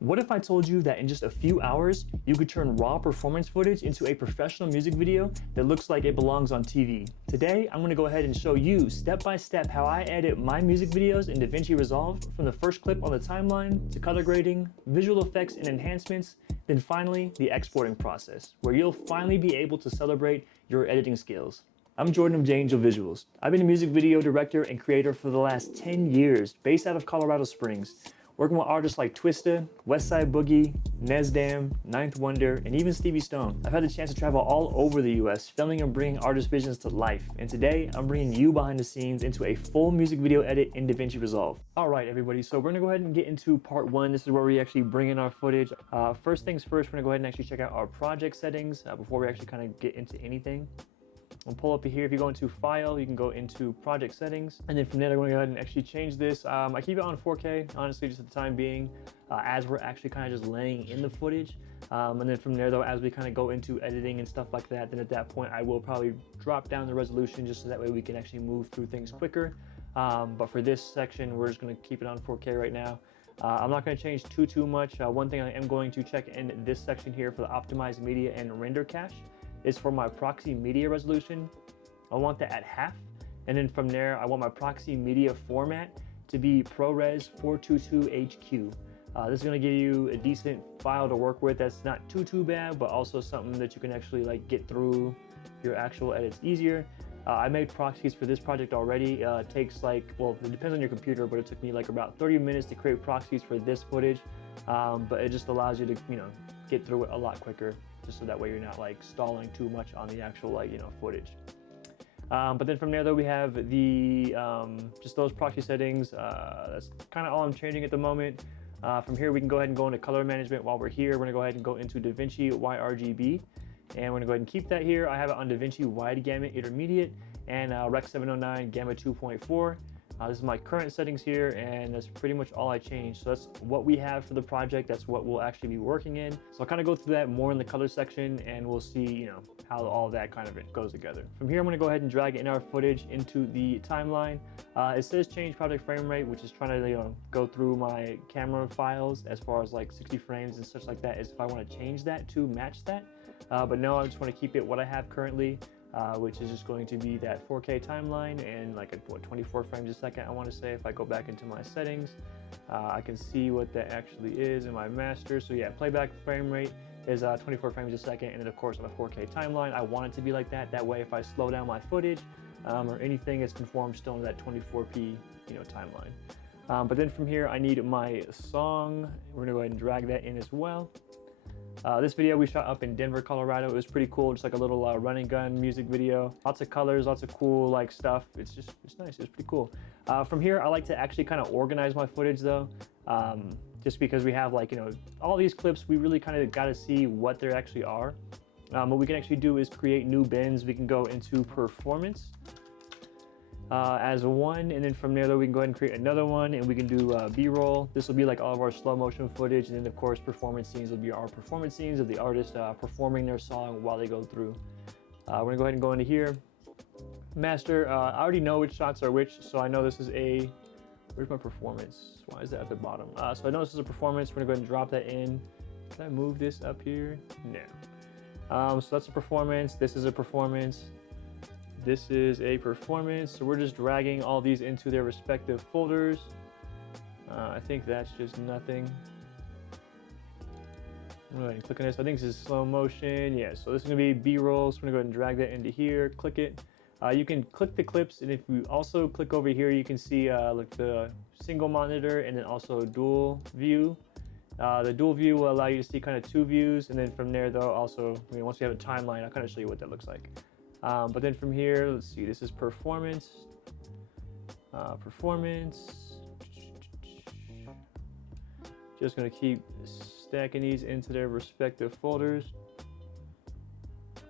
What if I told you that in just a few hours, you could turn raw performance footage into a professional music video that looks like it belongs on TV? Today, I'm gonna go ahead and show you step by step how I edit my music videos in DaVinci Resolve, from the first clip on the timeline, to color grading, visual effects and enhancements, then finally, the exporting process, where you'll finally be able to celebrate your editing skills. I'm Jordan of Angel Visuals. I've been a music video director and creator for the last 10 years, based out of Colorado Springs, working with artists like Twista, Westside Boogie, Nesdam, Ninth Wonder, and even Stevie Stone. I've had the chance to travel all over the US, filming and bringing artist visions to life. And today, I'm bringing you behind the scenes into a full music video edit in DaVinci Resolve. All right, everybody, so we're gonna go ahead and get into part one. This is where we actually bring in our footage. First things first, we're gonna go ahead and actually check out our project settings before we actually kind of get into anything. We'll pull up here. If you go into File, you can go into Project Settings. And then from there, I'm going to go ahead and actually change this. I keep it on 4K, honestly, just at the time being, as we're actually kind of just laying in the footage. And then from there, though, as we kind of go into editing and stuff like that, then at that point, I will probably drop down the resolution just so that way we can actually move through things quicker. But for this section, we're just going to keep it on 4K right now. I'm not going to change too much. One thing I am going to check in this section here for the optimized media and render cache is for my proxy media resolution. I want that at half, and then from there I want my proxy media format to be ProRes 422HQ. This is going to give you a decent file to work with that's not too bad, but also something that you can actually like get through your actual edits easier. I made proxies for this project already. It takes like, well, it depends on your computer, but it took me like about 30 minutes to create proxies for this footage. But it just allows you to, get through it a lot quicker, just so that way you're not like stalling too much on the actual footage. But then from there though, we have the just those proxy settings. That's kind of all I'm changing at the moment. From here we can go ahead and go into color management. While we're here, we're gonna go ahead and go into DaVinci YRGB, and we're gonna go ahead and keep that here. I have it on DaVinci Wide Gamut Intermediate and Rec 709 Gamut 2.4. This is my current settings here, and that's pretty much all I changed. So that's what we have for the project. That's what we'll actually be working in. So I'll kind of go through that more in the color section, and we'll see, how all that kind of goes together. From here, I'm gonna go ahead and drag in our footage into the timeline. It says change project frame rate, which is trying to go through my camera files as far as like 60 frames and such like that, as if I want to change that to match that. But no, I just want to keep it what I have currently. Which is just going to be that 4K timeline and like 24 frames a second. I want to say if I go back into my settings, I can see what that actually is in my master. So yeah, playback frame rate is 24 frames a second, and then of course on a 4K timeline, I want it to be like that. That way, if I slow down my footage or anything, it's conformed still in that 24p timeline. But then from here, I need my song. We're gonna go ahead and drag that in as well. This video we shot up in Denver, Colorado. It was pretty cool, just like a little run and gun music video. Lots of colors, lots of cool like stuff. It's nice, it's pretty cool. From here, I like to actually kind of organize my footage though, just because we have like, all these clips, we really kind of got to see what they actually are. What we can actually do is create new bins. We can go into performance as one, and then from there though we can go ahead and create another one, and we can do b-roll. This will be like all of our slow motion footage, and then of course performance scenes will be our performance scenes of the artist performing their song while they go through. We're gonna go ahead and go into here, master. I already know which shots are which, so I know this is a, where's my performance? Why is that at the bottom? So I know this is a performance. We're gonna go ahead and drop that in. Can I move this up here? No. So that's a performance. This is a performance. This is a performance, so we're just dragging all these into their respective folders. I think that's just nothing. I'm going to click on this. I think this is slow motion. Yeah, so this is going to be B-roll. So we're going to go ahead and drag that into here, click it. You can click the clips, and if you also click over here, you can see like the single monitor and then also dual view. The dual view will allow you to see kind of two views, and then from there though, also, once we have a timeline, I'll kind of show you what that looks like. But then from here, let's see, this is performance. Just gonna keep stacking these into their respective folders.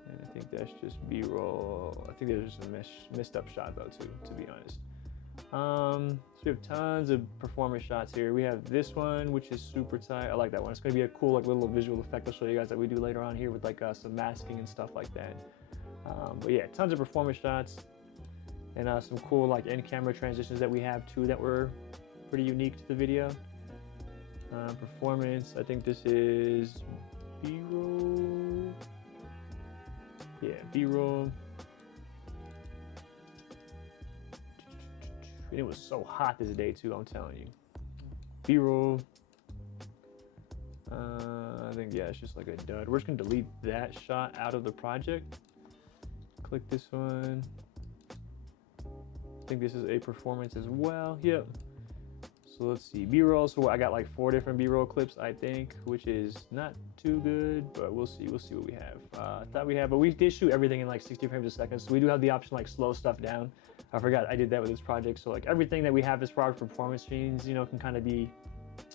And I think that's just B-roll. I think there's just a messed up shot though too, to be honest. So we have tons of performance shots here. We have this one, which is super tight. I like that one. It's gonna be a cool like little visual effect I'll show you guys that we do later on here with like some masking and stuff like that. But yeah, tons of performance shots, and some cool like in-camera transitions that we have too that were pretty unique to the video. Performance, I think this is B-roll. Yeah, B-roll. And it was so hot this day too, I'm telling you. B-roll. I think, yeah, it's just like a dud. We're just gonna delete that shot out of the project. Click this one. I think this is a performance as well. Yep. So let's see, B-roll. So I got like 4 different B-roll clips, I think, which is not too good, but we'll see. We'll see what we have. I thought we had, but we did shoot everything in like 60 frames a second. So we do have the option to like slow stuff down. I forgot I did that with this project. So like everything that we have as far as performance scenes, you know, can kind of be,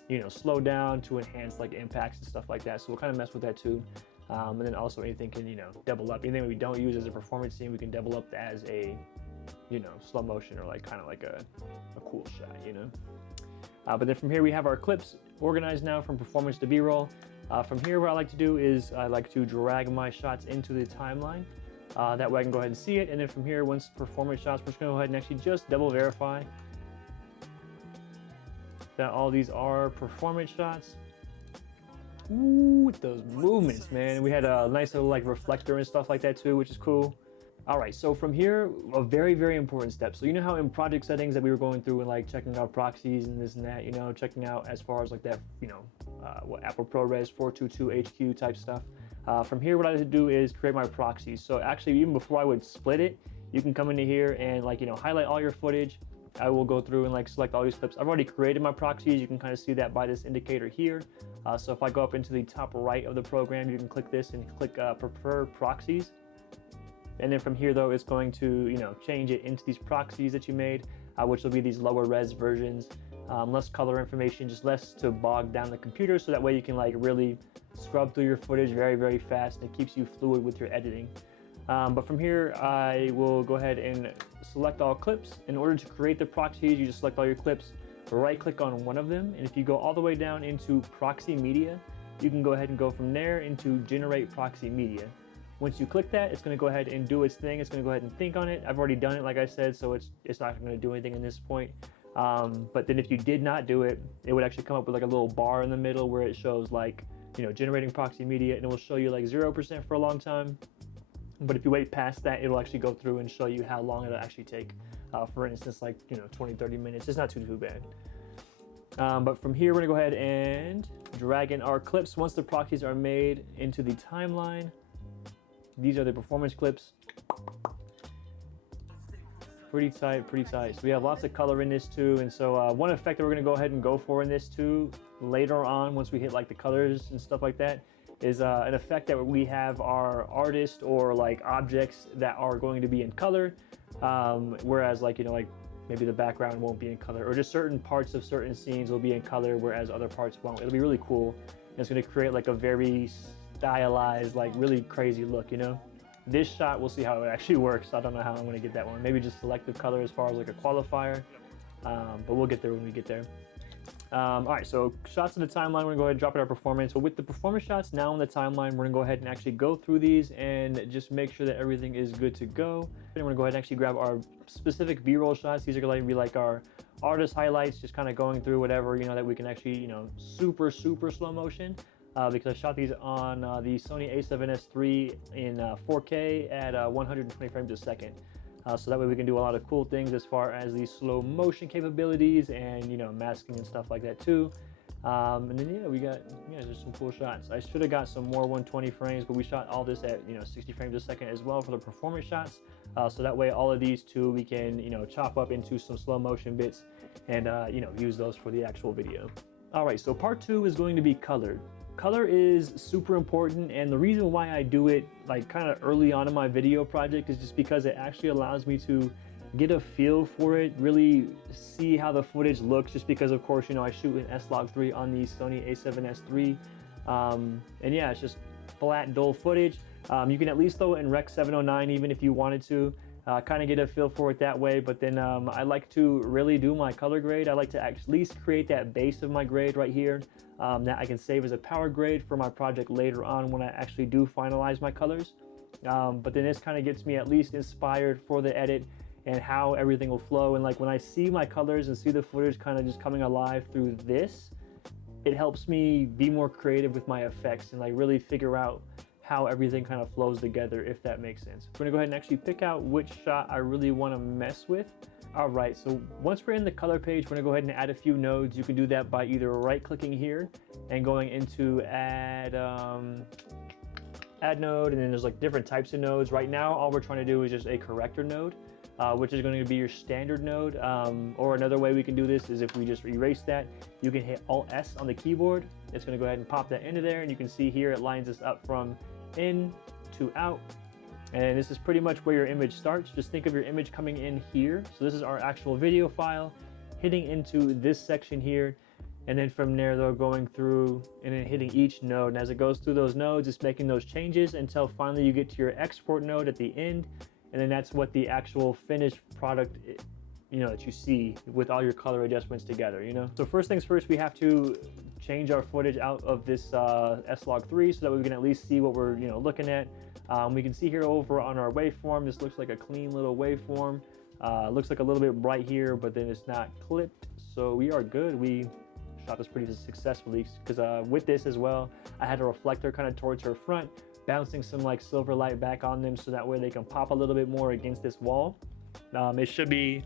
you know, slowed down to enhance like impacts and stuff like that. So we'll kind of mess with that too. And then also anything can, you know, double up. Anything we don't use as a performance scene, we can double up as a, you know, slow motion or like kind of like a cool shot, you know. But then from here we have our clips organized now from performance to B-roll. From here, what I like to do is I like to drag my shots into the timeline. That way I can go ahead and see it. And then from here, once performance shots, we're just gonna go ahead and actually just double verify that all these are performance shots. Ooh, with those movements, man. We had a nice little like reflector and stuff like that too, which is cool. All right, so from here, a very, very important step. So you know how in project settings that we were going through and like checking out proxies and this and that, you know, checking out as far as like that, you know, what Apple ProRes 422 HQ type stuff. From here, what I like to do is create my proxies. So actually, even before I would split it, you can come into here and like, you know, highlight all your footage. I will go through and like select all these clips. I've already created my proxies. You can kind of see that by this indicator here. So if I go up into the top right of the program, you can click this and click prefer proxies. And then from here though, it's going to, you know, change it into these proxies that you made, which will be these lower res versions, less color information, just less to bog down the computer. So that way you can like really scrub through your footage very, very fast, and it keeps you fluid with your editing. But from here, I will go ahead and select all clips. In order to create the proxies, you just select all your clips, right click on one of them. And if you go all the way down into proxy media, you can go ahead and go from there into generate proxy media. Once you click that, it's going to go ahead and do its thing. It's going to go ahead and think on it. I've already done it, like I said, so it's not going to do anything in this point. But then if you did not do it, it would actually come up with like a little bar in the middle where it shows like, you know, generating proxy media, and it will show you like 0% for a long time. But if you wait past that, it'll actually go through and show you how long it'll actually take. For instance, like, you know, 20, 30 minutes. It's not too bad. But from here, we're gonna go ahead and drag in our clips. Once the proxies are made into the timeline, these are the performance clips. Pretty tight, pretty tight. So we have lots of color in this too. And so one effect that we're gonna go ahead and go for in this too, later on, once we hit like the colors and stuff like that, is an effect that we have our artist or like objects that are going to be in color. Whereas like, you know, like maybe the background won't be in color, or just certain parts of certain scenes will be in color, whereas other parts won't. It'll be really cool. And it's gonna create like a very stylized, like really crazy look, you know? This shot, we'll see how it actually works. I don't know how I'm gonna get that one. Maybe just selective color as far as like a qualifier, but we'll get there when we get there. All right, so shots in the timeline, we're gonna go ahead and drop in our performance. So with the performance shots now in the timeline, we're gonna go ahead and actually go through these and just make sure that everything is good to go. And we're gonna go ahead and actually grab our specific B-roll shots. These are gonna be like our artist highlights, just kind of going through whatever, you know, that we can actually, you know, super slow motion. Because I shot these on the Sony a7S III in 4K at 120 frames a second. So that way we can do a lot of cool things as far as the slow motion capabilities and, you know, masking and stuff like that too. And then yeah, we got just some cool shots. I should have got some more 120 frames, but we shot all this at, you know, 60 frames a second as well for the performance shots. So that way all of these too we can, you know, chop up into some slow motion bits and you know, use those for the actual video. All right, so part 2 is going to be colored. Color is super important, and the reason why I do it like kind of early on in my video project is just because it actually allows me to get a feel for it, really see how the footage looks, just because of course, you know, I shoot in S-Log3 on the Sony a7S III. And yeah, it's just flat, dull footage. You can at least throw it in Rec 709 even if you wanted to. Kind of get a feel for it that way, but then I like to really do my color grade. I like to at least create that base of my grade right here that I can save as a power grade for my project later on when I actually do finalize my colors. But then this kind of gets me at least inspired for the edit and how everything will flow. And like when I see my colors and see the footage kind of just coming alive through this, it helps me be more creative with my effects and like really figure out how everything kind of flows together, if that makes sense. We're gonna go ahead and actually pick out which shot I really wanna mess with. All right, so once we're in the color page, we're gonna go ahead and add a few nodes. You can do that by either right-clicking here and going into add node, and then there's like different types of nodes. Right now, all we're trying to do is just a corrector node, which is going to be your standard node. Or another way we can do this is if we just erase that, you can hit Alt-S on the keyboard. It's going to go ahead and pop that into there, and you can see here it lines us up from in to out. And this is pretty much where your image starts. Just think of your image coming in here. So this is our actual video file, hitting into this section here. And then from there, though, going through and then hitting each node. And as it goes through those nodes, it's making those changes until finally you get to your export node at the end. And then that's what the actual finished product, you know, that you see with all your color adjustments together, you know? So first things first, we have to change our footage out of this S-Log3 so that we can at least see what we're, you know, looking at. We can see here over on our waveform, this looks like a clean little waveform. Looks like a little bit bright here, but then it's not clipped. So we are good. We shot this pretty successfully because with this as well, I had a reflector kind of towards her front, bouncing some like silver light back on them so that way they can pop a little bit more against this wall. It should be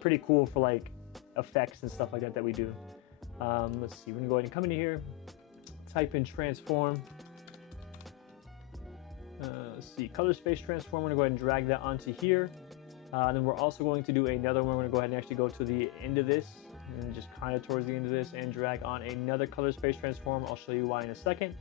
pretty cool for like effects and stuff like that we do. Let's see, we're gonna go ahead and come into here, type in transform. Let's see, color space transform. We're gonna go ahead and drag that onto here. And then we're also going to do another one. We're gonna go ahead and actually go to the end of this and just kind of towards the end of this and drag on another color space transform. I'll show you why in a second.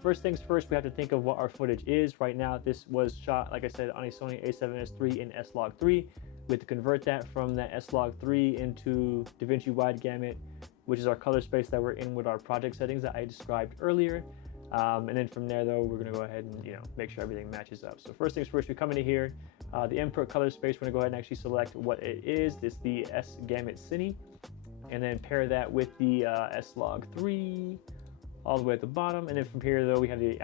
First things first, we have to think of what our footage is. Right now, this was shot, like I said, on a Sony a7S III in S-Log3. We have to convert that from that S-Log3 into DaVinci Wide Gamut, which is our color space that we're in with our project settings that I described earlier. And then from there, though, we're gonna go ahead and, you know, make sure everything matches up. So first things first, we come into here, the input color space, we're gonna go ahead and actually select what it is. It's the S Gamut Cine, and then pair that with the S-Log3 all the way at the bottom. And then from here, though, we have the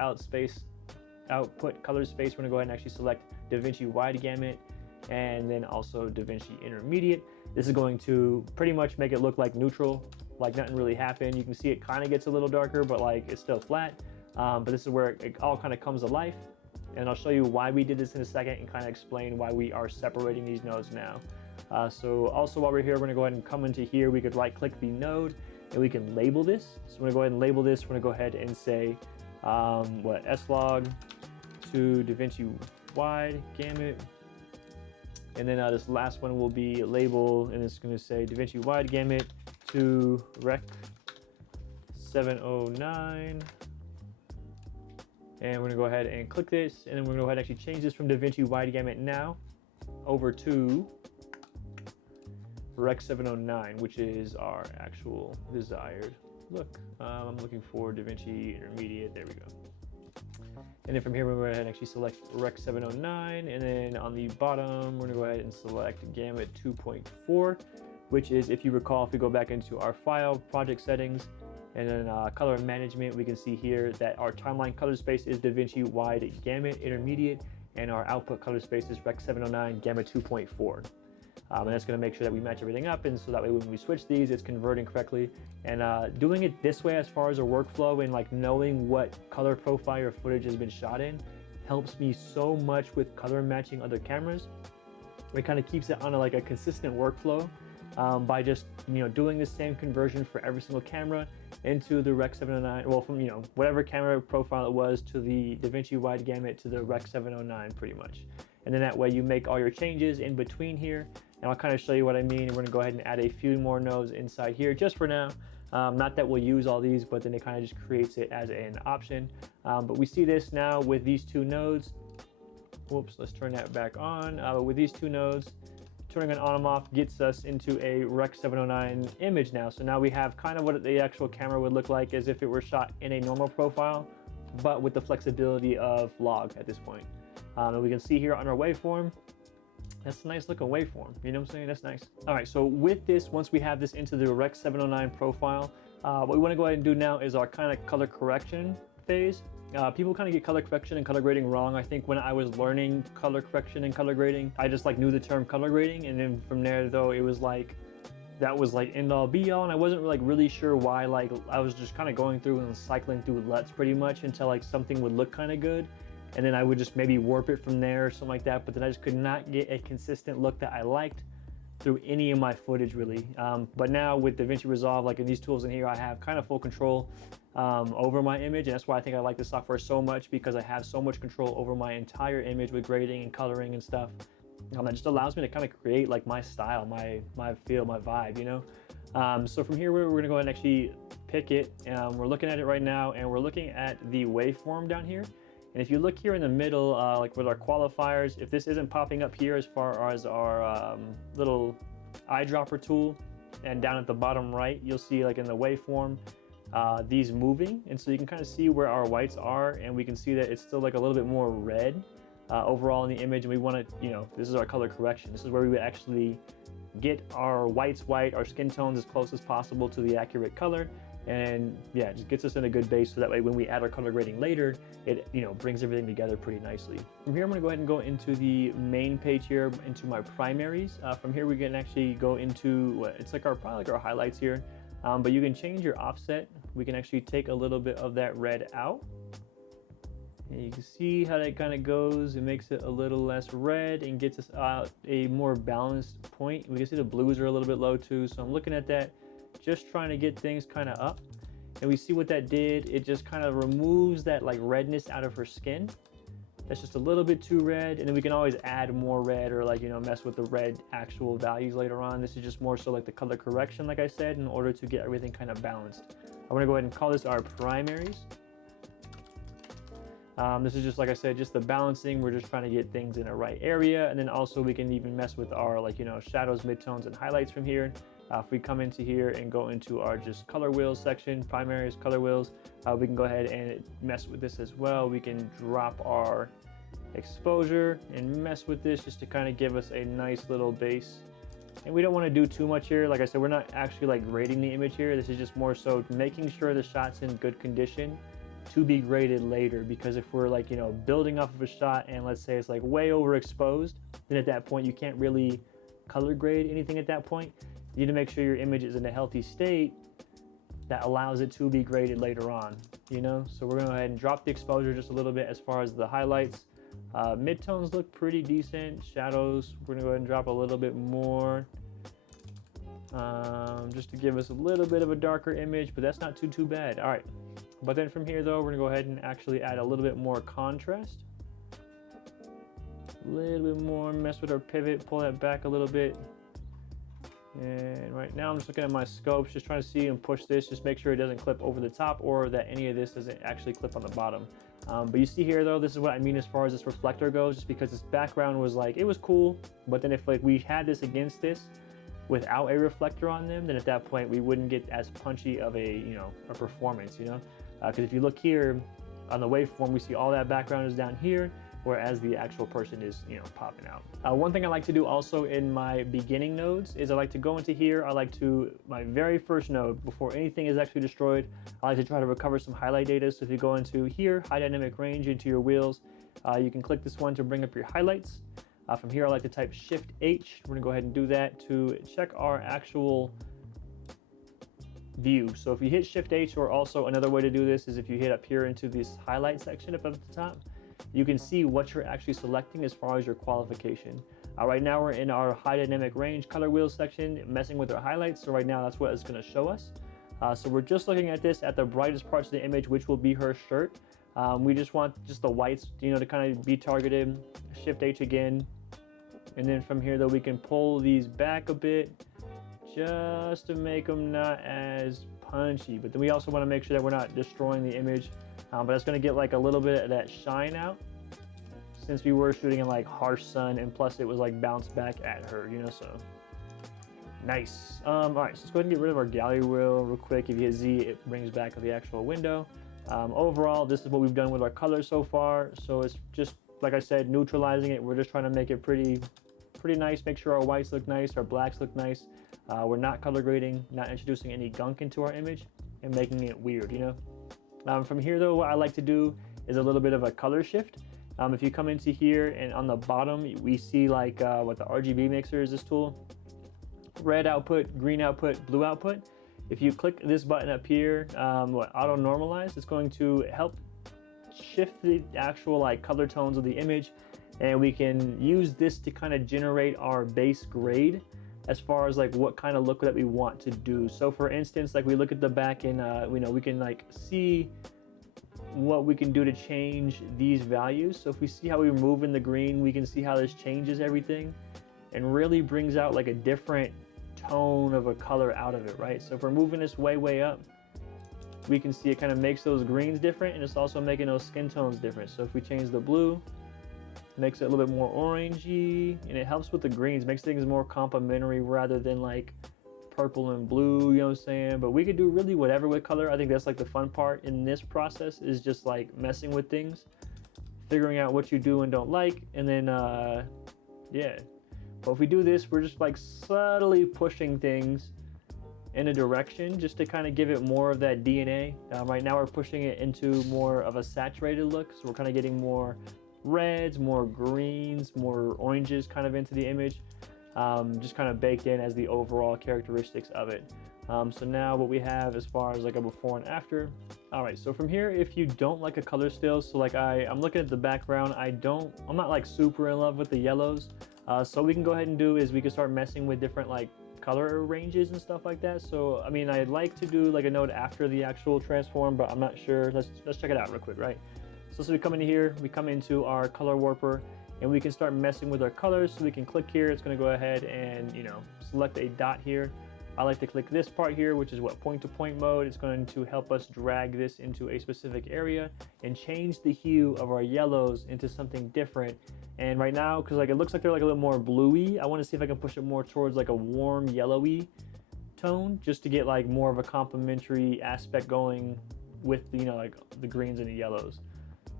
output color space. We're gonna go ahead and actually select DaVinci Wide Gamut, and then also DaVinci Intermediate. This is going to pretty much make it look like neutral, like nothing really happened. You can see it kind of gets a little darker, but like it's still flat. But this is where it all kind of comes to life. And I'll show you why we did this in a second and kind of explain why we are separating these nodes now. So also while we're here, we're gonna go ahead and come into here. We could right click the node and we can label this. So we're gonna go ahead and label this. We're gonna go ahead and say, S-Log to DaVinci Wide Gamut. And then this last one will be label, and it's gonna say DaVinci Wide Gamut to Rec 709. And we're gonna go ahead and click this, and then we're gonna go ahead and actually change this from DaVinci Wide Gamut now over to Rec 709, which is our actual desired look. I'm looking for DaVinci Intermediate, there we go. And then from here, we're going to go ahead and actually select Rec 709, and then on the bottom, we're gonna go ahead and select Gamut 2.4, which is, if you recall, if we go back into our file, project settings, and then color management, we can see here that our timeline color space is DaVinci Wide Gamut Intermediate, and our output color space is Rec 709 Gamut 2.4. And that's going to make sure that we match everything up, and so that way when we switch these, it's converting correctly. And doing it this way as far as a workflow and like knowing what color profile your footage has been shot in helps me so much with color matching other cameras. It kind of keeps it on like a consistent workflow by just, you know, doing the same conversion for every single camera into the Rec 709, well, from, you know, whatever camera profile it was to the DaVinci Wide Gamut to the Rec 709 pretty much. And then that way you make all your changes in between here. And I'll kind of show you what I mean. We're gonna go ahead and add a few more nodes inside here just for now. Not that we'll use all these, but then it kind of just creates it as an option. But we see this now with these two nodes. Whoops, let's turn that back on. With these two nodes, turning it on and off gets us into a Rec 709 image now. So now we have kind of what the actual camera would look like as if it were shot in a normal profile, but with the flexibility of log at this point. And we can see here on our waveform, that's a nice looking waveform, you know what I'm saying? That's nice. All right, so with this, once we have this into the Rec 709 profile, what we wanna go ahead and do now is our kind of color correction phase. People kind of get color correction and color grading wrong. I think when I was learning color correction and color grading, I just like knew the term color grading, and then from there though, it was like, that was like end all be all, and I wasn't like really sure why. Like I was just kind of going through and cycling through LUTs pretty much until like something would look kind of good, and then I would just maybe warp it from there or something like that. But then I just could not get a consistent look that I liked through any of my footage really. But now with DaVinci Resolve, like in these tools in here, I have kind of full control over my image, and that's why I think I like this software so much, because I have so much control over my entire image with grading and coloring and stuff. That just allows me to kind of create like my style, my feel, my vibe, you know. So from here, we're gonna go ahead and actually pick it. We're looking at it right now, and we're looking at the waveform down here. And if you look here in the middle, like with our qualifiers, if this isn't popping up here as far as our little eyedropper tool, and down at the bottom right, you'll see like in the waveform, these moving. And so you can kind of see where our whites are, and we can see that it's still like a little bit more red overall in the image. And we want to, you know, this is our color correction. This is where we would actually get our whites white, our skin tones as close as possible to the accurate color. And yeah, it just gets us in a good base, so that way when we add our color grading later, it, you know, brings everything together pretty nicely. From here, I'm going to go ahead and go into the main page here, into my primaries. From here, we can actually go into it's like our probably like our highlights here, but you can change your offset. We can actually take a little bit of that red out, and you can see how that kind of goes. It makes it a little less red and gets us out a more balanced point. We can see the blues are a little bit low too, so I'm looking at that, just trying to get things kind of up. And we see what that did. It just kind of removes that like redness out of her skin. That's just a little bit too red, and then we can always add more red, or like, you know, mess with the red actual values later on. This is just more so like the color correction, like I said, in order to get everything kind of balanced. I'm gonna go ahead and call this our primaries. This is just, like I said, just the balancing. We're just trying to get things in the right area. And then also we can even mess with our, like, you know, shadows, midtones, and highlights from here. If we come into here and go into our just color wheels section, primaries, color wheels, we can go ahead and mess with this as well. We can drop our exposure and mess with this just to kind of give us a nice little base. And we don't want to do too much here. Like I said, we're not actually like grading the image here. This is just more so making sure the shot's in good condition to be graded later. Because if we're like, you know, building off of a shot and let's say it's like way overexposed, then at that point you can't really color grade anything at that point. You need to make sure your image is in a healthy state that allows it to be graded later on, you know? So we're gonna go ahead and drop the exposure just a little bit as far as the highlights. Midtones look pretty decent. Shadows, we're gonna go ahead and drop a little bit more, just to give us a little bit of a darker image, but that's not too bad. All right, but then from here though, we're gonna go ahead and actually add a little bit more contrast. A little bit more, mess with our pivot, pull that back a little bit. And right now I'm just looking at my scopes, just trying to see and push this, just make sure it doesn't clip over the top, or that any of this doesn't actually clip on the bottom. But you see here though, this is what I mean as far as this reflector goes, just because this background was like, it was cool, but then if like we had this against this without a reflector on them, then at that point we wouldn't get as punchy of a, you know, a performance, you know? Because if you look here on the waveform, we see all that background is down here, whereas the actual person is, you know, popping out. One thing I like to do also in my beginning nodes is I like to go into here. I like to, my very first node, before anything is actually destroyed, I like to try to recover some highlight data. So if you go into here, high dynamic range, into your wheels, you can click this one to bring up your highlights. From here, I like to type Shift H. We're gonna go ahead and do that to check our actual view. So if you hit Shift H, or also another way to do this is if you hit up here into this highlight section up at the top, you can see what you're actually selecting as far as your qualification. Right now we're in our high dynamic range color wheel section, messing with our highlights. So right now that's what it's going to show us. So we're just looking at this at the brightest parts of the image, which will be her shirt. We just want just the whites, you know, to kind of be targeted. Shift H again. And then from here though, we can pull these back a bit just to make them not as punchy. But then we also want to make sure that we're not destroying the image. But it's going to get like a little bit of that shine out, since we were shooting in like harsh sun, and plus it was like bounced back at her, you know, so nice. All right, so let's go ahead and get rid of our gallery wheel real quick. If you hit Z, it brings back the actual window. Overall, this is what we've done with our colors so far. So it's just, like I said, neutralizing it. We're just trying to make it pretty nice, make sure our whites look nice, our blacks look nice. We're not color grading, not introducing any gunk into our image and making it weird, you know. From here though, what I like to do is a little bit of a color shift. If you come into here and on the bottom, we see like what the RGB mixer is, this tool. red output, green output, blue output. If you click this button up here, auto normalize, it's going to help shift the actual like color tones of the image, and we can use this to kind of generate our base grade as far as like what kind of look that we want to do. So for instance, like we look at the back and we can like see what we can do to change these values. So if we see how we move in the green, we can see how this changes everything and really brings out like a different tone of a color out of it, right? So if we're moving this way up, we can see it kind of makes those greens different, and it's also making those skin tones different. So if we change the blue, makes it a little bit more orangey, and it helps with the greens, makes things more complementary rather than like purple and blue, you know what I'm saying? But we could do really whatever with color. I think that's like the fun part in this process, is just like messing with things, figuring out what you do and don't like, and then yeah. But if we do this, we're just like subtly pushing things in a direction just to kind of give it more of that DNA. Right now we're pushing it into more of a saturated look, so we're kind of getting more reds, more greens, more oranges kind of into the image, just kind of baked in as the overall characteristics of it. So now what we have as far as like a before and after. All right, so from here, if you don't like a color still, so like I'm looking at the background, I'm not like super in love with the yellows. So what we can go ahead and do is we can start messing with different like color ranges and stuff like that. So I mean, I'd like to do like a node after the actual transform, but I'm not sure. Let's check it out real quick, right? So we come in here, we come into our color warper, and we can start messing with our colors. So we can click here. It's going to go ahead and select a dot here. I like to click this part here, which is what point-to-point mode. It's going to help us drag this into a specific area and change the hue of our yellows into something different. And right now, because like it looks like they're like a little more bluey, I want to see if I can push it more towards like a warm yellowy tone, just to get like more of a complementary aspect going with like the greens and the yellows.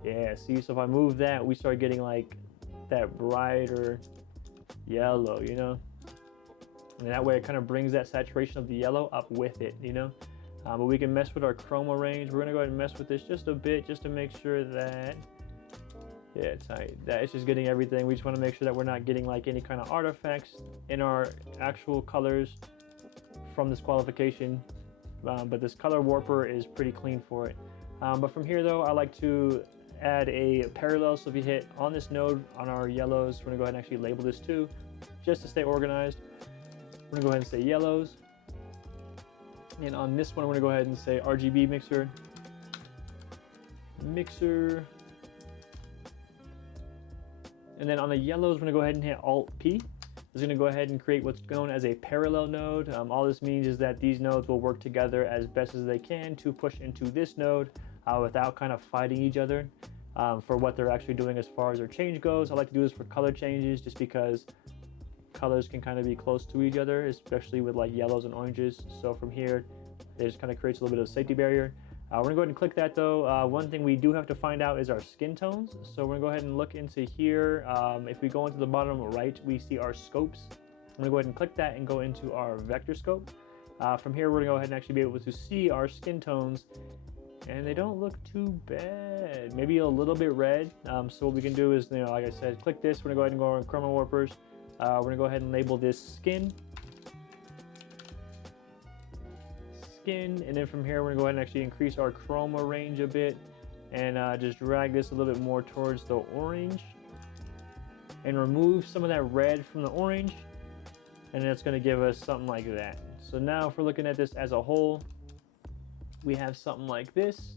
Yeah, see, so if I move that, we start getting like that brighter yellow, and that way it kind of brings that saturation of the yellow up with it, but we can mess with our chroma range. We're gonna go ahead and mess with this just a bit, just to make sure that that it's just getting everything. We just want to make sure that we're not getting like any kind of artifacts in our actual colors from this qualification, but this color warper is pretty clean for it. But from here though, I like to add a parallel. So if you hit on this node on our yellows, we're gonna go ahead and actually label this too, just to stay organized. We're gonna go ahead and say yellows, and on this one we're gonna go ahead and say RGB mixer, and then on the yellows we're gonna go ahead and hit Alt-P. It's gonna go ahead and create what's known as a parallel node. All this means is that these nodes will work together as best as they can to push into this node without kind of fighting each other for what they're actually doing as far as their change goes. I like to do this for color changes just because colors can kind of be close to each other, especially with like yellows and oranges. So from here, it just kind of creates a little bit of safety barrier. We're gonna go ahead and click that though. One thing we do have to find out is our skin tones. So we're gonna go ahead and look into here. If we go into the bottom right, we see our scopes. I'm gonna go ahead and click that and go into our vector scope. From here, we're gonna go ahead and actually be able to see our skin tones, and they don't look too bad. Maybe a little bit red. So what we can do is, like I said, click this. We're gonna go ahead and go on chroma warpers. We're gonna go ahead and label this skin, and then from here we're gonna go ahead and actually increase our chroma range a bit, and just drag this a little bit more towards the orange, and remove some of that red from the orange, and then it's gonna give us something like that. So now if we're looking at this as a whole, we have something like this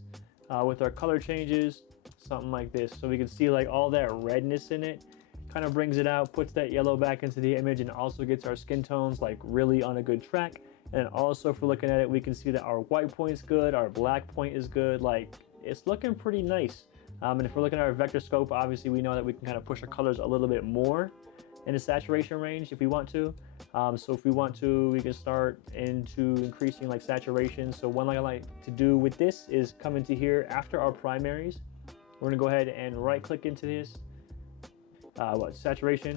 with our color changes, something like this. So we can see like all that redness in it, kind of brings it out, puts that yellow back into the image, and also gets our skin tones like really on a good track. And also if we're looking at it, we can see that our white point is good, our black point is good, like it's looking pretty nice. And if we're looking at our vector scope, obviously we know that we can kind of push our colors a little bit more in the saturation range if we want to. So if we want to, we can start into increasing like saturation. So one thing I like to do with this is come into here after our primaries. We're gonna go ahead and right click into this, saturation.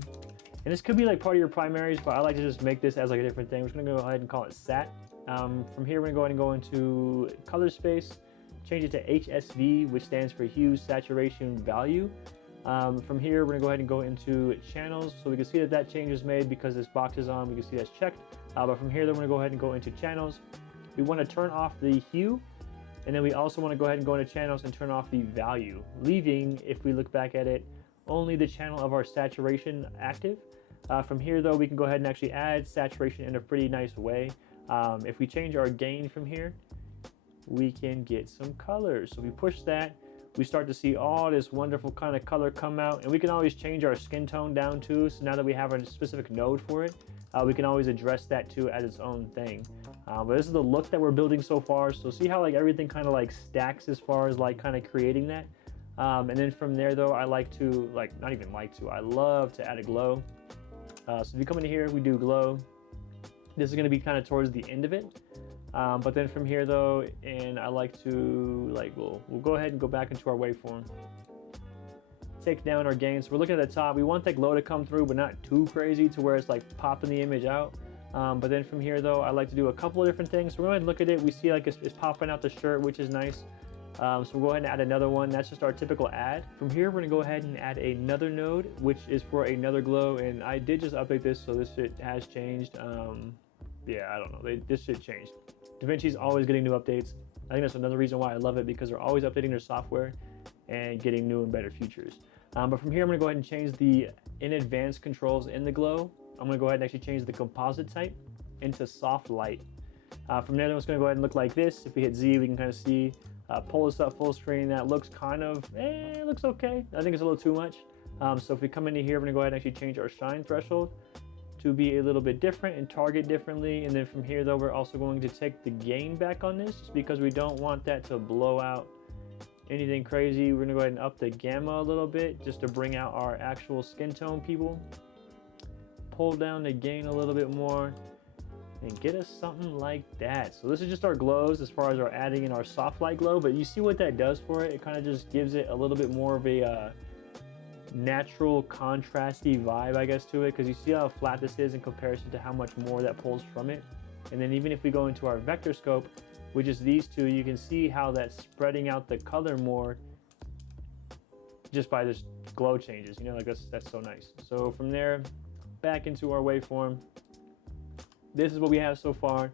And this could be like part of your primaries, but I like to just make this as like a different thing. We're just gonna go ahead and call it sat. From here, we're gonna go ahead and go into color space, change it to HSV, which stands for hue saturation value. From here, we're gonna go ahead and go into channels. So we can see that that change is made because this box is on. We can see that's checked. But from here, then we're gonna go ahead and go into channels. We wanna turn off the hue. And then we also wanna go ahead and go into channels and turn off the value, leaving, if we look back at it, only the channel of our saturation active. From here though, we can go ahead and actually add saturation in a pretty nice way. If we change our gain from here, we can get some colors. So we push that, we start to see all this wonderful kind of color come out, and we can always change our skin tone down too. So now that we have a specific node for it, we can always address that too as its own thing. But this is the look that we're building so far. So see how like everything kind of like stacks as far as like kind of creating that. And then from there though, I love to add a glow. So if you come into here, we do glow. This is going to be kind of towards the end of it. But then from here though, and I like to we'll go ahead and go back into our waveform. Take down our gain. So we're looking at the top. We want that glow to come through, but not too crazy to where it's like popping the image out. But then from here though, I like to do a couple of different things. So we're going to look at it. We see like it's popping out the shirt, which is nice. So we'll go ahead and add another one. That's just our typical add. From here, we're gonna go ahead and add another node, which is for another glow. And I did just update this, so this shit has changed. Yeah, I don't know. This shit changed. DaVinci's always getting new updates. I think that's another reason why I love it, because they're always updating their software and getting new and better features. But from here, I'm gonna go ahead and change the in advanced controls in the glow. I'm gonna go ahead and actually change the composite type into soft light. From there, it's gonna go ahead and look like this. If we hit Z, we can kind of see, pull this up full screen. That looks kind of, it looks okay. I think it's a little too much. So if we come into here, we're gonna go ahead and actually change our shine threshold to be a little bit different and target differently. And then from here though, we're also going to take the gain back on this, just because we don't want that to blow out anything crazy. We're gonna go ahead and up the gamma a little bit just to bring out our actual skin tone people. Pull down the gain a little bit more and get us something like that. So this is just our glows as far as our adding in our soft light glow, but you see what that does for it. It kind of just gives it a little bit more of a natural contrasty vibe, I guess, to it, because you see how flat this is in comparison to how much more that pulls from it. And then even if we go into our vector scope, which is these two, you can see how that's spreading out the color more just by this glow changes, you know, like that's so nice. So from there, back into our waveform, this is what we have so far.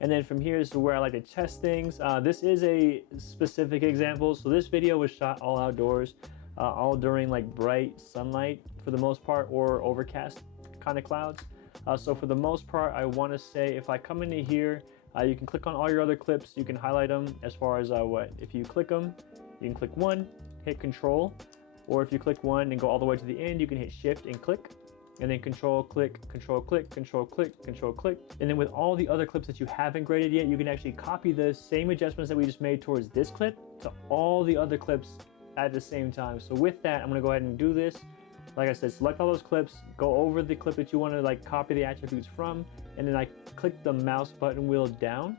And then from here, this is where I like to test things. This is a specific example. So this video was shot all outdoors, all during like bright sunlight for the most part, or overcast kind of clouds. So for the most part, I want to say if I come into here, you can click on all your other clips, you can highlight them as far as if you click them, you can click one, hit control, or if you click one and go all the way to the end, you can hit shift and click, and then control click, control click, control click, control click. And then with all the other clips that you haven't graded yet, you can actually copy the same adjustments that we just made towards this clip to all the other clips at the same time. So with that, I'm gonna go ahead and do this. Like I said, select all those clips, go over the clip that you want to like copy the attributes from, and then I click the mouse button wheel down.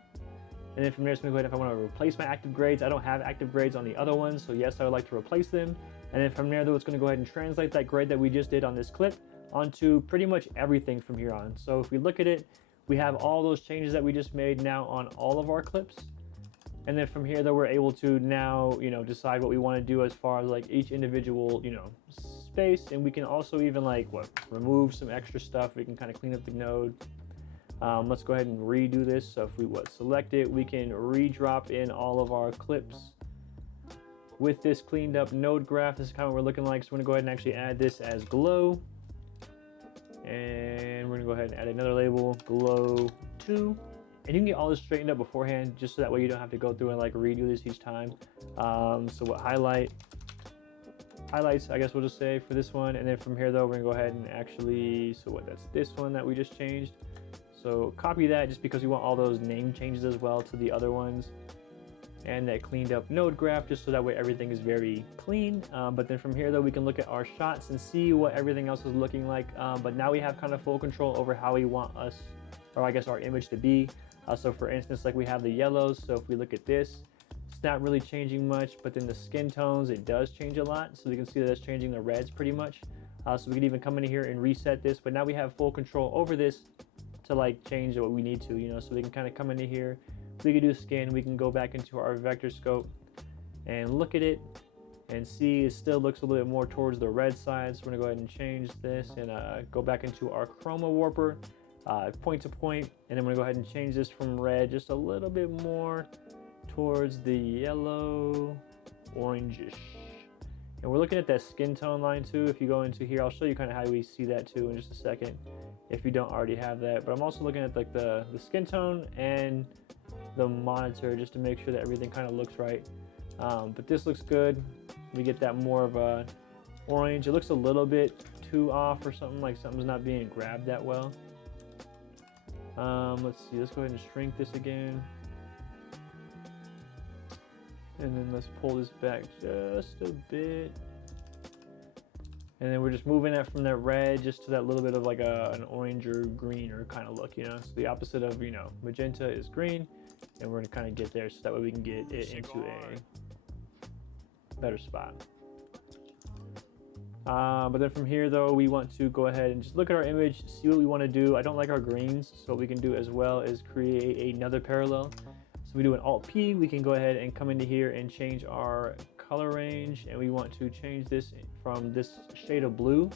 And then from there, it's gonna go ahead, if I want to replace my active grades, I don't have active grades on the other ones, so yes, I would like to replace them. And then from there though, it's gonna go ahead and translate that grade that we just did on this clip onto pretty much everything from here on. So if we look at it, we have all those changes that we just made now on all of our clips. And then from here though, we're able to now, you know, decide what we want to do as far as like each individual, you know, space. And we can also even like remove some extra stuff. We can kind of clean up the node. Let's go ahead and redo this. So if we select it, we can redrop in all of our clips with this cleaned up node graph. This is kind of what we're looking like. So we're gonna go ahead and actually add this as glow. And we're gonna go ahead and add another label, glow 2. And you can get all this straightened up beforehand, just so that way you don't have to go through and like redo this each time. So what highlights, I guess we'll just say for this one. And then from here though, we're gonna go ahead and actually, that's this one that we just changed. So copy that just because we want all those name changes as well to the other ones. And that cleaned up node graph, just so that way everything is very clean. But then from here though, we can look at our shots and see what everything else is looking like. But now we have kind of full control over how we want us, or I guess our image to be. So for instance, like we have the yellows. So if we look at this, it's not really changing much, but then the skin tones, it does change a lot. So we can see that it's changing the reds pretty much. So we can even come in here and reset this, but now we have full control over this to like change what we need to, you know, so we can kind of come into here. We can do skin, we can go back into our vector scope and look at it. and see it still looks a little bit more towards the red side. So we're gonna go ahead and change this and go back into our chroma warper, point to point, and then we're gonna go ahead and change this from red just a little bit more towards the yellow, orangish. And we're looking at that skin tone line too. If you go into here, I'll show you kind of how we see that too in just a second, if you don't already have that. But I'm also looking at like the skin tone and the monitor just to make sure that everything kind of looks right. But this looks good. We get that more of a orange. It looks a little bit too off or something, like something's not being grabbed that well. Let's see, let's go ahead and shrink this again. And then let's pull this back just a bit. And then we're just moving that from that red just to that little bit of like an orange or green or kind of look, you know? So the opposite of, you know, magenta is green, and we're gonna kind of get there so that way we can get it into a better spot. But then from here though, we want to go ahead and just look at our image, see what we want to do. I don't like our greens, so what we can do as well is create another parallel. So we do an Alt P, we can go ahead and come into here and change our color range, and we want to change this from this shade of blue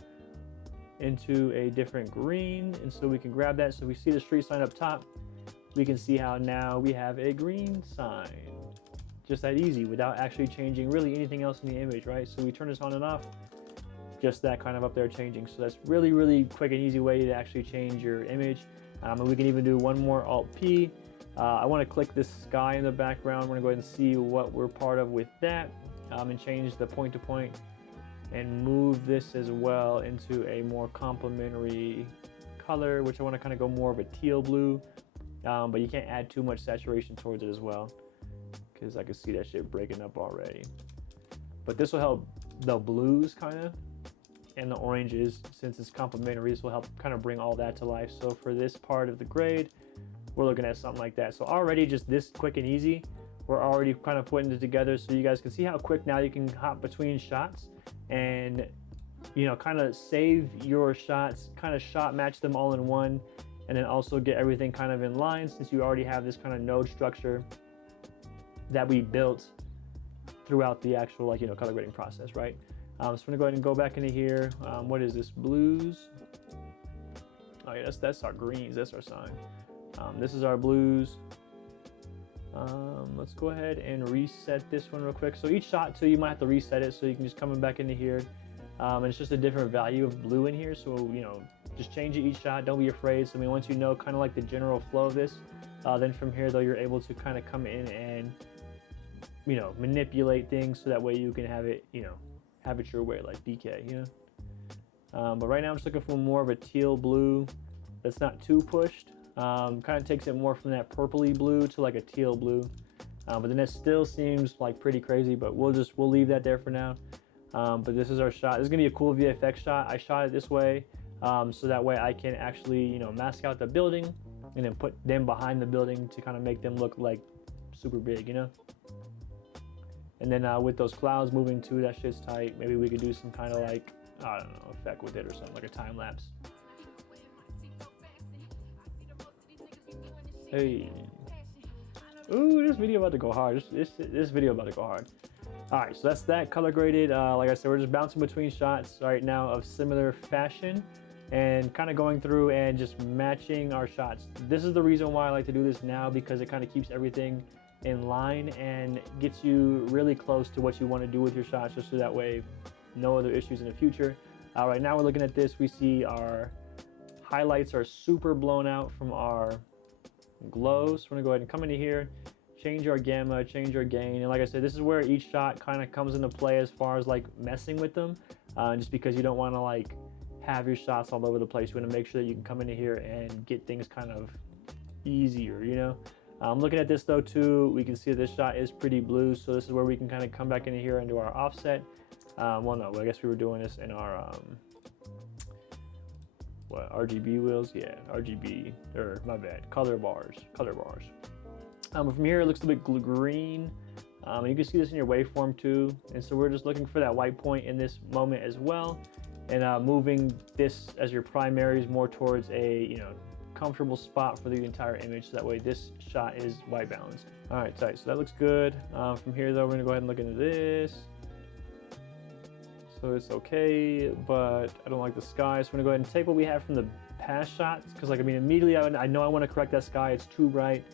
into a different green. And so we can grab that. So we see the street sign up top, we can see how now we have a green sign. Just that easy without actually changing really anything else in the image, right? So we turn this on and off, just that kind of up there changing. So that's really, really quick and easy way to actually change your image. And we can even do one more Alt P. I want to click this sky in the background. We're gonna go ahead and see what we're part of with that, and change the point to point and move this as well into a more complementary color, which I want to kind of go more of a teal blue, but you can't add too much saturation towards it as well, because I can see that shit breaking up already. But this will help the blues kind of, and the oranges, since it's complementary, this will help kind of bring all that to life. So for this part of the grade, we're looking at something like that. So already just this quick and easy, we're already kind of putting it together so you guys can see how quick now you can hop between shots and, you know, kind of save your shots, kind of shot match them all in one, and then also get everything kind of in line, since you already have this kind of node structure that we built throughout the actual, like, you know, color grading process, right? So I'm gonna go ahead and go back into here. What is this, blues? Oh yeah, that's our greens, that's our sign. This is our blues. Let's go ahead and reset this one real quick. So each shot too, you might have to reset it, so you can just come back into here. And it's just a different value of blue in here. So, you know, just change it each shot, don't be afraid. So I mean, once you know kind of like the general flow of this, then from here though, you're able to kind of come in and, you know, manipulate things so that way you can have it, you know, have it your way, like BK, you know. But right now I'm just looking for more of a teal blue that's not too pushed. Kind of takes it more from that purpley blue to like a teal blue, but then it still seems like pretty crazy, but we'll leave that there for now. But this is our shot. This is gonna be a cool VFX shot. I shot it this way, so that way I can actually, you know, mask out the building and then put them behind the building to kind of make them look like super big, you know. And then with those clouds moving too, that shit's tight. Maybe we could do some kind of like, I don't know, effect with it or something, like a time lapse. Hey. Ooh, this video about to go hard. This video about to go hard. All right, so that's that color graded. Like I said, we're just bouncing between shots right now of similar fashion and kind of going through and just matching our shots. This is the reason why I like to do this now, because it kind of keeps everything in line and gets you really close to what you want to do with your shots, just so that way no other issues in the future. Right now we're looking at this, we see our highlights are super blown out from our glow. So we're gonna go ahead and come into here, change our gamma, change our gain, and like I said, this is where each shot kind of comes into play as far as like messing with them, just because you don't want to like have your shots all over the place. You want to make sure that you can come into here and get things kind of easier, you know. Looking at this though too, we can see that this shot is pretty blue, so this is where we can kind of come back into here and do our offset. Well, no, I guess we were doing this in our what, RGB wheels? Yeah, RGB, or my bad, color bars. But from here it looks a bit green. You can see this in your waveform too. And so we're just looking for that white point in this moment as well. And moving this as your primaries more towards a, you know, comfortable spot for the entire image, so that way this shot is white balanced. All right, tight, so that looks good. From here though, we're gonna go ahead and look into this. So it's okay, but I don't like the sky. So I'm gonna go ahead and take what we have from the past shots, because like, I mean, immediately I know I want to correct that sky. It's too bright.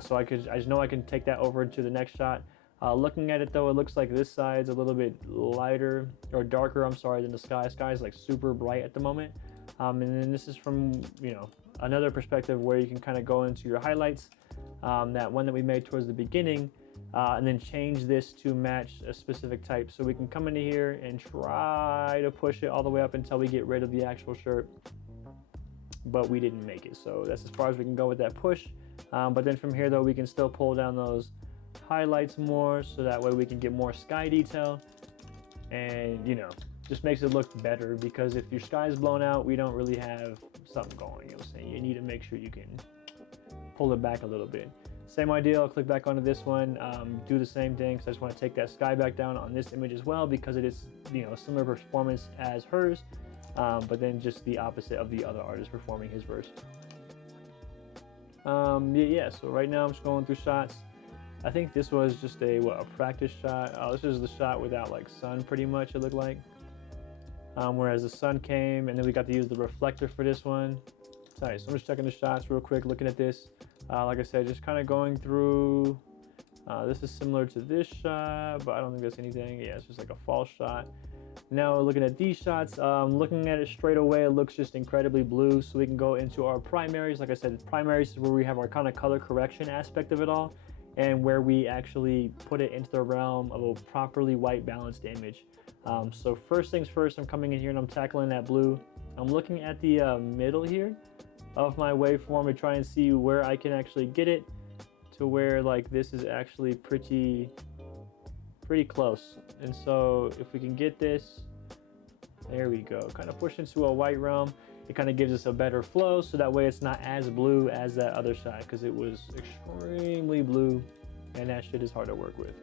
So I just know I can take that over to the next shot. Looking at it though, it looks like this side's a little bit lighter or darker, I'm sorry, than the sky. Sky is like super bright at the moment. And then this is from, you know, another perspective where you can kind of go into your highlights, that one that we made towards the beginning, and then change this to match a specific type. So we can come into here and try to push it all the way up until we get rid of the actual shirt, but we didn't make it. So that's as far as we can go with that push. But then from here though, we can still pull down those highlights more, so that way we can get more sky detail, and you know, just makes it look better, because if your sky is blown out, we don't really have something going, you know what I'm saying? You need to make sure you can pull it back a little bit. Same idea, I'll click back onto this one, do the same thing, because I just want to take that sky back down on this image as well, because it is, you know, similar performance as hers, but then just the opposite of the other artist performing his verse. Yeah, so right now I'm just going through shots. I think this was just a practice shot. This is the shot without like sun, pretty much, it looked like. Whereas the sun came, and then we got to use the reflector for this one. Sorry, so I'm just checking the shots real quick, looking at this. Like I said, just kind of going through. This is similar to this shot, but I don't think that's anything. Yeah, it's just like a false shot. Now looking at these shots, looking at it straight away, it looks just incredibly blue. So we can go into our primaries. Like I said, primaries is where we have our kind of color correction aspect of it all, and where we actually put it into the realm of a properly white balanced image. So first things first, I'm coming in here and I'm tackling that blue. I'm looking at the middle here of my waveform to try and see where I can actually get it to where like this is actually pretty close. And so if we can get this, there we go, kind of push into a white realm. It kind of gives us a better flow, so that way it's not as blue as that other side, because it was extremely blue, and that shit is hard to work with.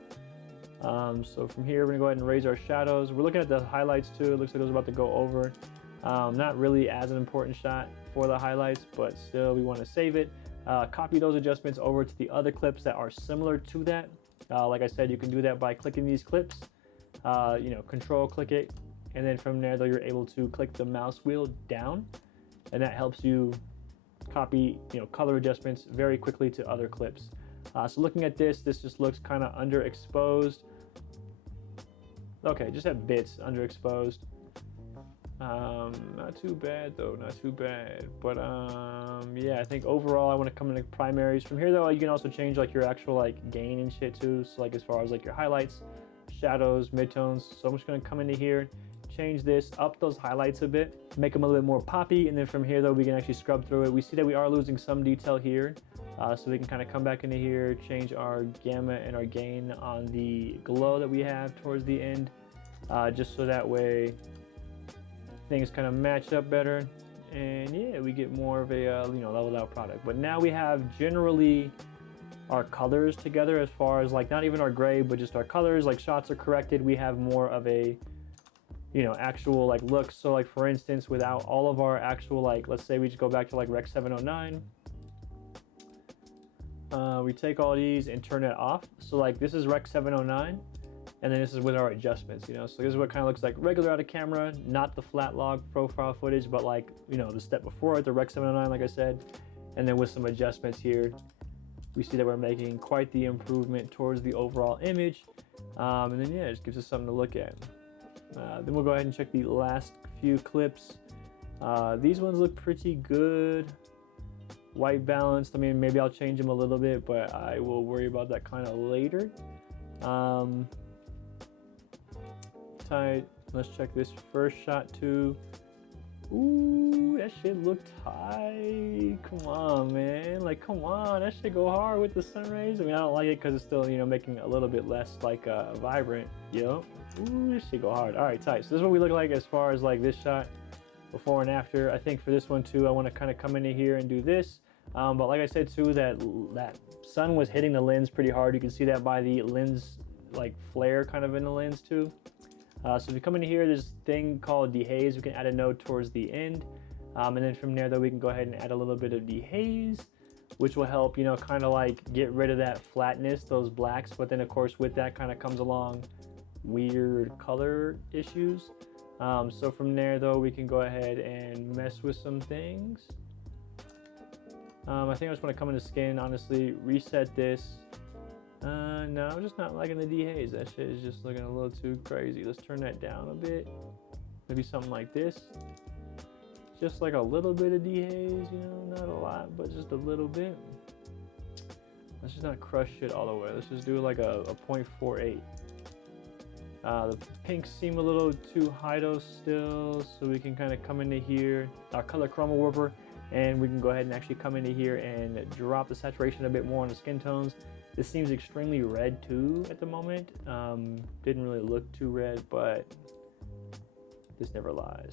So from here, we're gonna go ahead and raise our shadows. We're looking at the highlights too. It looks like it was about to go over. Not really as an important shot for the highlights, but still we want to save it. Copy those adjustments over to the other clips that are similar to that. Like I said, you can do that by clicking these clips, you know, control click it, and then from there though, you're able to click the mouse wheel down, and that helps you copy, you know, color adjustments very quickly to other clips. So looking at this just looks kind of underexposed. Okay, just have bits underexposed. Not too bad though, not too bad. But yeah, I think overall I want to come into primaries. From here though, you can also change like your actual like gain and shit too. So like as far as like your highlights, shadows, midtones. So I'm just gonna come into here, change this, up those highlights a bit, make them a little bit more poppy, and then from here though, we can actually scrub through it. We see that we are losing some detail here, so we can kind of come back into here, change our gamma and our gain on the glow that we have towards the end, just so that way things kind of match up better, and yeah, we get more of a you know, leveled out product. But now we have generally our colors together, as far as like not even our gray, but just our colors. Like shots are corrected, we have more of a, you know, actual like look. So like for instance, without all of our actual, like let's say we just go back to like Rec 709, we take all these and turn it off. So like this is Rec 709, and then this is with our adjustments, you know. So this is what kind of looks like regular out of camera, not the flat log profile footage, but like, you know, the step before it, the Rec 709, like I said. And then with some adjustments here, we see that we're making quite the improvement towards the overall image. And then yeah, it just gives us something to look at. Then we'll go ahead and check the last few clips. These ones look pretty good. White balanced. I mean, maybe I'll change them a little bit, but I will worry about that kind of later. Tight. Let's check this first shot too. Ooh, that shit looked tight. Come on, man. Like, come on. That shit go hard with the sun rays. I mean, I don't like it because it's still, you know, making it a little bit less like vibrant. You know? Ooh, this shit go hard. All right, tight. So this is what we look like as far as like this shot before and after. I think for this one too, I want to kind of come into here and do this. But like I said too, that sun was hitting the lens pretty hard. You can see that by the lens like flare kind of in the lens too. So if you come into here, there's a thing called dehaze. We can add a node towards the end. And then from there though, we can go ahead and add a little bit of dehaze, which will help, you know, kind of like get rid of that flatness, those blacks. But then of course with that kind of comes along weird color issues. So from there though, we can go ahead and mess with some things. I think I just want to come into skin, honestly, reset this. No, I'm just not liking the dehaze. That shit is just looking a little too crazy. Let's turn that down a bit. Maybe something like this. Just like a little bit of dehaze, you know, not a lot, but just a little bit. Let's just not crush shit all the way. Let's just do like a 0.48. The pinks seem a little too high though still, so we can kind of come into here, our color chroma warper, and we can go ahead and actually come into here and drop the saturation a bit more on the skin tones. This seems extremely red too at the moment. Didn't really look too red, but this never lies.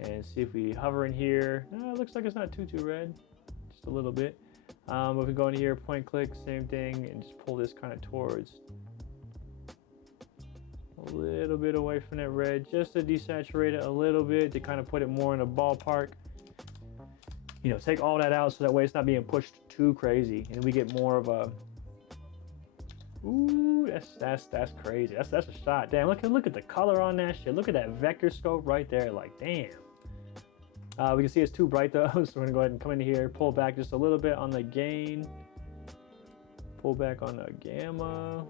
And see if we hover in here. It looks like it's not too red, just a little bit. If we go in here, point click, same thing, and just pull this kind of towards a little bit away from that red, just to desaturate it a little bit, to kind of put it more in a ballpark. You know, take all that out so that way it's not being pushed too crazy, and we get more of a. Ooh, that's crazy. That's a shot. Damn, look at the color on that shit. Look at that vector scope right there. Like, damn. We can see it's too bright though, so we're gonna go ahead and come in here, pull back just a little bit on the gain, pull back on the gamma,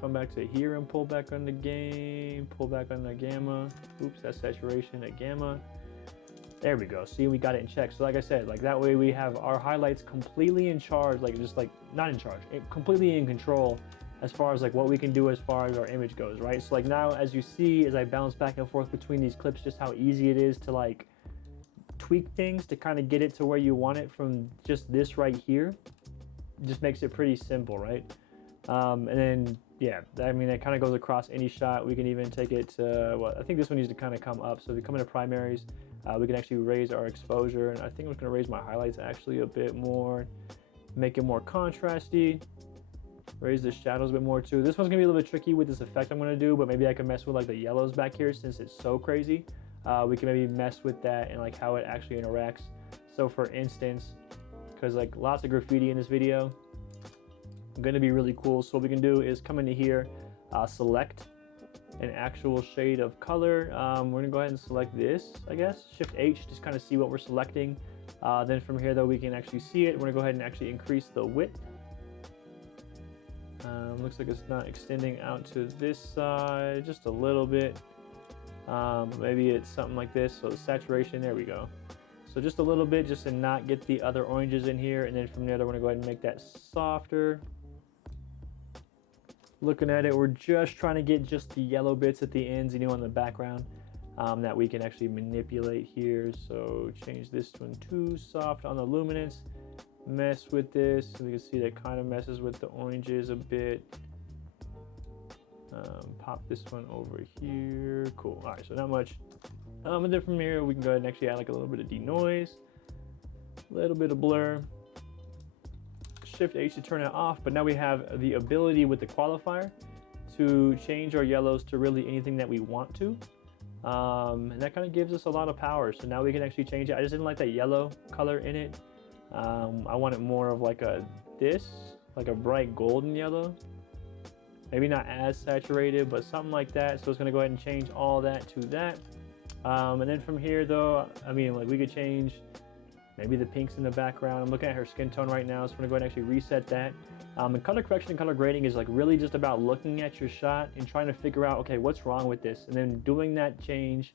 come back to here and pull back on the gain, pull back on the gamma. Oops, that's saturation, the gamma. There we go. See, we got it in check. So like I said, like that way we have our highlights completely in charge, like just like not in charge, completely in control as far as like what we can do as far as our image goes, right? So like now, as you see, as I bounce back and forth between these clips, just how easy it is to like tweak things to kind of get it to where you want it from just this right here. Just makes it pretty simple, right? And then yeah, I mean, it kind of goes across any shot. We can even take it to, well, I think this one needs to kind of come up. So if we come into primaries, we can actually raise our exposure, and I think I'm going to raise my highlights actually a bit more, make it more contrasty, raise the shadows a bit more too. This one's going to be a little bit tricky with this effect I'm going to do, but maybe I can mess with like the yellows back here since it's so crazy. We can maybe mess with that and like how it actually interacts. So for instance, because like lots of graffiti in this video, going to be really cool. So what we can do is come into here, select an actual shade of color. We're gonna go ahead and select this, I guess. Shift H, just kind of see what we're selecting. Then from here though, we can actually see it. We're gonna go ahead and actually increase the width. Looks like it's not extending out to this side, just a little bit. Maybe it's something like this. So the saturation, there we go. So just a little bit, just to not get the other oranges in here. And then from there, we're gonna go ahead and make that softer. Looking at it, we're just trying to get just the yellow bits at the ends, you know, on the background, that we can actually manipulate here. So change this one to soft on the luminance, mess with this, so we can see that kind of messes with the oranges a bit. Pop this one over here. Cool. All right, so not much. And then from here, we can go ahead and actually add like a little bit of denoise, a little bit of blur. Shift H to turn it off, but now we have the ability with the qualifier to change our yellows to really anything that we want to. And that kind of gives us a lot of power. So now we can actually change it. I just didn't like that yellow color in it. I want it more of like like a bright golden yellow. Maybe not as saturated, but something like that. So it's gonna go ahead and change all that to that. And then from here though, I mean, like we could change maybe the pinks in the background. I'm looking at her skin tone right now, so we're gonna go ahead and actually reset that. And color correction and color grading is like really just about looking at your shot and trying to figure out, okay, what's wrong with this? And then doing that change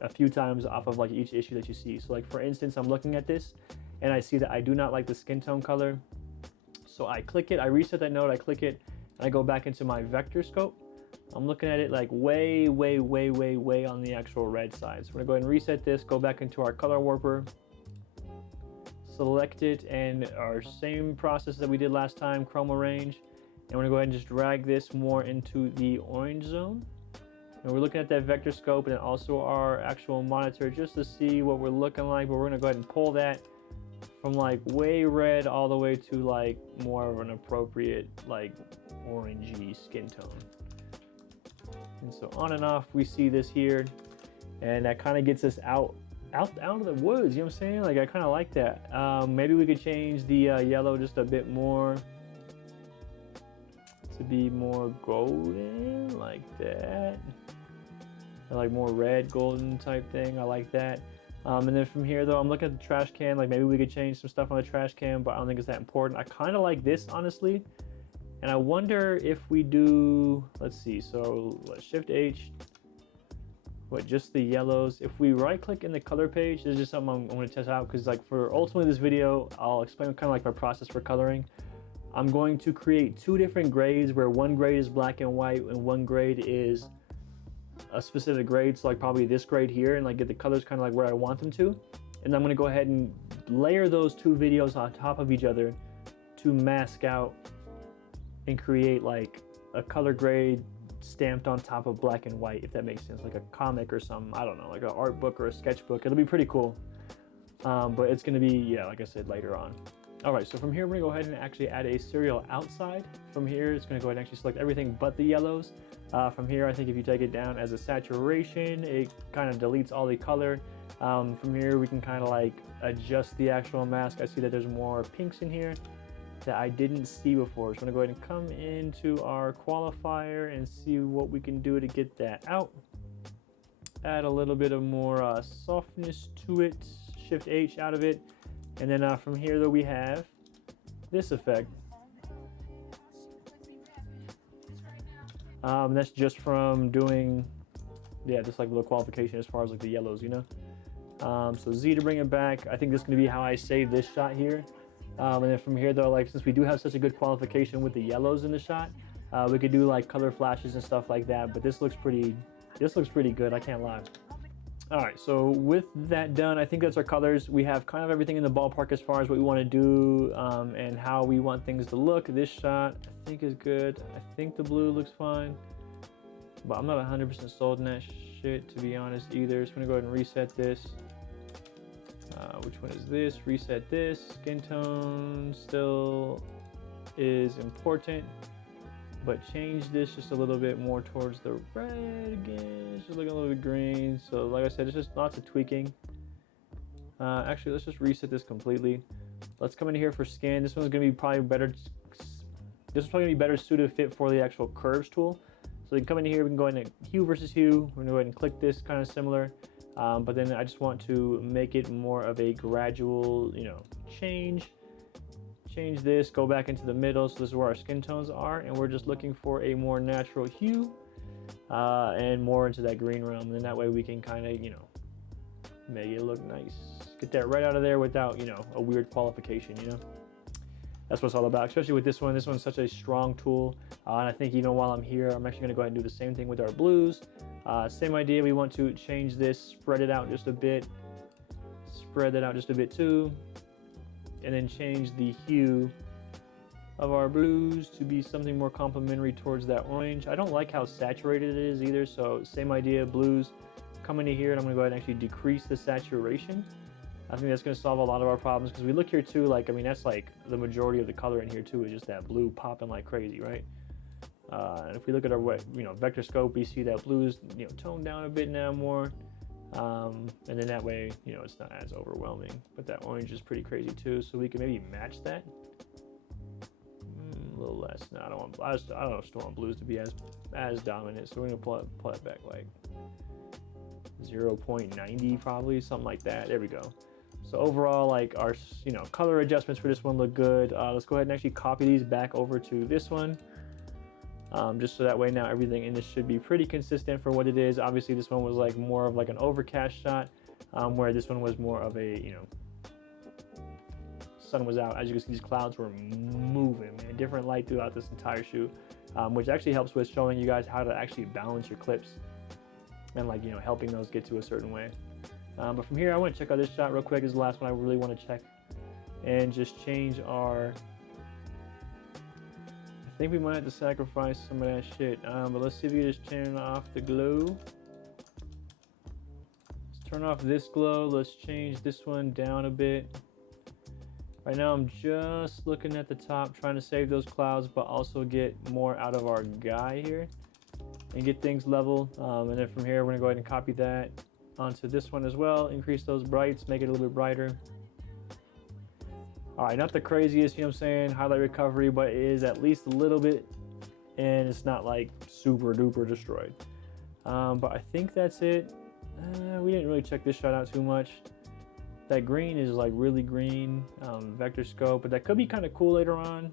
a few times off of like each issue that you see. So like for instance, I'm looking at this and I see that I do not like the skin tone color. So I click it, I reset that node, I click it, and I go back into my vector scope. I'm looking at it like way on the actual red side. So we're gonna go ahead and reset this, go back into our color warper, select it, and our same process that we did last time, chroma range. And we're gonna go ahead and just drag this more into the orange zone. And we're looking at that vector scope and also our actual monitor just to see what we're looking like. But we're gonna go ahead and pull that from like way red all the way to like more of an appropriate like orangey skin tone. And so on and off, we see this here, and that kind of gets us out of the woods, you know what I'm saying? Like I kind of like that. Maybe we could change the yellow just a bit more. to be more golden, like that. Or like more red, golden type thing. I like that. And then from here though, I'm looking at the trash can, like maybe we could change some stuff on the trash can, but I don't think it's that important. I kind of like this, honestly. And I wonder if we do, let's see, so Shift H, just the yellows. If we right click in the color page, this is just something I'm going to test out, because like for ultimately this video, I'll explain kind of like my process for coloring. I'm going to create two different grades, where one grade is black and white and one grade is a specific grade, so like probably this grade here, and like get the colors kind of like where I want them to. And I'm going to go ahead and layer those two videos on top of each other to mask out and create like a color grade stamped on top of black and white, if that makes sense, like a comic or something. I don't know, like an art book or a sketchbook. It'll be pretty cool. But it's going to be, yeah, like I said, later on. All right, so from here, we're going to go ahead and actually add a serial outside. From here, it's going to go ahead and actually select everything but the yellows. From here, I think if you take it down as a saturation, it kind of deletes all the color. From here, we can kind of like adjust the actual mask. I see that there's more pinks in here that I didn't see before. So I'm going to go ahead and come into our qualifier and see what we can do to get that out. Add a little bit of more softness to it. Shift H out of it. And then from here though, we have this effect. That's just from doing, yeah, just like a little qualification as far as like the yellows, you know. So Z to bring it back. I think this is going to be how I save this shot here. And then from here though, like since we do have such a good qualification with the yellows in the shot, we could do like color flashes and stuff like that. But this looks pretty good, I can't lie. All right, so with that done, I think that's our colors. We have kind of everything in the ballpark as far as what we want to do and how we want things to look. This shot I think is good. I think the blue looks fine, but I'm not 100% sold on that shit, to be honest, either. So I'm gonna go ahead and reset this. Which one is this? Reset this. Skin tone still is important, but change this just a little bit more towards the red again. It's just looking a little bit green. So like I said, it's just lots of tweaking. Actually, let's just reset this completely. Let's come in here for skin. This one's gonna be probably better. This is probably gonna be better suited fit for the actual curves tool. So we can come in here, we can go into hue versus hue. We're gonna go ahead and click this, kind of similar. But then I just want to make it more of a gradual, you know, change this, go back into the middle. So this is where our skin tones are, and we're just looking for a more natural hue and more into that green realm. And that way we can kind of, you know, make it look nice. Get that right out of there without, you know, a weird qualification, you know. That's what it's all about, especially with this one. This one's such a strong tool. And I think even while I'm here, I'm actually gonna go ahead and do the same thing with our blues. Same idea, we want to change this, spread it out just a bit. Spread that out just a bit too. And then change the hue of our blues to be something more complementary towards that orange. I don't like how saturated it is either, so same idea, blues. Come into here and I'm gonna go ahead and actually decrease the saturation. I think that's gonna solve a lot of our problems, because we look here too, like, I mean, that's like the majority of the color in here too, is just that blue popping like crazy, right? And if we look at our, you know, vector scope, we see that blue is, you know, toned down a bit now more. And then that way, you know, it's not as overwhelming. But that orange is pretty crazy too, so we can maybe match that. A little less. No, I don't want blues to be as dominant. So we're gonna pull it back like 0.90 probably, something like that. There we go. So overall, like our, you know, color adjustments for this one look good. Let's go ahead and actually copy these back over to this one. Just so that way now everything in this should be pretty consistent for what it is. Obviously this one was like more of like an overcast shot, where this one was more of a, you know, sun was out. As you can see, these clouds were moving, man. Different light throughout this entire shoot, which actually helps with showing you guys how to actually balance your clips and, like, you know, helping those get to a certain way. But from here, I want to check out this shot real quick. This is the last one I really want to check, and just change our, I think we might have to sacrifice some of that shit, but let's see if you just turn off the glow. Let's turn off this glow. Let's change this one down a bit. Right now I'm just looking at the top, trying to save those clouds, but also get more out of our guy here and get things level. And then from here, we're gonna go ahead and copy that onto this one as well. Increase those brights, make it a little bit brighter. All right, not the craziest, you know what I'm saying, highlight recovery, but it is at least a little bit and it's not like super duper destroyed. But I think that's it. We didn't really check this shot out too much. That green is like really green, vector scope, but that could be kind of cool later on.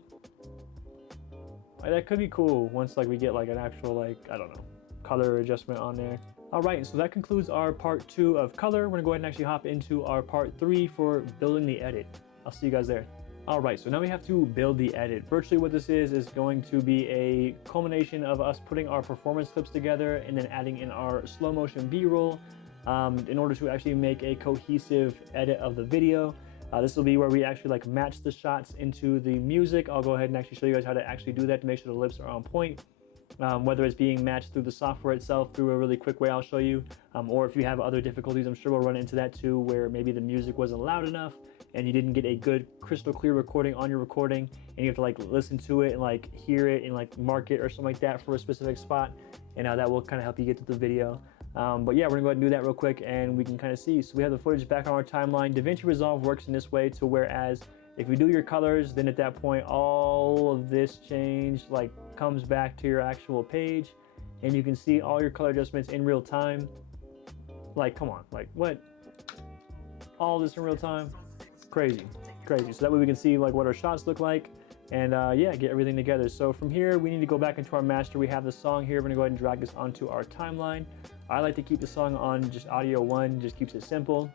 Like, that could be cool once like we get like an actual, like, I don't know, color adjustment on there. All right, so that concludes our part 2 of color. We're gonna go ahead and actually hop into our part 3 for building the edit. I'll see you guys there. All right, so now we have to build the edit. Virtually what this is going to be a culmination of us putting our performance clips together and then adding in our slow motion B-roll in order to actually make a cohesive edit of the video. This will be where we actually like match the shots into the music. I'll go ahead and actually show you guys how to actually do that to make sure the lips are on point. Whether it's being matched through the software itself, through a really quick way I'll show you, or if you have other difficulties, I'm sure we'll run into that too, where maybe the music wasn't loud enough and you didn't get a good crystal clear recording on your recording, and you have to like listen to it and like hear it and like mark it or something like that for a specific spot, and that will kind of help you get to the video. But yeah, we're gonna go ahead and do that real quick and we can kind of see. So we have the footage back on our timeline. DaVinci Resolve works in this way to whereas if you do your colors, then at that point, all of this change like comes back to your actual page and you can see all your color adjustments in real time. Like, come on, like what? All this in real time? Crazy, crazy. So that way we can see like what our shots look like and yeah, get everything together. So from here, we need to go back into our master. We have the song here. We're gonna go ahead and drag this onto our timeline. I like to keep the song on just audio 1, just keeps it simple.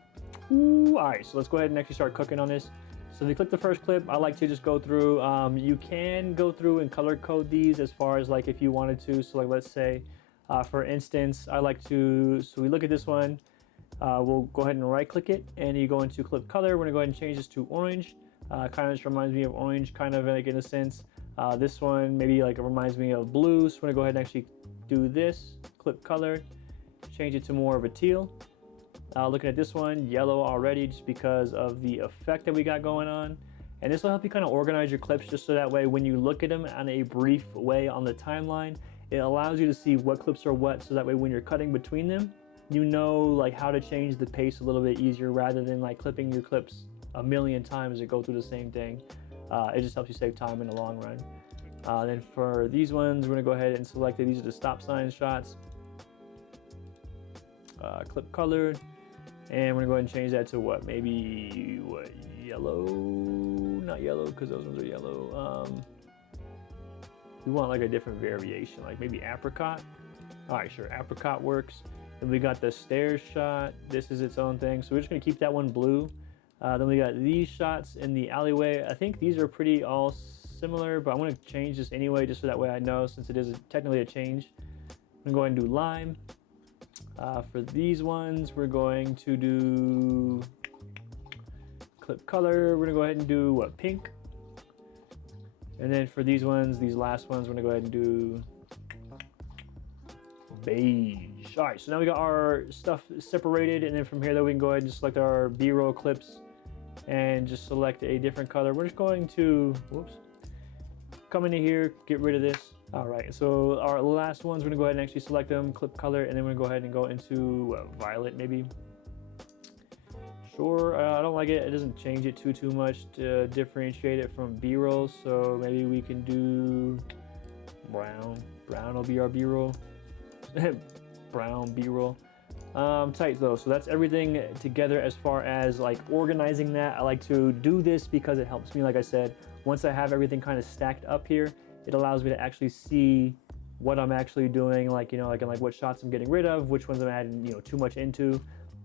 Ooh, all right, so let's go ahead and actually start cooking on this. So if you click the first clip, I like to just go through, you can go through and color code these as far as like if you wanted to. So like let's say, for instance, I like to, so we look at this one, we'll go ahead and right click it and you go into clip color. We're gonna go ahead and change this to orange. Kind of just reminds me of orange, kind of like in a sense. This one maybe like it reminds me of blue. So we're gonna go ahead and actually do this, clip color, change it to more of a teal. Looking at this one, yellow already just because of the effect that we got going on. And this will help you kind of organize your clips just so that way when you look at them on a brief way on the timeline, it allows you to see what clips are what, so that way when you're cutting between them, you know like how to change the pace a little bit easier rather than like clipping your clips a million times to go through the same thing. It just helps you save time in the long run. Then for these ones, we're gonna go ahead and select it. These are the stop sign shots. Clip colored. And we're gonna go ahead and change that to what? Maybe what? Yellow? Not yellow, because those ones are yellow. We want like a different variation, like maybe apricot. All right, sure, apricot works. Then we got the stairs shot. This is its own thing. So we're just gonna keep that one blue. Then we got these shots in the alleyway. I think these are pretty all similar, but I'm gonna change this anyway, just so that way I know, since it is technically a change. I'm gonna go ahead and do lime. For these ones, we're going to do clip color. We're gonna go ahead and do what, pink. And then for these ones, these last ones, we're gonna go ahead and do beige. All right, so now we got our stuff separated, and then from here, though, we can go ahead and select our B-roll clips and just select a different color. We're just going to, whoops, come into here, get rid of this. All right, so our last ones, we're gonna go ahead and actually select them, clip color, and then we're gonna go ahead and go into violet maybe. Sure, I don't like it. It doesn't change it too much to differentiate it from B-roll, so maybe we can do brown. Brown will be our B-roll. Brown B-roll. Tight though, so that's everything together as far as like organizing that. I like to do this because it helps me, like I said, once I have everything kind of stacked up here, it allows me to actually see what I'm actually doing, like, you know, like what shots I'm getting rid of, which ones I'm adding, you know, too much into.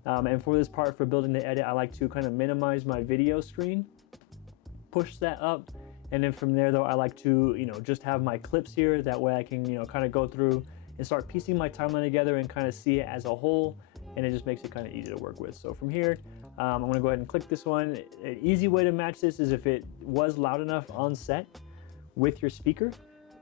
And for this part, for building the edit, I like to kind of minimize my video screen, push that up. And then from there though, I like to, you know, just have my clips here. That way I can, you know, kind of go through and start piecing my timeline together and kind of see it as a whole. And it just makes it kind of easy to work with. So from here, I'm gonna go ahead and click this one. An easy way to match this is if it was loud enough on set with your speaker,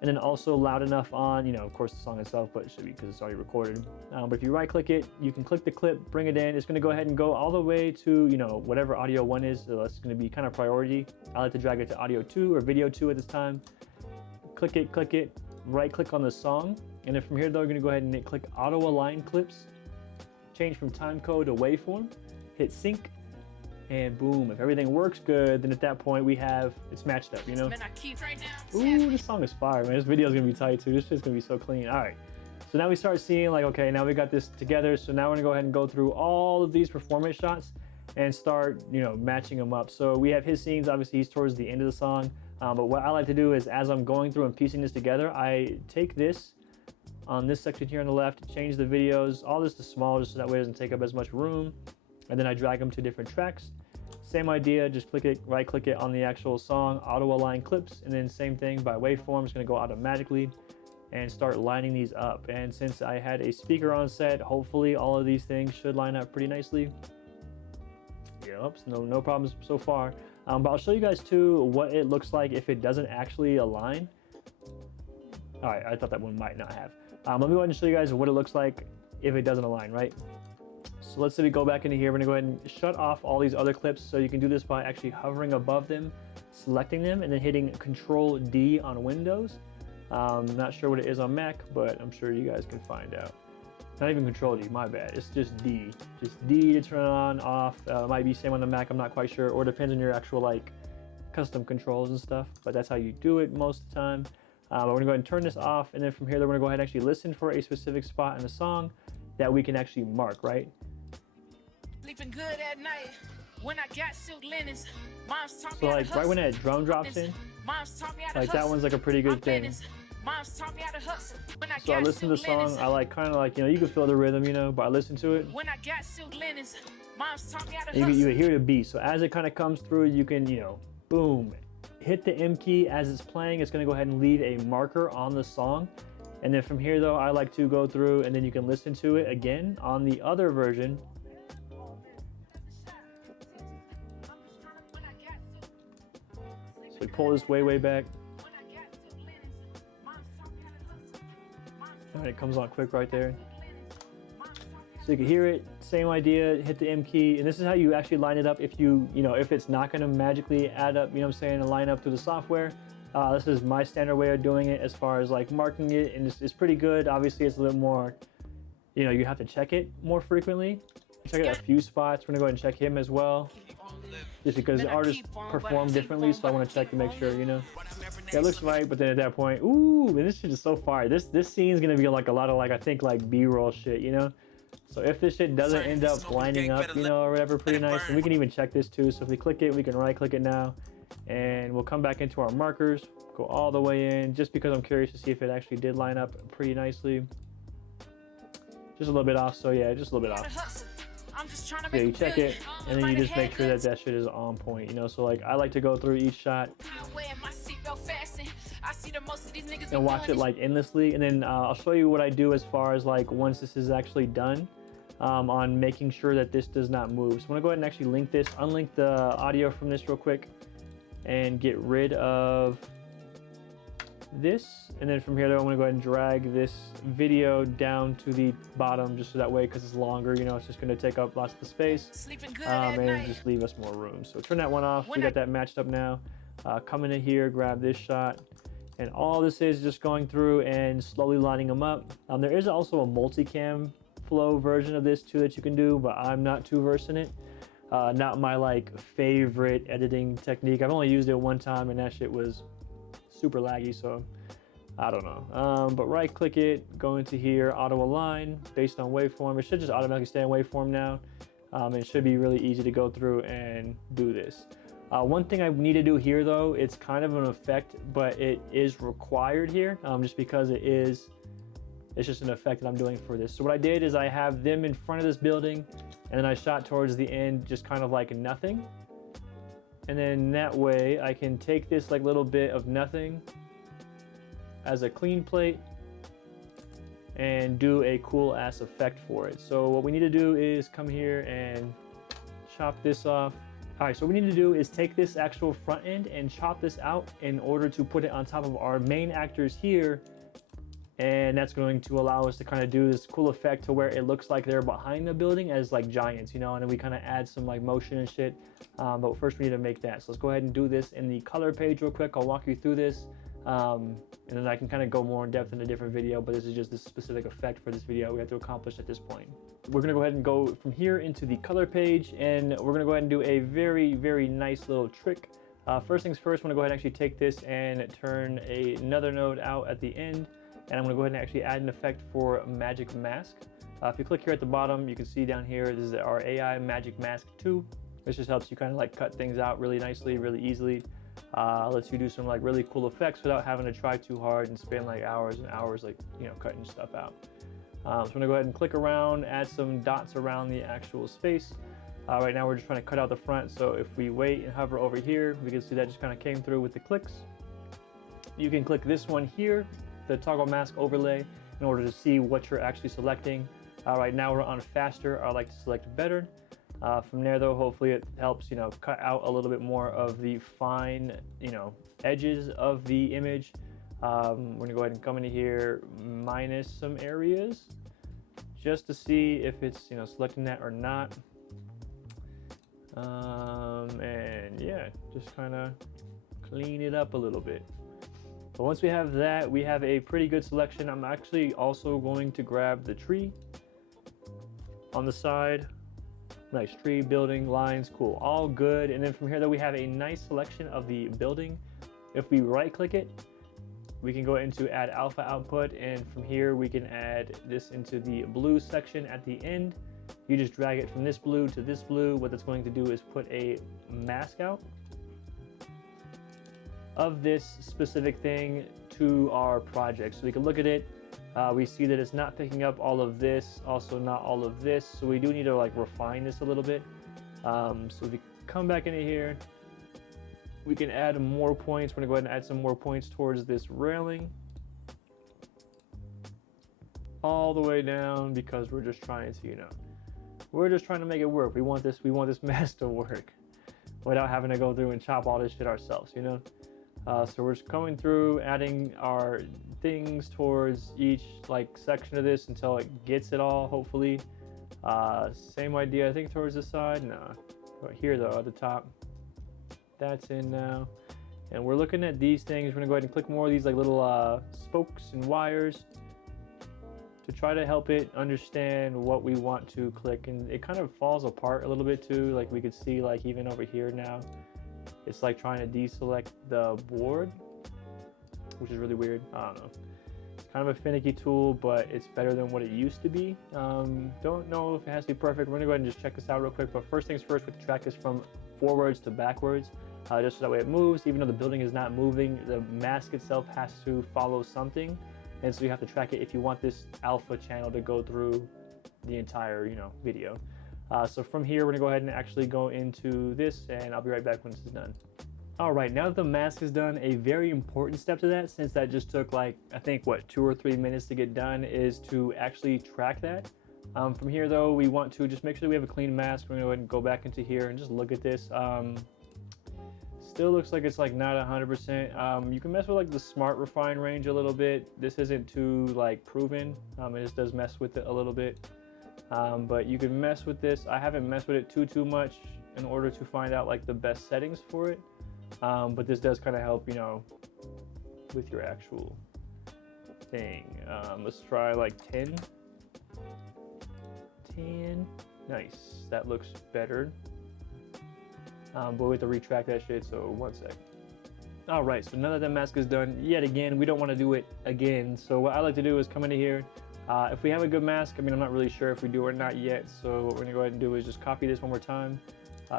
and then also loud enough on, you know, of course the song itself, but it should be because it's already recorded. But if you right click it, you can click the clip, bring it in. It's gonna go ahead and go all the way to, you know, whatever audio 1 is. So that's gonna be kind of priority. I like to drag it to audio 2 or video 2 at this time. Click it, right click on the song. And then from here though, we're gonna go ahead and click auto align clips, change from time code to waveform, hit sync, And boom, if everything works good, then at that point it's matched up, you know? Ooh, this song is fire, man. This video is gonna be tight too. This shit's gonna be so clean. All right, so now we start seeing like, okay, now we got this together. So now we're gonna go ahead and go through all of these performance shots and start, you know, matching them up. So we have his scenes, obviously he's towards the end of the song. But what I like to do is as I'm going through and piecing this together, I take this on this section here on the left, change the videos, all this to small, just so that way it doesn't take up as much room. And then I drag them to different tracks. Same idea, just click it, right click it on the actual song, auto align clips, and then same thing by waveform, it's gonna go automatically and start lining these up. And since I had a speaker on set, hopefully all of these things should line up pretty nicely. Yep, no problems so far. But I'll show you guys too what it looks like if it doesn't actually align. All right, I thought that one might not have. Let me go ahead and show you guys what it looks like if it doesn't align, right? So let's say we go back into here, we're gonna go ahead and shut off all these other clips. So you can do this by actually hovering above them, selecting them, and then hitting Control D on Windows. Not sure what it is on Mac, but I'm sure you guys can find out. Not even Control D, my bad. It's just D. Just D to turn it on, off. Might be same on the Mac, I'm not quite sure. Or depends on your actual like custom controls and stuff, but that's how you do it most of the time. But we're gonna go ahead and turn this off, and then from here, we're gonna go ahead and actually listen for a specific spot in the song that we can actually mark, right? Sleeping good at night when I got silk linens. Mom's taught So me like right when that drum drops in, Mom's taught me how to like that one's like a pretty good thing. Mom's taught me how to hustle. So I listen to the song, I like kind of like, you know, you can feel the rhythm, you know, but I listen to it. When I got silk linens, Mom's taught me how to you hustle. can hear the beat. So as it kind of comes through, you can, you know, boom, hit the M key as it's playing. It's gonna go ahead and leave a marker on the song. And then from here though, I like to go through and then you can listen to it again on the other version. So we pull this way back. And it comes on quick right there. So you can hear it, same idea, hit the M key, and this is how you actually line it up if if it's not gonna magically add up, you know what I'm saying, and line up through the software. This is my standard way of doing it as far as like marking it, and it's pretty good. Obviously it's a little more, you know, you have to check it more frequently. Check it at a few spots. We're gonna go ahead and check him as well, just because artists perform differently, so I want to check to make sure, you know. Yeah, it looks right, but then at that point, ooh, man, this shit is so fire. This scene is gonna be like a lot of like, I think like B-roll shit, you know. So if this shit doesn't end up lining up, you know, or whatever, pretty nice, and we can even check this too. So if we click it, we can right click it now, and we'll come back into our markers, go all the way in, just because I'm curious to see if it actually did line up pretty nicely. Just a little bit off, so yeah, just a little bit off. Yeah, you check it, and then you just make sure that that shit is on point, you know. So like, I like to go through each shot and watch it like endlessly, and then I'll show you what I do as far as like once this is actually done, on making sure that this does not move. So I'm gonna go ahead and actually link this, unlink the audio from this real quick, and get rid of this, and then from here though, I'm gonna go ahead and drag this video down to the bottom, just so that way, because it's longer, you know, it's just gonna take up lots of the space, and just leave us more room. So turn that one off. We got that matched up now. Come into here, grab this shot, and all this is just going through and slowly lining them up. There is also a multicam flow version of this too that you can do, but I'm not too versed in it. Not my like favorite editing technique. I've only used it one time and that shit was super laggy, so I don't know. But right click it, go into here, auto align based on waveform. It should just automatically stay in waveform now. It should be really easy to go through and do this. One thing I need to do here though, it's kind of an effect, but it is required here, just because it's just an effect that I'm doing for this. So what I did is I have them in front of this building, and then I shot towards the end, just kind of like nothing. And then that way I can take this like little bit of nothing as a clean plate and do a cool ass effect for it. So what we need to do is come here and chop this off. All right, so what we need to do is take this actual front end and chop this out in order to put it on top of our main actors here. And that's going to allow us to kind of do this cool effect to where it looks like they're behind the building as like giants, you know, and then we kind of add some like motion and shit. But first we need to make that. So let's go ahead and do this in the color page real quick. I'll walk you through this. And then I can kind of go more in depth in a different video, but this is just this specific effect for this video we have to accomplish at this point. We're gonna go ahead and go from here into the color page, and we're gonna go ahead and do a very, very nice little trick. First things first, I'm gonna go ahead and actually take this and turn another node out at the end, and I'm gonna go ahead and actually add an effect for Magic Mask. If you click here at the bottom, you can see down here, this is our AI Magic Mask 2. This just helps you kind of like cut things out really nicely, really easily. Lets you do some like really cool effects without having to try too hard and spend like hours and hours like, you know, cutting stuff out. So I'm gonna go ahead and click around, add some dots around the actual space. Right now we're just trying to cut out the front, so if we wait and hover over here, we can see that just kind of came through with the clicks. You can click this one here, the toggle mask overlay, in order to see what you're actually selecting. Right now we're on faster. I like to select better. From there though, hopefully it helps, you know, cut out a little bit more of the fine, you know, edges of the image. We're gonna go ahead and come into here, minus some areas, just to see if it's, you know, selecting that or not. And yeah, just kind of clean it up a little bit. But once we have that, we have a pretty good selection. I'm actually also going to grab the tree on the side. Nice tree, building, lines, cool, all good. And then from here though, we have a nice selection of the building. If we right click it, we can go into add alpha output, and from here we can add this into the blue section at the end. You just drag it from this blue to this blue. What that's going to do is put a mask out of this specific thing to our project. So we can look at it. We see that it's not picking up all of this, also not all of this. So we do need to like refine this a little bit. So if we come back into here, we can add more points. We're gonna go ahead and add some more points towards this railing. All the way down, because we're just trying to, you know, we're just trying to make it work. We want this mess to work without having to go through and chop all this shit ourselves, you know? So we're just coming through, adding our things towards each like section of this until it gets it all, hopefully. Same idea, I think, towards the side. No, right here though, at the top. That's in now. And we're looking at these things. We're gonna go ahead and click more of these like little spokes and wires to try to help it understand what we want to click. And it kind of falls apart a little bit too. Like we could see like even over here now, it's like trying to deselect the board, which is really weird. I don't know. It's kind of a finicky tool, but it's better than what it used to be. Don't know if it has to be perfect. We're gonna go ahead and just check this out real quick. But first things first, we can track this from forwards to backwards, just so that way it moves. Even though the building is not moving, the mask itself has to follow something. And so you have to track it if you want this alpha channel to go through the entire, you know, video. So from here, we're gonna go ahead and actually go into this, and I'll be right back when this is done. All right, now that the mask is done, a very important step to that, since that just took like, I think, what, 2 or 3 minutes to get done, is to actually track that. From here though, we want to just make sure that we have a clean mask. We're gonna go ahead and go back into here and just look at this. Still looks like it's like not 100%. You can mess with like the smart refine range a little bit. This isn't too like proven. It just does mess with it a little bit. But you can mess with this. I haven't messed with it too much in order to find out like the best settings for it. But this does kind of help, you know, with your actual thing. Let's try like 10. 10. Nice. That looks better. But we have to retract that shit, so 1 sec. All right, so now that the mask is done, yet again, we don't want to do it again. So what I like to do is come into here. If we have a good mask, I mean, I'm not really sure if we do or not yet. So what we're gonna go ahead and do is just copy this one more time,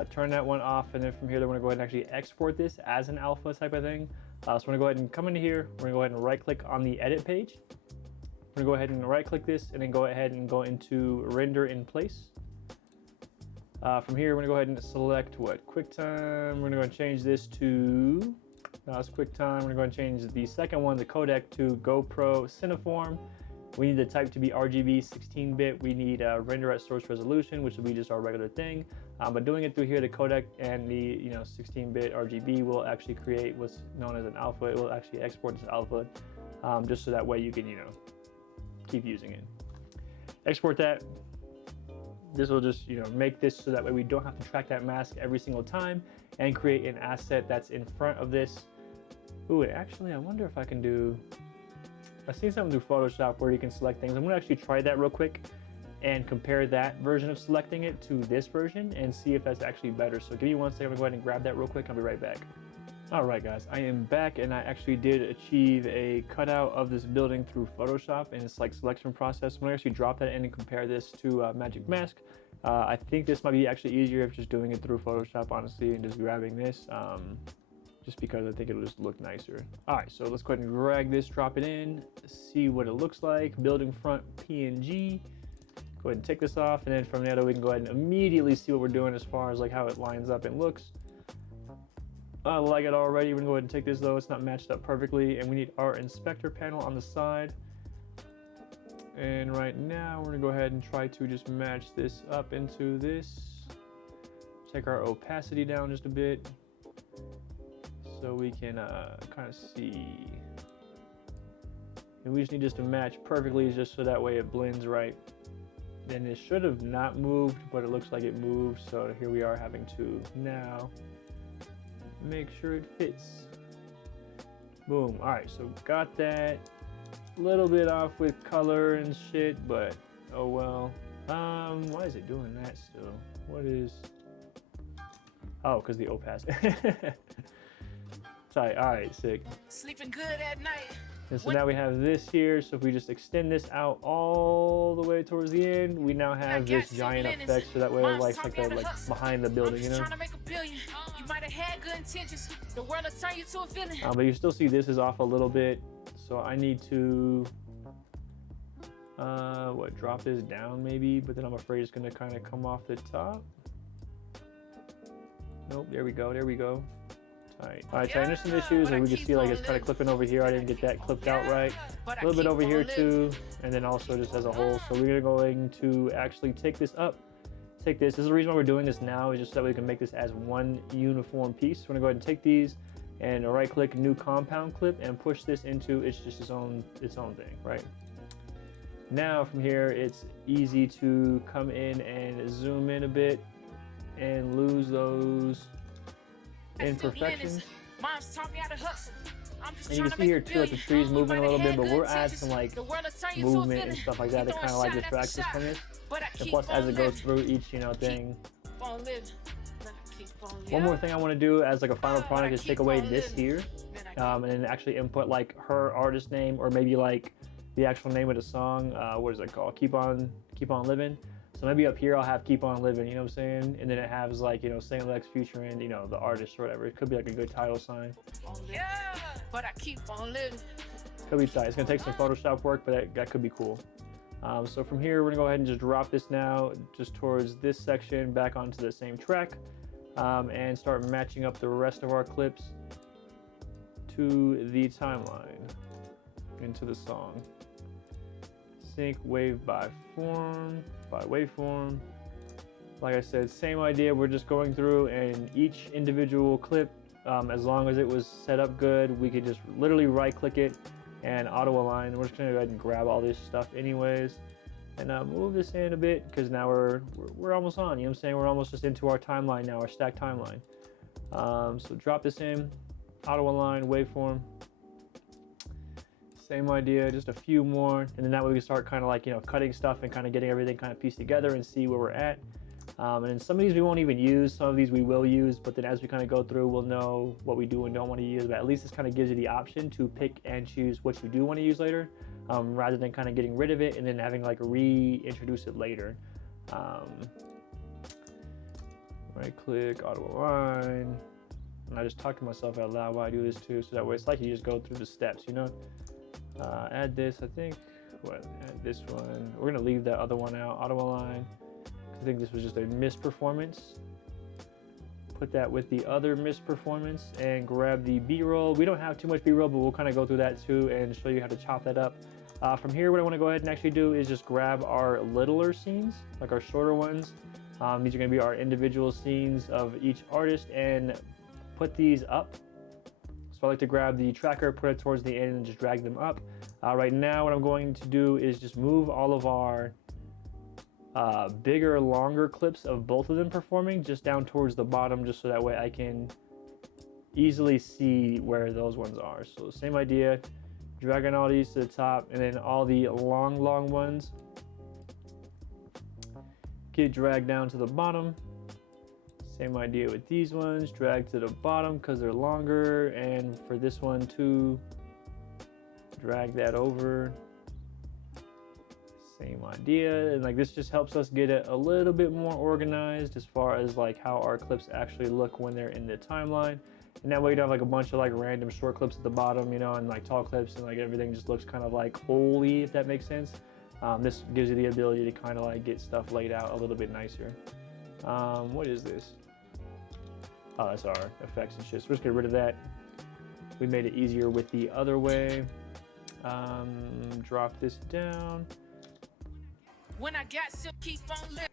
turn that one off, and then from here, we're gonna go ahead and actually export this as an alpha type of thing. So we're gonna go ahead and come into here. We're gonna go ahead and right click on the edit page. We're gonna go ahead and right click this and then go ahead and go into render in place. From here, we're gonna go ahead and select what? QuickTime. We're gonna go and change this to, no, it's QuickTime. We're gonna go and change the second one, the codec, to GoPro Cineform. We need the type to be RGB 16-bit. We need render at source resolution, which will be just our regular thing. But doing it through here, the codec and the 16-bit RGB will actually create what's known as an alpha. It will actually export this alpha, just so that way you can keep using it. Export that. This will just make this so that way we don't have to track that mask every single time and create an asset that's in front of this Ooh, actually, I wonder if I can do, I've seen something through Photoshop where you can select things. I'm gonna actually try that real quick and compare that version of selecting it to this version and see if that's actually better. So give me 1 second, I'm gonna go ahead and grab that real quick. I'll be right back. All right, guys, I am back, and I actually did achieve a cutout of this building through Photoshop and its like selection process. I'm gonna actually drop that in and compare this to Magic Mask. I think this might be actually easier if just doing it through Photoshop, honestly, and just grabbing this, just because I think it'll just look nicer. All right, so let's go ahead and drag this, drop it in, see what it looks like. Building front PNG. Go ahead and take this off, and then from there we can go ahead and immediately see what we're doing as far as like how it lines up and looks. I like it already. We're gonna go ahead and take this though. It's not matched up perfectly, and we need our inspector panel on the side. And right now we're gonna go ahead and try to just match this up into this. Take our opacity down just a bit so we can kind of see. And we just need this to match perfectly, just so that way it blends right. And it should have not moved, but it looks like it moved. So here we are having to now make sure it fits. Boom. All right, so got that. A little bit off with color and shit, but oh well. Why is it doing that still? What is? Oh, because the opacity. Sorry. All right, sick. Sleeping good at night. And so now we have this here. So if we just extend this out all the way towards the end, we now have this giant effect. So that way it likes like behind the building, you know. Trying to make $1 billion. You might have had good intentions. The world will turn you to a villain. But you still see this is off a little bit. So I need to drop this down maybe, but then I'm afraid it's gonna kind of come off the top. Nope, there we go. All right, so I know some issues, and we can see like it's kind of clipping over here. I didn't get that clipped out right. A little bit over here too, and then also just as a whole. So we're going to actually take this up. This is the reason why we're doing this now, is just so that we can make this as one uniform piece. So we're gonna go ahead and take these and right click new compound clip and push this into its own thing, right? Now from here, it's easy to come in and zoom in a bit and lose those imperfections. And you can see here too, like the trees moving a little bit, but we're adding some like movement and stuff like that to kind of like distract us from this. And plus, as it goes through each thing. One more thing I want to do as like a final product is take away this here, and then actually input like her artist name, or maybe like the actual name of the song. What is it called? Keep on Living. So maybe up here I'll have Keep On Living, you know what I'm saying? And then it has like, you know, Saint Lex featuring, you know, the artist or whatever. It could be like a good title sign. Yeah, but I keep on living. Could be tight. It's gonna take some Photoshop work, but that could be cool. So from here, we're gonna go ahead and just drop this now just towards this section back onto the same track, and start matching up the rest of our clips to the timeline into the song. Sync wave by waveform. Like I said, same idea. We're just going through, and each individual clip, as long as it was set up good, we could just literally right click it and auto align. We're just gonna go ahead and grab all this stuff anyways, and move this in a bit, because now we're almost on, you know what I'm saying? We're almost just into our timeline now, our stack timeline. So drop this in, auto align, waveform. Same idea, just a few more, and then that way we can start kind of like, you know, cutting stuff and kind of getting everything kind of pieced together and see where we're at. And then some of these we won't even use, some of these we will use, but then as we kind of go through, we'll know what we do and don't want to use. But at least this kind of gives you the option to pick and choose what you do want to use later, rather than kind of getting rid of it and then having like reintroduce it later. Right click, auto align. And I just talk to myself out loud while I do this too, so that way it's like you just go through the steps, you know? Add this, I think. Add this one. We're gonna leave that other one out, auto align. I think this was just a misperformance. Put that with the other misperformance and grab the B-roll. We don't have too much B-roll, but we'll kind of go through that too and show you how to chop that up. From here, what I want to go ahead and actually do is just grab our littler scenes, like our shorter ones. These are going to be our individual scenes of each artist, and put these up. So I like to grab the tracker, put it towards the end, and just drag them up. Right now, what I'm going to do is just move all of our bigger, longer clips of both of them performing just down towards the bottom, just so that way I can easily see where those ones are. So same idea, dragging all these to the top, and then all the long ones get dragged down to the bottom. Same idea with these ones, drag to the bottom because they're longer, and for this one too, drag that over. Same idea, and like this just helps us get it a little bit more organized as far as like how our clips actually look when they're in the timeline. And that way you don't have like a bunch of like random short clips at the bottom, you know, and like tall clips, and like everything just looks kind of like holy, if that makes sense. This gives you the ability to kind of like get stuff laid out a little bit nicer. What is this? Oh, that's our effects and shit. So we're just get rid of that. We made it easier with the other way. Drop this down. When I got silk, keep on living,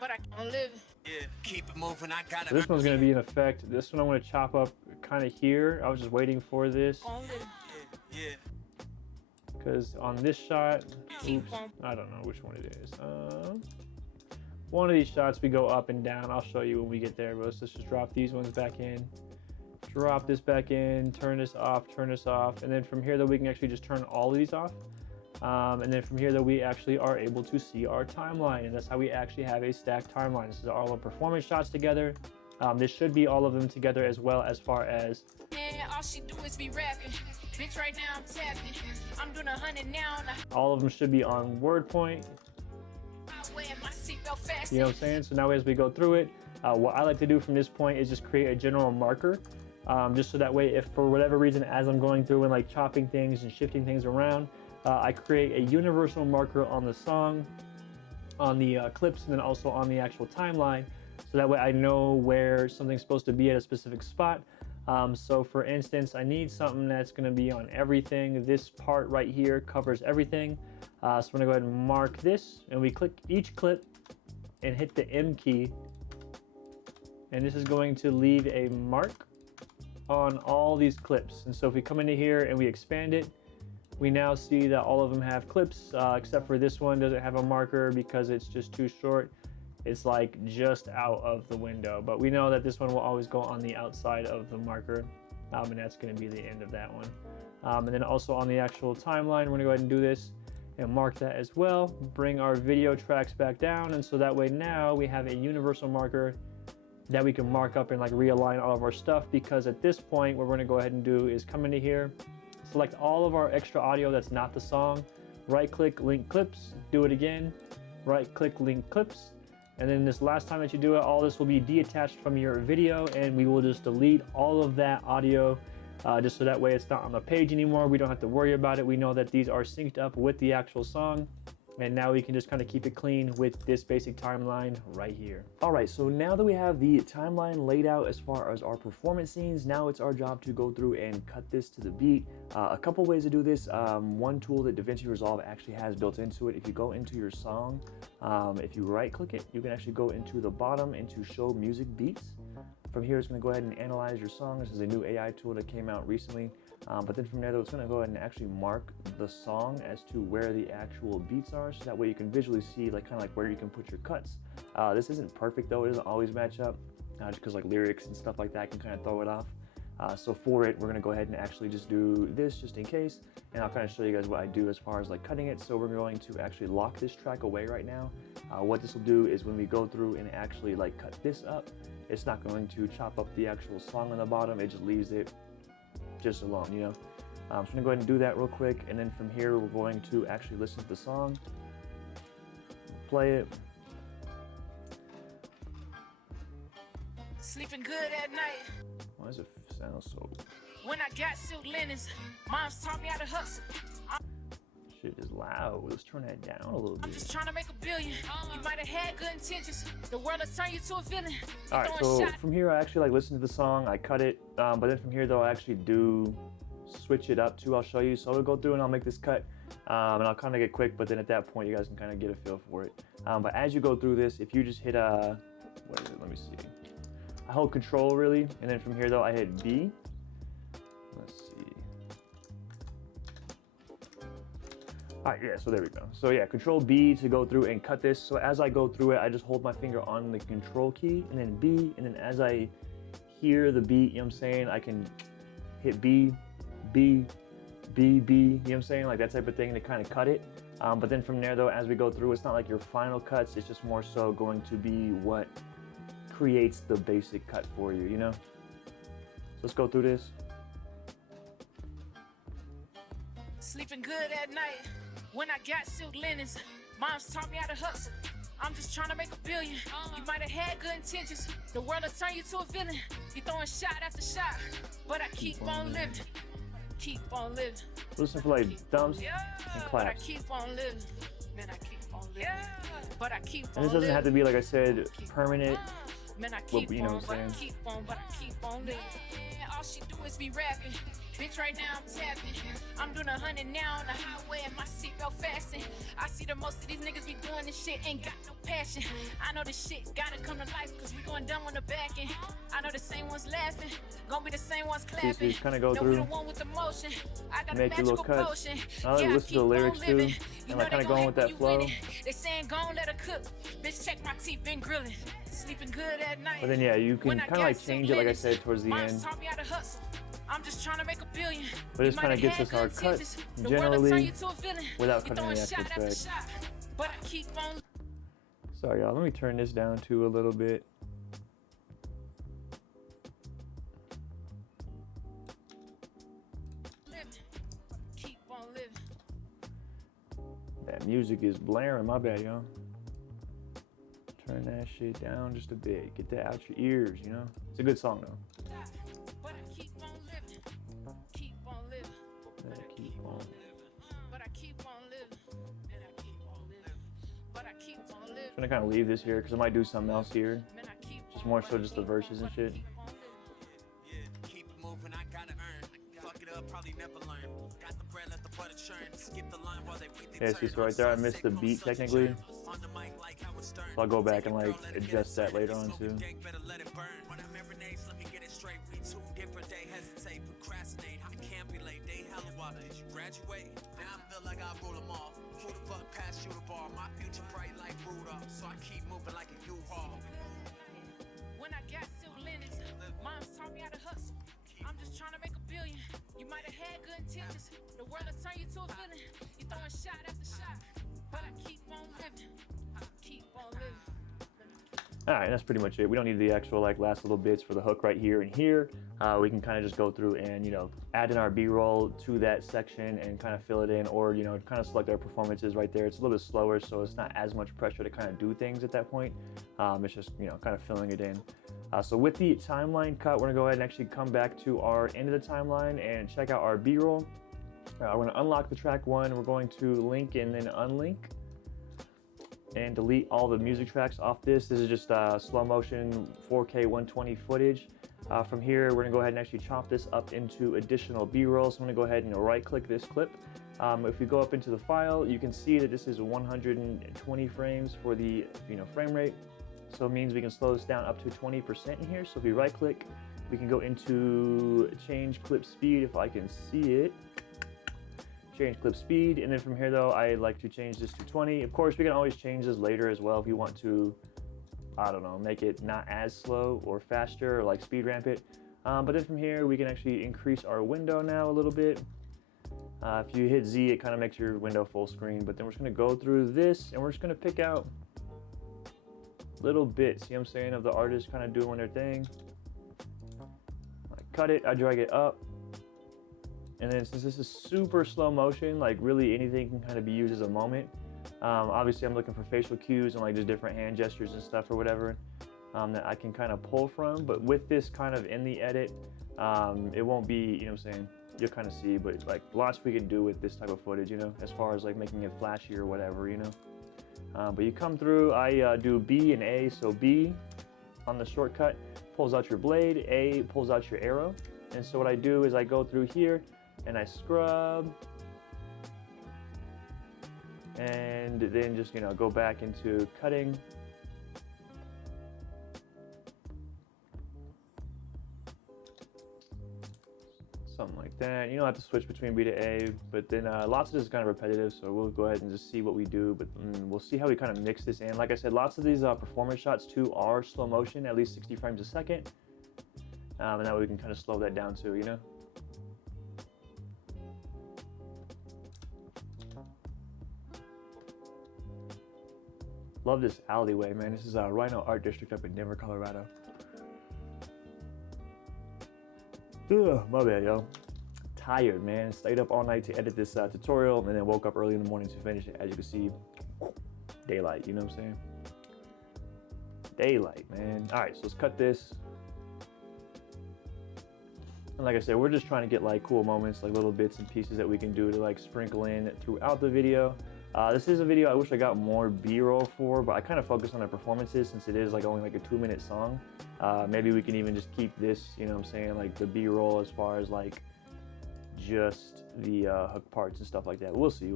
but I can't live. Yeah, keep it moving. I got it. So this one's gonna be an effect. This one I'm gonna chop up kind of here. I was just waiting for this. Yeah. Because on this shot, oops, I don't know which one it is. One of these shots we go up and down. I'll show you when we get there, but let's just drop these ones back in. Drop this back in, turn this off, and then from here though we can actually just turn all of these off. And then from here though we actually are able to see our timeline, and that's how we actually have a stacked timeline. This is all our performance shots together. This should be all of them together as well, as far as All she do is be rapping. Bitch, right now I'm tapping. I'm doing 100 now. all of them should be on word point. I wear my seatbelt fast. You know what I'm saying? So now as we go through it, what I like to do from this point is just create a general marker. Just so that way, if for whatever reason, as I'm going through and like chopping things and shifting things around, I create a universal marker on the song, on the clips, and then also on the actual timeline. So that way I know where something's supposed to be at a specific spot. So for instance, I need something that's gonna be on everything. This part right here covers everything. So I'm gonna go ahead and mark this, and we click each clip and hit the M key. And this is going to leave a mark on all these clips. And so if we come into here and we expand it, we now see that all of them have clips, except for this one doesn't have a marker because it's just too short. It's like just out of the window, but we know that this one will always go on the outside of the marker, and that's going to be the end of that one. And then also on the actual timeline, we're going to go ahead and do this and mark that as well. Bring our video tracks back down, and so that way now we have a universal marker that we can mark up and like realign all of our stuff, because at this point what we're going to go ahead and do is come into here, select all of our extra audio that's not the song, right click, link clips, do it again, right click, link clips, and then this last time that you do it, all this will be detached from your video, and we will just delete all of that audio, just so that way it's not on the page anymore. We don't have to worry about it. We know that these are synced up with the actual song, and now we can just kind of keep it clean with this basic timeline right here. All right, so now that we have the timeline laid out as far as our performance scenes, now it's our job to go through and cut this to the beat. A couple ways to do this. One tool that DaVinci Resolve actually has built into it, if you go into your song, if you right click it, you can actually go into the bottom into show music beats. From here, it's going to go ahead and analyze your song. This is a new AI tool that came out recently. But then from there, though, it's going to go ahead and actually mark the song as to where the actual beats are, so that way you can visually see like kind of like where you can put your cuts. This isn't perfect though; it doesn't always match up, just because like lyrics and stuff like that can kind of throw it off. So for it, we're going to go ahead and actually just do this just in case, and I'll kind of show you guys what I do as far as like cutting it. So we're going to actually lock this track away right now. What this will do is when we go through and actually like cut this up, it's not going to chop up the actual song on the bottom. It just leaves it just alone, you know. So I'm gonna go ahead and do that real quick, and then from here we're going to actually listen to the song, play it. Sleeping good at night. Why does it sound so? When I got silk linens, moms taught me how to hustle. Shit is loud. Let's turn that down a little I'm bit. just trying to make $1 billion. You might have had good intentions. The world will turn you to a villain. All right, so from here I actually like listen to the song, I cut it, but then from here though I actually do switch it up too. I'll show you. So I'll go through and I'll make this cut, and I'll kind of get quick, but then at that point you guys can kind of get a feel for it. But as you go through this, if you just hit what is it? Let me see. I hold Control really, and then from here though I hit B. Let's see. All right, yeah, so there we go. So yeah, Control B to go through and cut this. So as I go through it, I just hold my finger on the Control key and then B, and then as I hear the beat, you know what I'm saying, I can hit B, B, B, B, you know what I'm saying, like that type of thing to kind of cut it. But then from there though, as we go through, it's not like your final cuts, it's just more so going to be what creates the basic cut for you, you know? So let's go through this. Sleeping good at night when I got silk linens. Mom's taught me how to hustle. I'm just trying to make $1 billion. You might have had good intentions. The world will turn you to a villain. You throwing shot after shot, but I keep on living. Keep on living. Listen for like thumbs and But I claps. keep on living. Man, I keep on living. But I keep on living. And this doesn't have to be, like I said, permanent. Man, I keep you know on, what but I'm I saying? keep on, but I keep on living. All she do is be rapping. Bitch, right now I'm tapping. I'm doing 100 now on the highway and my seatbelt fastened. I see that most of these niggas be doing this shit, ain't got no passion. I know this shit gotta come to life, cause we going dumb on the back end. I know the same ones laughing, gonna be the same ones clapping. So kind of go No, we through, the one with the motion. I got make a your little magical cuts. potion. I like to listen to the lyrics too, You and know like they kind of gon' going with hate when that you flow. winning. They saying gon' let her cook. Bitch, check my teeth, been grilling. Sleeping good at night. But then yeah, you can When I kind of got like silk change it, like I linens, said, towards the Mom's end. taught me how to hustle. I'm just trying to make $1 billion. But this kind of gets us our cuts generally without cutting any actual track. But I keep on Sorry y'all, let me turn this down too a little bit. living. Keep on living. That music is blaring, my bad y'all. Turn that shit down just a bit. Get that out your ears, you know? It's a good song though. But I keep on living. Keep on living. Keep on. But I keep on living. And I keep on living. But I keep on living. I'm gonna kind of leave this here because I might do something else here. Man, I keep Just on, more but so I just the keep verses on, and but I shit. keep on living. Yeah, keep it moving, I gotta earn. Fuck it up, probably never learn. Got the bread, let the butter churn. Skip the line while they wait their Yeah, see, turn. so right there I missed the beat technically. On the mic like Howard Stern. So I'll go back and like adjust that later on too. Gang better let it burn. When I marinades, let me get it straight. We two different, they hesitate, procrastinate. I can't be late, they hella wild. Did you graduate? Now I feel like I rule them all. Who the fuck passed you the bar? My future bright like Rudolph. So I keep moving like a U-Haul. When I got silk linens, Mom's taught me how to hustle. I'm just trying to make $1 billion. You might have had good intentions. The world will turn you to a villain. You throwing shot after shot, but I keep on living. Keep on living. All right, that's pretty much it. We don't need the actual like last little bits for the hook right here and here. We can kind of just go through and, you know, add in our B-roll to that section and kind of fill it in, or, you know, kind of select our performances right there. It's a little bit slower, so it's not as much pressure to kind of do things at that point. It's just, you know, kind of filling it in. So with the timeline cut, we're gonna go ahead and actually come back to our end of the timeline and check out our B-roll. We're gonna unlock the track one. We're going to link and then unlink and delete all the music tracks off this. This is just slow motion 4K 120 footage. From here, we're gonna go ahead and actually chop this up into additional B-roll. So I'm gonna go ahead and right click this clip. If we go up into the file, you can see that this is 120 frames for the, you know, frame rate. So it means we can slow this down up to 20% in here. So if we right click, we can go into change clip speed if I can see it. Change clip speed, and then from here though, I like to change this to 20. Of course, we can always change this later as well if you want to, I don't know, make it not as slow or faster, or like speed ramp it. But then from here, we can actually increase our window now a little bit. If you hit Z, it kind of makes your window full screen, but then we're just gonna go through this and we're just gonna pick out little bits, you know what I'm saying, of the artist kind of doing their thing. I cut it, I drag it up. And then since this is super slow motion, like really anything can kind of be used as a moment. Obviously I'm looking for facial cues and like just different hand gestures and stuff or whatever that I can kind of pull from. But with this kind of in the edit, it won't be, you know what I'm saying, you'll kind of see, but like lots we can do with this type of footage, you know, as far as like making it flashy or whatever, you know. But you come through, I do B and A. So B on the shortcut pulls out your blade, A pulls out your arrow. And so what I do is I go through here and I scrub, and then just, you know, go back into cutting. Something like that. You don't have to switch between B to A, but then lots of this is kind of repetitive, so we'll go ahead and just see what we do, but we'll see how we kind of mix this in. Like I said, lots of these performance shots too are slow motion, at least 60 frames a second. And that way we can kind of slow that down too, you know? Love this alleyway, man. This is Rhino Art District up in Denver, Colorado. Ugh, my bad, yo. Tired, man. Stayed up all night to edit this tutorial and then woke up early in the morning to finish it. As you can see, daylight, you know what I'm saying? Daylight, man. All right, so let's cut this. And like I said, we're just trying to get like cool moments, like little bits and pieces that we can do to like sprinkle in throughout the video. This is a video I wish I got more B-roll for, but I kind of focus on the performances since it is like only like a 2-minute song. Maybe we can even just keep this, you know what I'm saying, like the B-roll as far as like just the hook parts and stuff like that. We'll see,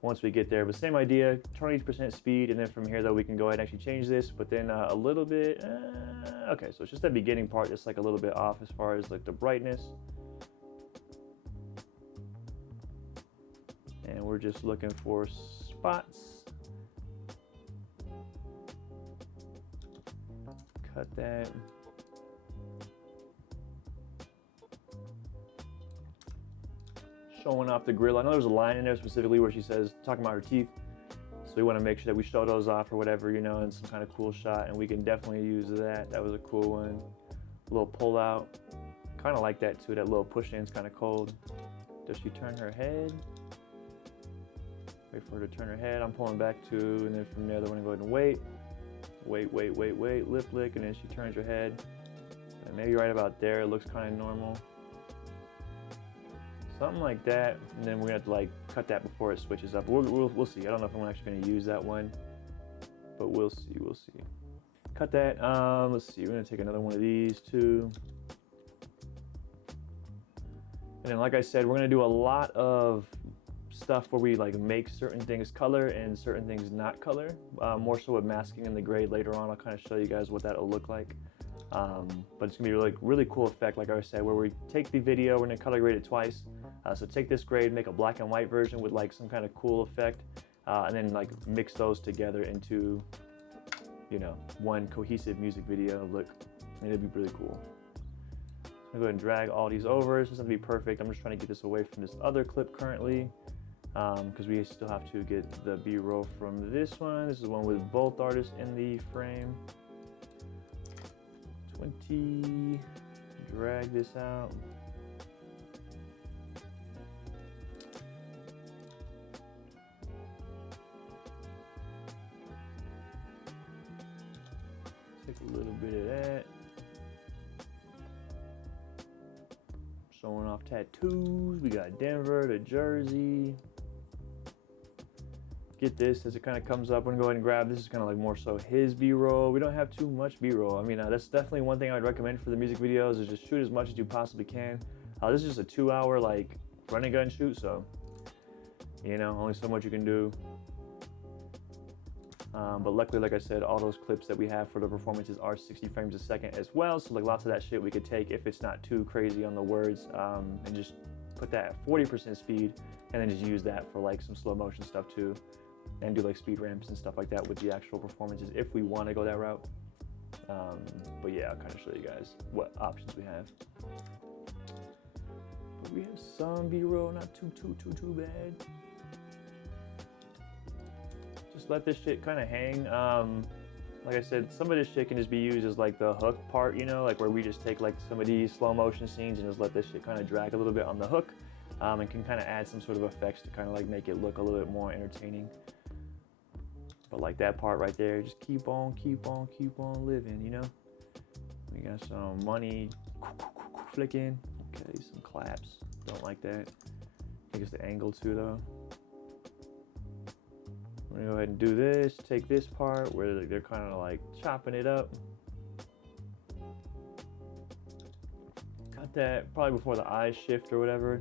once we get there. But same idea, 20% speed, and then from here though we can go ahead and actually change this, but then a little bit, okay, so it's just that beginning part that's like a little bit off as far as like the brightness. And we're just looking for spots. Cut that. Showing off the grill. I know there's a line in there specifically where she says, talking about her teeth. So we want to make sure that we show those off or whatever, you know, in some kind of cool shot. And we can definitely use that. That was a cool one. A little pull out. Kind of like that too. That little push in's kind of cold. Does she turn her head? Wait for her to turn her head. I'm pulling back too, and then from there, they're gonna go ahead and wait. Wait, lip lick, and then she turns her head. And maybe right about there, it looks kind of normal. Something like that, and then we're gonna have to like cut that before it switches up. We'll see. I don't know if I'm actually gonna use that one, but we'll see. Cut that. Let's see. We're gonna take another one of these too. And then, like I said, we're gonna do a lot of stuff where we like make certain things color and certain things not color, more so with masking and the grade later on. I'll kind of show you guys what that'll look like, but it's gonna be like really cool effect, like I said, where we take the video, we're gonna color grade it twice. So take this grade, make a black and white version with like some kind of cool effect, and then like mix those together into, you know, one cohesive music video look, and it'd be really cool. I'm gonna go ahead and drag all these over. This doesn't have to be perfect. I'm just trying to get this away from this other clip currently, because we still have to get the B-roll from this one. This is one with both artists in the frame. 20, drag this out. Take a little bit of that. Showing off tattoos. We got Denver to Jersey. Get this as it kind of comes up. We're gonna go ahead and grab this. Is kind of like more so his B-roll. We don't have too much B-roll. I mean, that's definitely one thing I'd recommend for the music videos is just shoot as much as you possibly can. This is just a 2-hour like run and gun shoot, so you know, only so much you can do. But luckily, like I said, all those clips that we have for the performances are 60 frames a second as well. So like lots of that shit we could take if it's not too crazy on the words, and just put that at 40% speed, and then just use that for like some slow motion stuff too, and do like speed ramps and stuff like that with the actual performances if we want to go that route. But yeah, I'll kind of show you guys what options we have. But we have some B-roll, not too bad. Just let this shit kind of hang. Like I said, some of this shit can just be used as like the hook part, you know, like where we just take like some of these slow motion scenes and just let this shit kind of drag a little bit on the hook, and can kind of add some sort of effects to kind of like make it look a little bit more entertaining. But like that part right there, just keep on living, you know. We got some money flicking. Okay, some claps. Don't like that. I think it's the angle too though. I'm gonna go ahead and do this, take this part where they're kind of like chopping it up. Cut that probably before the eyes shift or whatever.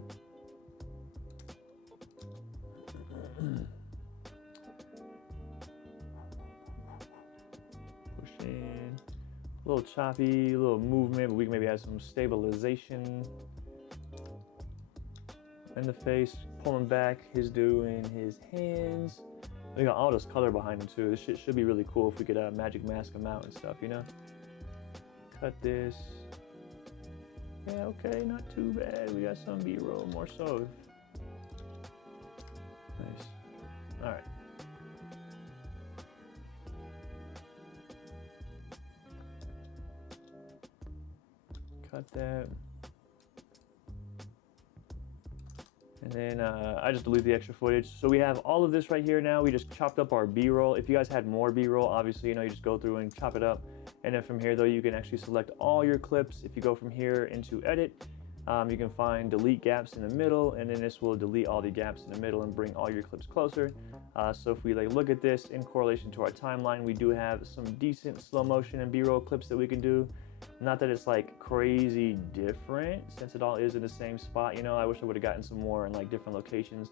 Push in. A little choppy, a little movement, but we can maybe add some stabilization. In the face, pulling back, his doing his hands. We got all this color behind him too. This shit should be really cool if we could magic mask him out and stuff, you know? Cut this. Okay, not too bad. We got some B-roll, more so. Nice. All right. Cut that. And then I just delete the extra footage. So we have all of this right here now. We just chopped up our B-roll. If you guys had more B-roll, obviously, you know, you just go through and chop it up. And then from here, though, you can actually select all your clips. If you go from here into edit, you can find delete gaps in the middle, and then this will delete all the gaps in the middle and bring all your clips closer. So if we like look at this in correlation to our timeline, we do have some decent slow motion and B-roll clips that we can do. Not that it's like crazy different since it all is in the same spot, you know. I wish I would have gotten some more in like different locations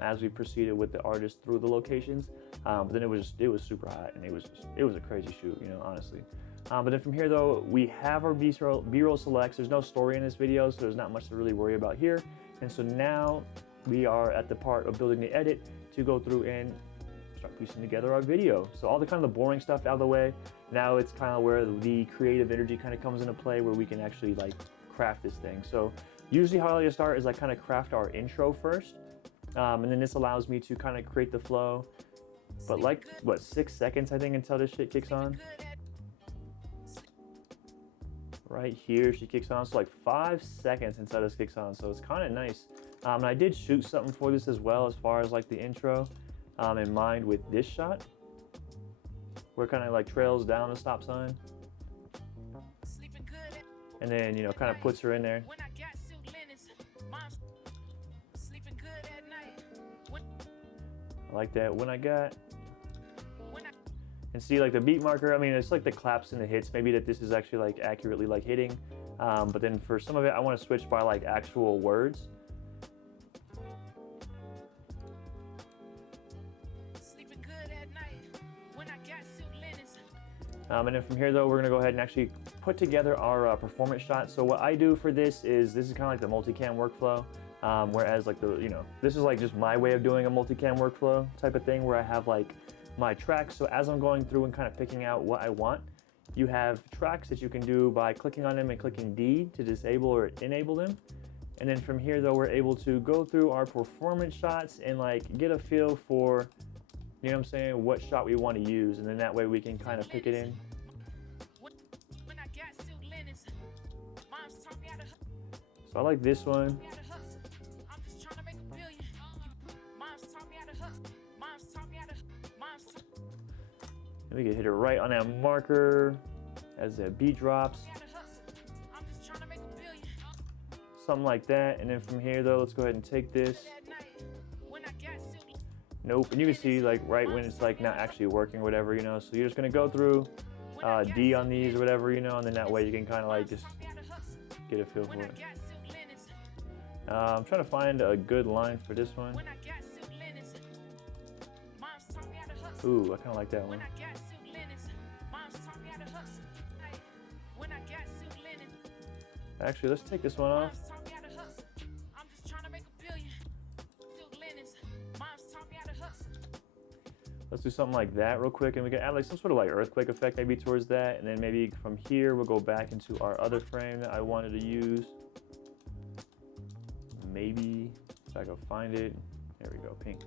as we proceeded with the artist through the locations. But then it was super hot, and it was a crazy shoot, you know, honestly. But then from here though, we have our B-roll selects. There's no story in this video, so there's not much to really worry about here. And so now we are at the part of building the edit to go through and start piecing together our video. So all the kind of the boring stuff out of the way. Now it's kind of where the creative energy kind of comes into play, where we can actually like craft this thing. So usually how I like to start is I kind of craft our intro first. And then this allows me to kind of create the flow. But like, what, 6 seconds I think until this shit kicks on? Right here she kicks on, so like 5 seconds until this kicks on, so it's kind of nice. And I did shoot something for this as well, as far as like the intro in mind with this shot, where it kind of like trails down the stop sign, and then, you know, kind of puts her in there. I like that. When I got, and see like the beat marker, I mean, it's like the claps and the hits, maybe that this is actually like accurately like hitting, but then for some of it I want to switch by like actual words. And then from here though, we're gonna go ahead and actually put together our performance shot. So what I do for this is kind of like the multicam workflow, whereas like the, you know, this is like just my way of doing a multicam workflow type of thing, where I have like my tracks. So as I'm going through and kind of picking out what I want, you have tracks that you can do by clicking on them and clicking D to disable or enable them. And then from here though, we're able to go through our performance shots and like get a feel for, you know what I'm saying, what shot we want to use, and then that way we can kind of pick it in. So I like this one. And we can hit it right on that marker as the beat drops. Something like that. And then from here though, let's go ahead and take this. Nope. And you can see like right when it's like not actually working or whatever, you know. So you're just gonna go through D on these or whatever, you know, and then that way you can kind of like just get a feel for it. I'm trying to find a good line for this one. Ooh, I kind of like that one. Actually, let's take this one off. Let's do something like that real quick, and we can add like some sort of like earthquake effect maybe towards that, and then maybe from here we'll go back into our other frame that I wanted to use. Maybe if I can find it. There we go, pink.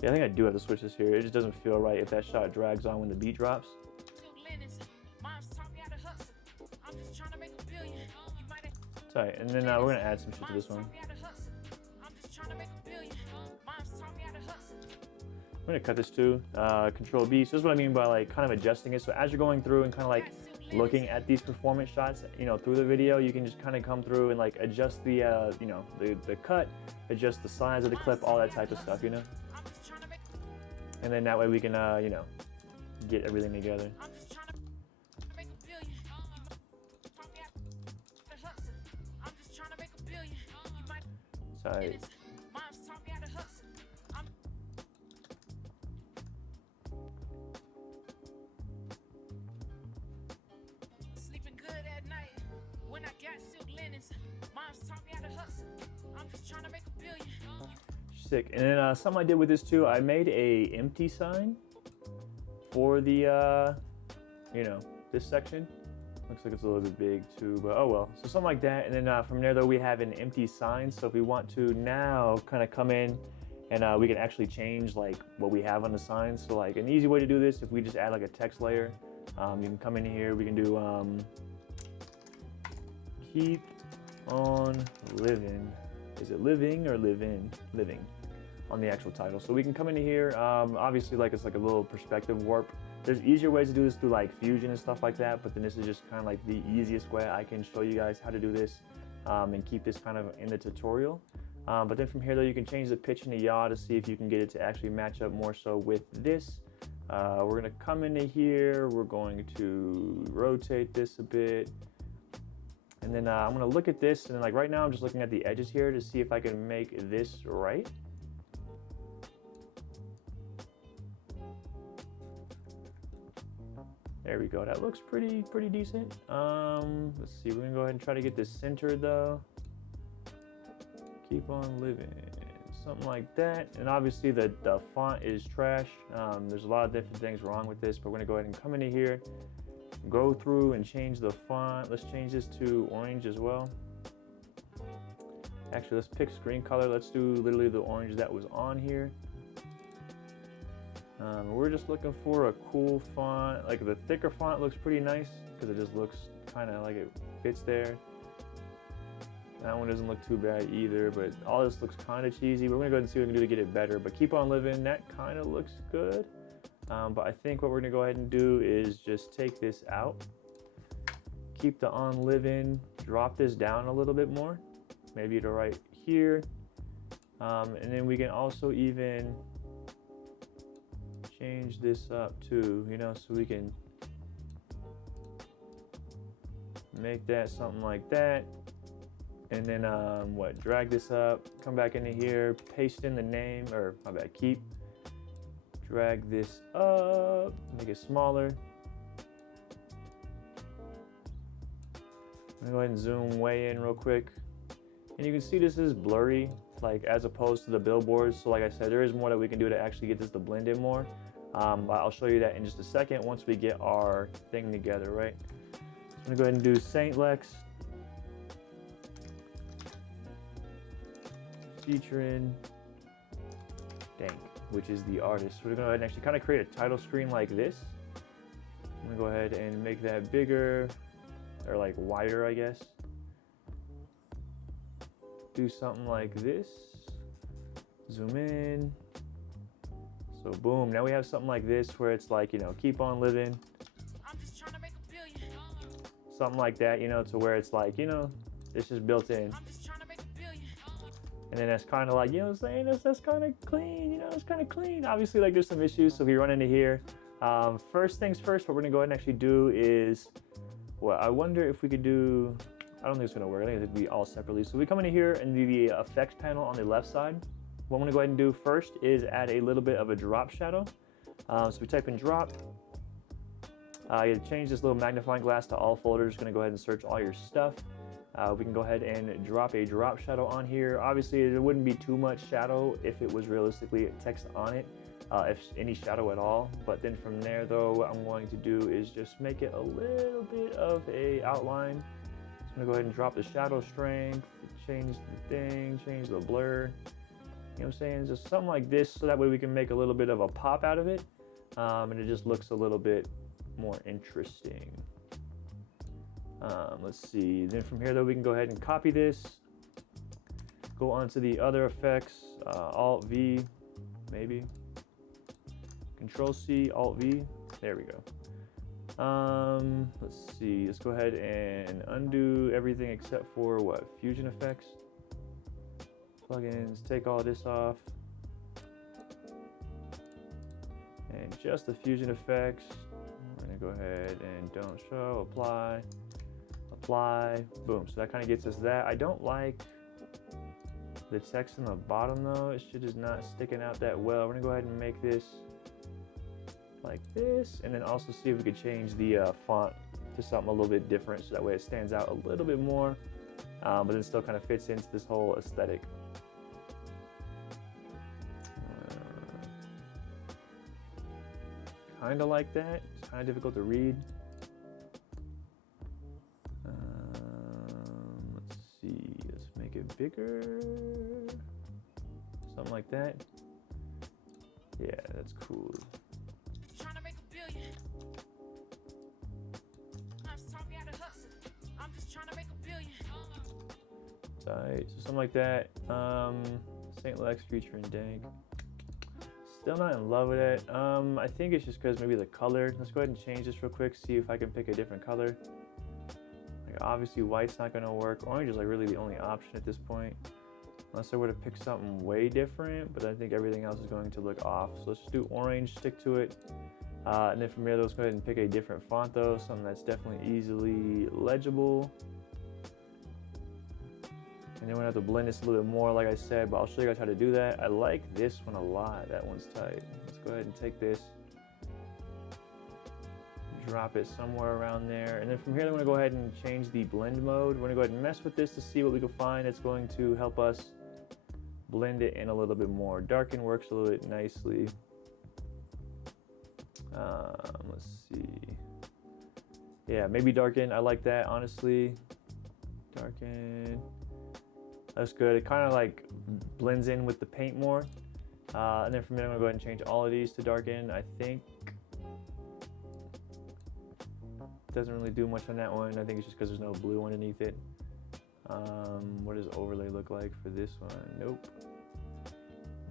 Yeah, I think I do have to switch this here. It just doesn't feel right if that shot drags on when the beat drops. Sorry, and then we're gonna add some shit to this one. I'm gonna cut this too, Control B. So this is what I mean by like kind of adjusting it. So as you're going through and kind of like looking at these performance shots, you know, through the video, you can just kind of come through and like adjust the, you know, the cut, adjust the size of the clip, all that type of stuff, you know. And then that way we can, you know, get everything together. Sorry. moms taught me how to hustle. I'm just trying to make $1 billion. Sick. And then something I did with this too, I made a empty sign for the, you know, this section. Looks like it's a little bit big too, but oh well. So something like that. And then from there though, we have an empty sign. So if we want to now kind of come in and we can actually change like what we have on the sign. So like an easy way to do this, if we just add like a text layer, you can come in here, we can do keep on living. Is it living or live in? Living on the actual title. So we can come into here, obviously like it's like a little perspective warp. There's easier ways to do this through like Fusion and stuff like that, but then this is just kind of like the easiest way I can show you guys how to do this and keep this kind of in the tutorial. But then from here though, you can change the pitch and the yaw to see if you can get it to actually match up more so with this. We're gonna come into here, we're going to rotate this a bit. And then I'm gonna look at this, and then like right now I'm just looking at the edges here to see if I can make this right. There we go, that looks pretty decent. Let's see, we're gonna go ahead and try to get this centered though. Keep on living, something like that. And obviously the font is trash. There's a lot of different things wrong with this, but we're gonna go ahead and come into here, go through and change the font. Let's change this to orange as well. Actually, let's pick screen color. Let's do literally the orange that was on here. We're just looking for a cool font. Like the thicker font looks pretty nice because it just looks kind of like it fits there. That one doesn't look too bad either, but all this looks kind of cheesy. We're gonna go ahead and see what we can do to get it better, but keep on living, that kind of looks good. But I think what we're gonna go ahead and do is just take this out, keep the on living, drop this down a little bit more, maybe to right here. And then we can also even change this up too, you know, so we can make that something like that. And then drag this up, come back into here, paste in the name, or my bad, keep, drag this up, make it smaller. I'm gonna go ahead and zoom way in real quick. And you can see this is blurry, like as opposed to the billboards. So like I said, there is more that we can do to actually get this to blend in more. But I'll show you that in just a second once we get our thing together, right? So I'm gonna go ahead and do Saint Lex. Featuring Dank, which is the artist. So we're gonna go ahead and actually kind of create a title screen like this. I'm gonna go ahead and make that bigger, or like wider, I guess. Do something like this. Zoom in. So boom, now we have something like this where it's like, you know, keep on living. I'm just trying to make $1 billion. Something like that, you know, to where it's like, you know, it's just built in. I'm just trying to make $1 billion. And then that's kind of like, you know what I'm saying, that's kind of clean, you know, it's kind of clean. Obviously, like there's some issues, so if you run into here, first things first, what we're gonna go ahead and actually do is, well, I wonder if we could do, I don't think it's gonna work, I think it'd be all separately. So we come into here and do the effects panel on the left side. What I'm gonna go ahead and do first is add a little bit of a drop shadow. So we type in drop, you change this little magnifying glass to all folders, gonna go ahead and search all your stuff. We can go ahead and drop a drop shadow on here. Obviously, there wouldn't be too much shadow if it was realistically text on it, if any shadow at all. But then from there, though, what I'm going to do is just make it a little bit of a outline. So I'm gonna go ahead and drop the shadow strength, change the thing, change the blur. You know what I'm saying? Just something like this, so that way we can make a little bit of a pop out of it, and it just looks a little bit more interesting. Let's see, then from here though, we can go ahead and copy this, go on to the other effects, Alt V, maybe, Control C, Alt V, there we go. Let's see, let's go ahead and undo everything except for what, Fusion effects, plugins, take all this off, and just the Fusion effects. We're gonna go ahead and don't show, apply, boom. So that kind of gets us that. I don't like the text in the bottom though. It should just not sticking out that well. We're gonna go ahead and make this like this, and then also see if we could change the font to something a little bit different, so that way it stands out a little bit more. but it still kind of fits into this whole aesthetic. Kind of like that. It's kind of difficult to read. Let's see. Let's make it bigger. Something like that. Yeah, that's cool. Trying to make a billion. I'm taught me how to hustle. I'm just trying to make a billion. Right, so something like that. St. Lex featuring Dank. Still not in love with it. I think it's just because maybe the color. Let's go ahead and change this real quick, see if I can pick a different color. Like obviously white's not gonna work. Orange is like really the only option at this point. Unless I were to pick something way different, but I think everything else is going to look off. So let's just do orange, stick to it. And then from here, let's go ahead and pick a different font though, something that's definitely easily legible. And then we're gonna have to blend this a little bit more, like I said, but I'll show you guys how to do that. I like this one a lot. That one's tight. Let's go ahead and take this, drop it somewhere around there. And then from here, I'm gonna go ahead and change the blend mode. We're gonna go ahead and mess with this to see what we can find that's going to help us blend it in a little bit more. Darken works a little bit nicely. Let's see. Yeah, maybe darken. I like that, honestly. Darken. That's good. It kind of like blends in with the paint more. And then from there, I'm gonna go ahead and change all of these to darken. I think doesn't really do much on that one. I think it's just because there's no blue underneath it. What does overlay look like for this one? Nope.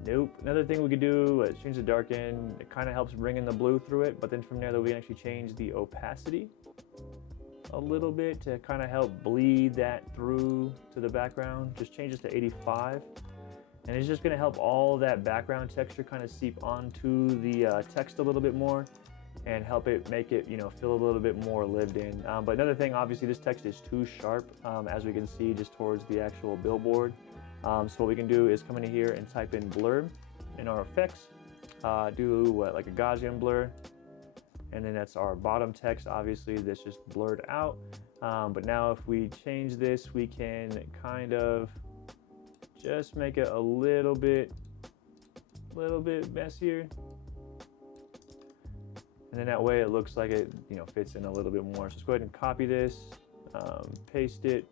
Nope. Another thing we could do is change the darken. It kind of helps bring in the blue through it, but then from there, we can actually change the opacity a little bit to kind of help bleed that through to the background. Just change this to 85. And it's just gonna help all that background texture kind of seep onto the text a little bit more and help it make it, feel a little bit more lived in. But another thing, obviously this text is too sharp, as we can see just towards the actual billboard. So what we can do is come in here and type in blur in our effects, do like a Gaussian blur. And then that's our bottom text, obviously, that's just blurred out. But now if we change this, we can kind of just make it a little bit messier. And then that way it looks like it, fits in a little bit more. So let's go ahead and copy this, paste it.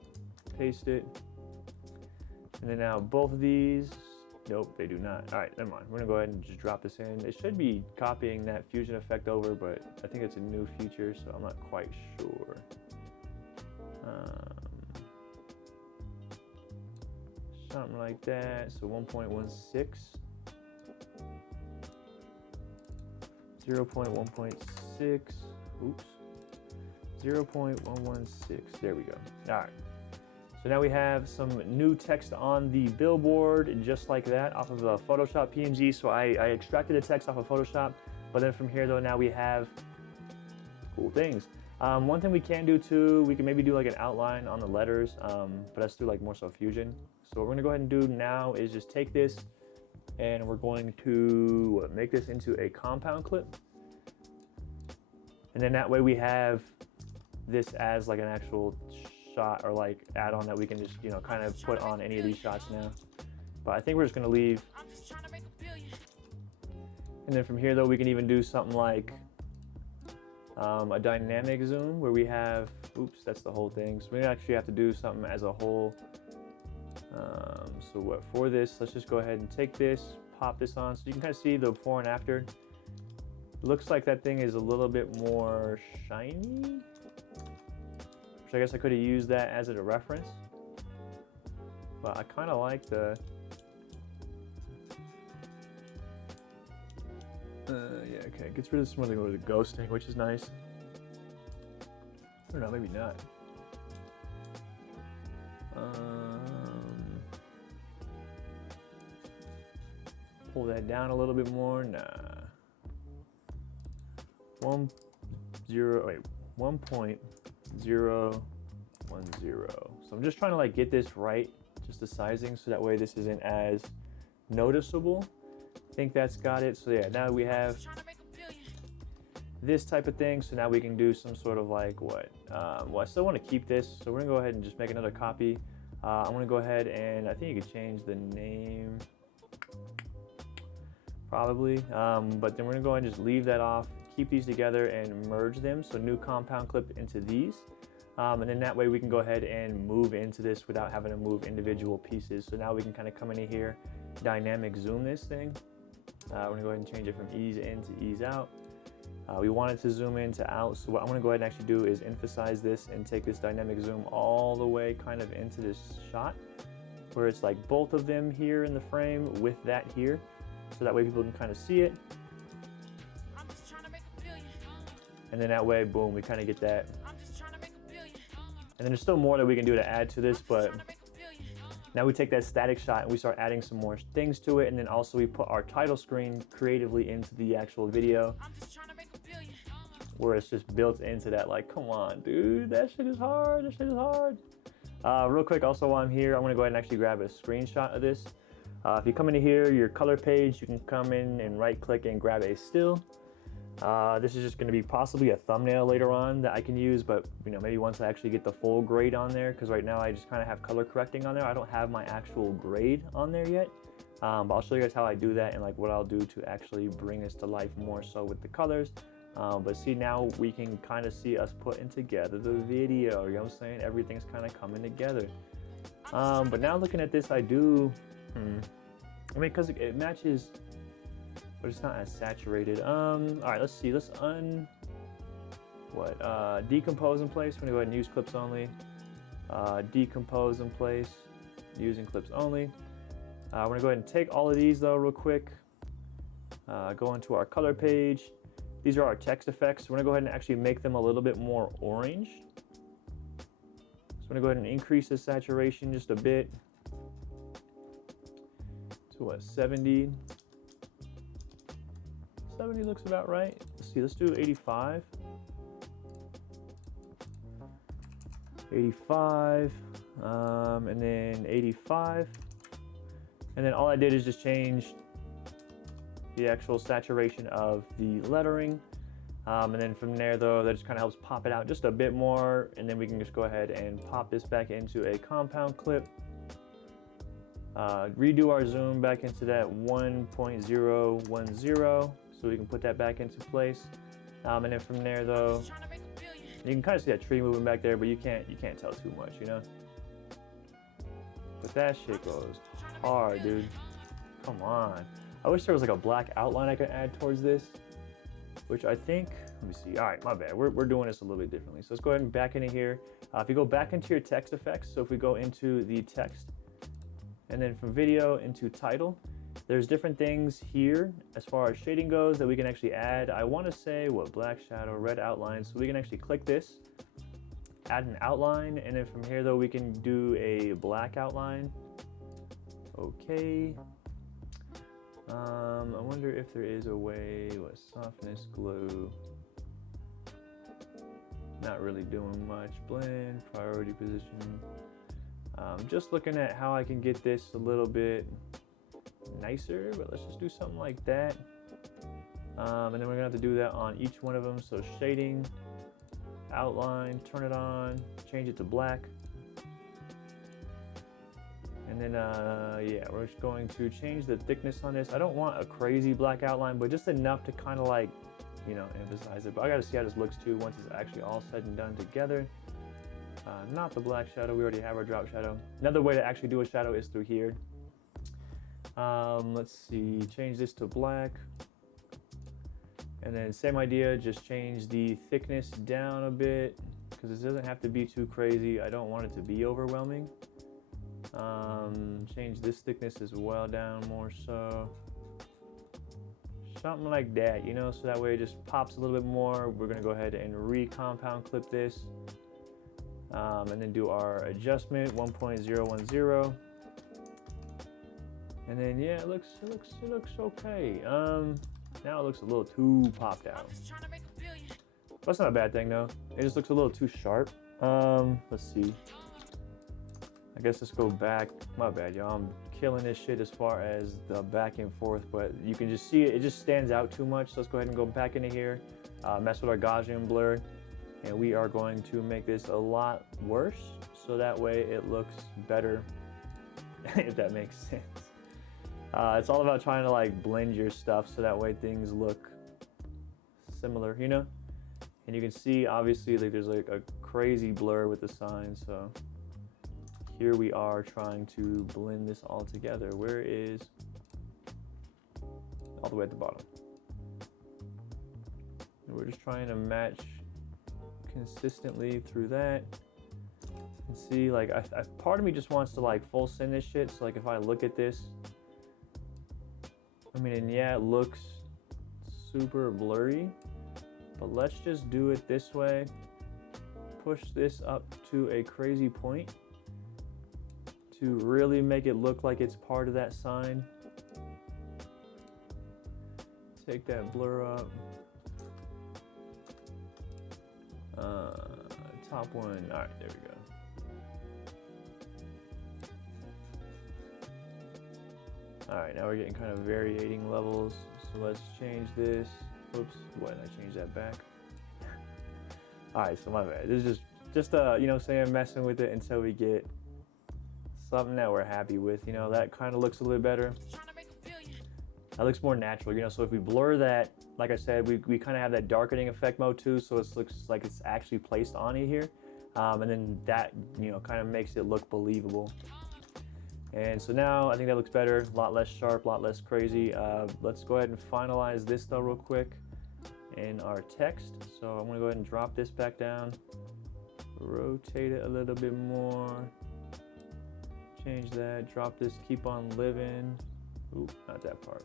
And then now both of these, nope, they do not. All right, never mind. We're gonna go ahead and just drop this in. It should be copying that fusion effect over, but I think it's a new feature, so I'm not quite sure. Something like that, so 1.16. 0.1.6, oops. 0.116, there we go. All right. So now we have some new text on the billboard, just like that, off of a Photoshop PNG. So I extracted the text off of Photoshop, but then from here though, now we have cool things. One thing we can do too, we can maybe do like an outline on the letters, but that's through like more so Fusion. So what we're gonna go ahead and do now is just take this and we're going to make this into a compound clip. And then that way we have this as like an actual shot or like add-on that we can just kind of put on any of these shots now. But I think we're just gonna leave. And then from here though, we can even do something like a dynamic zoom where we have, oops, that's the whole thing. So we actually have to do something as a whole. So what for this, let's just go ahead and take this, pop this on so you can kind of see the before and after. Looks like that thing is a little bit more shiny. I guess I could have used that as a reference, but I kind of like the, yeah, okay, gets rid of some of the ghosting, which is nice. I don't know, maybe not. Pull that down a little bit more, nah. 1.010. So I'm just trying to like get this right, just the sizing, so that way this isn't as noticeable. I think that's got it. So yeah, now we have this type of thing. So now we can do some sort of like what? Well, I still want to keep this, so we're gonna go ahead and just make another copy I'm gonna go ahead and I think you could change the name, probably. But then we're gonna go ahead and just leave that off, keep these together and merge them. So new compound clip into these. And then that way we can go ahead and move into this without having to move individual pieces. So now we can kind of come into here, dynamic zoom this thing. We're gonna go ahead and change it from ease in to ease out. We want it to zoom in to out. So what I'm gonna go ahead and actually do is emphasize this and take this dynamic zoom all the way kind of into this shot where it's like both of them here in the frame with that here. So that way people can kind of see it. And then that way, boom, we kind of get that. And then there's still more that we can do to add to this, but now we take that static shot and we start adding some more things to it. And then also we put our title screen creatively into the actual video where it's just built into that. Like, come on, dude, that shit is hard, that shit is hard. Real quick, also while I'm here, I'm gonna go ahead and actually grab a screenshot of this. If you come into here, your color page, you can come in and right click and grab a still. This is just going to be possibly a thumbnail later on that I can use, but you know, maybe once I actually get the full grade on there, because right now I just kind of have color correcting on there. I don't have my actual grade on there yet, but I'll show you guys how I do that and like what I'll do to actually bring this to life more so with the colors. But see, now we can kind of see us putting together the video, you know what I'm saying? Everything's kind of coming together. But now looking at this, I do, I mean, because it matches, but it's not as saturated. All right, let's see. Let's decompose in place. We're gonna go ahead and use clips only. Decompose in place, using clips only. We're gonna go ahead and take all of these though real quick. Go into our color page. These are our text effects. We're gonna go ahead and actually make them a little bit more orange. So I'm gonna go ahead and increase the saturation just a bit. To what, 70? 70 looks about right. Let's see, let's do 85. 85, and then 85. And then all I did is just change the actual saturation of the lettering. And then from there though, that just kind of helps pop it out just a bit more. And then we can just go ahead and pop this back into a compound clip. Redo our zoom back into that 1.010. So we can put that back into place. And then from there though, you can kind of see that tree moving back there, but you can't tell too much, you know? But that shit goes hard, dude. Come on. I wish there was like a black outline I could add towards this, which I think, let me see. All right, my bad. We're doing this a little bit differently. So let's go ahead and back into here. If you go back into your text effects, so if we go into the text, and then from video into title, there's different things here as far as shading goes that we can actually add. I want to say black shadow, red outline. So we can actually click this, add an outline, and then from here though we can do a black outline. Okay. I wonder if there is a way, softness, glow. Not really doing much. Blend, priority position. Just looking at how I can get this a little bit nicer, but let's just do something like that. And then we're gonna have to do that on each one of them. So shading, outline, turn it on, change it to black. And then, yeah, we're just going to change the thickness on this. I don't want a crazy black outline, but just enough to kind of like, you know, emphasize it. But I gotta see how this looks too once it's actually all said and done together. Not the black shadow, we already have our drop shadow. Another way to actually do a shadow is through here. Let's see, change this to black. And then same idea, just change the thickness down a bit because it doesn't have to be too crazy. I don't want it to be overwhelming. Change this thickness as well down more so. Something like that, you know, so that way it just pops a little bit more. We're gonna go ahead and re-compound clip this. And then do our adjustment 1.010. And then yeah, it looks okay. Now it looks a little too popped out. That's not a bad thing though. It just looks a little too sharp. Let's see. I guess let's go back. My bad, y'all. I'm killing this shit as far as the back and forth, but you can just see it. It just stands out too much. So let's go ahead and go back into here. Mess with our Gaussian blur. and we are going to make this a lot worse so that way it looks better, if that makes sense. It's all about trying to like blend your stuff so that way things look similar, you know? And you can see obviously like there's like a crazy blur with the sign, so here we are trying to blend this all together. Where is all the way at the bottom? And we're just trying to match consistently through that. And see, like, part of me just wants to like full send this shit. So like if I look at this, I mean, and yeah, it looks super blurry, but let's just do it this way. Push this up to a crazy point to really make it look like it's part of that sign. Take that blur up. Top one. All right, there we go. All right, now we're getting kind of varying levels. So let's change this. Oops, why did I change that back? All right, so my bad. This is just you know what I'm saying, messing with it until we get something that we're happy with. You know, that kind of looks a little better. That looks more natural, you know, so if we blur that, like I said, we kind of have that darkening effect mode too, so it looks like it's actually placed on it here. And then that, you know, kind of makes it look believable. And so now I think that looks better, a lot less sharp, a lot less crazy. Let's go ahead and finalize this though real quick in our text. So I'm gonna go ahead and drop this back down, rotate it a little bit more, change that, drop this, keep on living. Ooh, not that part.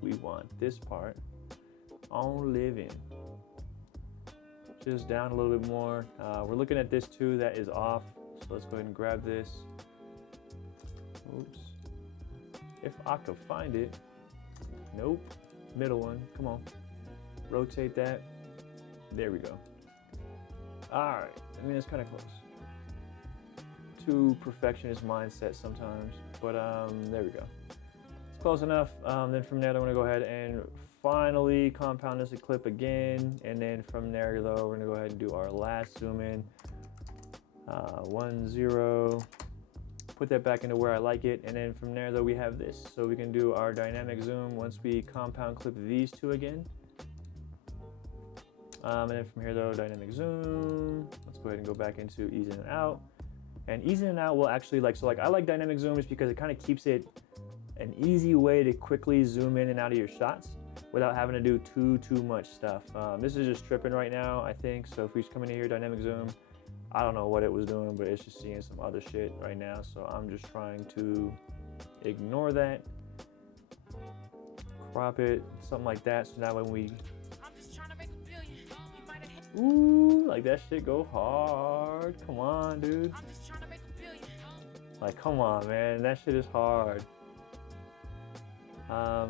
We want this part on living. Just down a little bit more. We're looking at this too, that is off. So let's go ahead and grab this. Oops. If I could find it. Nope. Middle one, come on. Rotate that. There we go. All right, I mean, it's kind of close. Too perfectionist mindset sometimes, but there we go. Close enough. Then from there, I'm gonna go ahead and finally compound this a clip again. And then from there though, we're gonna go ahead and do our last zoom in. 1, 0, put that back into where I like it. And then from there though, we have this. So we can do our dynamic zoom once we compound clip these two again. And then from here though, dynamic zoom. Let's go ahead and go back into ease in and out. And ease in and out will actually I like dynamic zoom just because it kind of keeps it an easy way to quickly zoom in and out of your shots without having to do too much stuff. This is just tripping right now, I think. So if we just come in here, dynamic zoom, I don't know what it was doing, but it's just seeing some other shit right now. So I'm just trying to ignore that, crop it, something like that. So now when we, ooh, like that shit go hard. Come on, dude. Like, come on, man, that shit is hard.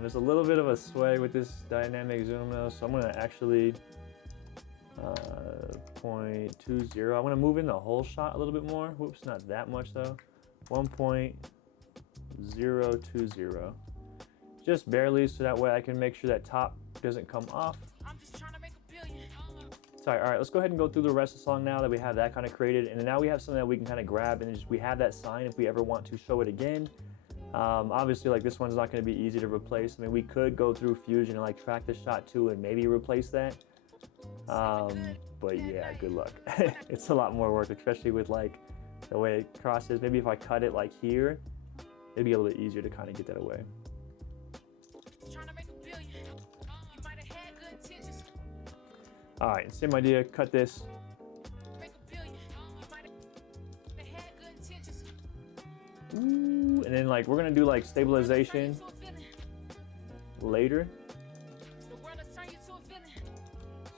There's a little bit of a sway with this dynamic zoom though, so I'm gonna actually 0.20. I'm gonna move in the whole shot a little bit more. Whoops, not that much though. 1.020. Just barely, so that way I can make sure that top doesn't come off. Sorry, all right, let's go ahead and go through the rest of the song now that we have that kind of created, and then now we have something that we can kind of grab and just, we have that sign if we ever want to show it again. Obviously, like this one's not going to be easy to replace. I mean, we could go through Fusion and like track the shot too and maybe replace that. But yeah, good luck. It's a lot more work, especially with like the way it crosses. Maybe if I cut it like here, it'd be a little bit easier to kind of get that away. All right, same idea, cut this. Ooh, and then like we're gonna do like stabilization later. So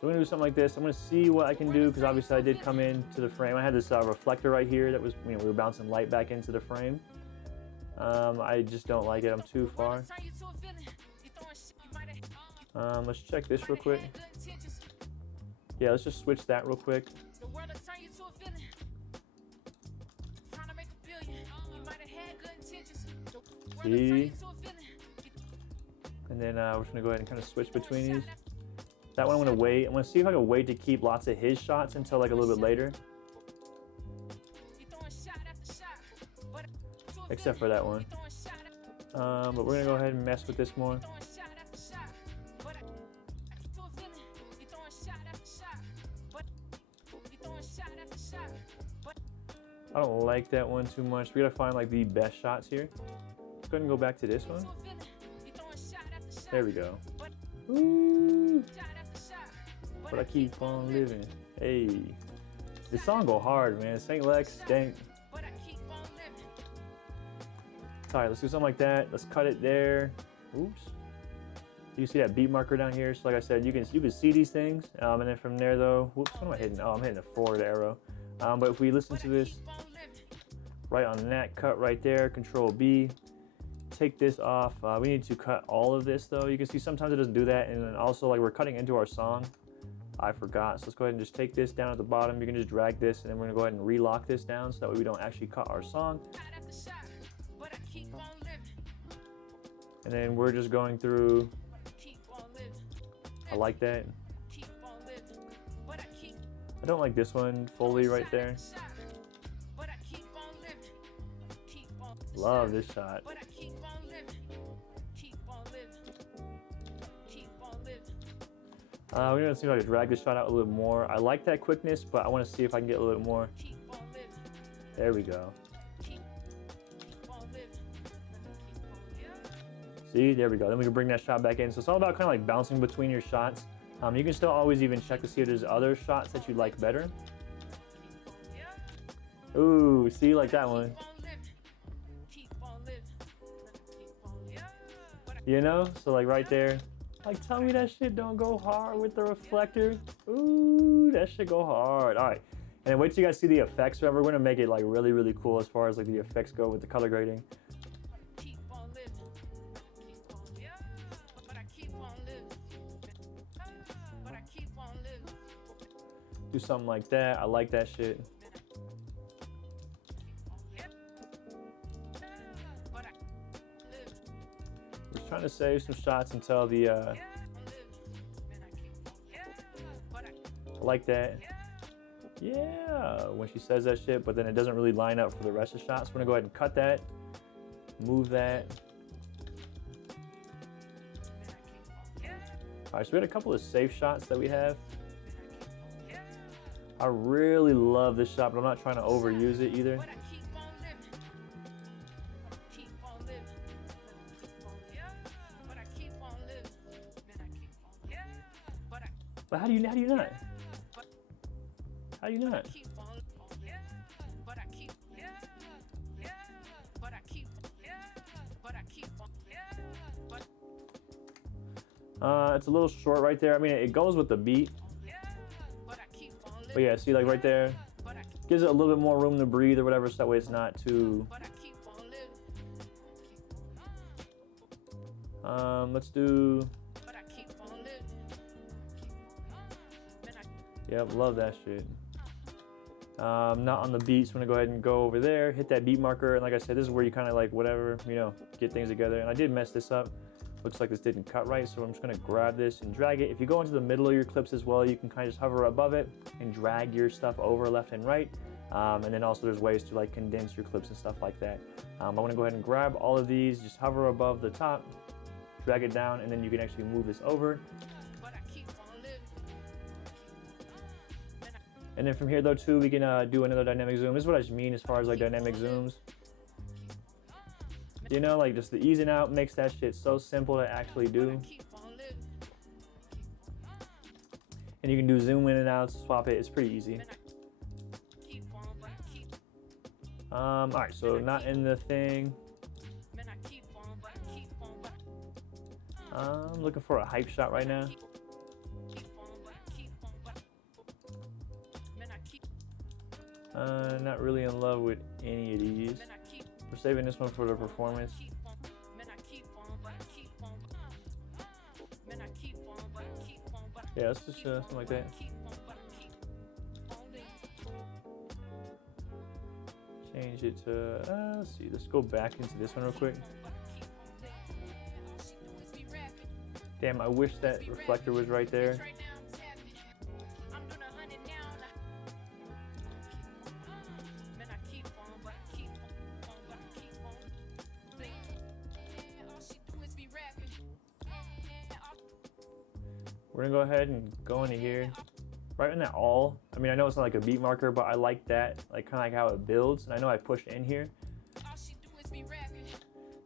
we're gonna do something like this. I'm gonna see what I can do because obviously I did come into the frame. I had this reflector right here that was, you know, we were bouncing light back into the frame. I just don't like it. I'm too far. Let's check this real quick. Yeah, let's just switch that real quick. See? And then we're just gonna go ahead and kind of switch between these. That one I'm gonna wait. I'm gonna see if I can wait to keep lots of his shots until like a little bit later. Except for that one. But we're gonna go ahead and mess with this more. I don't like that one too much. We gotta find like the best shots here. Let's go ahead and go back to this one. There we go. Ooh. But I keep on living. Hey. This song go hard, man. Saint Lex, dang. Alright, let's do something like that. Let's cut it there. Oops. You can see that beat marker down here. So like I said, you can see these things. And then from there though, whoops, what am I hitting? Oh, I'm hitting the forward arrow. But if we listen to this, right on that, cut right there, Control B, take this off. We need to cut all of this though. You can see sometimes it doesn't do that, and then also like we're cutting into our song. I forgot, so let's go ahead and just take this down at the bottom. You can just drag this, and then we're gonna go ahead and relock this down so that way we don't actually cut our song. And then we're just going through. I like that. I don't like this one fully right there. Love this shot. We're gonna see if I can drag this shot out a little more. I like that quickness, but I want to see if I can get a little bit more. There we go. See, there we go. Then we can bring that shot back in. So it's all about kind of like bouncing between your shots. You can still always even check to see if there's other shots that you like better. Ooh, see, like that one. You know, so like right there. Like, tell me that shit don't go hard with the reflector. Ooh, that shit go hard. All right, and then wait till you guys see the effects. Remember, we're gonna make it like really, really cool as far as like the effects go with the color grading. Do something like that. I like that shit. Just trying to save some shots until the I like that. Yeah, when she says that shit, but then it doesn't really line up for the rest of the shots. We're gonna go ahead and cut that, move that. All right, so we had a couple of safe shots that we have. I really love this shot, but I'm not trying to overuse it either. But how do you not? How do you not? It's a little short right there. I mean, it goes with the beat. But yeah, see, like right there, gives it a little bit more room to breathe or whatever, so that way it's not too. Let's do. Yep, love that shit. Not on the beat, so I'm gonna go ahead and go over there, hit that beat marker, and like I said, this is where you kind of like whatever, you know, get things together. And I did mess this up. Looks like this didn't cut right, so I'm just gonna grab this and drag it. If you go into the middle of your clips as well, you can kind of just hover above it and drag your stuff over left and right. And then also there's ways to like condense your clips and stuff like that. I wanna go ahead and grab all of these, just hover above the top, drag it down, and then you can actually move this over. And then from here though too, we can do another dynamic zoom. This is what I just mean as far as like dynamic zooms. You know, like just the easing out makes that shit so simple to actually do. And you can do zoom in and out, swap it, it's pretty easy. All right, so not in the thing. I'm looking for a hype shot right now. Not really in love with any of these. We're saving this one for the performance. Yeah, let's just something like that. Change it to, let's see, let's go back into this one real quick. Damn, I wish that reflector was right there. We're gonna go ahead and go into here. Right in that all. I mean, I know it's not like a beat marker, but I like that, like kind of like how it builds. And I know I pushed in here.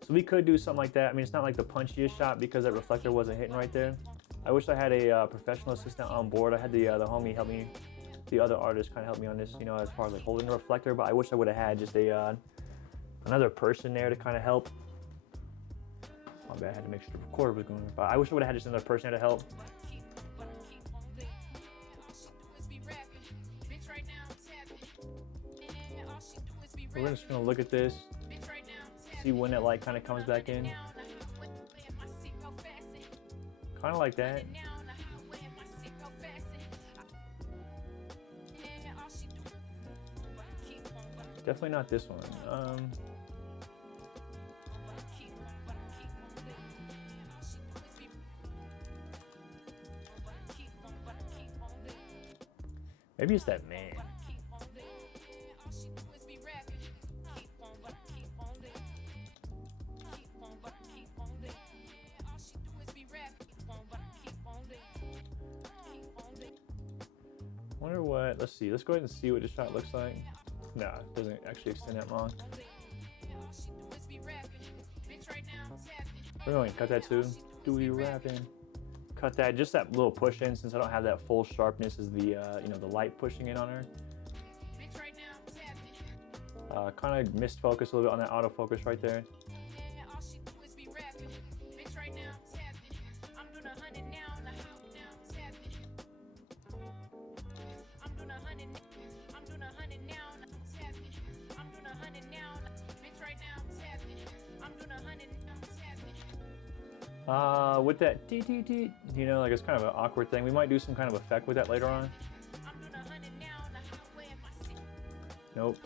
So we could do something like that. I mean, it's not like the punchiest shot because that reflector wasn't hitting right there. I wish I had a professional assistant on board. I had the homie help me, the other artist kind of help me on this, you know, as far as like holding the reflector. But I wish I would have had just a another person there to kind of help. My bad, I had to make sure the recorder was going. But I wish I would have had just another person there to help. We're just gonna look at this, see when it like kind of comes back in. Kind of like that. Definitely not this one. Maybe it's that man. Wonder what, let's see, let's go ahead and see what this shot looks like. Nah, it doesn't actually extend that long. We're going to cut that too. Do we rapping? Cut that, just that little push in, since I don't have that full sharpness as the, you know, the light pushing in on her. Kind of missed focus a little bit on that autofocus right there. With that you know, like it's kind of an awkward thing. We might do some kind of effect with that later on. Nope.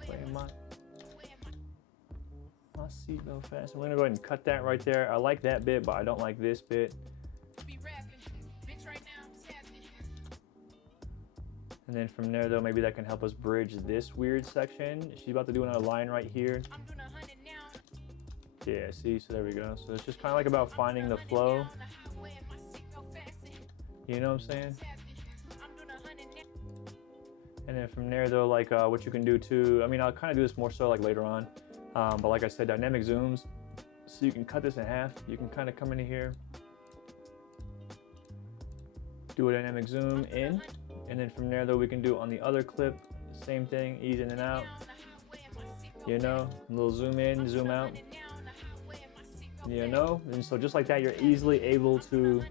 Playing my seatbelt fast. We're gonna go ahead and cut that right there. I like that bit, but I don't like this bit. And then from there though, maybe that can help us bridge this weird section. She's about to do another line right here. Yeah, see, so there we go. So it's just kind of like about finding the flow. You know what I'm saying? And then from there though, like what you can do too, I mean, I'll kind of do this more so like later on. But like I said, dynamic zooms. So you can cut this in half. You can kind of come into here, do a dynamic zoom in. And then from there though, we can do on the other clip, same thing, ease in and out. You know, a little zoom in, zoom out. You know, and so just like that, you're easily able to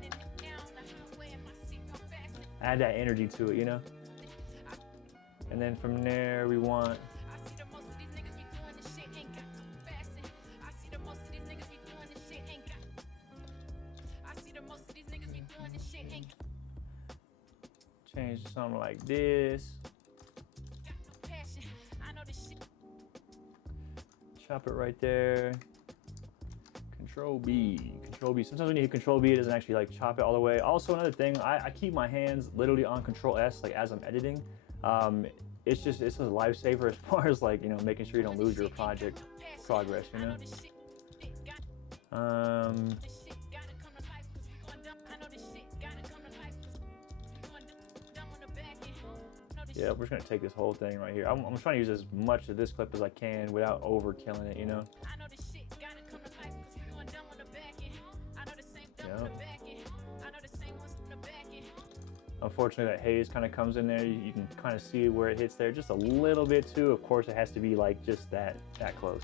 add that energy to it, you know. And then from there, we want change to something like this. Chop it right there. Control B, Control B. Sometimes when you hit Control B, it doesn't actually like chop it all the way. Also, another thing, I keep my hands literally on Control S, like as I'm editing. It's a lifesaver as far as like, you know, making sure you don't lose your project progress, you know. Yeah, we're just gonna take this whole thing right here. I'm trying to use as much of this clip as I can without overkilling it, you know. Unfortunately, that haze kind of comes in there. You can kind of see where it hits there just a little bit too. Of course, it has to be like just that close.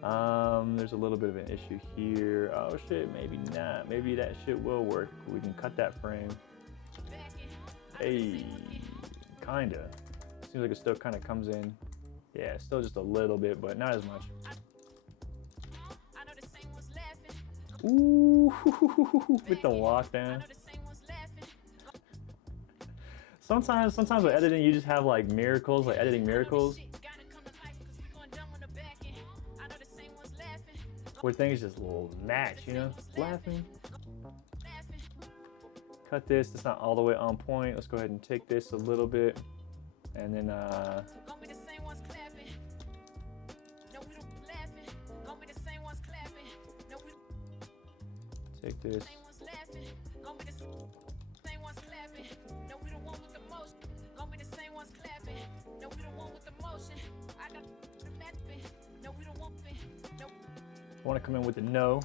There's a little bit of an issue here. Oh shit, maybe not. Maybe that shit will work. We can cut that frame. Hey, kinda. Seems like it still kind of comes in. Yeah, still just a little bit, but not as much. Ooh, with the lockdown. Sometimes with editing, you just have like miracles, like editing miracles, where things just will match, you know? Laughing. Cut this, it's not all the way on point. Let's go ahead and take this a little bit, and then take this. Gonna be the same ones clapping. No, we don't want with the motion. Gonna be the same ones clapping. No, we don't want with the motion. I got the mapping. No, we don't want it. No. I want to come in with the no.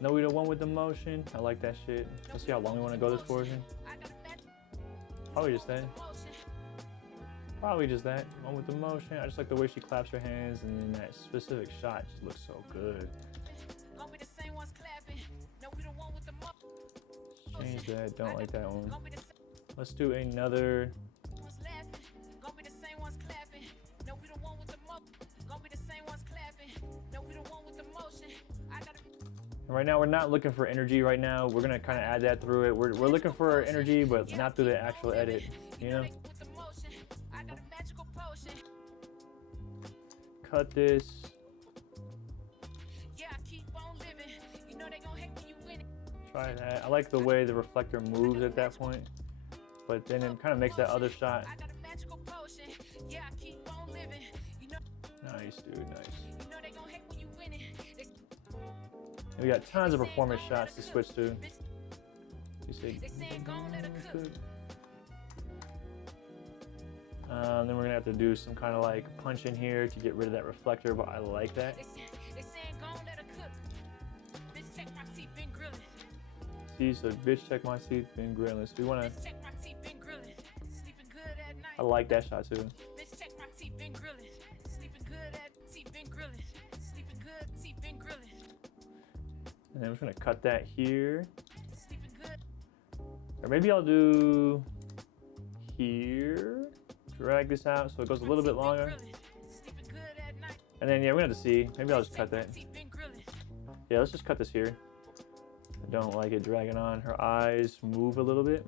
No, we don't want with the motion. I like that shit. Let's see how long we want to go this portion. Probably just that. Probably just that. One with the motion. I just like the way she claps her hands, and then that specific shot just looks so good. Change that. Don't like that one. Let's do another. Right now, we're not looking for energy right now. We're gonna kind of add that through it. We're looking for energy, but not through the actual edit, you know? Cut this. Try that. I like the way the reflector moves at that point, but then it kind of makes that other shot. Nice, dude, nice. We got tons of performance shots to switch to. You see? Then we're gonna have to do some kind of like punch in here to get rid of that reflector, but I like that. See, so bitch check my teeth, been grilling. So we wanna. I like that shot too. And then I'm just gonna cut that here. Or maybe I'll do here. Drag this out so it goes a little bit longer. And then yeah, we're gonna have to see. Maybe I'll just cut that. Yeah, let's just cut this here. I don't like it dragging on. Her eyes move a little bit.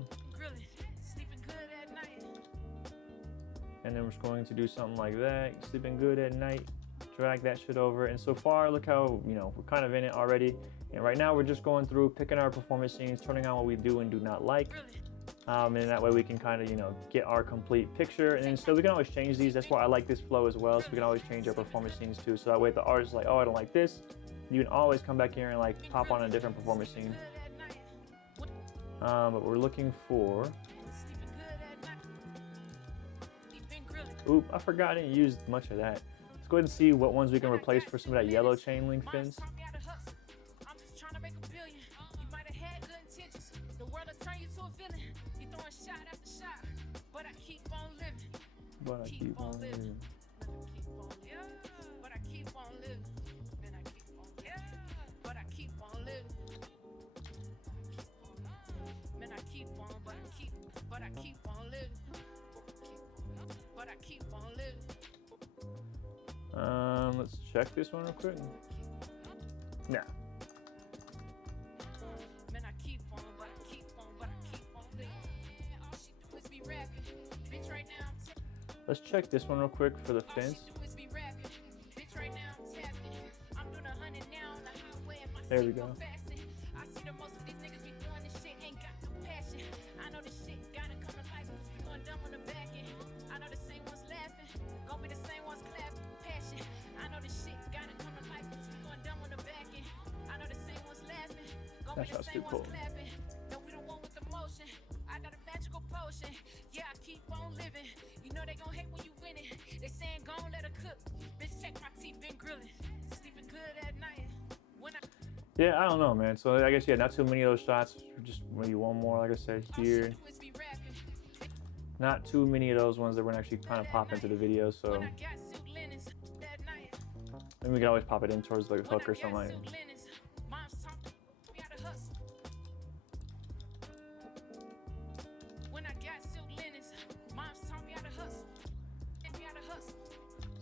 And then we're just going to do something like that. Sleeping good at night. Drag that shit over. And so far, look how, you know, we're kind of in it already. And right now we're just going through, picking our performance scenes, turning on what we do and do not like. And that way we can kind of, you know, get our complete picture. And then still we can always change these. That's why I like this flow as well. So we can always change our performance scenes too. So that way if the artist is like, oh, I don't like this, you can always come back here and like pop on a different performance scene. But we're looking for, oop, I forgot I didn't use much of that. Let's go ahead and see what ones we can replace for some of that yellow chain link fins. But I keep on living. But I keep on living. But I keep on living. And I keep on living. But I keep on living. Man, I keep on, but I keep on living. But I keep on living. Let's check this one real quick. Nah. Let's check this one real quick for the fence. There we go. That shot's too cool. Yeah, I keep on living. You know they gon' hate when you win it. They saying gon' let her cook. Bitch, check my teeth, been grilling. Sleeping good at night. Yeah, I don't know, man. So I guess, yeah, not too many of those shots. Just maybe one more, like I said, here. Not too many of those ones that we're gonna actually kind of pop into the video, so. And we can always pop it in towards like a hook or something like that.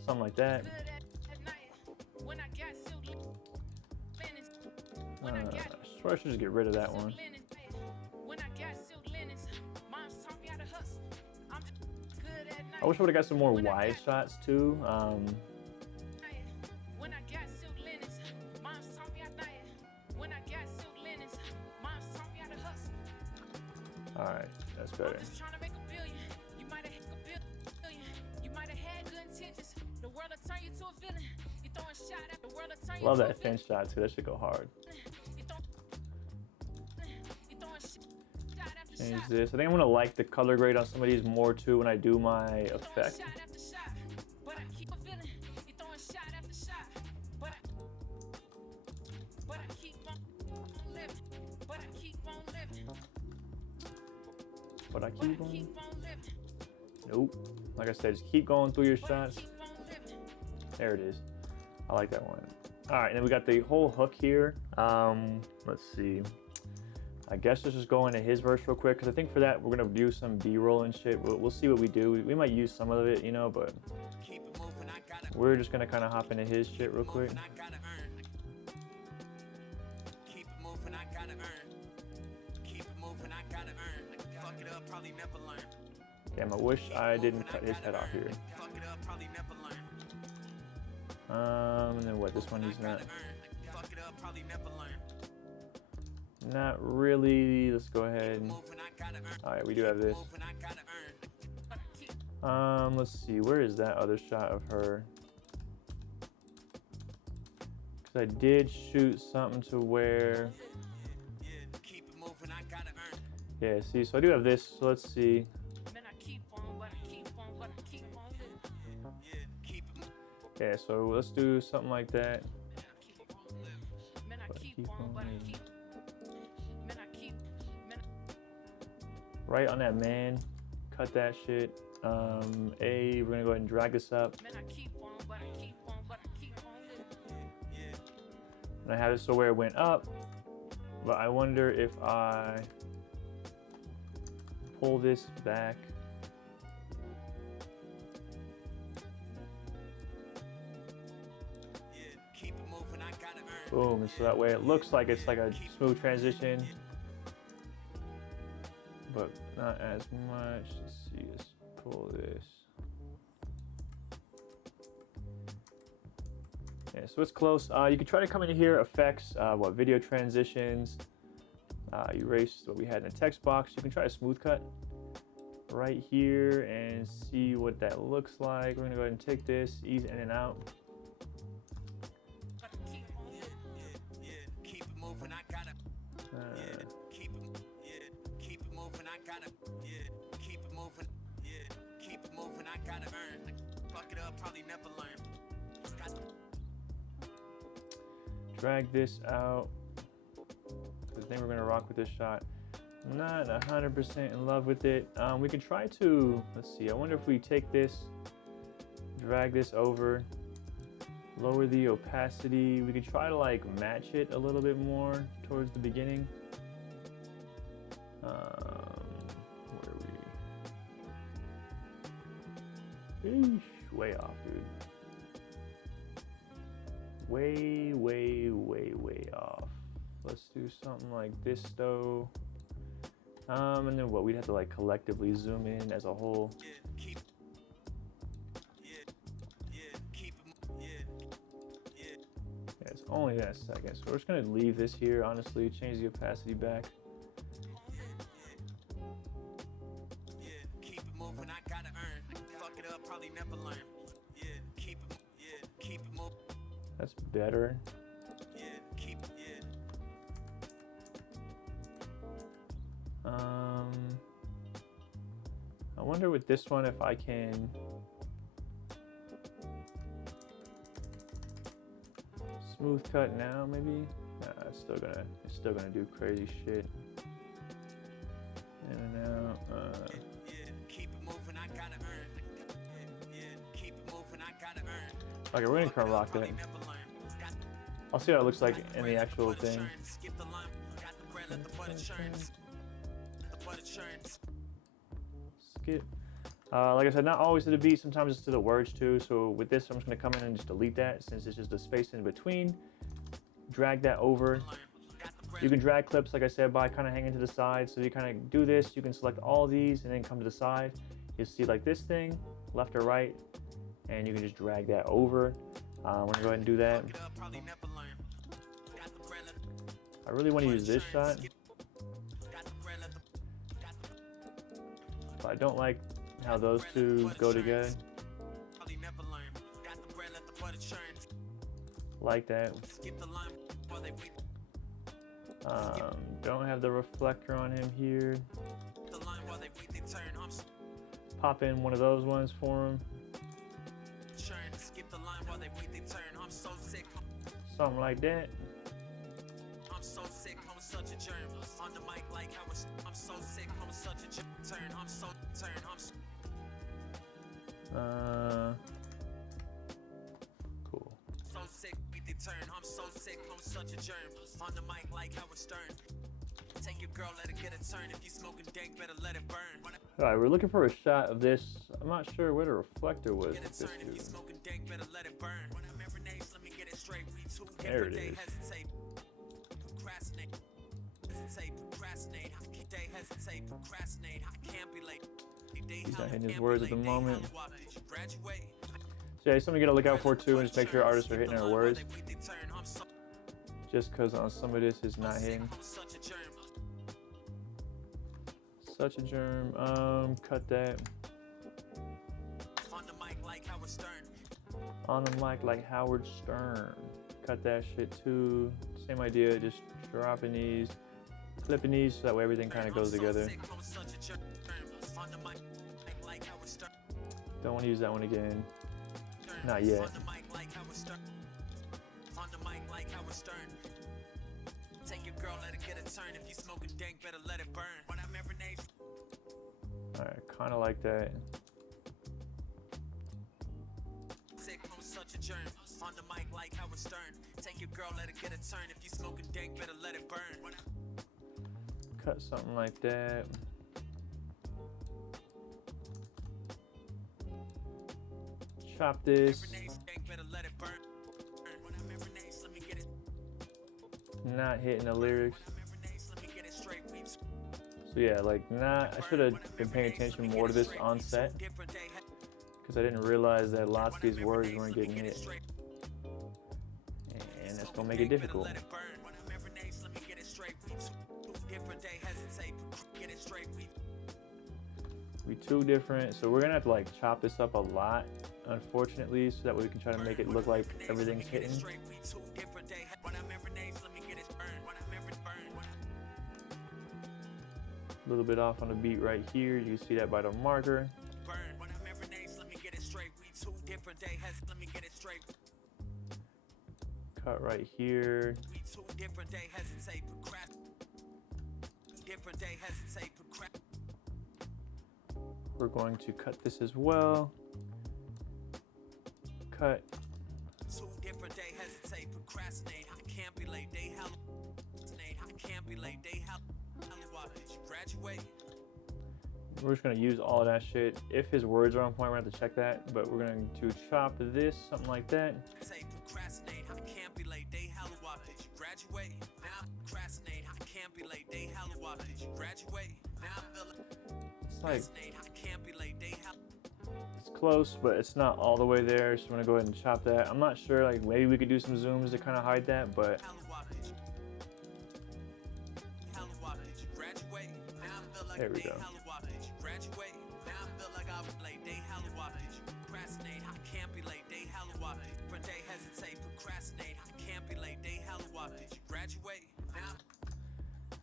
Something like that. I should just get rid of that one. I wish I would have got some more wide shots too. All right, that's better. Love that fin shot too. That should go hard. change this. I think I'm gonna like the color grade on some of these more too when I do my effect. But I keep on. Nope. Like I said, just keep going through your shots. There it is. I like that one. All right, and then we got the whole hook here. Let's see. I guess let's just go into his verse real quick, because I think for that we're gonna do some B-roll and shit. We'll see what we do. We might use some of it, you know, but we're just gonna kind of hop into his shit real quick. Damn, I wish I didn't cut his head off here. And then what? This one he's not really. Let's go ahead. All right, we do have this. Let's see. Where is that other shot of her? Because I did shoot something to where. Yeah. See, so I do have this. So let's see. Yeah, so let's do something like that. Right on that man. Cut that shit. We're gonna go ahead and drag this up. And I have it so where it went up, but I wonder if I pull this back. Boom, and so that way it looks like it's like a smooth transition, but not as much. Let's see, let's pull this. Yeah, so it's close. You can try to come into here, effects, video transitions, erase what we had in the text box. You can try a smooth cut right here and see what that looks like. We're gonna go ahead and take this, ease in and out. Drag this out, because I think we're gonna rock with this shot. I'm not 100% in love with it. We can try to, let's see, I wonder if we take this, drag this over, lower the opacity. We could try to like match it a little bit more towards the beginning. Where are we? Eesh, way off, dude. Way off. Let's do something like this though. And then what? We'd have to like collectively zoom in as a whole. Yeah, it's only that second. So we're just gonna leave this here, honestly, change the opacity back. That's better. I wonder with this one if I can smooth cut now, maybe. Nah, it's still gonna do crazy shit. In and out. Okay, we're gonna current rock that. I'll see how it looks like in the actual thing. Skip. Like I said, not always to the beat, sometimes it's to the words too. So with this, I'm just gonna come in and just delete that since it's just a space in between. Drag that over. You can drag clips, like I said, by kind of hanging to the side. So you kind of do this, you can select all these and then come to the side. You'll see like this thing, left or right, and you can just drag that over. I'm gonna go ahead and do that. I really want to use this shot, but I don't like how those two go together. Like that. Don't have the reflector on him here. pop in one of those ones for him. Skip the line while they wait their turn. I'm so sick. Something like that. I'm so sick. I'm such a germ. On the mic like I'm so sick. I'm such a turn. I'm so Cool. So sick. Wait their turn. I'm so sick. I'm such a germ. On the mic like Howard Stern. Take your girl, let her get a turn. If you smoking dank, better let it burn. All right, we're looking for a shot of this. I'm not sure where the reflector was. Get a turn. If you smoking dank, better let it burn. When I'm every name, let me get it straight. We two There it different. is. Hesitate, procrastinate, procrastinate. Day hesitate, procrastinate. I can't be late. He's not hitting his words at the moment. So yeah, something you gotta look out for too, and just make sure artists are hitting their words. Just because on some of this is not hitting. Such a germ. Cut that. On the mic like Howard Stern. On the mic like Howard Stern. Cut that shit too. Same idea, just dropping these, clipping these so that way everything kind of goes together. Don't want to use that one again. Not yet. Take your girl, let her get a turn. If you smoking dank, better let it burn. When I'm every name. Alright, kind of like that. Sick, I'm such a germ. On the mic like Howard Stern. Take your girl, let her get a turn. If you smoking dank, better let it burn. Cut something like that. Chop this. Not hitting the lyrics. So yeah, like I should have been paying attention more to this on set, because I didn't realize that lots of these words weren't getting hit. And that's gonna make it difficult. We too different, so we're gonna have to like chop this up a lot, unfortunately, so that way we can try to make it look like everything's hitting. A little bit off on the beat right here. You can see that by the marker. Cut right here. We're going to cut this as well. Cut. Two different day hesitate, procrastinate. I can't be late. They hallucinate. I can't be late. They graduate. We're just gonna use all of that shit. If his words are on point, we're gonna have to check that. But we're going to chop this, something like that. Say procrastinate. I can't be late. They graduate. Now procrastinate. I can't be late. They graduate. Now I feel It's like I can't be late. They it's close, but it's not all the way there. So I'm gonna go ahead and chop that. I'm not sure, like maybe we could do some zooms to kind of hide that, but there we go.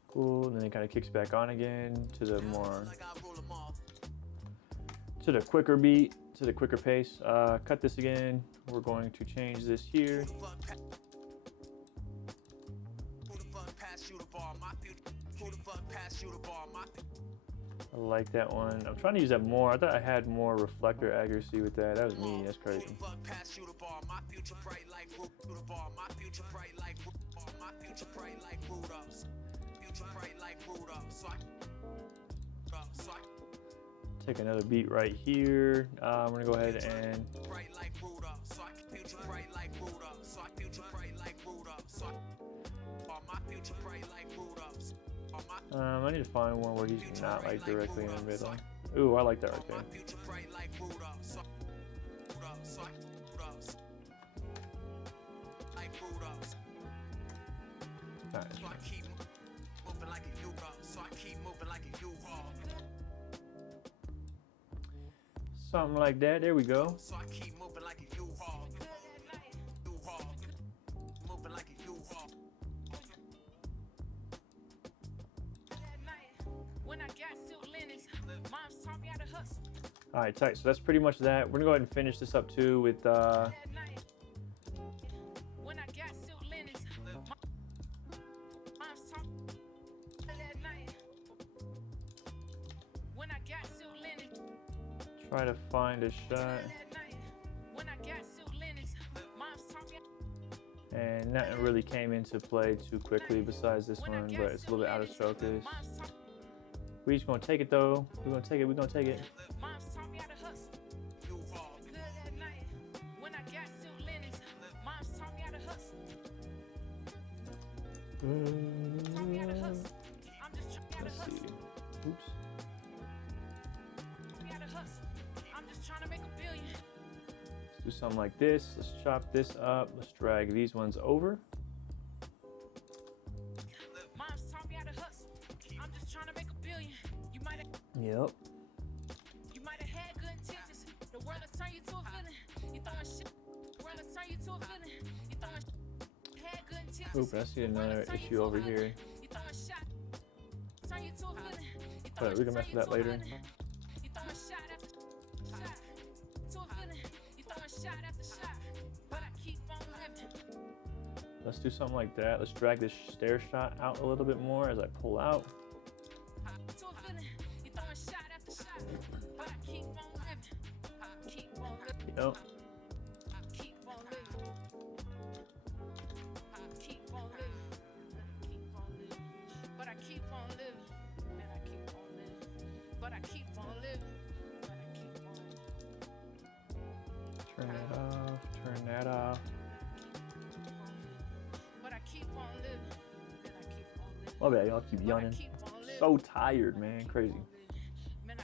Cool, and then it kind of kicks back on again to the quicker beat, to the quicker pace. Cut this again. We're going to change this here. I like that one. I'm trying to use that more. I thought I had more reflector accuracy with that. That was me. That's crazy. Take another beat right here. I'm gonna go ahead and I need to find one where he's not like directly in the middle. Ooh, I like that right there. All right. Something like that. There we go. When I got silk linens, moms taught me how to hustle. All right, tight. So that's pretty much that. We're gonna go ahead and finish this up too with try to find a shot. And nothing really came into play too quickly besides this one, but it's a little bit out of focus. We're just gonna take it though. We're gonna take it. We're gonna take it. Let's see. Oops. Let's do something like this. Let's chop this up. Let's drag these ones over. Yep. You might have had good intentions. The world will turn you to a villain. You throwing shit. The world will turn you to a villain. You throwing shit. Had good intentions. Oop, I see another issue over here. You throwing shot. Turn you to a villain. But we can mess with that later. You throwing shot after shot. To a villain. You throwing shot after shot. But I keep on living. Let's do something like that. Let's drag this stair shot out a little bit more as I pull out. Yep. Turn that off, turn that off. My bad, y'all keep yawning. So tired, man, crazy.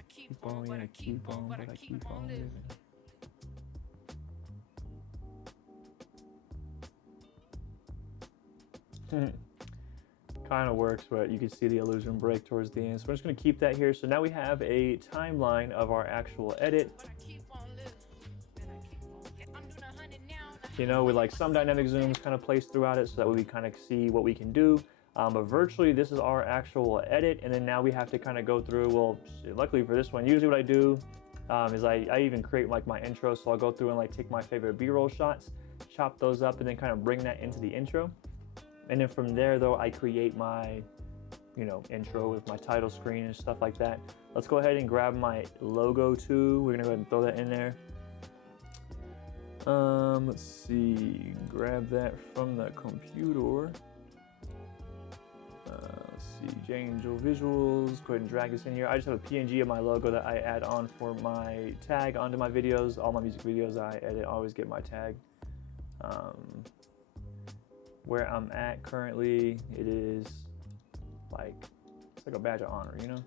Keep on, yeah, keep on, but I keep on living. Kind of works, but you can see the illusion break towards the end. So we're just going to keep that here. So now we have a timeline of our actual edit. You know, with like some dynamic zooms kind of placed throughout it so that way we kind of see what we can do. But virtually this is our actual edit, and then now we have to kind of go through, well, luckily for this one, usually what I do is I even create like my intro. So I'll go through and like take my favorite B-roll shots, chop those up, and then kind of bring that into the intro. And then from there though, I create my, you know, intro with my title screen and stuff like that. Let's go ahead and grab my logo too. We're gonna go ahead and throw that in there. Let's see, grab that from the computer. Let's see, Angel Visuals, go ahead and drag this in here. I just have a PNG of my logo that I add on for my tag onto my videos. All my music videos I edit, I always get my tag. Where I'm at currently, it is like, it's like a badge of honor, you know?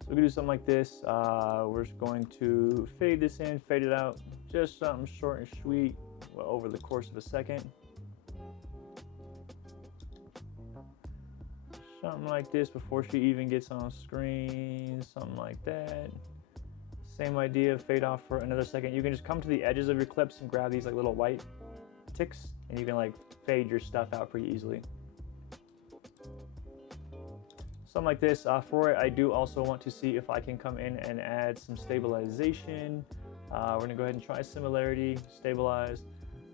So we can do something like this. We're just going to fade this in, fade it out, just something short and sweet, well, over the course of a second. Something like this before she even gets on screen, something like that. Same idea, fade off for another second. You can just come to the edges of your clips and grab these like little white ticks, and you can like fade your stuff out pretty easily. Something like this. For it, I do also want to see if I can come in and add some stabilization. We're gonna go ahead and try similarity, stabilize.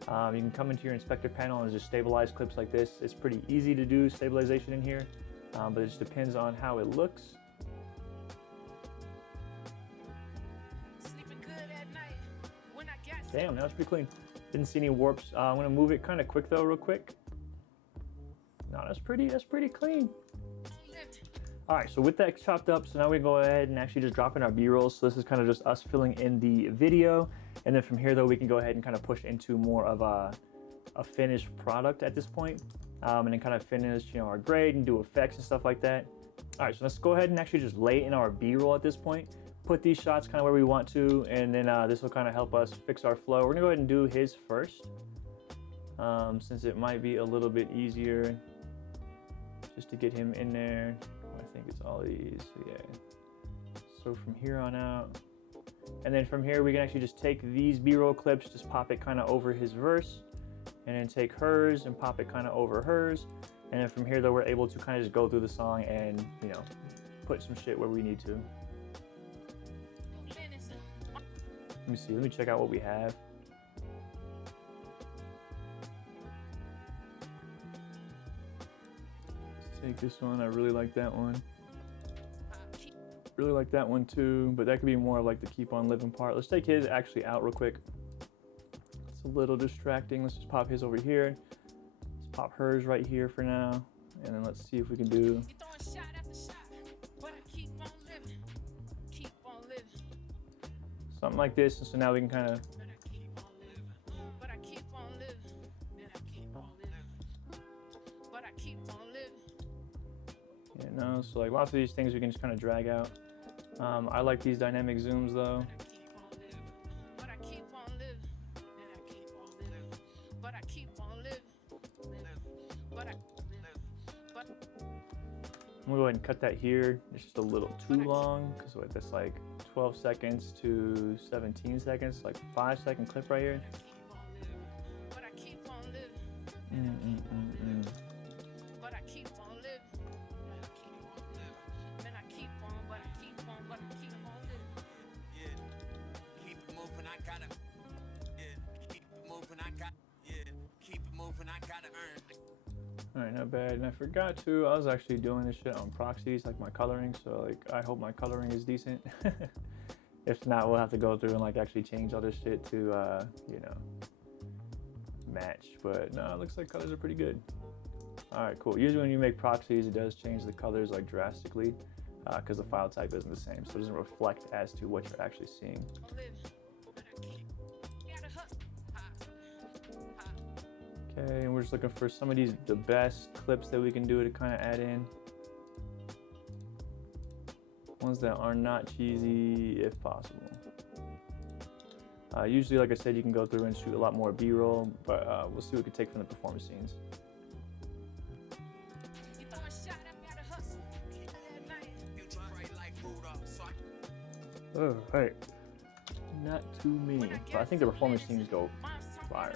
You can come into your inspector panel and just stabilize clips like this. It's pretty easy to do stabilization in here, but it just depends on how it looks. Damn, now it's pretty clean. Didn't see any warps. I'm gonna move it kind of quick though, real quick. No, that's pretty clean. All right, so with that chopped up, so now we go ahead and actually just drop in our B-rolls. So this is kind of just us filling in the video. And then from here though, we can go ahead and kind of push into more of a finished product at this point. And then kind of finish, you know, our grade and do effects and stuff like that. All right, so let's go ahead and actually just lay in our B-roll at this point. Put these shots kind of where we want to, and then this will kind of help us fix our flow. We're gonna go ahead and do his first, since it might be a little bit easier just to get him in there. I think it's all these, so yeah. So from here on out, and then from here we can actually just take these B-roll clips, just pop it kind of over his verse, and then take hers and pop it kind of over hers. And then from here though, we're able to kind of just go through the song and, you know, put some shit where we need to. Let me see, let me check out what we have. Let's take this one, I really like that one. Really like that one too, but that could be more like the keep on living part. Let's take his actually out real quick. It's a little distracting. Let's just pop his over here. Let's pop hers right here for now. And then let's see if we can do something like this. And so now we can kind of so like lots of these things we can just kind of drag out. I like these dynamic zooms though. I'm gonna go ahead and cut that here. It's just a little too long because that's like 12 seconds to 17 seconds, like 5-second clip right here. Alright, not bad. And I forgot to, I was actually doing this shit on proxies, like my coloring, so like I hope my coloring is decent. If not, we'll have to go through and like actually change all this shit to you know, match. But no, it looks like colors are pretty good. Alright, cool. Usually when you make proxies, it does change the colors like drastically because the file type isn't the same, so it doesn't reflect as to what you're actually seeing. Okay, and we're just looking for some of the best clips that we can do to kind of add in. Ones that are not cheesy if possible. Usually, like I said, you can go through and shoot a lot more B-roll, but we'll see what we can take from the performance scenes. Oh, hey. Not too many, but I think the performance scenes go fire.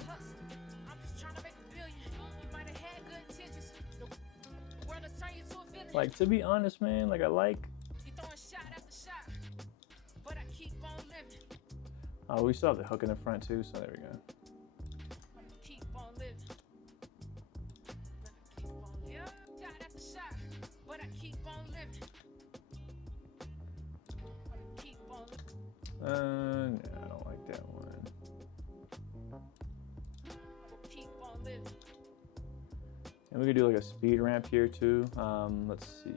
Like, to be honest, man, like I like. Oh, we still have the hook in the front too, so there we go. No, I don't like that one. And we could do like a speed ramp here too. Let's see.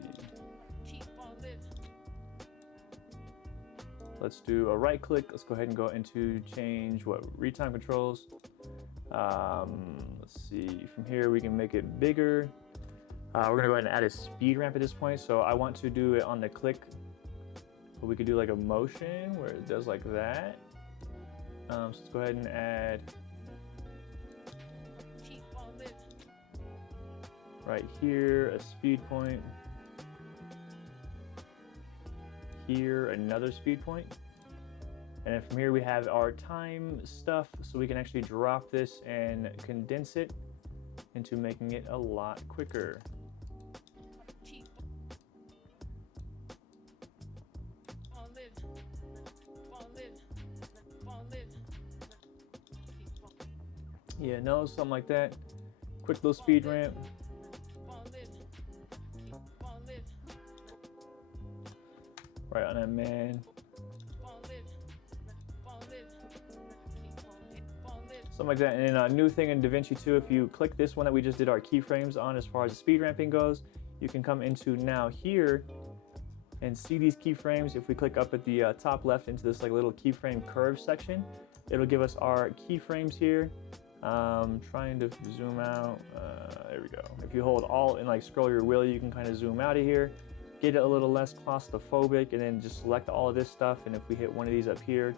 Let's do a right click. Let's go ahead and go into change what retime controls. Let's see. From here we can make it bigger. We're gonna go ahead and add a speed ramp at this point. So I want to do it on the click, but we could do like a motion where it does like that. So let's go ahead and add right here a speed point. Here another speed point. And then from here we have our time stuff, so we can actually drop this and condense it into making it a lot quicker. Yeah, no, something like that. Quick little speed ramp. Right on that, man. Something like that. And then a new thing in DaVinci too, if you click this one that we just did our keyframes on as far as the speed ramping goes, you can come into now here and see these keyframes. If we click up at the top left into this like little keyframe curve section, it'll give us our keyframes here. Trying to zoom out. There we go. If you hold Alt and like scroll your wheel, you can kind of zoom out of here, get it a little less claustrophobic, and then just select all of this stuff. And if we hit one of these up here,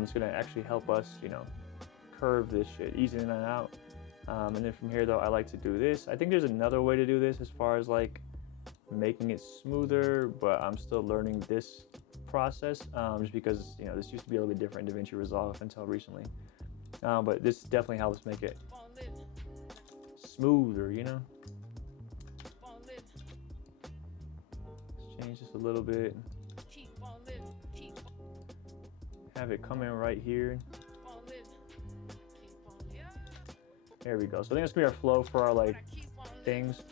it's going to actually help us, you know, curve this shit, easing it out. And then from here though, I like to do this. I think there's another way to do this as far as like making it smoother, but I'm still learning this process just because, you know, this used to be a little bit different in DaVinci Resolve until recently. But this definitely helps make it smoother, you know? Let's change just a little bit. Keep on living, keep Have it come in right here. on living, keep on living. There we go. So I think that's gonna be our flow for our like Keep on living. things.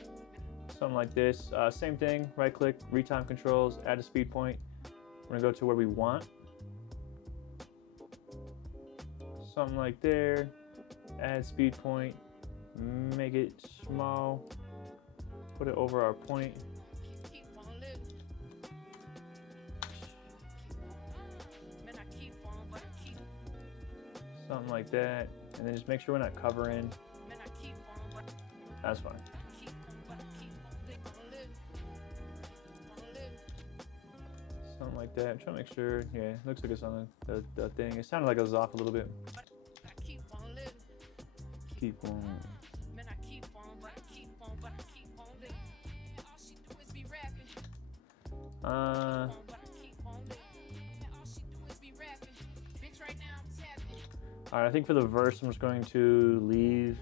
Something like this. Same thing, right click, retime controls, add a speed point. We're gonna go to where we want. Something like there, add speed point, make it small, put it over our point. Keep on living. Man, I keep on, but I keep. Something like that. And then just make sure we're not covering. Man, I keep on, but That's fine. I keep on, but I keep on living. Keep on living. Something like that. I'm trying to make sure. Yeah, it looks like it's on the thing. It sounded like it was off a little bit. I keep on living. Keep on. Man, I keep on, but I keep on, but I keep on living. All she do is be rapping. Uh, On, but I keep on living. All she do is be rapping. Bitch, right now I'm tapping. all right, I think for the verse, I'm just going to leave.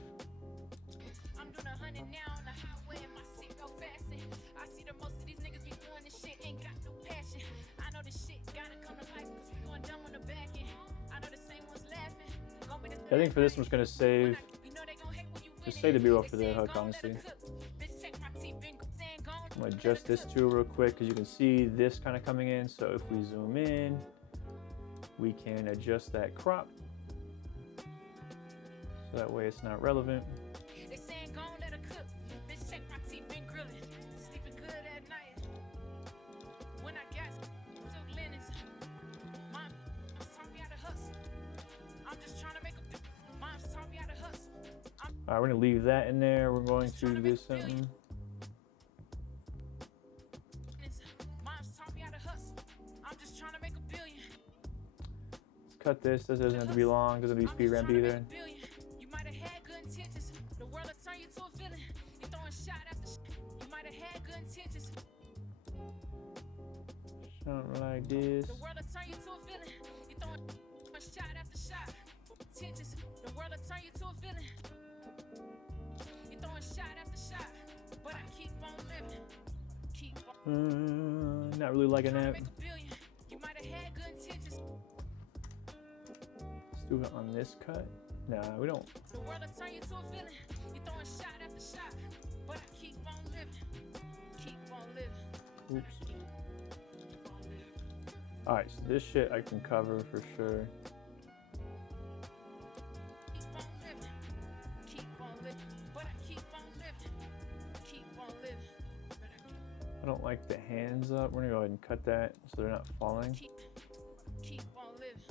I'm doing 100 now on the highway and my seatbelt fastened. I see the most of these niggas be doing this shit, ain't got no passion. I know this shit gotta come to life cause we going dumb on the back end. I know the same ones laughing. Gonna be the I think for this, I'm just gonna save. you know they gon' hate when you Just win say the it. B-roll They for the saying hook, gone, honestly. better cook. Bitch, check my teeth, been saying gone. I'm gonna adjust this too real quick because you can see this kind of coming in. So if we zoom in, we can adjust that crop. So that way it's not relevant. They saying gone, let her cook. Bitch, check my teeth, been grilling. Sleeping good at night. When I got silk linens, mom taught me how to hustle. I'm just trying to make a. Mom's taught me how to hustle. I'm All right, we're gonna leave that in there. We're going to do something. Mom's taught me how to hustle. I'm just trying to make a billion. Let's cut this. This doesn't have to be long. Doesn't have to be speed ramp either. You might have had good intentions. The world will turn you to a villain. You throwing shot after shot. You might have had good intentions. Something like this. The world will turn you to a villain. You throwing shot after shot. Intentions. The world will turn you to a villain. You throwing shot after shot. But I keep on living. Keep on Not really liking trying to that. make a billion. You might have had good intentions. Let's do it on this cut. Nah, we don't. The world will turn you to a villain. You throwing shot after shot. But I keep on living. Keep on living. Oops. Keep on living. All right, so this shit I can cover for sure. Keep on living. Keep on living. But I keep on living. Keep on living. But I I don't like the hands up. We're gonna go ahead and cut that so they're not falling. keep on living.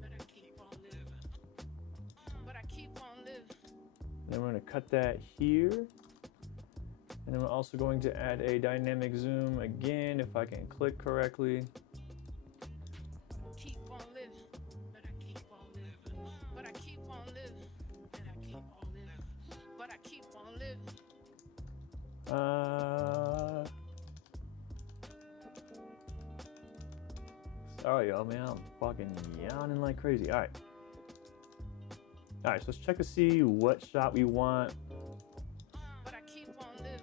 But I keep on living. But I keep on living. Then we're gonna cut that here. And then we're also going to add a dynamic zoom again, if I can click correctly. Keep on living. But I keep on living. But I keep on living. And I keep on living. But I keep on living. Sorry, y'all, man. I'm fucking yawning like crazy. All right. All right, so let's check to see what shot we want. But I keep on living.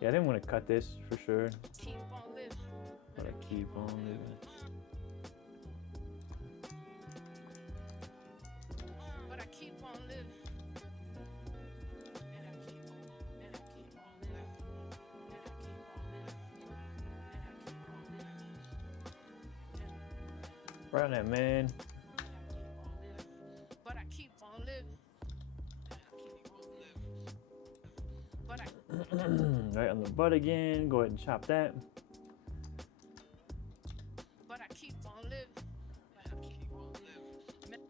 Yeah, I didn't want to cut this for sure, Keep on living. but I keep on living. But I keep on living. And I keep on living. And I keep on living. And I keep on living. Right on that, man. But I keep on living. But I Right on the butt again. Go ahead and chop that. but I keep on living. But I keep on living.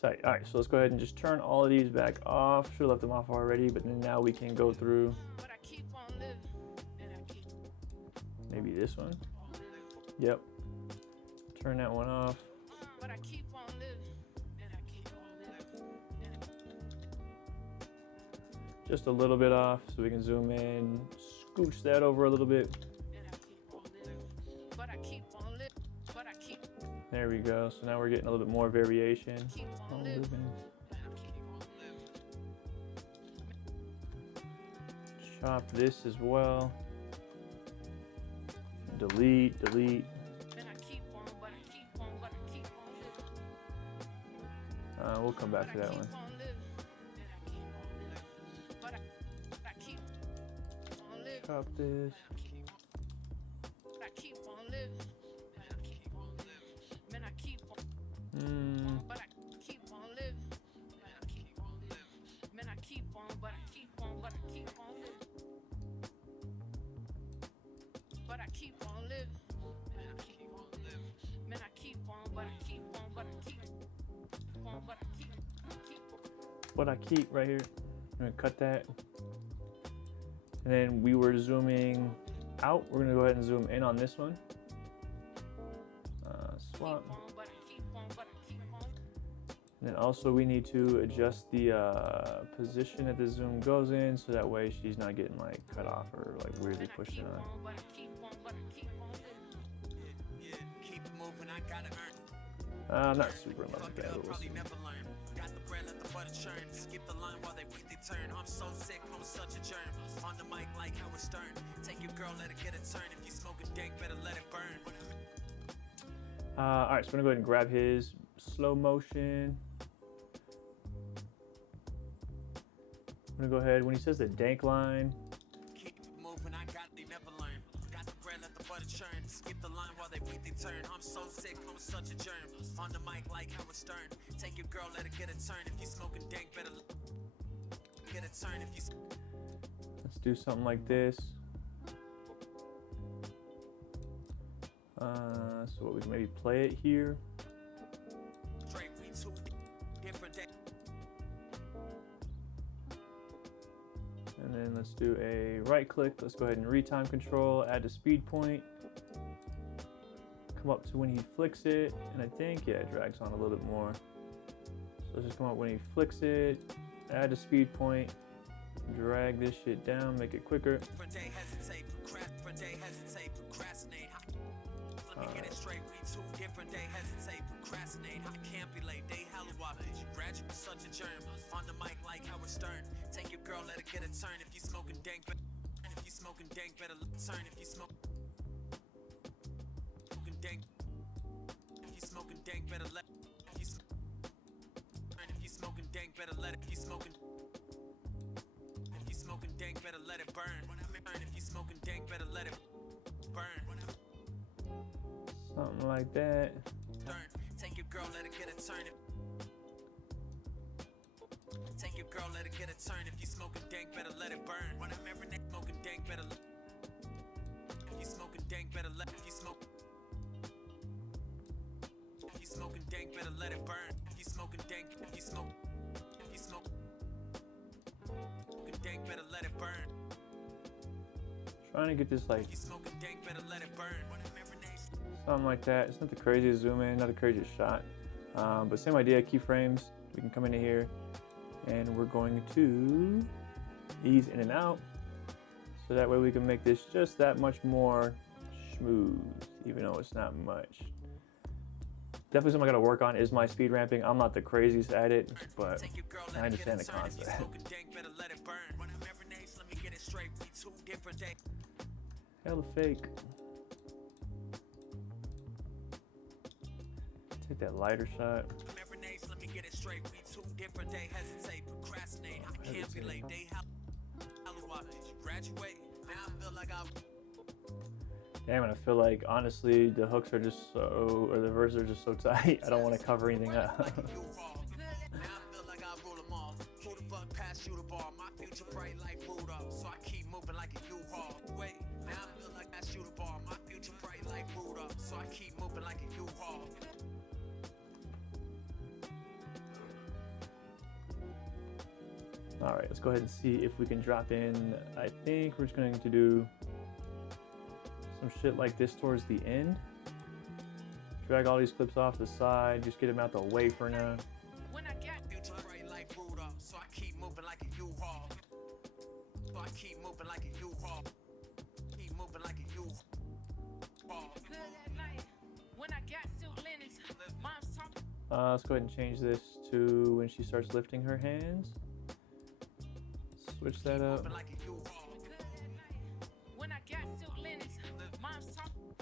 Tight. All right, so let's go ahead and just turn all of these back off. Should have left them off already, but then now we can go through But I keep on living. And I keep maybe this one. on living. Yep. Turn that one off. But I keep on living. And I keep on living. And Just a little bit off so we can zoom in. Scooch that over a little bit. I keep on living. But I keep on living. But I keep There we go. So now we're getting a little bit more variation. on On living. living. And I keep on living. Chop this as well. delete, delete. Man, I keep on, but I keep on, but I keep on living. We'll come back to that one. Chop this. I keep on living. Man, I keep on, but I keep on living. Man, I keep on, but I keep on, but I keep on living. But I keep on living. Man, I keep on, but I keep on, but I keep on, but I keep What I keep right here. I'm gonna cut that. And then we were zooming out. We're gonna go ahead and zoom in on this one. Swap. And then also we need to adjust the position that the zoom goes in, so that way she's not getting like cut off or like weirdly pushed in on. Not super in love with that, but we'll see. Skip the line while they wait their turn. I'm so sick, I'm such a germ. On the mic like Howard Stern. Take your girl, let her get a turn. If you smoke a dank, better let it burn. All right, so we're gonna go ahead and grab his slow motion. I'm gonna go ahead when he says the dank line. Keep moving, I got they never learn. Got the bread, let the butter churn. Skip the line while they wait their turn. I'm so sick, I'm such a germ. On the mic like Howard Stern. Take your girl, let her get a turn. If you smoking dank, better get a turn. If you Let's do something like this. So we can maybe play it here. straight, we two different day. And then let's do a right click. Let's go ahead and retime control, add a speed point. Come up to when he flicks it. And I think, yeah, it drags on a little bit more. So let's just come up when he flicks it, add a speed point, drag this shit down, make it quicker. Different day, hesitate, procrastinate. Let me get it straight, we two different day, hesitate, procrastinate. I can't be late, they hella whopping. You graduate, such a germ. On the mic like Howard Stern. Take your girl, let her get a turn. If you smoking dank, better turn. If you smoking dank, if you smoking dank, better let. If you smoking dank, better let it. If you smoking dank, better let it burn. If you smoking dank, better let it burn. Something like that. Take your girl, let her get a turn. Take your girl, let her get a turn. If you smoking dank, better let it burn. When I'm every day smoking dank, better let. If you smoking dank, better let. If you smoking dank, better let it burn. If you smoking dank, if you smoking dank, better let it burn. Trying to get this like If you smoking dank, better let it burn. When I'm every day. something like that. It's not the craziest zoom in, not the craziest shot, but same idea. Keyframes. We can come into here, and we're going to ease in and out, so that way we can make this just that much more smooth, even though it's not much. Definitely something I gotta work on is my speed ramping. I'm not the craziest at it, but I understand the concept. Hella fake. Take that lighter shot. Damn, and I feel like honestly the hooks are just so, or the verses are just so tight. I don't want to cover anything up. All right, let's go ahead and see if we can drop in. I think we're just going to do some shit like this towards the end. Drag all these clips off the side, just get them out the way for now. When I got so I keep moving like a U-Haul. So I keep moving like a U-Haul. Keep moving like a U-Haul. good at night. When I got silk linens, mom's talking. Let's go ahead and change this to when she starts lifting her hands. Switch that up. Moving like a U-Haul. Good at night. When I got silk linens, mom's talking.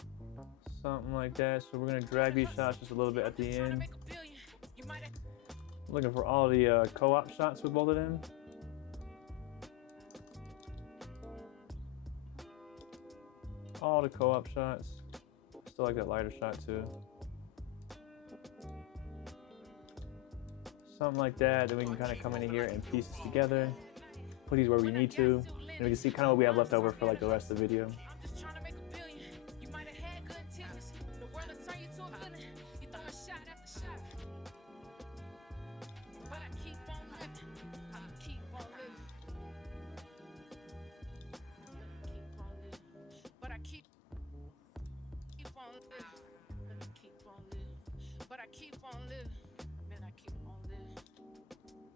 Something like that. So we're gonna drag these shots just a little bit at the end. Looking for all the co-op shots with both of them. All the co-op shots. Still like that lighter shot too. Something like that. Then we can kind of come in here and piece this together. Put these where we need to. And we can see kind of what we have left over for like the rest of the video.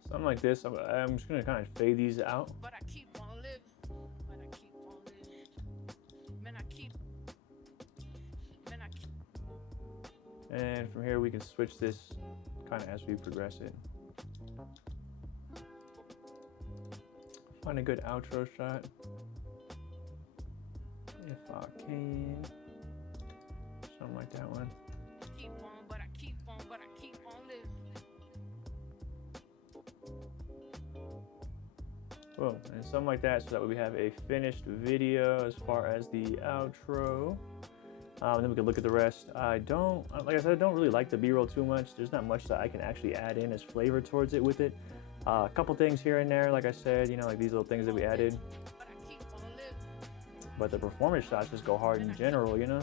Something like this. I'm just gonna kind of fade these out. And from here we can switch this kind of as we progress it. Find a good outro shot. If I can. Something like that one. Boom, and something like that, so that way we have a finished video as far as the outro. Then we can look at the rest. I don't, like I said, I don't really like the B-roll too much. There's not much that I can actually add in as flavor towards it with it. A couple things here and there, like I said, you know, like these little things that we added. But the performance shots just go hard in general, you know?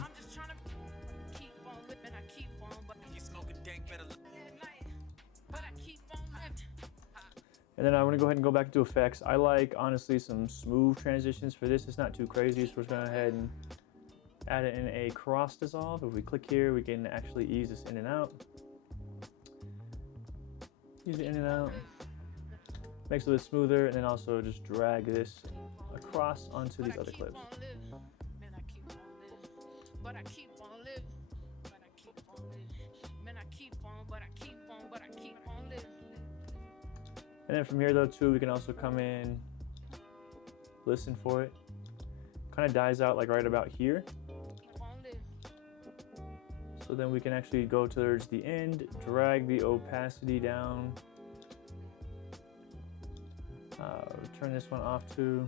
And then I'm gonna go ahead and go back to effects. I like, honestly, some smooth transitions for this. It's not too crazy, so we're just gonna go ahead and add it in a cross dissolve. If we click here, we can actually ease this in and out. Use it in and out. Makes it a little smoother, and then also just drag this across onto these other clips. And then from here though too, we can also come in, listen for it. Kind of dies out like right about here. So then we can actually go towards the end, drag the opacity down. Turn this one off too.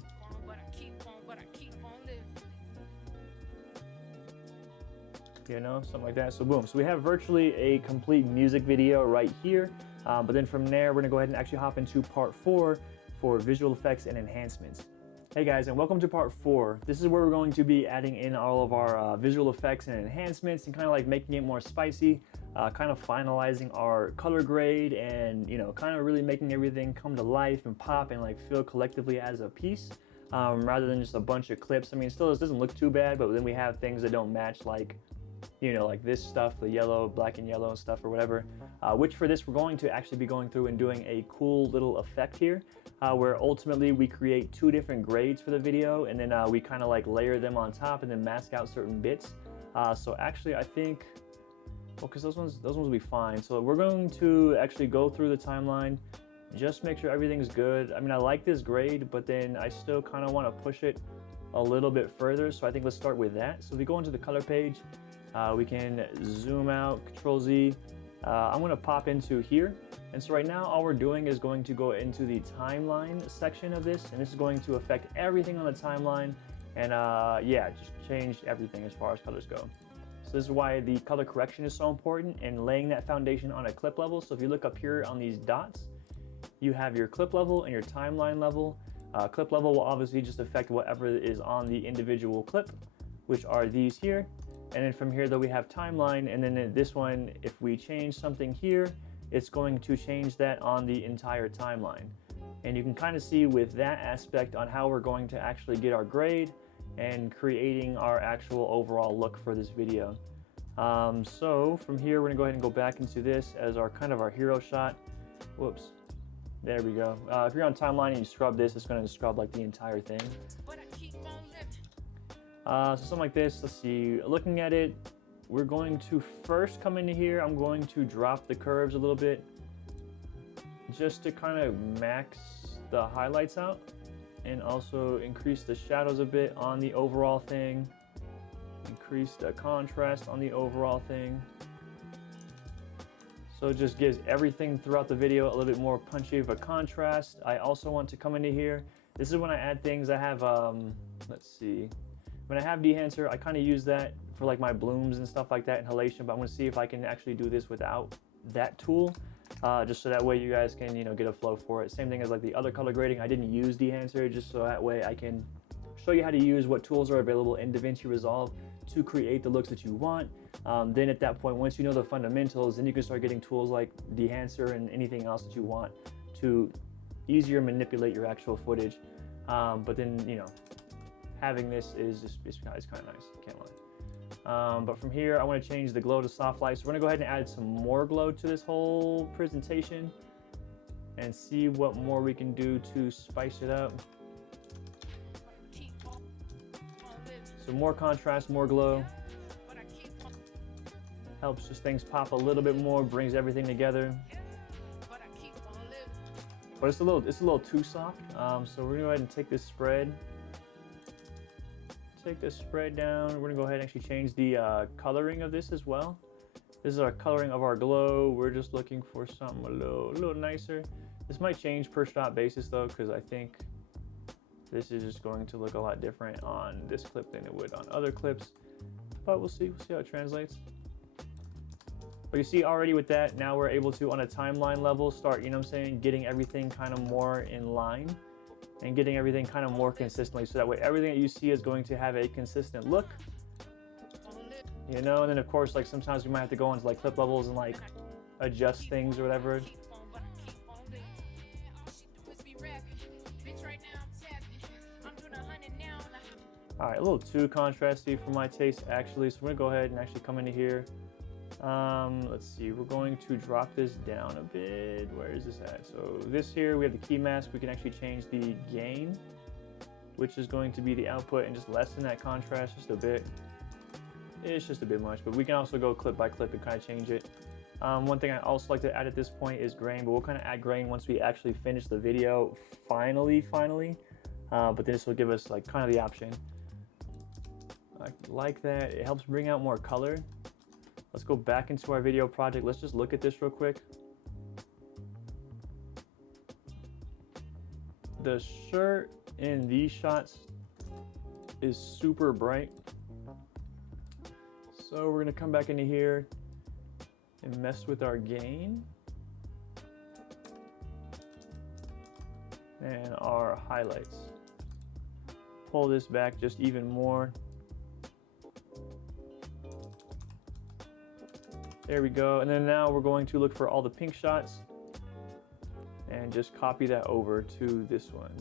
You know, something like that. So boom, so we have virtually a complete music video right here. But then from there, we're gonna go ahead and actually hop into part 4 for visual effects and enhancements. Hey guys, and welcome to part 4. This is where we're going to be adding in all of our visual effects and enhancements and kind of like making it more spicy, kind of finalizing our color grade and, you know, kind of really making everything come to life and pop and like feel collectively as a piece, rather than just a bunch of clips. I mean, still this doesn't look too bad, but then we have things that don't match, like, you know, like this stuff, the yellow, black and yellow and stuff or whatever, which for this we're going to actually be going through and doing a cool little effect here, where ultimately we create 2 different grades for the video, and then we kind of like layer them on top and then mask out certain bits. So actually I think, well, because those ones will be fine. So we're going to actually go through the timeline, just make sure everything's good. I mean, I like this grade, but then I still kind of want to push it a little bit further. So I think let's start with that. So if we go into the color page, we can zoom out, Control Z. I'm gonna pop into here. And so right now, all we're doing is going to go into the timeline section of this, and this is going to affect everything on the timeline. And yeah, just change everything as far as colors go. So this is why the color correction is so important and laying that foundation on a clip level. So if you look up here on these dots, you have your clip level and your timeline level. Clip level will obviously just affect whatever is on the individual clip, which are these here. And then from here though, we have timeline, and then in this one, if we change something here, it's going to change that on the entire timeline. And you can kind of see with that aspect on how we're going to actually get our grade and creating our actual overall look for this video. So from here, we're gonna go ahead and go back into this as our kind of our hero shot. Whoops, there we go. If you're on timeline and you scrub this, it's gonna scrub like the entire thing. So something like this, let's see, looking at it, we're going to first come into here. I'm going to drop the curves a little bit just to kind of max the highlights out and also increase the shadows a bit on the overall thing. decrease the contrast on the overall thing. So it just gives everything throughout the video a little bit more punchy of a contrast. I also want to come into here. This is when I add things. I have, let's see. When I have dehancer, I kind of use that for like my blooms and stuff like that, inhalation, but I'm gonna see if I can actually do this without that tool. Just so that way you guys can, get a flow for it. Same thing as like the other color grading. I didn't use dehancer just so that way I can show you how to use what tools are available in DaVinci Resolve to create the looks that you want. Then at that point, once you know the fundamentals, then you can start getting tools like dehancer and anything else that you want to easier manipulate your actual footage. But then, having this is kind of nice, can't lie. But from here, I want to change the glow to soft light. So we're gonna go ahead and add some more glow to this whole presentation and see what more we can do to spice it up. So more contrast, more glow. Helps just things pop a little bit more, brings everything together. But it's a little too soft. So we're gonna go ahead and take this spread. Take this spread down. We're gonna go ahead and actually change the coloring of this as well. This is our coloring of our glow. We're just looking for something a little nicer. This might change per shot basis though, because I think this is just going to look a lot different on this clip than it would on other clips. But we'll see how it translates. But you see already with that, now we're able to, on a timeline level, start, getting everything kind of more in line and getting everything kind of more consistently. So that way everything that you see is going to have a consistent look. And then of course, like sometimes we might have to go into like clip levels and like adjust things or whatever. All right, a little too contrasty for my taste actually. So we're gonna go ahead and actually come into here. Let's see, we're going to drop this down a bit. Where is this at? So this here, we have the key mask. We can actually change the gain, which is going to be the output, and just lessen that contrast just a bit. It's just a bit much, but we can also go clip by clip and kind of change it. One thing I also like to add at this point is grain, but we'll kind of add grain once we actually finish the video finally. But this will give us like kind of the option. I like that. It helps bring out more color. Let's go back into our video project. Let's just look at this real quick. The shirt in these shots is super bright. So we're gonna come back into here and mess with our gain and our highlights. Pull this back just even more. There we go. And then now we're going to look for all the pink shots and just copy that over to this one.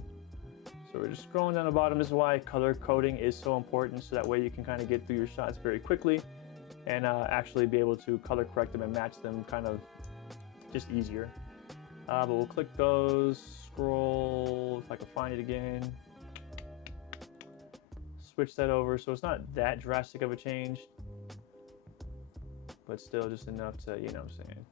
So we're just scrolling down the bottom. This is why color coding is so important. So that way you can kind of get through your shots very quickly and actually be able to color correct them and match them kind of just easier. But we'll click those, scroll, if I can find it again. Switch that over. So it's not that drastic of a change, but still just enough to, what I'm saying.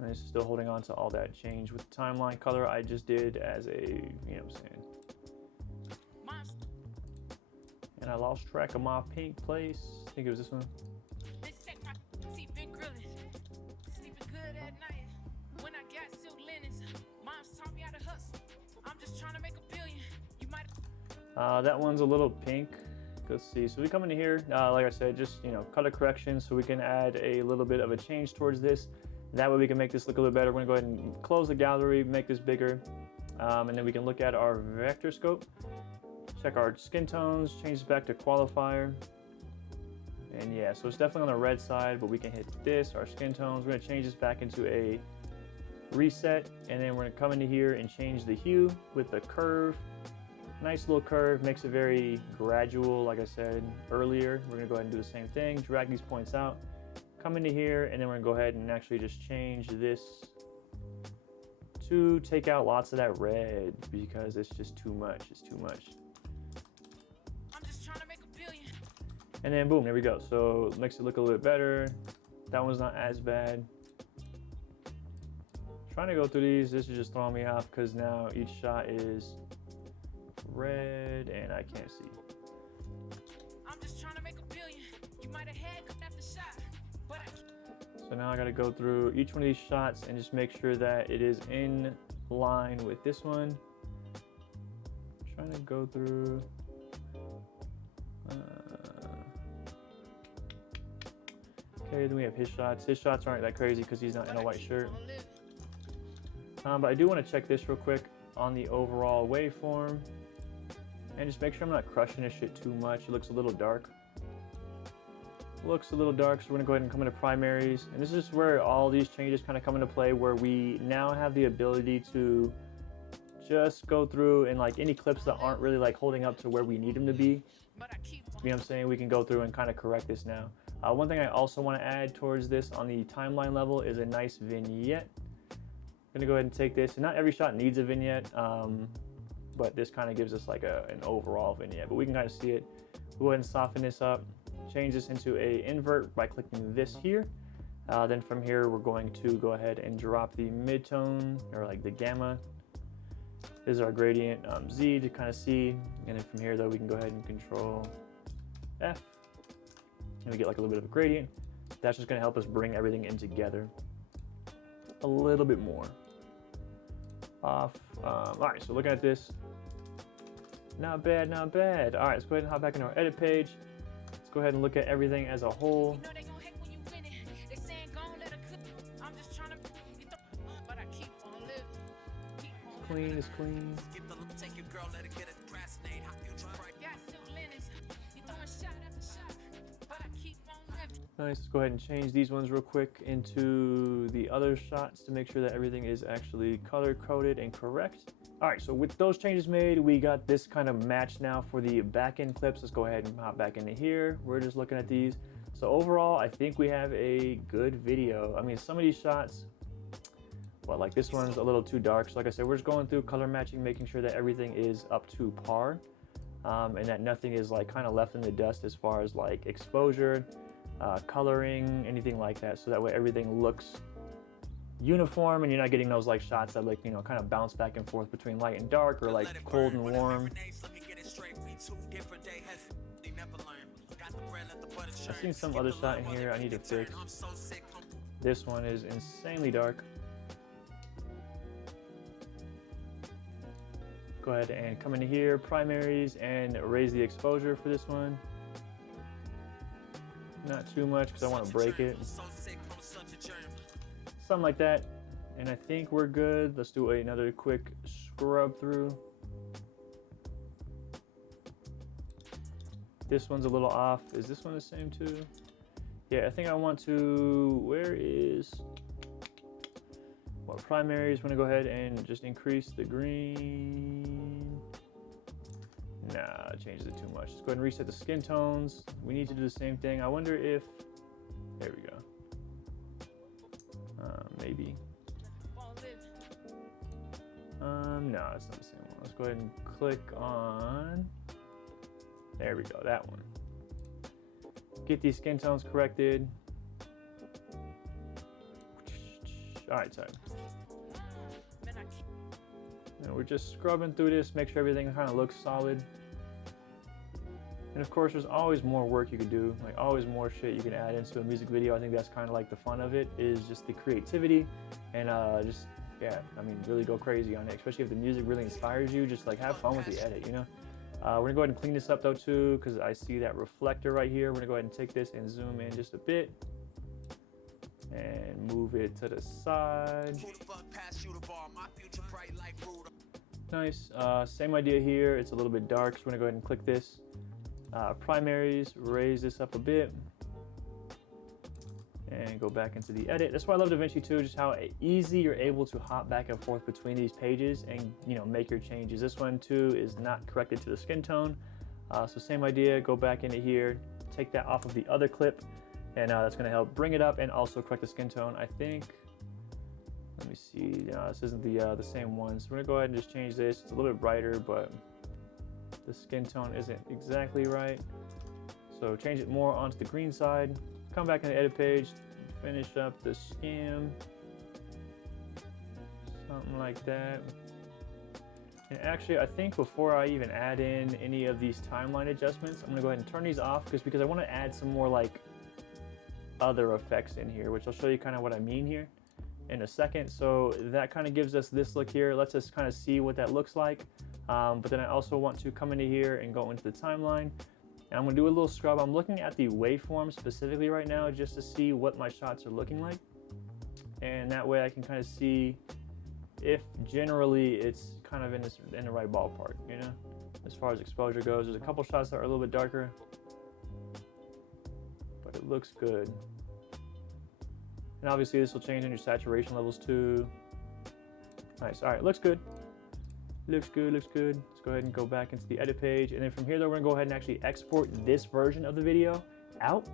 And it's still holding on to all that change with the timeline color I just did as a, what I'm saying. And I lost track of my pink place. I think it was this one. That one's a little pink. Let's see. So we come into here, like I said, just color correction, so we can add a little bit of a change towards this. That way we can make this look a little better. We're gonna go ahead and close the gallery, make this bigger, and then we can look at our vector scope, check our skin tones, change this back to qualifier. And yeah, so it's definitely on the red side, but we can hit this, our skin tones. We're gonna change this back into a reset, and then we're gonna come into here and change the hue with the curve. Nice little curve, makes it very gradual, like I said earlier. We're gonna go ahead and do the same thing, drag these points out, come into here, and then we're gonna go ahead and actually just change this to take out lots of that red because it's just too much, it's too much. I'm just trying to make a billion. And then boom, there we go. So it makes it look a little bit better. That one's not as bad. Trying to go through these, this is just throwing me off because now each shot is red and I can't see. I'm just trying to So now I got to go through each one of these shots and just make sure that it is in line with this one. Trying to go through. Okay, then we have his shots. His shots aren't that crazy because he's not in a white shirt. But I do want to check this real quick on the overall waveform and just make sure I'm not crushing this shit too much. It looks a little dark. Looks a little dark, so we're gonna go ahead and come into primaries. And this is where all these changes kind of come into play, where we now have the ability to just go through and like any clips that aren't really like holding up to where we need them to be. You know what I'm saying? We can go through and kind of correct this now. One thing I also want to add towards this on the timeline level is a nice vignette. I'm gonna go ahead and take this, and not every shot needs a vignette, but this kind of gives us like an overall vignette, but we can kind of see it. Go ahead and soften this up, change this into a invert by clicking this here. Then from here, we're going to go ahead and drop the midtone, or like the gamma. This is our gradient Z to kind of see. And then from here though, we can go ahead and control F. And we get like a little bit of a gradient. That's just gonna help us bring everything in together a little bit more. Off. All right, so looking at this, not bad, not bad. All right, let's go ahead and hop back into our edit page. Let's go ahead and look at everything as a whole. Clean is clean. Nice, let's go ahead and change these ones real quick into the other shots to make sure that everything is actually color coded and correct. All right, so with those changes made, we got this kind of match now for the back end clips. Let's go ahead and hop back into here. We're just looking at these. So overall, I think we have a good video. I mean, some of these shots, well, like this one's a little too dark. So like I said, we're just going through color matching, making sure that everything is up to par, and that nothing is like kind of left in the dust as far as like exposure, coloring, anything like that. So that way everything looks uniform and you're not getting those like shots that like, you know, kind of bounce back and forth between light and dark or like cold and warm. I've seen some other shot in here I need to fix. This one is insanely dark. Go ahead and come into here, primaries, and raise the exposure for this one. Not too much because I want to break it. Something like that. And I think we're good. Let's do another quick scrub through. This one's a little off. Is this one the same too? Yeah, I think I want to, where is, well, primaries, I'm gonna go ahead and just increase the green. Nah, it changes it too much. Let's go ahead and reset the skin tones. We need to do the same thing. I wonder if, there we go. Maybe. No, it's not the same one. Let's go ahead and click on, there we go, that one. Get these skin tones corrected. All right, sorry. And we're just scrubbing through this, make sure everything kind of looks solid. And of course, there's always more work you could do, like always more shit you can add into a music video. I think that's kind of like the fun of it, is just the creativity and just, yeah, I mean, really go crazy on it, especially if the music really inspires you. Just like have fun with the edit, you know? We're gonna go ahead and clean this up though too, because I see that reflector right here. We're gonna go ahead and take this and zoom in just a bit and move it to the side. Nice, same idea here. It's a little bit dark, so we're gonna go ahead and click this. Primaries, raise this up a bit and go back into the edit. That's why I love DaVinci too, just how easy you're able to hop back and forth between these pages and, you know, make your changes. This one too is not corrected to the skin tone. So same idea, go back into here, take that off of the other clip, and that's gonna help bring it up and also correct the skin tone. I think, let me see, this isn't the same one. So we're gonna go ahead and just change this. It's a little bit brighter, but the skin tone isn't exactly right. So change it more onto the green side. Come back in the edit page, finish up the skim. Something like that. And actually, I think before I even add in any of these timeline adjustments, I'm gonna go ahead and turn these off because I wanna add some more like other effects in here, which I'll show you kind of what I mean here in a second. So that kind of gives us this look here. Let's just kind of see what that looks like. But then I also want to come into here and go into the timeline. And I'm gonna do a little scrub. I'm looking at the waveform specifically right now just to see what my shots are looking like. And that way I can kind of see if generally it's kind of in the right ballpark, you know, as far as exposure goes. There's a couple shots that are a little bit darker, but it looks good. And obviously this will change in your saturation levels too. Nice, all right, looks good. Looks good, looks good. Let's go ahead and go back into the edit page. And then from here though, we're gonna go ahead and actually export this version of the video out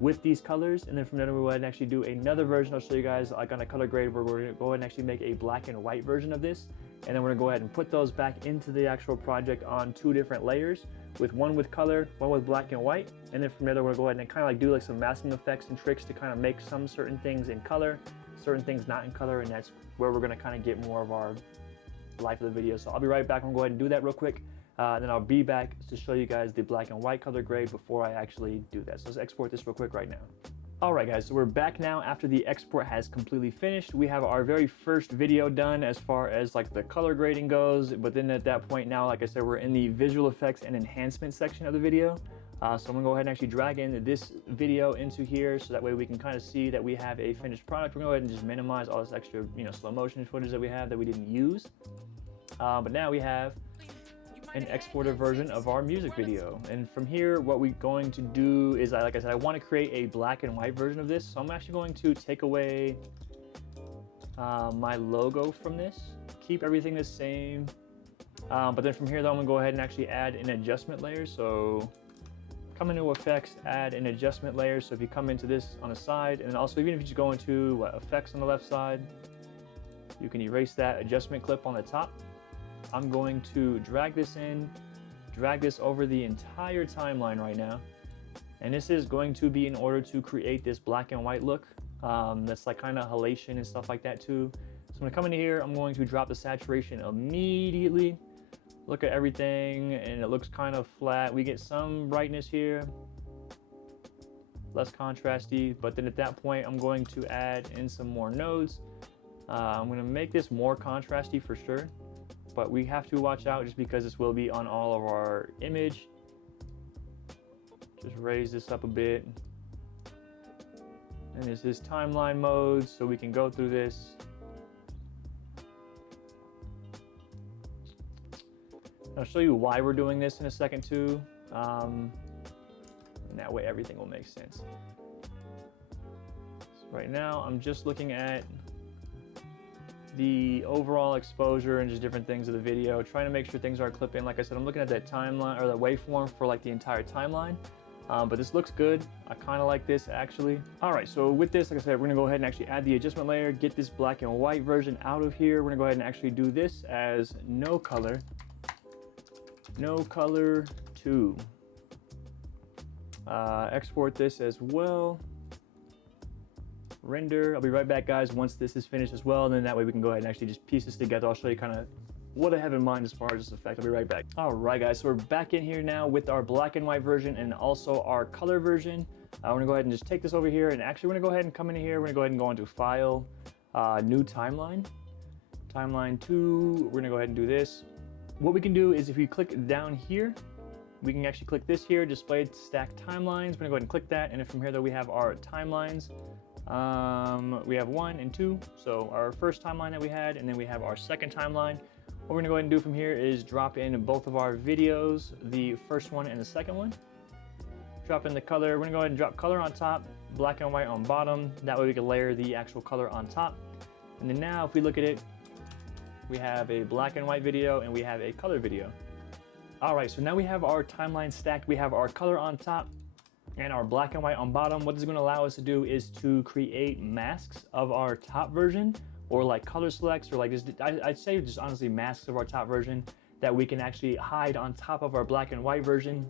with these colors. And then from there, we'll go ahead and actually do another version. I'll show you guys like on a color grade where we're gonna go ahead and actually make a black and white version of this. And then we're gonna go ahead and put those back into the actual project on 2 different layers, with one with color, one with black and white. And then from there, we're gonna go ahead and kind of like do like some masking effects and tricks to kind of make some certain things in color, certain things not in color. And that's where we're gonna kind of get more of our life of the video. So I'll be right back. I'm gonna go ahead and do that real quick. And then I'll be back to show you guys the black and white color grade before I actually do that. So let's export this real quick right now. All right guys, so we're back now after the export has completely finished. We have our very first video done as far as like the color grading goes. But then at that point now, like I said, we're in the visual effects and enhancement section of the video. So I'm gonna go ahead and actually drag in this video into here so that way we can kind of see that we have a finished product. We're gonna go ahead and just minimize all this extra, you know, slow motion footage that we have that we didn't use. But now we have an exported version of our music video. And from here, what we're going to do is, like I said, I want to create a black and white version of this. So I'm actually going to take away my logo from this, keep everything the same. But then from here though, I'm gonna go ahead and actually add an adjustment layer. So come into effects, add an adjustment layer. So if you come into this on the side, and then also even if you just go into effects on the left side, you can erase that adjustment clip on the top. I'm going to drag this in, drag this over the entire timeline right now. And this is going to be in order to create this black and white look. That's like kind of halation and stuff like that too. So I'm gonna come into here, I'm going to drop the saturation immediately. Look at everything and it looks kind of flat. We get some brightness here, less contrasty, but then at that point, I'm going to add in some more nodes. I'm gonna make this more contrasty for sure, but we have to watch out just because this will be on all of our image. Just raise this up a bit. And this is timeline mode, so we can go through this. I'll show you why we're doing this in a second too. And that way everything will make sense. So right now, I'm just looking at the overall exposure and just different things of the video, trying to make sure things are clipping. Like I said, I'm looking at that timeline or the waveform for like the entire timeline. But this looks good. I kind of like this actually. All right, so with this, like I said, we're gonna go ahead and actually add the adjustment layer, get this black and white version out of here. We're gonna go ahead and actually do this as no color 2. Export this as well. Render. I'll be right back guys once this is finished as well, and then that way we can go ahead and actually just piece this together. I'll show you kind of what I have in mind as far as this effect. I'll be right back. All right guys, so we're back in here now with our black and white version and also our color version. We're gonna go ahead and just take this over here, and actually we're gonna go ahead and come in here. We're gonna go ahead and go into File, New Timeline, Timeline 2. We're gonna go ahead and do this. What we can do is if you click down here, we can actually click this here, Display Stacked Timelines. We're gonna go ahead and click that, and then from here though we have our timelines. We have 1 and 2, so our first timeline that we had, and then we have our second timeline. What we're gonna go ahead and do from here is drop in both of our videos, the first one and the second one. Drop in the color. We're gonna go ahead and drop color on top, black and white on bottom. That way we can layer the actual color on top. And then now if we look at it, we have a black and white video and we have a color video. All right, so now we have our timeline stacked. We have our color on top and our black and white on bottom. What this is gonna allow us to do is to create masks of our top version, or like color selects, or like just, I'd say just honestly masks of our top version that we can actually hide on top of our black and white version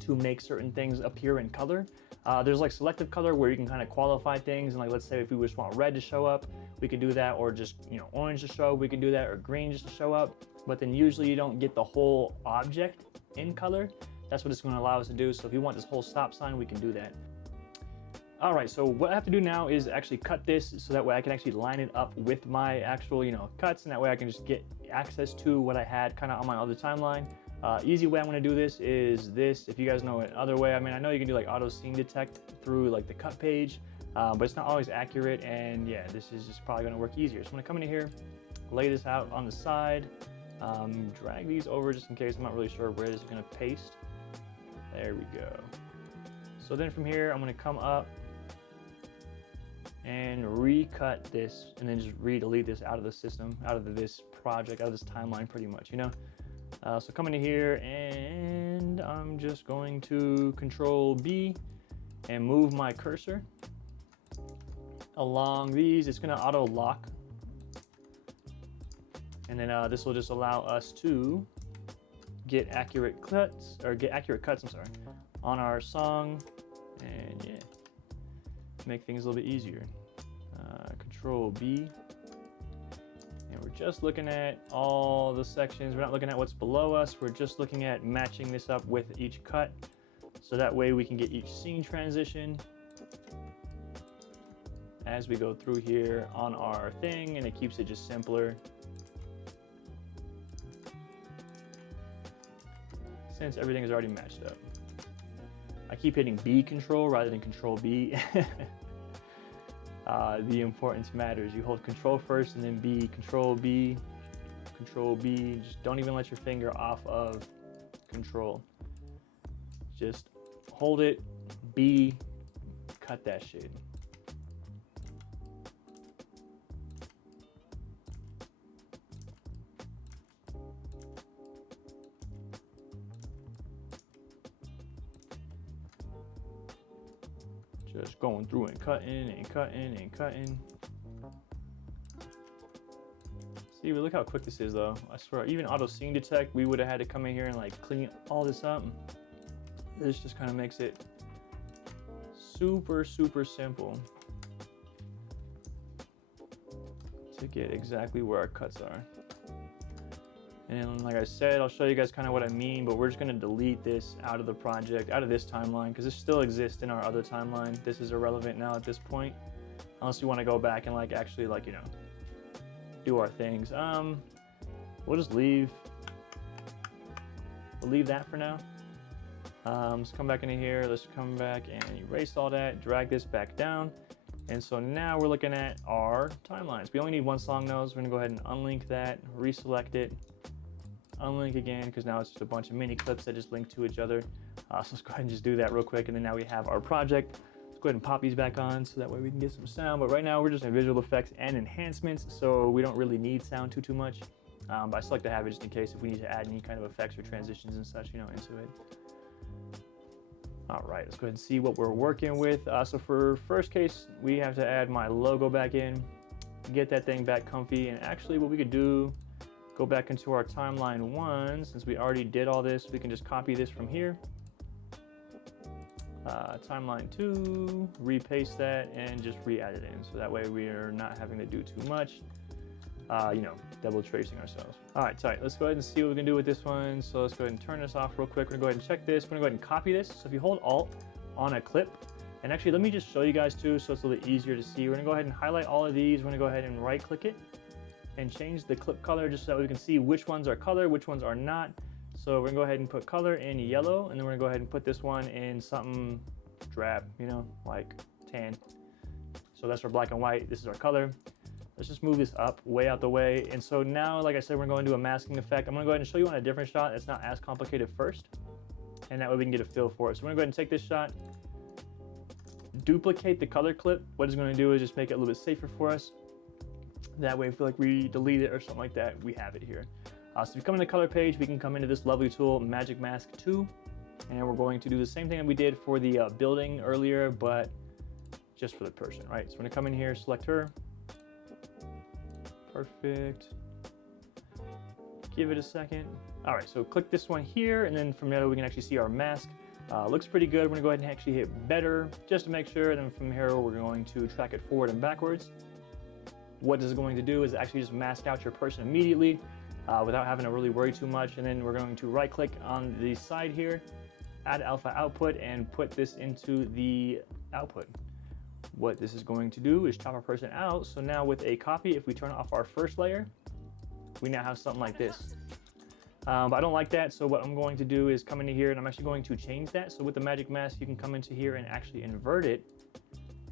to make certain things appear in color. There's like selective color where you can kind of qualify things, and like let's say if we just want red to show up, we can do that, or just, you know, orange to show up, we can do that, or green just to show up. But then usually you don't get the whole object in color. That's what it's going to allow us to do. So if you want this whole stop sign, we can do that. All right, so what I have to do now is actually cut this so that way I can actually line it up with my actual, cuts, and that way I can just get access to what I had kind of on my other timeline. Easy way I'm gonna do this is this. If you guys know another way, I mean, I know you can do like auto scene detect through like the cut page, but it's not always accurate, and yeah, this is just probably gonna work easier. So I'm gonna come into here, lay this out on the side, drag these over just in case I'm not really sure where this is gonna paste. There we go. So then from here, I'm gonna come up and recut this, and then just delete this out of the system, out of this project, out of this timeline pretty much, So come into here, and I'm just going to Control B and move my cursor along these. It's gonna auto lock. And then this will just allow us to get accurate cuts, on our song, and yeah, make things a little bit easier. Control B, and we're just looking at all the sections. We're not looking at what's below us. We're just looking at matching this up with each cut, so that way we can get each scene transition as we go through here on our thing, and it keeps it just simpler. Since everything is already matched up. I keep hitting B control rather than Control B. The importance matters. You hold Control first and then B, Control B, Control B. Just don't even let your finger off of Control. Just hold it, B, cut that shit. Just going through and cutting and cutting and cutting. See, but look how quick this is though. I swear, even auto scene detect, we would have had to come in here and like clean all this up. This just kind of makes it super, super simple to get exactly where our cuts are. And like I said, I'll show you guys kind of what I mean, but we're just gonna delete this out of the project, out of this timeline, because this still exists in our other timeline. This is irrelevant now at this point, unless you want to go back and like actually like, do our things. We'll just leave that for now. Let's come back into here. Let's come back and erase all that, drag this back down. And so now we're looking at our timelines. We only need one song though, so we're gonna go ahead and unlink that, reselect it, unlink again, because now it's just a bunch of mini clips that just link to each other. So let's go ahead and just do that real quick, and then now we have our project. Let's go ahead and pop these back on so that way we can get some sound. But right now we're just in visual effects and enhancements, so we don't really need sound too much. But I still like to have it just in case if we need to add any kind of effects or transitions and such, into it. All right, let's go ahead and see what we're working with. So for first case, we have to add my logo back in, get that thing back comfy, and actually what we could do, go back into our timeline 1. Since we already did all this, we can just copy this from here. Timeline 2, repaste that, and just re-add it in. So that way we are not having to do too much, double tracing ourselves. All right, sorry, let's go ahead and see what we can do with this one. So let's go ahead and turn this off real quick. We're gonna go ahead and check this. We're gonna go ahead and copy this. So if you hold Alt on a clip, and actually let me just show you guys too, so it's a little easier to see. We're gonna go ahead and highlight all of these. We're gonna go ahead and right click it and change the clip color just so that we can see which ones are color, which ones are not. So we're gonna go ahead and put color in yellow, and then we're gonna go ahead and put this one in something drab, like tan. So that's our black and white. This is our color. Let's just move this up way out the way. And so now, like I said, we're going to do a masking effect. I'm gonna go ahead and show you on a different shot that's not as complicated first, and that way we can get a feel for it. So we're gonna go ahead and take this shot, duplicate the color clip. What it's gonna do is just make it a little bit safer for us. That way, if like we delete it or something like that, we have it here. So if you come in the color page, we can come into this lovely tool, Magic Mask 2, and we're going to do the same thing that we did for the building earlier, but just for the person, right? So we're gonna come in here, select her. Perfect. Give it a second. All right, so click this one here, and then from there we can actually see our mask. Looks pretty good. We're gonna go ahead and actually hit better just to make sure. And then from here, we're going to track it forward and backwards. What this is going to do is actually just mask out your person immediately without having to really worry too much. And then we're going to right click on the side here, add alpha output, and put this into the output. what this is going to do is chop our person out. So now with a copy, if we turn off our first layer, we now have something like this. But I don't like that, so what I'm going to do is come into here and I'm actually going to change that. So with the magic mask, you can come into here and actually invert it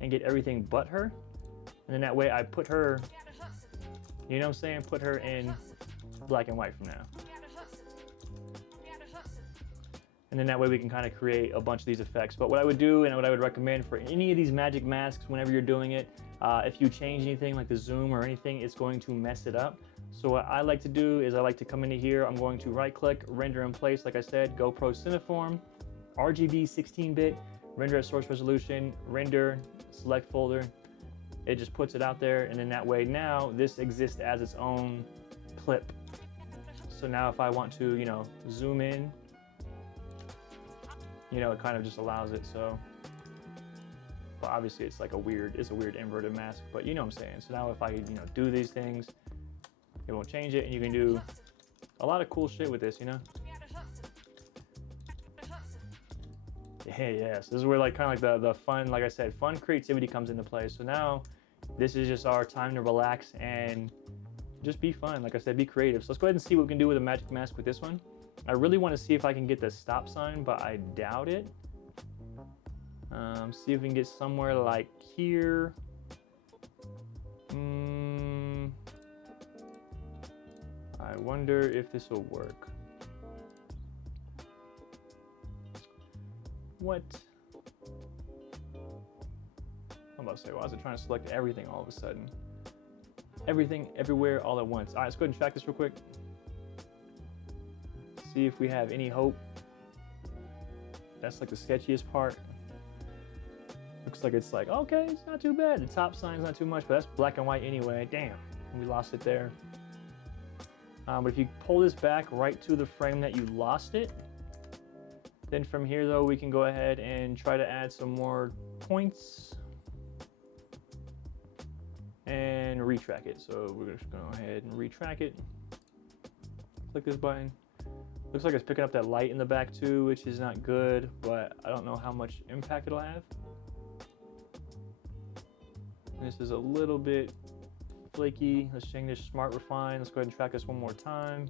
and get everything but her. And then that way I put her, you know what I'm saying? Put her in black and white from now. And then that way we can kind of create a bunch of these effects. But what I would do and what I would recommend for any of these magic masks, whenever you're doing it, if you change anything like the zoom or anything, it's going to mess it up. So what I like to do is I like to come into here, I'm going to right click, render in place, like I said, GoPro Cineform, RGB 16-bit, render at source resolution, render, select folder. It just puts it out there, and then that way now this exists as its own clip. So now if I want to, you know, zoom in, you know, it kind of just allows it. So, but obviously it's like a weird inverted mask, but you know what I'm saying. So now if I, you know, do these things, it won't change it, and you can do a lot of cool shit with this, you know? Yeah, so this is where like kind of like the fun, like I said, fun creativity comes into play. So now this is just our time to relax and just be fun. Like I said, be creative. So let's go ahead and see what we can do with a magic mask with this one. I really want to see if I can get the stop sign, but I doubt it. See if we can get somewhere like here. I wonder if this will work. What? I'm about to say, why is it trying to select everything all of a sudden? Everything, everywhere, all at once. All right, let's go ahead and track this real quick. See if we have any hope. That's like the sketchiest part. Looks like it's like, okay, it's not too bad. The top sign's not too much, but that's black and white anyway. Damn, we lost it there. But if you pull this back right to the frame that you lost it, then from here though, we can go ahead and try to add some more points and retrack it. So we're just gonna go ahead and retrack it. Click this button. Looks like it's picking up that light in the back too, which is not good, but I don't know how much impact it'll have. This is a little bit flaky. Let's change this smart refine. Let's go ahead and track this one more time.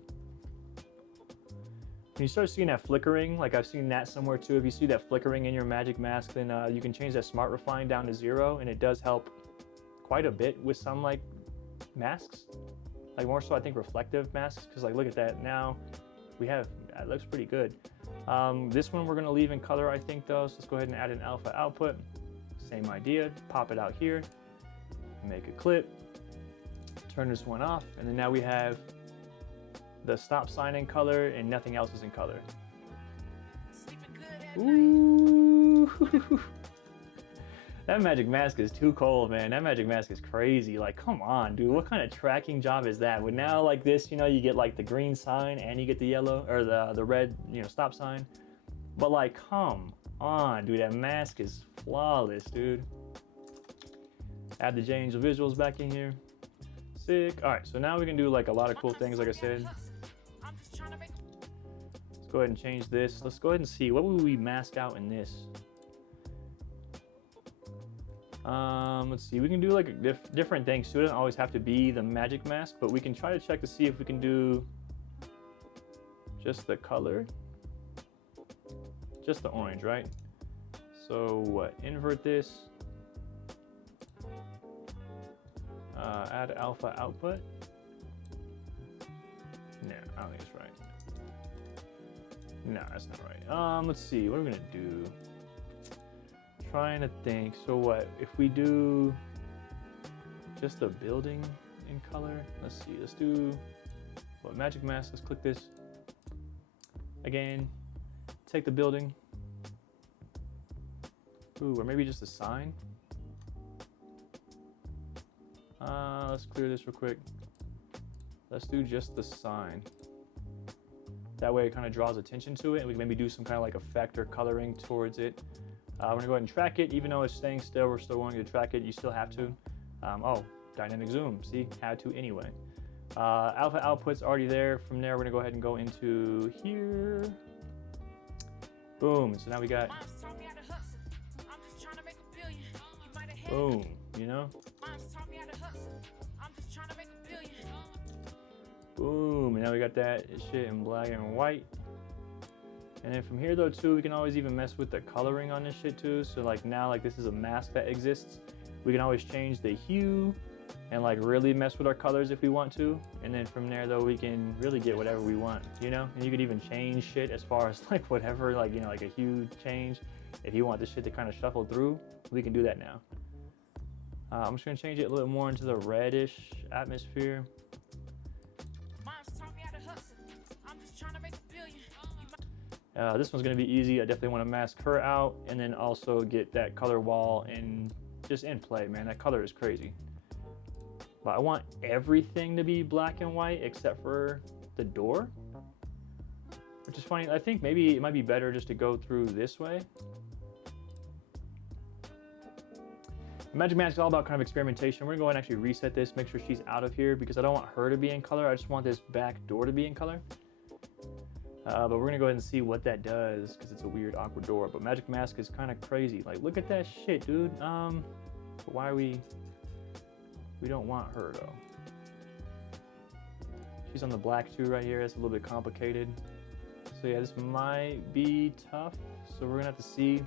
When you start seeing that flickering, like I've seen that somewhere too, if you see that flickering in your magic mask, then you can change that smart refine down to 0, and it does help quite a bit with some like masks, like more so I think reflective masks, because like look at that, now we have, that looks pretty good. This one we're going to leave in color I think though, so let's go ahead and add an alpha output. Same idea, pop it out here, make a clip, turn this one off, and then now we have the stop sign in color and nothing else is in color. Ooh. That magic mask is too cold, man. That magic mask is crazy. Like, come on, dude. What kind of tracking job is that? With now like this, you know, you get like the green sign and you get the yellow or the red, you know, stop sign. But like, come on, dude. That mask is flawless, dude. Add the J Angel visuals back in here. Sick. All right, so now we can do like a lot of cool things, like I said. Let's go ahead and change this. Let's go ahead and see, what would we mask out in this? Let's see, we can do like different things. So it doesn't always have to be the magic mask, but we can try to check to see if we can do just the color. Just the orange, right? So what, invert this. Add alpha output. No, I don't think it's right. No, that's not right. Let's see, what are we gonna do? Trying to think. So what, if we do just the building in color? Let's see, let's do what, magic mask, let's click this. Again, take the building. Ooh, or maybe just a sign. Let's clear this real quick. Let's do just the sign. That way it kind of draws attention to it, and we can maybe do some kind of like effect or coloring towards it. We're gonna go ahead and track it. Even though it's staying still, we're still going to track it. You still have to. Oh, dynamic zoom, see, had to anyway. Alpha output's already there. From there, we're gonna go ahead and go into here. Boom, so now we got, Boom, you know? Moms taught me how to hustle. I'm just trying to make a billion. Boom, and now we got that shit in black and white. And then from here though too, we can always even mess with the coloring on this shit too. So like now, like this is a mask that exists. We can always change the hue and like really mess with our colors if we want to. And then from there though, we can really get whatever we want, you know? And you could even change shit as far as like whatever, like, you know, like a hue change. If you want this shit to kind of shuffle through, we can do that now. I'm just gonna change it a little more into the reddish atmosphere. Moms taught me how to hustle. I'm just trying to make a billion. This one's gonna be easy. I definitely wanna mask her out and then also get that color wall and just in play, man. That color is crazy. But I want everything to be black and white except for the door, which is funny. I think maybe it might be better just to go through this way. Magic Mask is all about kind of experimentation. We're gonna go ahead and actually reset this, make sure she's out of here because I don't want her to be in color. I just want this back door to be in color. But we're gonna go ahead and see what that does because it's a weird, awkward door. But Magic Mask is kind of crazy. Like, look at that shit, dude. But why are we don't want her though. She's on the black too right here. It's a little bit complicated. So yeah, this might be tough. So we're gonna have to see.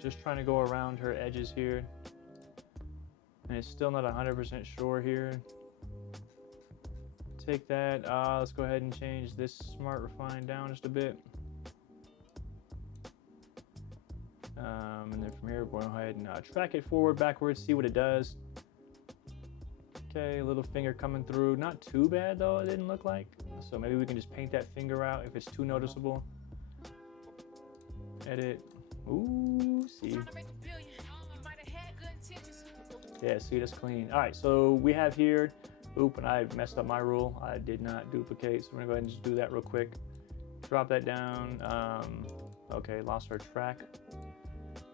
Just trying to go around her edges here. And it's still not 100% sure here. Take that. Let's go ahead and change this Smart Refine down just a bit. And then from here, we're going to go ahead and track it forward, backwards, see what it does. Okay, a little finger coming through. Not too bad though, it didn't look like. So maybe we can just paint that finger out if it's too noticeable. Edit. Ooh, see. Yeah, see, that's clean. All right, so we have here, oop, and I messed up my rule. I did not duplicate, so we're gonna go ahead and just do that real quick. Drop that down. Okay, lost our track.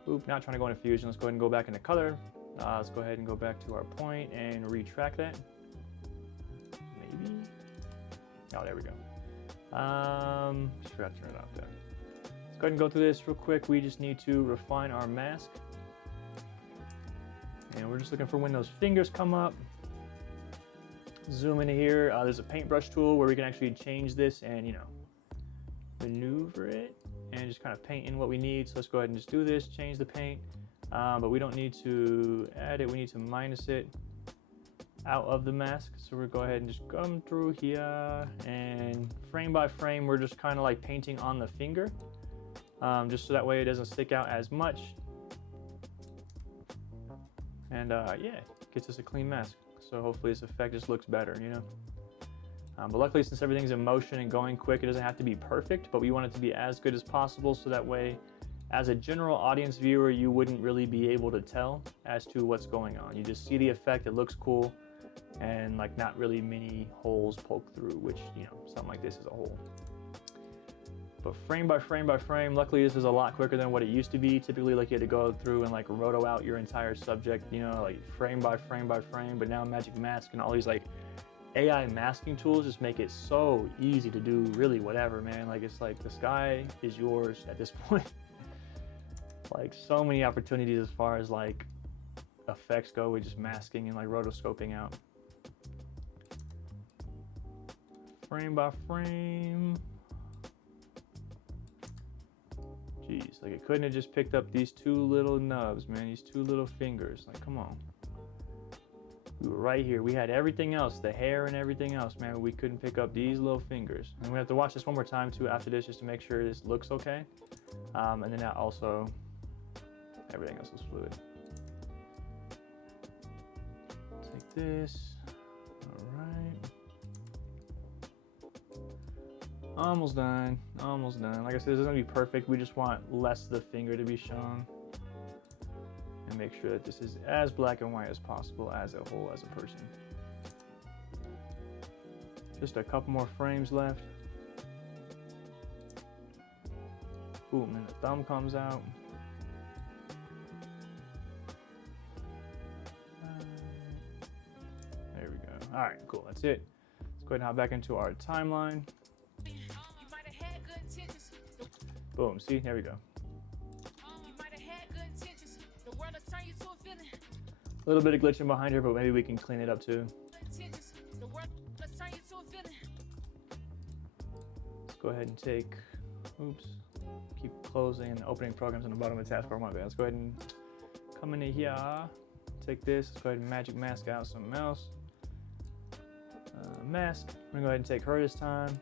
Oop, not trying to go into fusion. Let's go ahead and go back into color. Let's go ahead and go back to our point and retrack that. Maybe. Oh, there we go. Just forgot to turn it off there. Let's go ahead and go through this real quick. We just need to refine our mask. And we're just looking for when those fingers come up. Zoom into here. There's a paintbrush tool where we can actually change this and, you know, maneuver it and just kind of paint in what we need. So let's go ahead and just do this, change the paint. But we don't need to add it. We need to minus it out of the mask. So we'll go ahead and just come through here and frame by frame, we're just kind of like painting on the finger. Just so that way it doesn't stick out as much. And yeah, gets us a clean mask. So hopefully this effect just looks better, you know? But luckily, since everything's in motion and going quick, it doesn't have to be perfect, but we want it to be as good as possible so that way, as a general audience viewer, you wouldn't really be able to tell as to what's going on. You just see the effect, it looks cool, and like not really many holes poked through, which, you know, something like this is a hole. But frame by frame by frame, luckily this is a lot quicker than what it used to be. Typically, like you had to go through and like roto out your entire subject, you know, like frame by frame by frame. But now Magic Mask and all these like AI masking tools just make it so easy to do really whatever, man. Like it's like the sky is yours at this point. Like so many opportunities as far as like effects go with just masking and like rotoscoping out. Frame by frame. Jeez, like it couldn't have just picked up these two little nubs, man, these two little fingers. Like, come on. We were right here. We had everything else, the hair and everything else, man. We couldn't pick up these little fingers. And we have to watch this one more time too after this just to make sure this looks okay. And then that also, everything else is fluid. Take this. All right. Almost done, almost done. Like I said, this isn't gonna be perfect. We just want less of the finger to be shown. And make sure that this is as black and white as possible as a whole, as a person. Just a couple more frames left. Boom, and the thumb comes out. There we go. All right, cool, that's it. Let's go ahead and hop back into our timeline. Boom, see, there we go. You might have had good intentions. The world will turn you to a feeling. A little bit of glitching behind here, but maybe we can clean it up too. Intentions. The world will turn you to a feeling. Let's go ahead and take, oops, keep closing and opening programs on the bottom of the taskbar. My bad. Let's go ahead and come into here. Take this. Let's go ahead and magic mask out something else. Mask. I'm gonna go ahead and take her this time.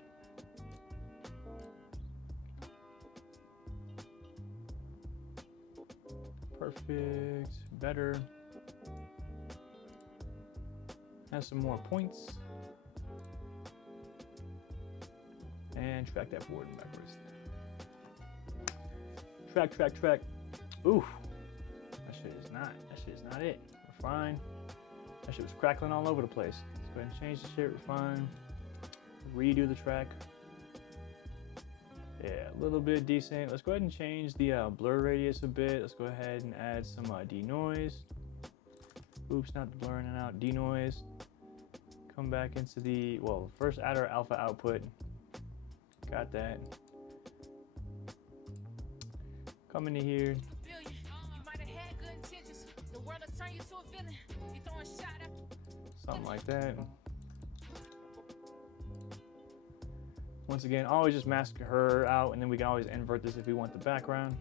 Perfect. Better. Has some more points. And track that forward and backwards. Track. Ooh. That shit is not it. Refine. That shit was crackling all over the place. Let's go ahead and change the shit, refine. Redo the track. Yeah, a little bit decent. Let's go ahead and change the blur radius a bit. Let's go ahead and add some denoise. Oops, not the blurring it out. Denoise. Come back into the, well, first add our alpha output. Got that. Come into here. Something like that. Once again, always just mask her out, and then we can always invert this if we want the background.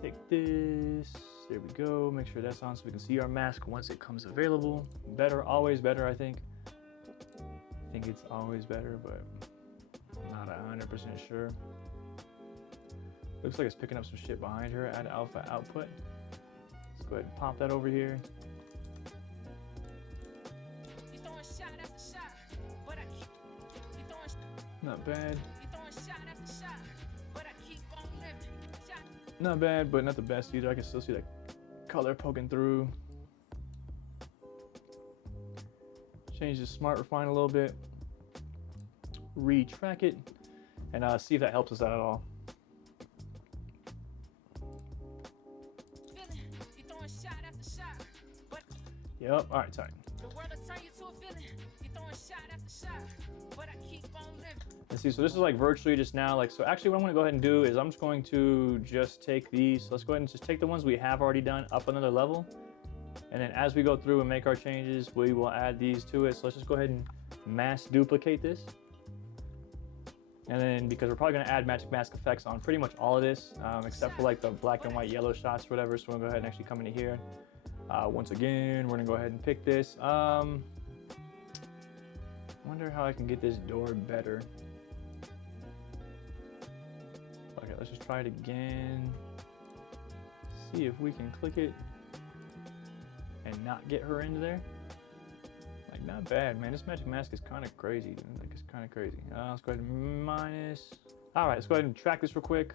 Take this. There we go. Make sure that's on so we can see our mask once it comes available. Better, always better, I think. I think it's always better, but not 100% sure. Looks like it's picking up some shit behind her. Add alpha output. Let's go ahead and pop that over here. Not bad. Not bad, but not the best either. I can still see that color poking through. Change the smart refine a little bit. Retrack it and see if that helps us out at all. Yep, all right, sorry. Let's see, so this is like virtually just now, like, so actually what I'm gonna go ahead and do is I'm just going to just take these. So let's go ahead and just take the ones we have already done up another level. And then as we go through and make our changes, we will add these to it. So let's just go ahead and mass duplicate this. And then because we're probably gonna add magic mask effects on pretty much all of this, except for like the black and white yellow shots or whatever. So we're gonna go ahead and actually come into here. Once again, we're gonna go ahead and pick this. Wonder how I can get this door better. Okay, let's just try it again. See if we can click it and not get her into there. Like, not bad, man. This magic mask is kind of crazy. Like, it's kind of crazy. Let's go ahead and minus. All right, let's go ahead and track this real quick.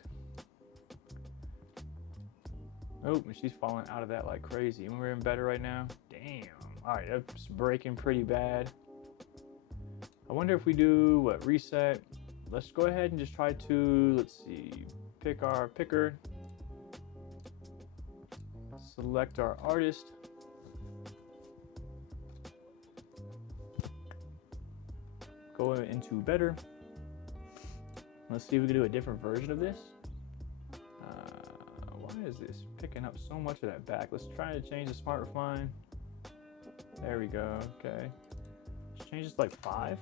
Oh, and she's falling out of that like crazy. And we're in better right now. Damn. All right, that's breaking pretty bad. I wonder if we do what, reset. Let's go ahead and just try to, let's see, pick our picker. Select our artist. Go into better. Let's see if we can do a different version of this. Why is this picking up so much of that back? Let's try to change the smart refine. There we go, okay. Let's change this to like 5.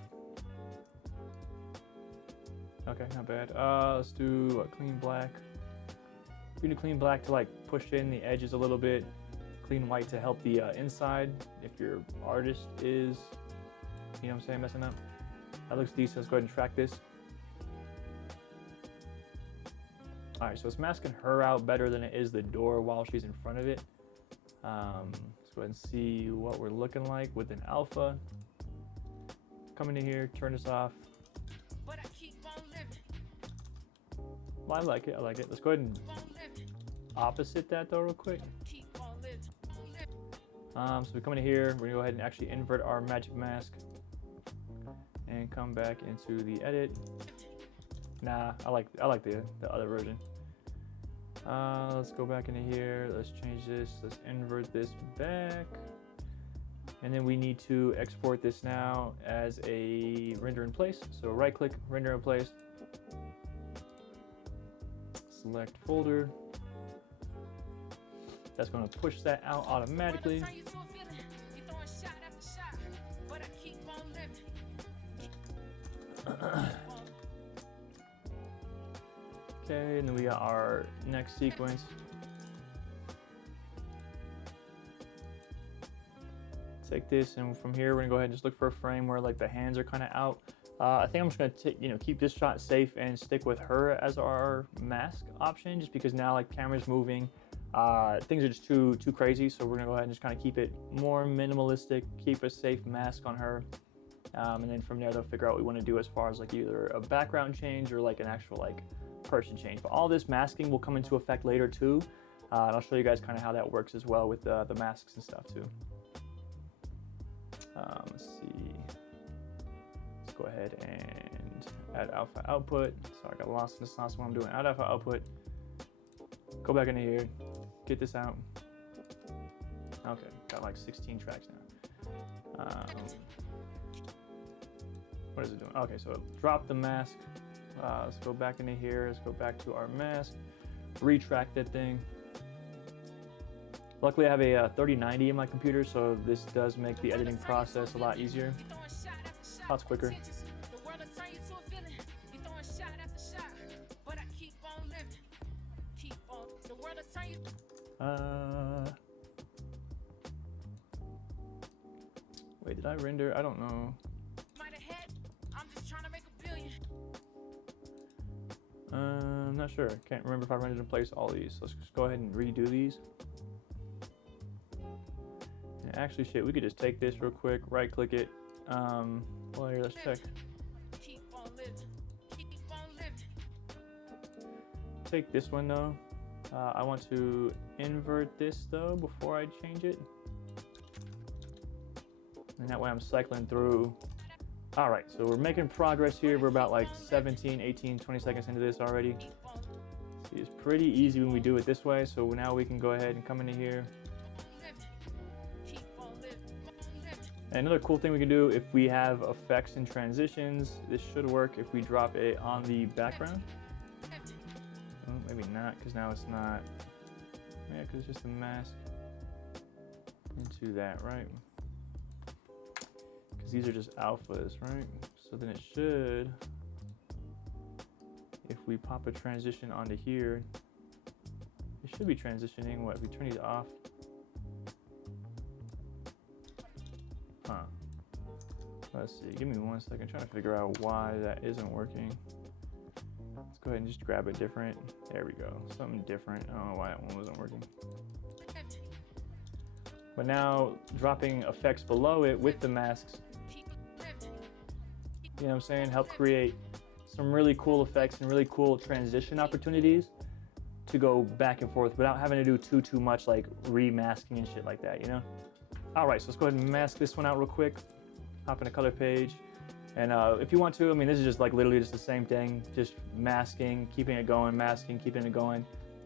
Okay, not bad. Let's do clean black. We do clean black to like push in the edges a little bit. Clean white to help the inside if your artist is, you know what I'm saying, messing up. That looks decent. Let's go ahead and track this. All right, so it's masking her out better than it is the door while she's in front of it. Let's go ahead and see what we're looking like with an alpha. Come into here, turn this off. Well, I like it, I like it. Let's go ahead and opposite that though real quick. So we come into here, we're gonna go ahead and actually invert our magic mask and come back into the edit. Nah, I like the other version. Let's go back into here. Let's change this. Let's invert this back. And then we need to export this now as a render in place. So right click, render in place. select folder. That's going to push that out automatically. Okay, and then we got our next sequence. Take this, and from here we're gonna go ahead and just look for a frame where like the hands are kind of out. I think I'm just gonna keep this shot safe and stick with her as our mask option, just because now like camera's moving, things are just too crazy. So we're gonna go ahead and just kind of keep it more minimalistic, keep a safe mask on her, and then from there they'll figure out what we want to do as far as like either a background change or like an actual like person change. But all this masking will come into effect later too, and I'll show you guys kind of how that works as well with the masks and stuff too. Let's see. Let's go ahead and add alpha output. Sorry, I got lost in the sauce when I'm doing add alpha output. Go back into here, get this out. Okay, got like 16 tracks now. What is it doing? Okay, so drop the mask. Let's go back into here. Let's go back to our mask. Retract that thing. Luckily, I have a 3090 in my computer, so this does make the editing process a lot easier. Lots quicker. Wait, did I render? I don't know. I'm not sure. Can't remember if I rendered in place all these. Let's just go ahead and redo these. And actually, shit, we could just take this real quick, right click it. Well, here, let's check. Take this one though. I want to invert this though before I change it. And that way I'm cycling through. All right, so we're making progress here. We're about like 17, 18, 20 seconds into this already. See, it's pretty easy when we do it this way. So now we can go ahead and come into here. And another cool thing we can do if we have effects and transitions, this should work if we drop it on the background. Oh, maybe not, because now it's not. Yeah, because it's just a mask into that, right? Because these are just alphas, right? So then it should, if we pop a transition onto here, it should be transitioning. What, if we turn these off? Huh. Let's see, give me 1 second, trying to figure out why that isn't working. Let's go ahead and just grab it different. There we go, something different. I don't know why that one wasn't working. But now dropping effects below it with the masks, you know what I'm saying, help create some really cool effects and really cool transition opportunities to go back and forth without having to do too much like remasking and shit like that, you know? All right, so let's go ahead and mask this one out real quick. Hop in a color page. And if you want to, I mean, this is just like literally just the same thing, just masking, keeping it going, masking, keeping it going.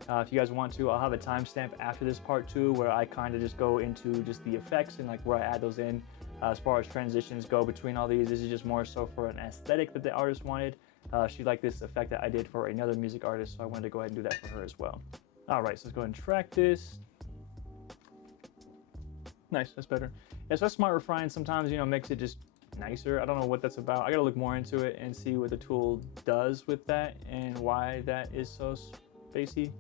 If you guys want to, I'll have a timestamp after this part too, where I kind of just go into just the effects and like where I add those in. As far as transitions go between all these, this is just more so for an aesthetic that the artist wanted. She liked this effect that I did for another music artist, so I wanted to go ahead and do that for her as well. All right, so let's go ahead and track this. Nice, that's better. Yeah, so Smart Refine sometimes, you know, makes it just nicer. I don't know what that's about. I gotta look more into it and see what the tool does with that and why that is so spacey.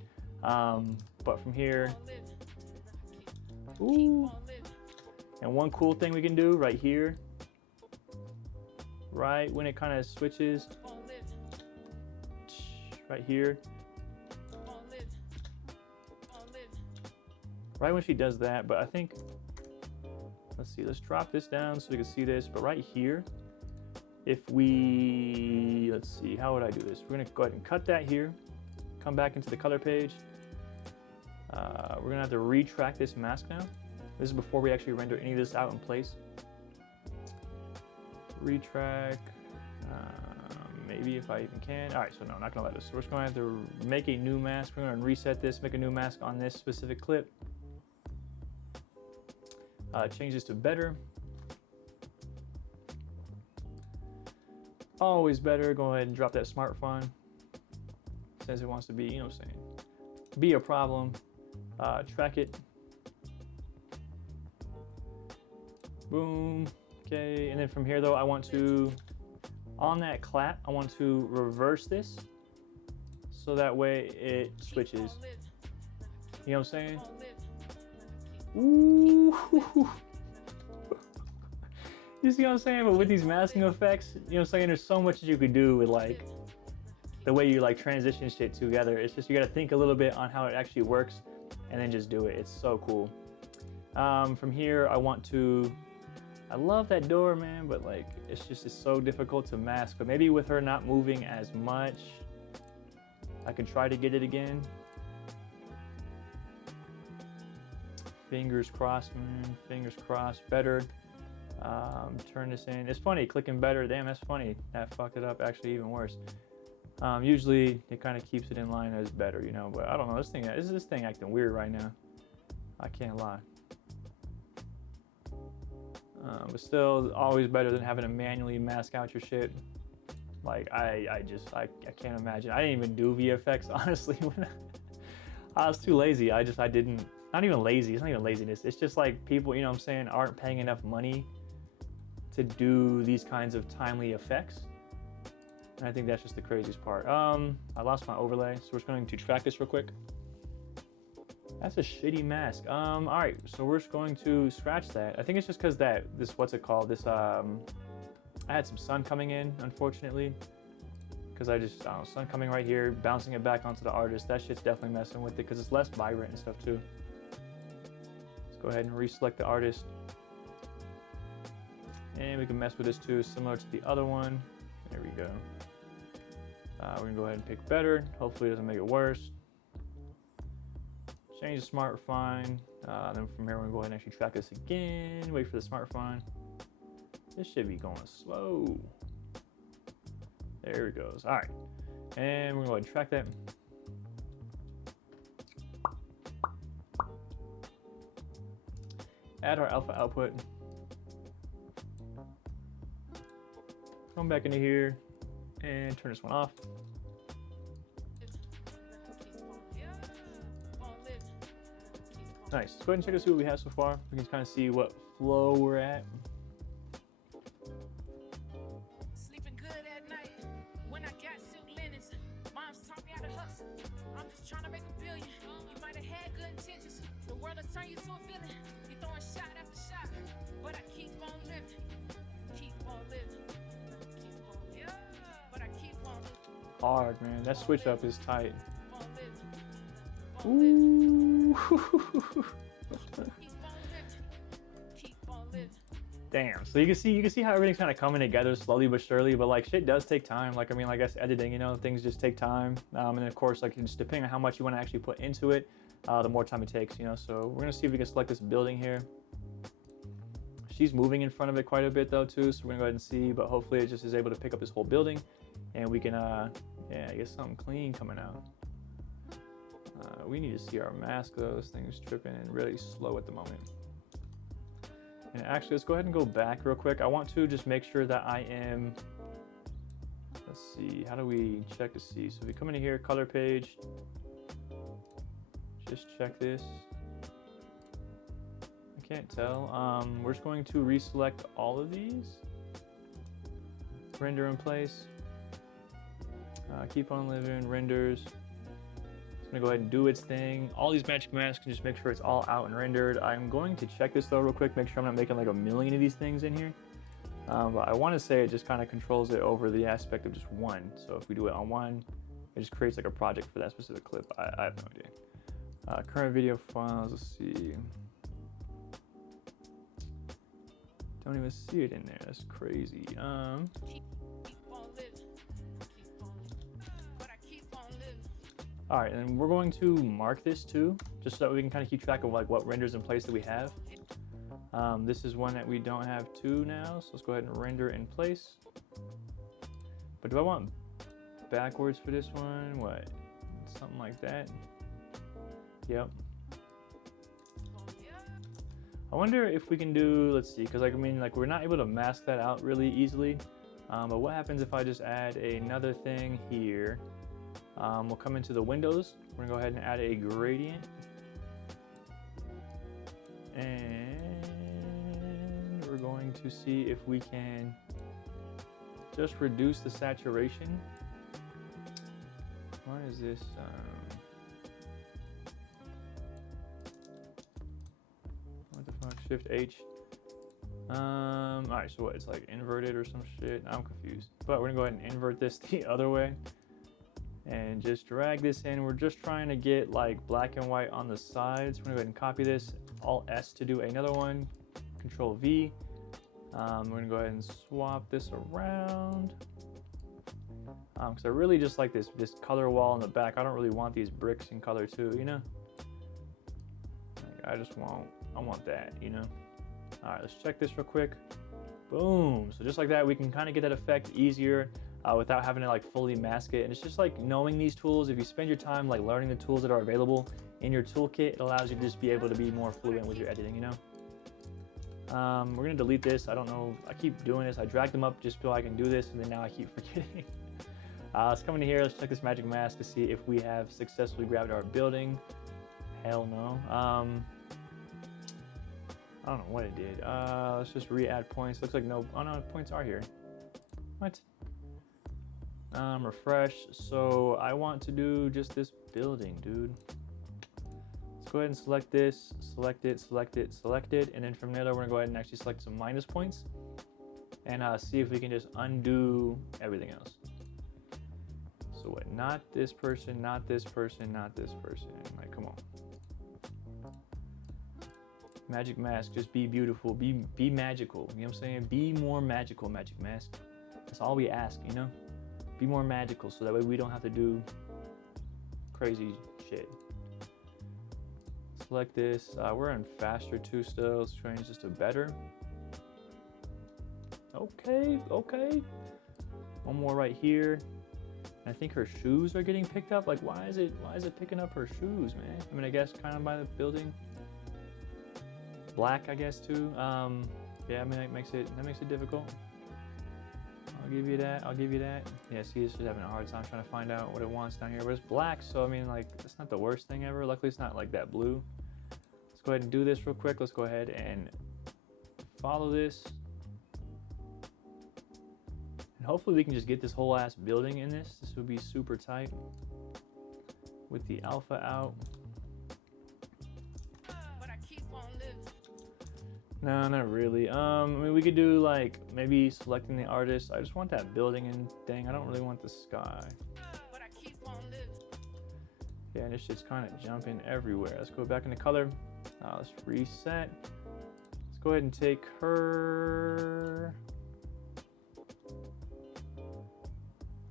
But from here, ooh. And one cool thing we can do right here, right when it kind of switches, right here, right when she does that, but I think, let's see, let's drop this down so we can see this, but right here, if we, let's see, how would I do this? We're gonna go ahead and cut that here, come back into the color page. We're gonna have to retract this mask now. This is before we actually render any of this out in place. Retrack, maybe if I even can. All right, so no, I'm not gonna let this. So we're just gonna have to make a new mask. We're gonna reset this, make a new mask on this specific clip. Change this to better. Always better. Go ahead and drop that smartphone. since it wants to be, you know what I'm saying, be a problem. Track it. Boom. Okay, and then from here though, I want to, on that clap, I want to reverse this so that way it switches. You know what I'm saying? Ooh. You see what I'm saying? But with these masking effects, you know what I'm saying, there's so much that you could do with like the way you like transition shit together. It's just you gotta think a little bit on how it actually works and then just do it. It's so cool. From here, I want to, I love that door, man, but like it's so difficult to mask. But maybe with her not moving as much, I can try to get it again. Fingers crossed, man. Fingers crossed. Better. Turn this in. It's funny, clicking better. Damn, that's funny. That fucked it up actually even worse. Usually it kind of keeps it in line as better, you know, but I don't know. This thing acting weird right now. I can't lie. But still, always better than having to manually mask out your shit. Like I can't imagine. I didn't even do VFX honestly when I was too lazy. I didn't. Not even lazy. It's not even laziness. It's just like people, you know what I'm saying, aren't paying enough money to do these kinds of timely effects. And I think that's just the craziest part. I lost my overlay, so we're just going to track this real quick. That's a shitty mask. All right, so we're just going to scratch that. I think it's just because what's it called? I had some sun coming in, unfortunately. Because I don't know, sun coming right here, bouncing it back onto the artist. That shit's definitely messing with it because it's less vibrant and stuff too. Let's go ahead and reselect the artist. And we can mess with this too, similar to the other one. There we go. We're gonna go ahead and pick better. Hopefully it doesn't make it worse. Change the smart refine. Then from here we're gonna go ahead and actually track this again. Wait for the smart refine. This should be going slow. There it goes. All right. And we're gonna go ahead and track that. Add our alpha output. Come back into here and turn this one off. Nice. Let's go ahead and check and see what we have so far. We can kind of see what flow we're at. Sleeping good at night when I got silk linens. Mom's taught me how to hustle. I'm just trying to make $1 billion. You might have had good intentions. The world will turn you to a villain. You throwing shot after shot, but I keep on living. Keep on living. Keep on, but I keep on living. Hard, man. That switch up is tight. Keep on living. Ooh. Damn. So you can see how everything's kind of coming together slowly but surely. But like shit does take time. Like I mean, like I guess editing, you know, things just take time. And of course, like just depending on how much you want to actually put into it, the more time it takes. You know. So we're gonna see if we can select this building here. She's moving in front of it quite a bit though too. So we're gonna go ahead and see. But hopefully it just is able to pick up this whole building, and we can yeah, I guess something clean coming out. We need to see our mask though. This thing's tripping and really slow at the moment. And actually, let's go ahead and go back real quick. I want to just make sure that I am, let's see, how do we check to see? So if we come into here, color page, just check this. I can't tell. We're just going to reselect all of these. Render in place. Keep on living, renders. It's gonna go ahead and do its thing. All these magic masks can just make sure it's all out and rendered. I'm going to check this though real quick, make sure I'm not making like 1 million of these things in here. But I want to say it just kind of controls it over the aspect of just one. So if we do it on one, it just creates like a project for that specific clip. I have no idea. Current video files, let's see. Don't even see it in there, that's crazy. All right, and we're going to mark this too, just so that we can kind of keep track of like what renders in place that we have. This is one that we don't have two now, so let's go ahead and render in place. But do I want backwards for this one? What, something like that? Yep. I wonder if we can do, let's see, because like I mean, like we're not able to mask that out really easily. But what happens if I just add another thing here? We'll come into the windows. We're gonna go ahead and add a gradient. And we're going to see if we can just reduce the saturation. Why is this? What the fuck? Shift H. All right, so what? It's like inverted or some shit. I'm confused. But we're gonna go ahead and invert this the other way and just drag this in. We're just trying to get like black and white on the sides. We're gonna go ahead and copy this. Alt S to do another one. Control V. We're gonna go ahead and swap this around. Because I really just like this color wall in the back. I don't really want these bricks in color too, you know? Like I want that, you know? All right, let's check this real quick. Boom. So just like that, we can kind of get that effect easier without having to like fully mask it. And it's just like knowing these tools. If you spend your time like learning the tools that are available in your toolkit, it allows you to just be able to be more fluent with your editing, you know? We're gonna delete this. I don't know, I keep doing this. I drag them up just so I can do this, and then now I keep forgetting. Let's come in here, let's check this magic mask to see if we have successfully grabbed our building. Hell no. I don't know what it did. Let's just re-add points. Looks like no, oh no, points are here. What? Refresh. So I want to do just this building, dude. Let's go ahead and select this, select it, select it, select it. And then from there, we're gonna go ahead and actually select some minus points and see if we can just undo everything else. So what, not this person, not this person, not this person. Like, come on. Magic mask, just be beautiful, be magical. You know what I'm saying? Be more magical, magic mask. That's all we ask, you know? Be more magical so that way we don't have to do crazy shit. Select this. We're in faster too still. Let's change this to better. Okay, okay. One more right here. I think her shoes are getting picked up. Like, why is it picking up her shoes, man? I mean, I guess kind of by the building. Black, I guess too. Yeah, I mean that makes it difficult. I'll give you that. I'll give you that. Yeah, see, it's just having a hard time trying to find out what it wants down here. But it's black, so I mean, like, it's not the worst thing ever. Luckily, it's not like that blue. Let's go ahead and do this real quick. Let's go ahead and follow this. And hopefully we can just get this whole ass building in this. This would be super tight with the alpha out. No, not really. I mean, we could do like maybe selecting the artist. I just want that building and thing. I don't really want the sky. Yeah, and this shit's kind of jumping everywhere. Let's go back into color. Let's reset. Let's go ahead and take her.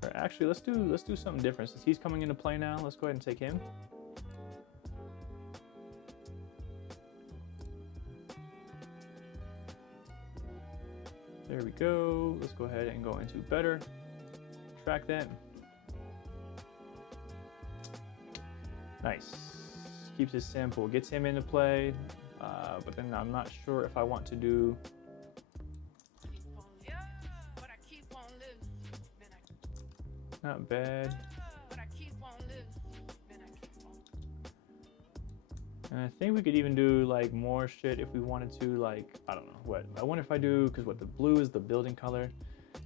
Or actually, let's do something different. Since he's coming into play now, let's go ahead and take him. There we go. Let's go ahead and go into better. Track that. Nice. Keeps it simple. Gets him into play. But then I'm not sure if I want to do. Not bad. And I think we could even do like more shit if we wanted to, like, I don't know what. I wonder if I do, because what, the blue is the building color.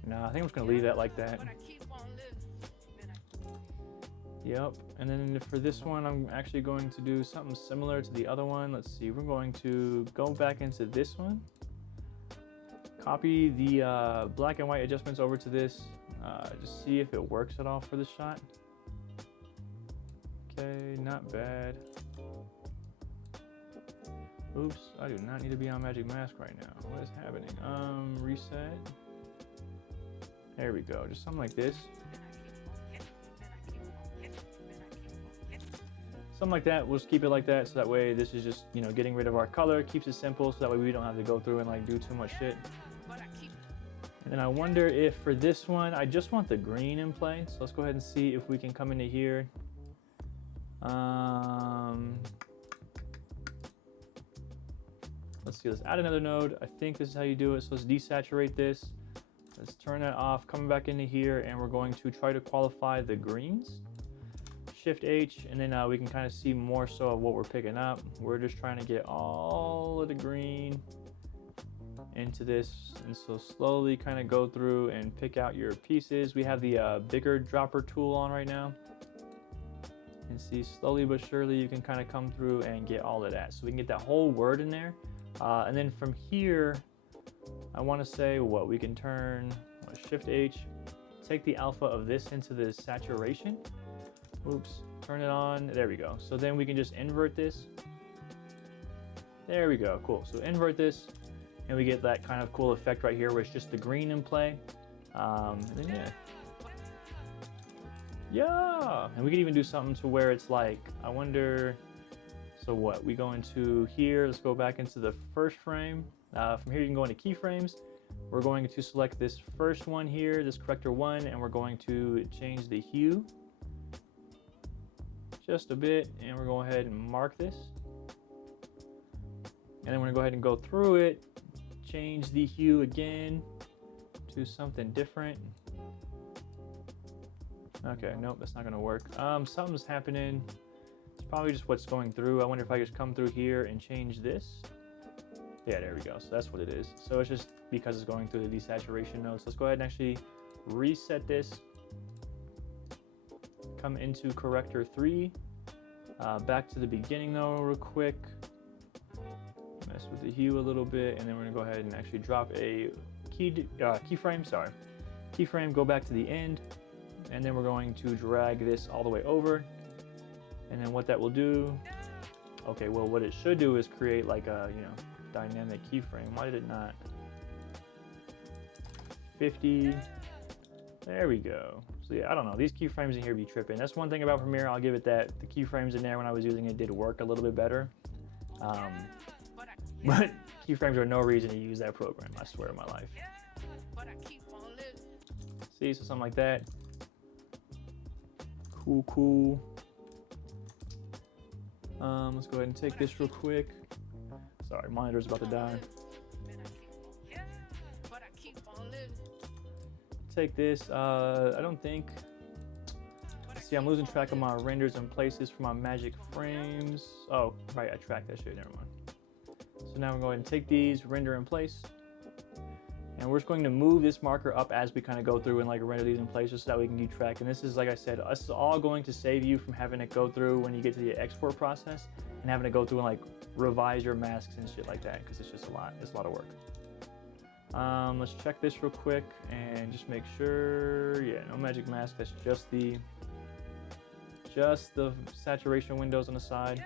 No, I think I'm just gonna leave that like that. Yep, and then for this one, I'm actually going to do something similar to the other one. Let's see, we're going to go back into this one. Copy the black and white adjustments over to this. Just see if it works at all for this shot. Okay, not bad. Oops, I do not need to be on Magic Mask right now. What is happening? Reset. There we go, just something like this. Something like that, we'll just keep it like that, so that way this is just, you know, getting rid of our color, keeps it simple, so that way we don't have to go through and like do too much shit. And then I wonder if for this one, I just want the green in play. So let's go ahead and see if we can come into here. Let's see, let's add another node. I think this is how you do it. So let's desaturate this. Let's turn that off, come back into here, and we're going to try to qualify the greens. Shift H, and then we can kind of see more so of what we're picking up. We're just trying to get all of the green into this, and so slowly kind of go through and pick out your pieces. We have the bigger dropper tool on right now, and see slowly but surely you can kind of come through and get all of that, so we can get that whole word in there. And then from here I want to say what we can turn Shift H, take the alpha of this into the saturation. Oops, turn it on. There we go. So then we can just invert this. There we go. Cool. So invert this, and we get that kind of cool effect right here where it's just the green in play. And then yeah, and we can even do something to where it's like, I wonder, so what, we go into here, let's go back into the first frame. From here you can go into keyframes. We're going to select this first one here, this corrector one, and we're going to change the hue just a bit, and we're going to go ahead and mark this. And then we're going to go ahead and go through it, change the hue again to something different. Okay, nope, that's not going to work. Something's happening. It's probably just what's going through. I wonder if I just come through here and change this. Yeah, there we go. So that's what it is. So it's just because it's going through the desaturation nodes. Let's go ahead and actually reset this. Come into corrector 3. Back to the beginning though, real quick. Mess with the hue a little bit, and then we're gonna go ahead and actually drop a keyframe. Sorry, keyframe. Go back to the end, and then we're going to drag this all the way over. And then what that will do? Okay, well, what it should do is create like a dynamic keyframe. Why did it not? 50. There we go. So yeah, I don't know. These keyframes in here be tripping. That's one thing about Premiere. I'll give it that. The keyframes in there when I was using it did work a little bit better. But keyframes are no reason to use that program. I swear to my life. See, so something like that. Cool. Let's go ahead and take this real quick. Sorry, monitor's about to die. Take this. I don't think. See, I'm losing track of my renders and places for my magic frames. Oh, right, I tracked that shit. Never mind. So now we're going to take these, render in place, and we're just going to move this marker up as we kind of go through and like render these in place, just so that we can keep track. And this is, like I said, this is all going to save you from having to go through when you get to the export process and having to go through and like revise your masks and shit like that, because it's just a lot. It's a lot of work. Let's check this real quick and just make sure. Yeah, no magic mask. That's just the saturation windows on the side.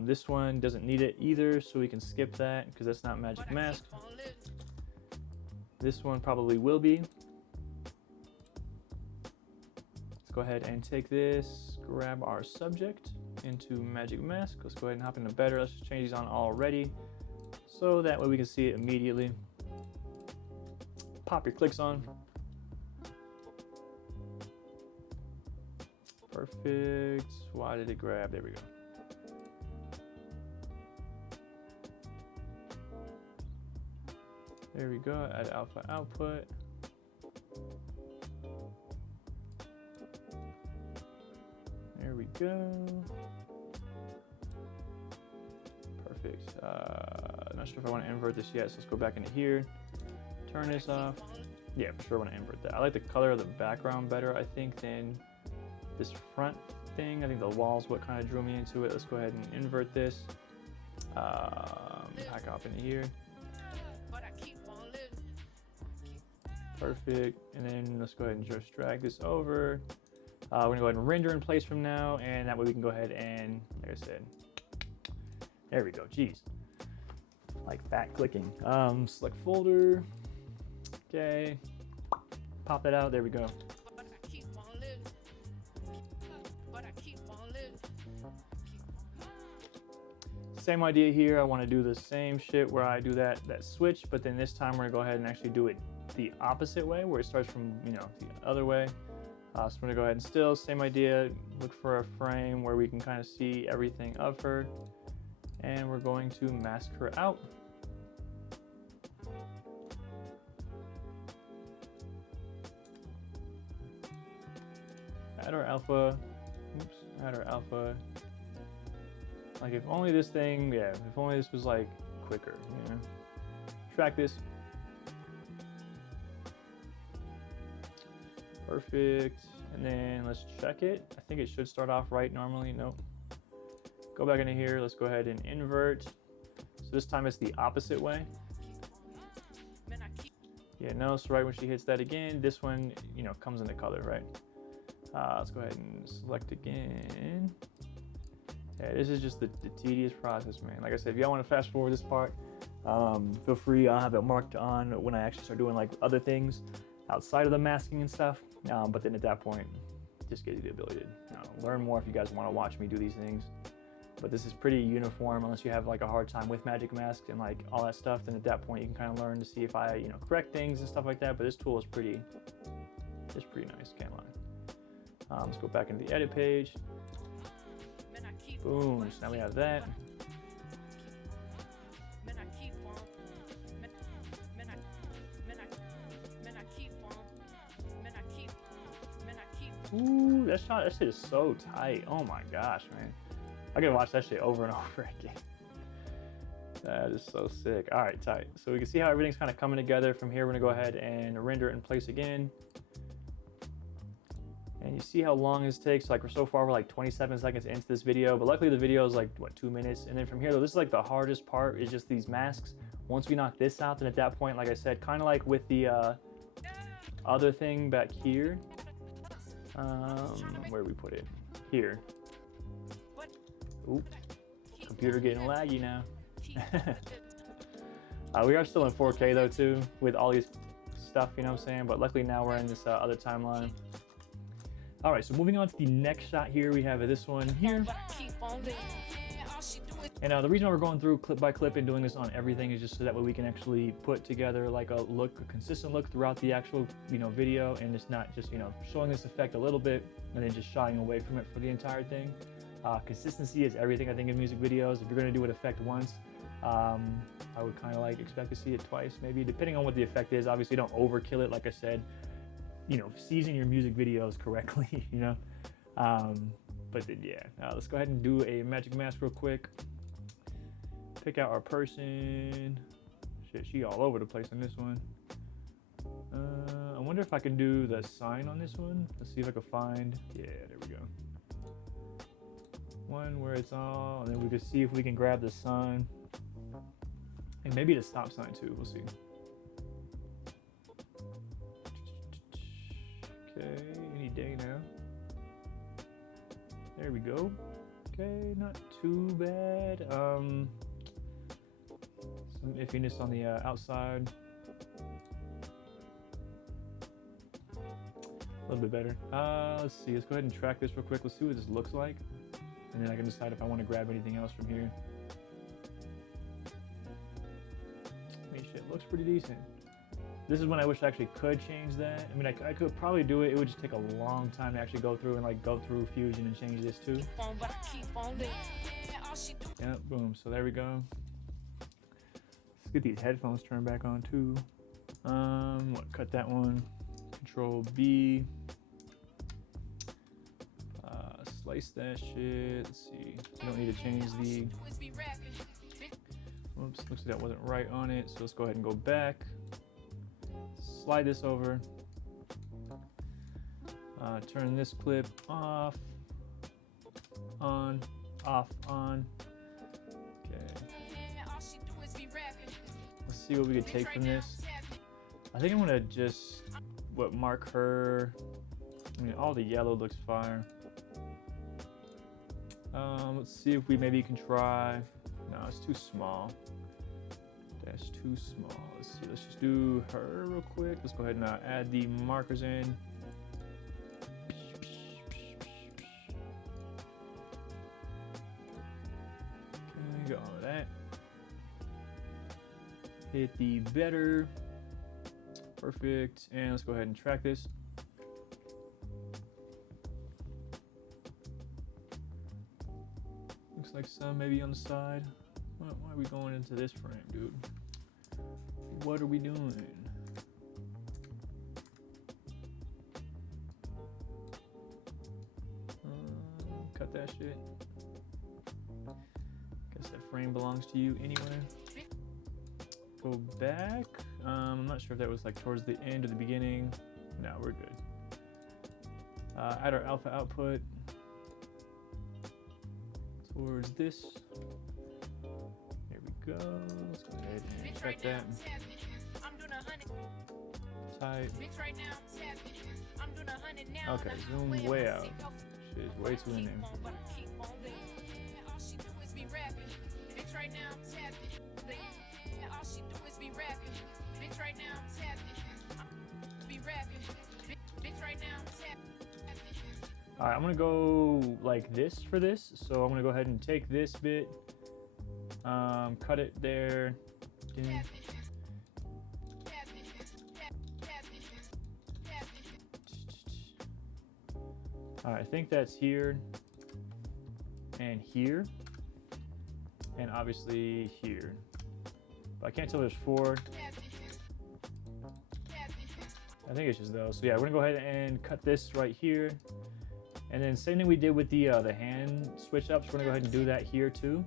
This one doesn't need it either, so we can skip that because that's not magic mask. This one probably will be. Let's go ahead and take this, grab our subject into magic mask. Let's go ahead and hop into better. Let's just change these on already, so that way we can see it immediately. Pop your clicks on. Perfect. Why did it grab? There we go. There we go. Add alpha output. There we go. Perfect. Not sure if I want to invert this yet, so let's go back into here. Turn this off. Yeah, for sure I want to invert that. I like the color of the background better, I think, than this front thing. I think the wall's what kind of drew me into it. Let's go ahead and invert this. Back up into here. Perfect. And then let's go ahead and just drag this over. We're gonna go ahead and render in place from now, and that way we can go ahead and, like I said, there we go. Jeez, like back clicking. Select folder. Okay. Pop that out. There we go. Same idea here. I want to do the same shit where I do that switch, but then this time we're gonna go ahead and actually do it the opposite way, where it starts from the other way. So we're gonna go ahead and still same idea. Look for a frame where we can kind of see everything of her, and we're going to mask her out. Add our alpha. Add our alpha. Like if only this thing, yeah, if only this was like quicker, you know. Track this. Perfect. And then let's check it. I think it should start off right normally. Nope. Go back into here. Let's go ahead and invert. So this time it's the opposite way. Yeah, no, so right when she hits that again, this one, you know, comes into color, right? Let's go ahead and select again. Yeah, this is just the tedious process, man. Like I said, if y'all want to fast forward this part, feel free. I'll have it marked on when I actually start doing like other things outside of the masking and stuff. But then at that point, just get the ability to learn more if you guys want to watch me do these things. But this is pretty uniform unless you have like a hard time with magic masks and like all that stuff. Then at that point, you can kind of learn to see if I, you know, correct things and stuff like that. But this tool is pretty nice, can't lie. Let's go back into the edit page. Boom, so now we have that. Ooh, that shit is so tight. Oh my gosh, man. I can watch that shit over and over again. That is so sick. All right, tight. So we can see how everything's kind of coming together. From here, we're gonna go ahead and render it in place again. And you see how long this takes. Like so far, we're like 27 seconds into this video, but luckily the video is like, what, 2 minutes? And then from here, though, this is like the hardest part is just these masks. Once we knock this out, then at that point, like I said, kind of like with the other thing back here. Where we put it? Here. Oops. Computer getting laggy now. We are still in 4K though too, with all these stuff, you know what I'm saying? But luckily now we're in this other timeline. All right, so moving on to the next shot here, we have this one here. And the reason why we're going through clip by clip and doing this on everything is just so that way we can actually put together like a consistent look throughout the actual, you know, video, and it's not just, you know, showing this effect a little bit and then just shying away from it for the entire thing. Consistency is everything, I think, in music videos. If you're going to do an effect once, I would kind of like expect to see it twice, maybe, depending on what the effect is. Obviously, don't overkill it. Like I said, you know, season your music videos correctly, you know. But then, yeah, let's go ahead and do a magic mask real quick. Pick out our person. Shit, she all over the place on this one. I wonder if I can do the sign on this one. Let's see if I can find. Yeah, there we go. One where it's all, and then we can see if we can grab the sun. And maybe the stop sign too, we'll see. Okay, any day now. There we go. Okay, not too bad. Some iffiness on the outside. A little bit better. Let's see, let's go ahead and track this real quick. Let's see what this looks like. And then I can decide if I want to grab anything else from here. I mean, shit, looks pretty decent. This is when I wish I actually could change that. I mean, I could probably do it. It would just take a long time to actually go through and like go through Fusion and change this too. Yeah, boom. So there we go. Let's get these headphones turned back on too. Cut that one. Control B. Slice that shit. Let's see. You don't need to change the. Whoops, looks like that wasn't right on it. So let's go ahead and go back. Slide this over. Turn this clip off. On. Off. On. Okay. Let's see what we could take from this. I think I'm gonna just mark her. I mean, all the yellow looks fire. Let's see if we maybe can try. No, it's too small. That's too small. Let's see. Let's just do her real quick. Let's go ahead and add the markers in. Okay, got all of that. Hit the better. Perfect. And let's go ahead and track this. Looks like some maybe on the side. Why are we going into this frame, dude? What are we doing? Cut that shit. Guess that frame belongs to you anyway. Go back. I'm not sure if that was like towards the end or the beginning. No, we're good. Add our alpha output towards this. There we go. Let's go ahead and check that. Tight. Okay, zoom way out. Shit is way too in there. Alright, I'm gonna go like this for this. So I'm gonna go ahead and take this bit, cut it there. Alright, I think that's here and here, and obviously here. But I can't tell there's 4. I think it's just those. So yeah, we're gonna go ahead and cut this right here. And then same thing we did with the hand switch ups, we're gonna go ahead and do that here too,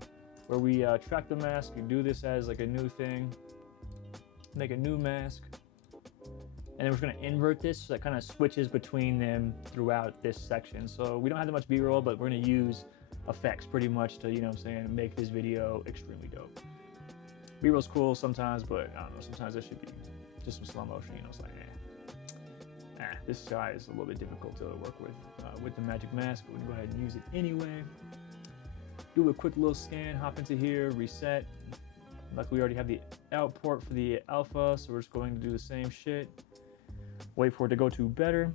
where we track the mask and do this as like a new thing, make a new mask. And then we're gonna invert this so that kind of switches between them throughout this section. So we don't have that much B-roll, but we're gonna use effects pretty much to, you know what I'm saying, make this video extremely dope. B-roll's cool sometimes, but I don't know, sometimes it should be just some slow motion, you know, it's like, this guy is a little bit difficult to work with the magic mask, but we're gonna go ahead and use it anyway. Do a quick little scan, hop into here, reset. Luckily we already have the out port for the alpha, so we're just going to do the same shit. Wait for it to go to better.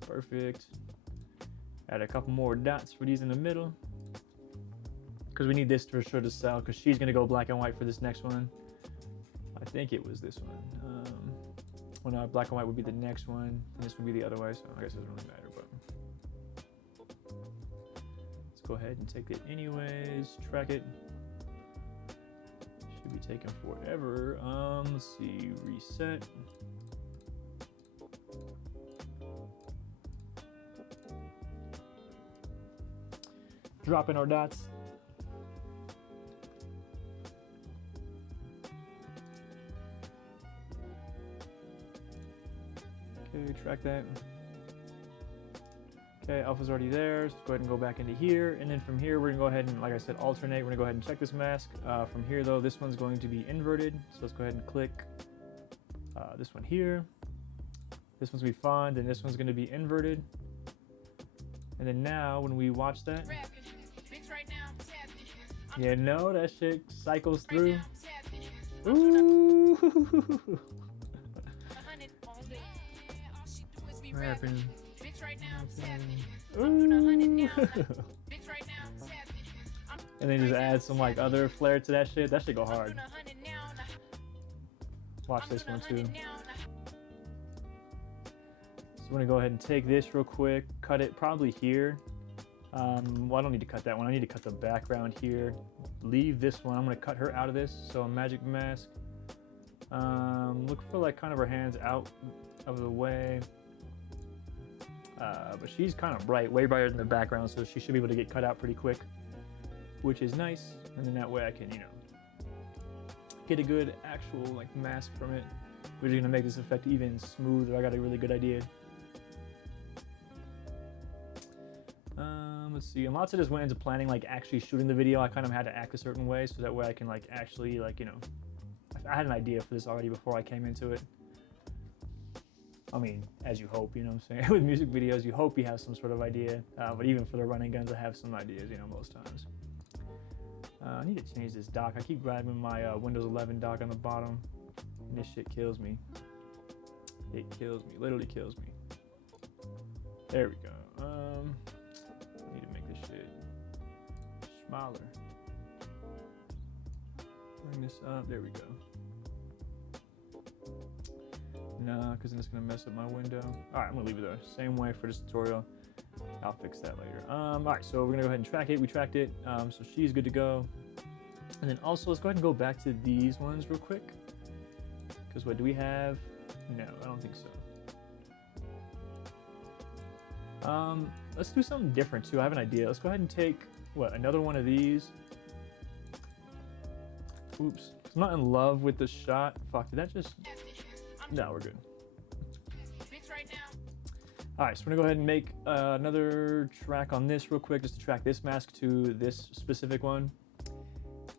Perfect. Add a couple more dots for these in the middle, because we need this for sure to sell, because she's gonna go black and white for this next one. I think it was this one. Well, no, black and white would be the next one, and this would be the other way, so I guess it doesn't really matter, but let's go ahead and take it anyways, track it. Should be taking forever. Let's see, reset. Drop in our dots. Okay, track that. Okay, alpha's already there. So go ahead and go back into here. And then from here, we're gonna go ahead and, like I said, alternate. We're gonna go ahead and check this mask. From here though, this one's going to be inverted. So let's go ahead and click this one here. This one's gonna be fine, then this one's gonna be inverted. And then now when we watch that, yeah, no, that shit cycles through. Ooh. Rapping. Ooh. And then just add some like other flair to that shit. That shit go hard. Watch this one too. So we're gonna go ahead and take this real quick, cut it probably here. Well, I don't need to cut that one. I need to cut the background here. Leave this one. I'm gonna cut her out of this. So a magic mask. Look for like kind of her hands out of the way. But she's kind of bright, way brighter than the background, so she should be able to get cut out pretty quick, which is nice. And then that way I can, you know, get a good actual like mask from it, which is gonna make this effect even smoother. I got a really good idea. Let's see, and lots of this went into planning, like actually shooting the video. I kind of had to act a certain way so that way I can like actually like, you know, I had an idea for this already before I came into it. I mean, as you hope, you know what I'm saying? With music videos, you hope you have some sort of idea. But even for the running guns, I have some ideas, you know, most times. I need to change this dock. I keep grabbing my Windows 11 dock on the bottom, and this shit kills me. It kills me, literally kills me. There we go. I need to make this shit smaller. Bring this up, there we go. Nah, because then it's gonna mess up my window. All right, I'm gonna leave it there. Same way for this tutorial. I'll fix that later. All right, so we're gonna go ahead and track it. We tracked it, so she's good to go. And then also, let's go ahead and go back to these ones real quick. Because what do we have? No, I don't think so. Let's do something different too. I have an idea. Let's go ahead and take, what, another one of these. Oops. I'm not in love with the shot. Fuck, did that just... No, we're good. All right, so we're gonna go ahead and make another track on this real quick, just to track this mask to this specific one.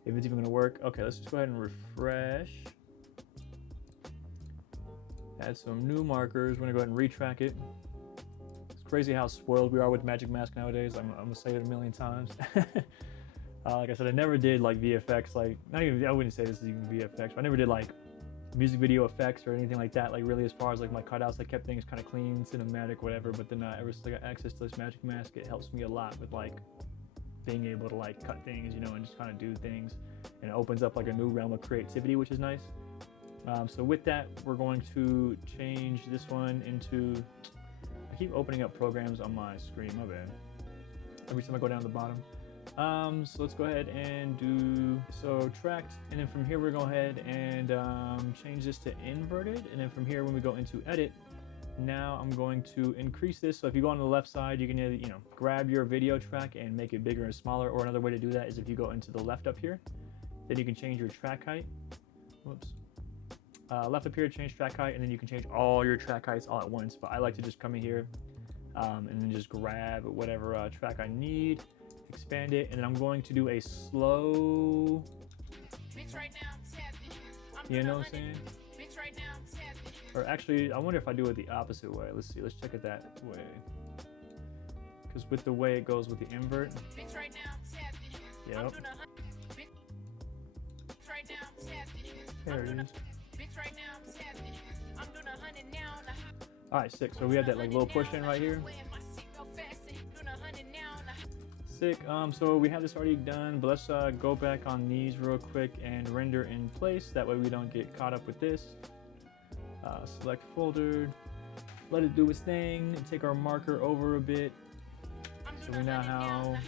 If it's even gonna work. Okay, let's just go ahead and refresh. Add some new markers. We're gonna go ahead and retrack it. It's crazy how spoiled we are with Magic Mask nowadays. I'm gonna say it a million times. Like I said, I never did like VFX, like, not even, I wouldn't say this is even VFX, but I never did like music video effects or anything like that, like really as far as like my cutouts. I kept things kind of clean, cinematic, whatever, but then ever since I got access to this Magic Mask, it helps me a lot with like being able to like cut things, you know, and just kind of do things, and it opens up like a new realm of creativity, which is nice. So with that, we're going to change this one into, I keep opening up programs on my screen, my bad, every time I go down to the bottom. So let's go ahead and do, so tracked, and then from here we're going to go ahead and change this to inverted, and then from here when we go into edit, now I'm going to increase this. So if you go on the left side, you can either, you know, grab your video track and make it bigger and smaller, or another way to do that is if you go into the left up here, then you can change your track height. Whoops. Left up here, change track height, and then you can change all your track heights all at once, but I like to just come in here and then just grab whatever track I need, expand it, and then I'm going to do a slow, you know what I'm saying? Or actually, I wonder if I do it the opposite way. Let's see, let's check it that way. Because with the way it goes with the invert. Yep. There it is. All right, sick. So we have that like little push in right here. Sick. So we have this already done, but let's go back on these real quick and render in place. That way we don't get caught up with this. Select folder, let it do its thing, and take our marker over a bit. So we now have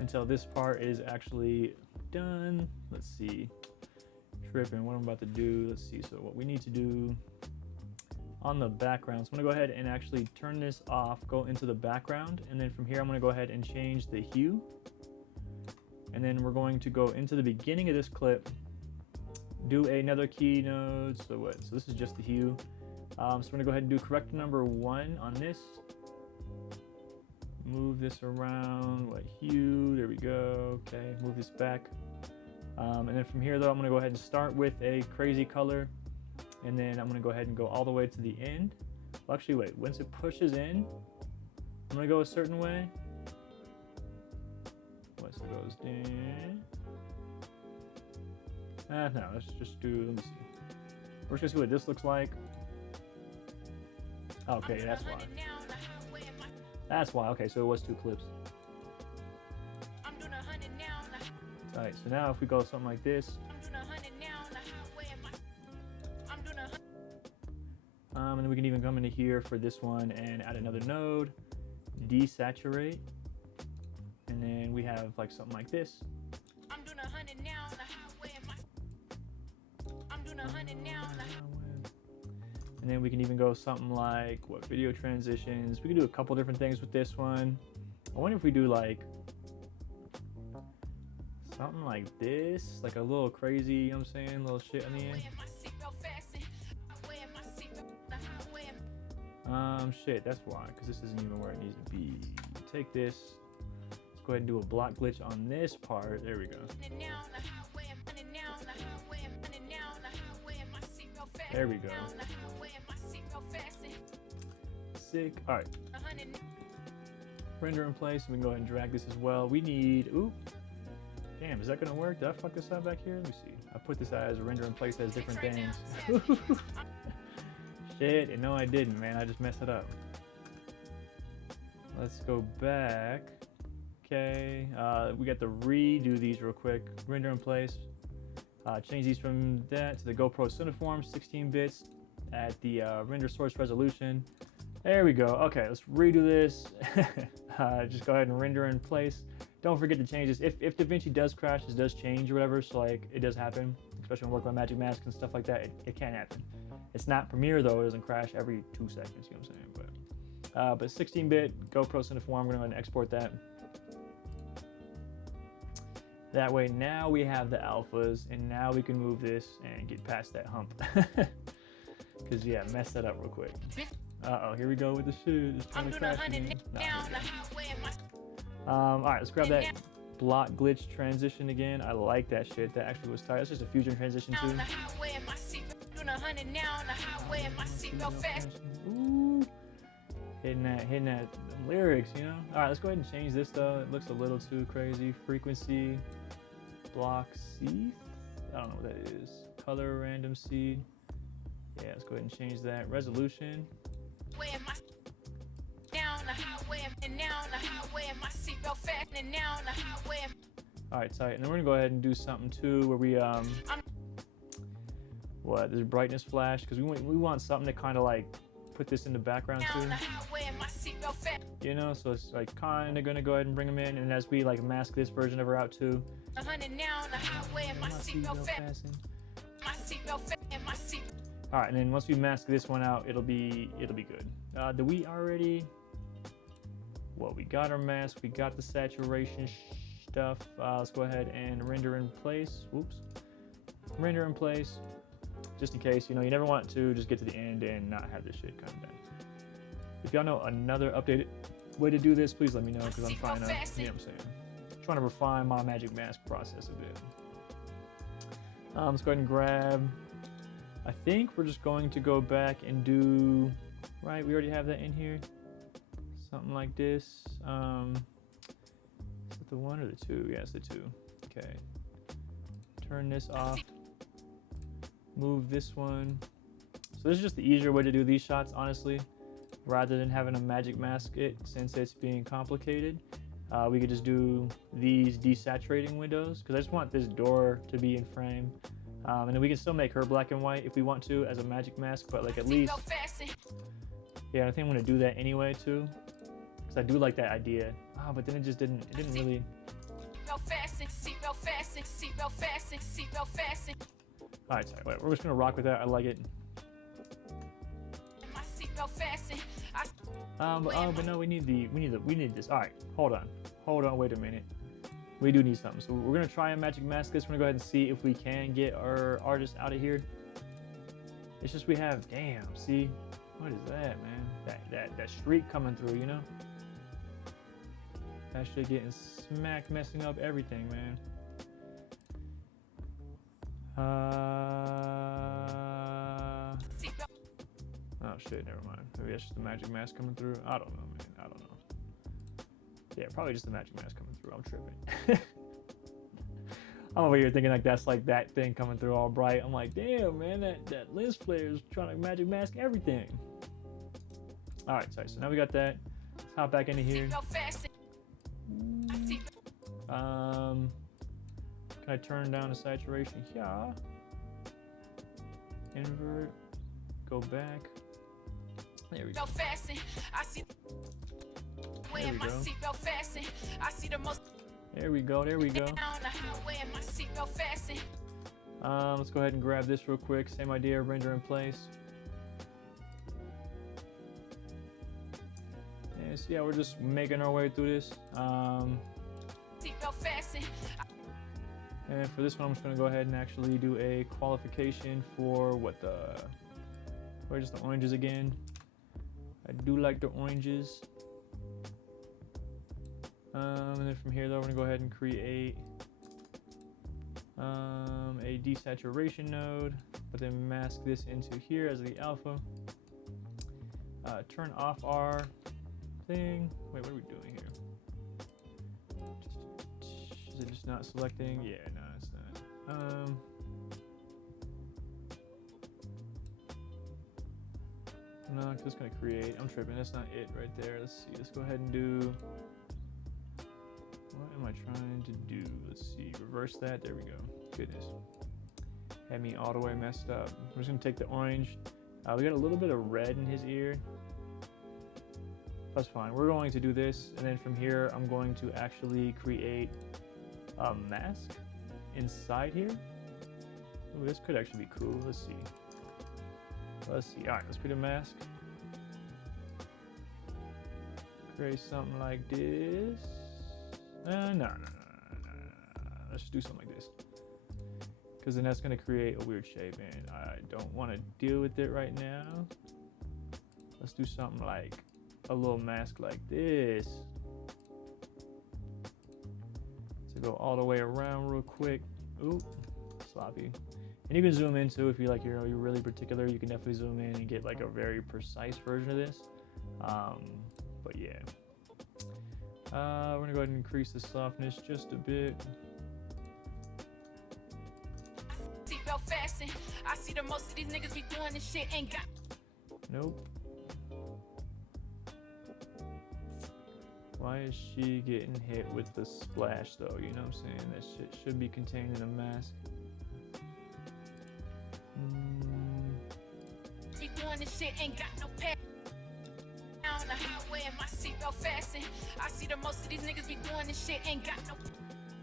until this part is actually done. Let's see. Tripping, what I'm about to do. Let's see. So what we need to do on the background. So I'm gonna go ahead and actually turn this off, go into the background, and then from here I'm gonna go ahead and change the hue. And then we're going to go into the beginning of this clip, do another keynote. So what? So this is just the hue. So we're gonna go ahead and do corrector number 1 on this. Move this around, what hue? There we go. Okay, move this back. And then from here though, I'm gonna go ahead and start with a crazy color. And then I'm gonna go ahead and go all the way to the end. Well, actually, wait, once it pushes in, I'm gonna go a certain way. Once it goes in. No, let's just do, let me see. We're just gonna see what this looks like. Okay, that's why. That's why, okay, so it was 2 clips. Alright, so now if we go something like this. And then we can even come into here for this one and add another node, desaturate, and then we have like something like this. And then we can even go something like what, video transitions. We can do a couple different things with this one. I wonder if we do like something like this, like a little crazy, you know what I'm saying, little shit in the end. Shit, that's why, because this isn't even where it needs to be. Take this, let's go ahead and do a block glitch on this part. There we go. There we go. Sick. All right. Render in place. We can go ahead and drag this as well. We need, ooh, damn, is that gonna work? Did I fuck this up back here? Let me see. I put this as render in place as different things. Shit, and no I didn't, man. I just messed it up. Let's go back. Okay, we got to redo these real quick. Render in place. Change these from that to the GoPro Cineform, 16 bits at the render source resolution. There we go. Okay, let's redo this. Just go ahead and render in place. Don't forget to change this. If DaVinci does crash, this does change or whatever, so like it does happen, especially when working on Magic Mask and stuff like that, it can happen. It's not Premiere though, it doesn't crash every 2 seconds, you know what I'm saying? But 16-bit GoPro Cineform, I'm going to go ahead and export that. That way now we have the alphas, and now we can move this and get past that hump. Because yeah, mess that up real quick. Uh-oh, here we go with the shit. It's trying to crash me. Alright, let's grab that block glitch transition again. I like that shit. That actually was tight. That's just a fusion transition too. Ooh. Hitting that lyrics, you know? Alright, let's go ahead and change this though. It looks a little too crazy. Frequency, block seed? I don't know what that is. Color, random seed. Yeah, let's go ahead and change that. Resolution. Alright, tight. And then we're gonna go ahead and do something too where we there's brightness flash, because we want something to kind of like put this in the background too. You know, so it's like kind of gonna go ahead and bring them in, and as we like mask this version of her out too. Alright, and then once we mask this one out, it'll be good. Do we already? Well, we got our mask, we got the saturation stuff. Let's go ahead and render in place. Whoops. Render in place. Just in case, you know, you never want to just get to the end and not have this shit come down. If y'all know another updated way to do this, please let me know, because I'm trying to, you know what I'm saying? Trying to refine my magic mask process a bit. Let's go ahead and grab, I think we're just going to go back and do, right, we already have that in here. Something like this. Is it the 1 or the 2? Yeah, it's the 2. Okay. Turn this off. Move this one. So this is just the easier way to do these shots, honestly, rather than having to magic mask it, since it's being complicated. We could just do these desaturating windows, because I just want this door to be in frame, and then we can still make her black and white if we want to as a magic mask, but like at least, yeah, I think I'm gonna do that anyway too, because I do like that idea. But then it didn't really. Alright, sorry, wait, we're just gonna rock with that. I like it. But no, we need this. Alright, hold on, wait a minute. We do need something. So we're gonna try and magic mask this. We're gonna go ahead and see if we can get our artist out of here. It's just we have, damn, see? What is that, man? That streak coming through, you know? That shit getting smacked, messing up everything, man. Oh shit, never mind. Maybe that's just the magic mask coming through. I don't know, man. I don't know. Yeah, probably just the magic mask coming through. I'm tripping. I'm over here thinking like that's like that thing coming through all bright. I'm like, damn, man, that lens flare is trying to magic mask everything. All right, sorry. So now we got that. Let's hop back into here. Can I turn down the saturation? Yeah. Invert. Go back. There we go. There we go. There we go. There we go. Let's go ahead and grab this real quick. Same idea. Render in place. And so yeah, we're just making our way through this. And for this one, I'm just going to go ahead and actually do a qualification for where's the oranges again? I do like the oranges. And then from here, though, we're going to go ahead and create a desaturation node, but then mask this into here as the alpha. Turn off our thing. Wait, what are we doing here? Is it just not selecting? Yeah, no, it's not. No, I'm just gonna create. I'm tripping. That's not it right there. Let's see. Let's go ahead and do. What am I trying to do? Let's see. Reverse that. There we go. Goodness. Had me all the way messed up. I'm just gonna take the orange. We got a little bit of red in his ear. That's fine. We're going to do this, and then from here, I'm going to actually create a mask inside here. Ooh, this could actually be cool. Let's see. All right, let's create a mask. Create something like this. No. Let's just do something like this. Because then that's going to create a weird shape, and I don't want to deal with it right now. Let's do something like a little mask like this. To go all the way around real quick. Ooh, sloppy. And you can zoom in too if you like, you're really particular. You can definitely zoom in and get like a very precise version of this. But yeah, we're gonna go ahead and increase the softness just a bit. Seatbelt fasten. I see the most of these niggas be doing this shit ain't got. Nope. Why is she getting hit with the splash though? You know what I'm saying? That shit should be contained in a mask. Be doing this shit ain't got no pay. On the highway and my seatbelt fasten. I see the most of these niggas be doing this shit ain't got no.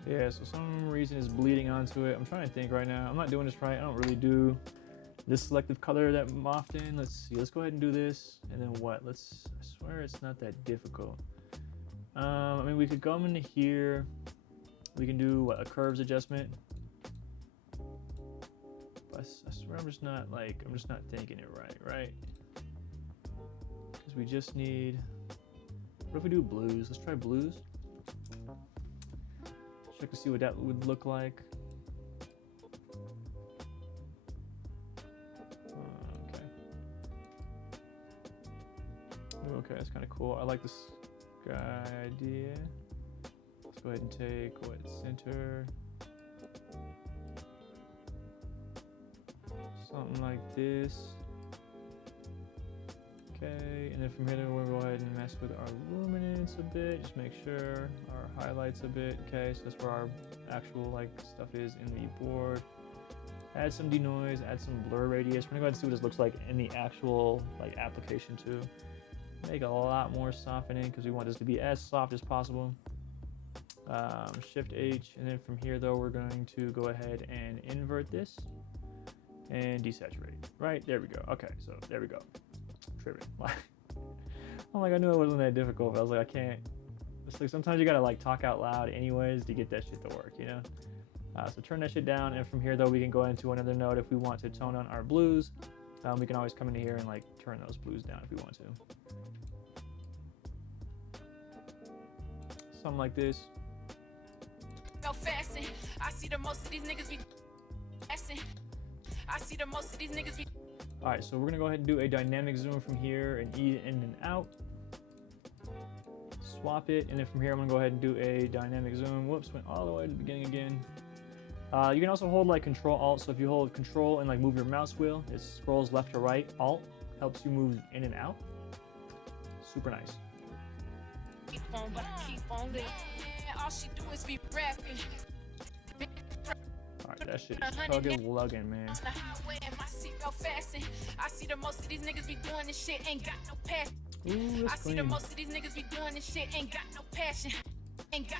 Yeah, so some reason it's bleeding onto it. I'm trying to think right now. I'm not doing this right. I don't really do this selective color that often. Let's see. Let's go ahead and do this. And then what? I swear it's not that difficult. I mean, we could come into here. We can do what, a curves adjustment. I swear I'm just not thinking it right? Because we just need, what if we do blues? Let's try blues. Check to see what that would look like. Okay, that's kind of cool. I like this guy idea. Let's go ahead and take what, center. Something like this. Okay, and then from here we'll go ahead and mess with our luminance a bit. Just make sure our highlights a bit. Okay, so that's where our actual like stuff is in the board. Add some denoise, add some blur radius. We're gonna go ahead and see what this looks like in the actual like application too. Make a lot more softening because we want this to be as soft as possible. Shift H, and then from here though we're going to go ahead and invert this and desaturate. Right, there we go. Okay, so there we go. Tripping. I'm like, I knew it wasn't that difficult, but I was like, I can't. It's like sometimes you gotta like talk out loud anyways to get that shit to work, you know? So turn that shit down, and from here though we can go into another node if we want to tone on our blues. We can always come into here and like turn those blues down if we want to. Something like this. Fasten. I see the most of these niggas be fasten. I see the most of these niggas be. All right, so we're gonna go ahead and do a dynamic zoom from here and ease in and out. Swap it, and then from here I'm gonna go ahead and do a dynamic zoom. Whoops, went all the way to the beginning again. You can also hold like Control Alt. So if you hold Control and like move your mouse wheel, it scrolls left to right. Alt helps you move in and out. Super nice. Keep on, but I keep on living. All she do is be rapping. Alright, that shit is fucking lugging, man. On the highway and my seatbelt fasten. I see the most of these niggas be doing this shit ain't got no passion. Ooh, I see the clean. most of these niggas be doing this shit ain't got no passion. Ain't got.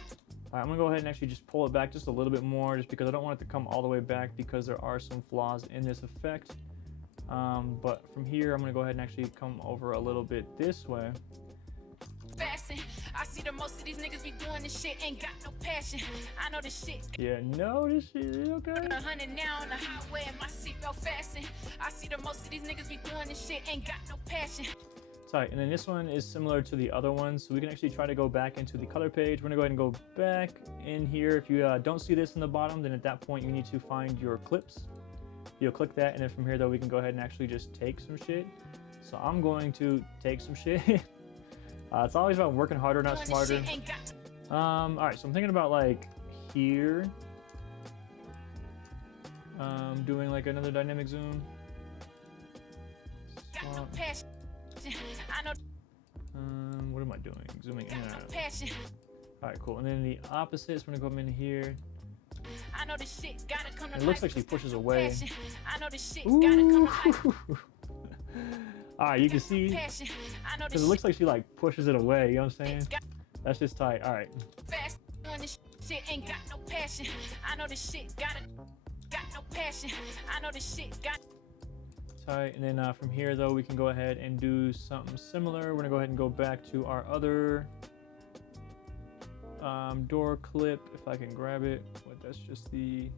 Alright, I'm gonna go ahead and actually just pull it back just a little bit more, just because I don't want it to come all the way back because there are some flaws in this effect. But from here, I'm gonna go ahead and actually come over a little bit this way. Fasten. I see the most of these niggas be doing this shit ain't got no passion. I know this shit. Yeah, no, this shit is okay. 100 now on the highway and my seatbelt fasten. I see the most of these niggas be doing this shit ain't got no passion. Sorry, and then this one is similar to the other one, so we can actually try to go back into the color page. We're gonna go ahead and go back in here. If you don't see this in the bottom, then at that point you need to find your clips. You'll click that, and then from here though we can go ahead and actually just take some shit. So I'm going to take some shit. It's always about working harder, not smarter. All right, so I'm thinking about like here, doing like another dynamic zoom. What am I doing? Zooming in and out. All right, cool. And then the opposite is going to come in here. I know this shit gotta come. It looks like she pushes away. I know this shit gotta come. All right, you can see, because it looks like she like pushes it away, you know what I'm saying? That's just tight. All right. Fast doing this shit ain't got no passion. I know this shit got no passion. I know this shit got. Tight. And then from here though, we can go ahead and do something similar. We're gonna go ahead and go back to our other door clip, if I can grab it. What, that's just the,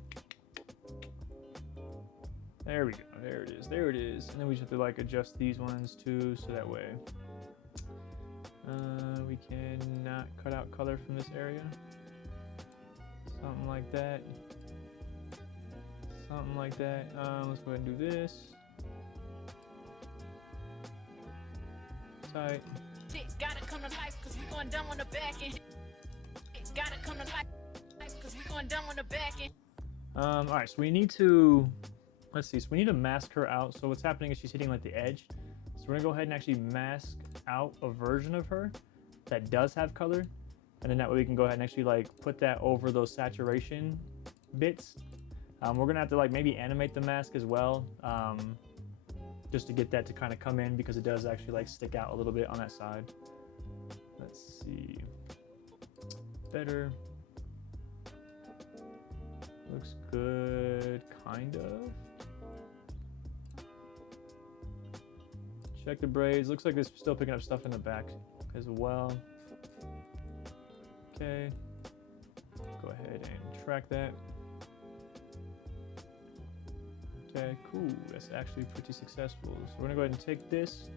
there we go, there it is, there it is. And then we just have to like adjust these ones too, so that way we cannot cut out color from this area. Something like that. Something like that. Let's go ahead and do this. Tight. Gotta come to life because we going dumb on the back end. Gotta come to life because we going dumb on the back end. All right, so we need to, let's see, so we need to mask her out. So what's happening is she's hitting like the edge. So we're gonna go ahead and actually mask out a version of her that does have color. And then that way we can go ahead and actually like put that over those saturation bits. We're gonna have to like maybe animate the mask as well, just to get that to kind of come in, because it does actually like stick out a little bit on that side. Let's see. Better. Looks good, kind of. Check the braids. Looks like it's still picking up stuff in the back as well. Okay. Go ahead and track that. Okay, cool. That's actually pretty successful. So we're gonna go ahead and take this.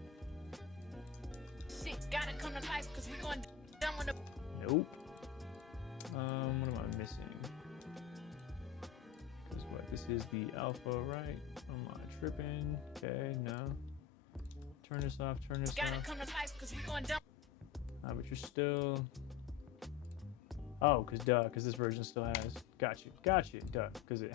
Shit, gotta come to life because we going dumb on the. Nope. What am I missing? Because what? This is the alpha, right? Am I tripping? Okay, no. Turn this off. Turn this Gotta off. come to life because we going dumb. But you're still. Oh, because this version still has. Got you, duh, because it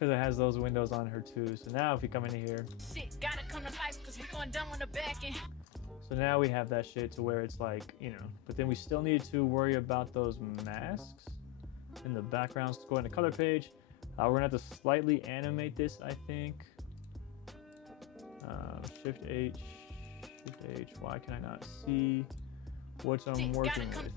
has those windows on her too. So now if we come into here, Shit, gotta come to life because we going dumb on the back end. so now we have that shit to where it's like, you know, but then we still need to worry about those masks in the backgrounds. Let's go into color page. We're gonna have to slightly animate this, I think. Shift H. Why can I not see what I'm working with?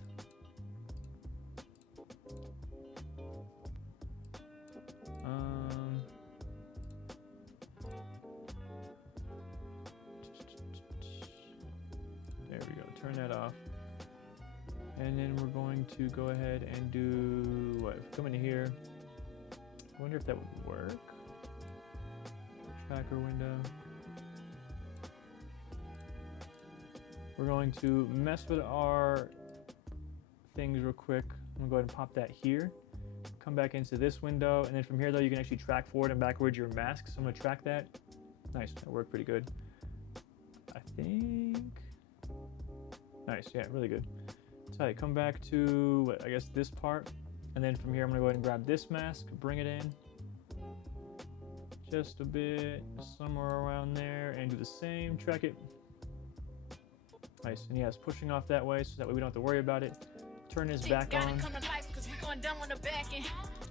There we go, turn that off. And then we're going to go ahead and do what? If we come into here, I wonder if that would work. Tracker window. We're going to mess with our things real quick. I'm gonna go ahead and pop that here. Come back into this window, and then from here though, you can actually track forward and backwards your masks. So I'm gonna track that. Nice, that worked pretty good. I think. Nice, yeah, really good. So come back to, what, I guess this part. And then from here, I'm gonna go ahead and grab this mask, bring it in. Just a bit, somewhere around there, and do the same, track it. Nice, and yeah, it's pushing off that way, so that way we don't have to worry about it. Turn this back on. Come to life because we going dumb on the back end.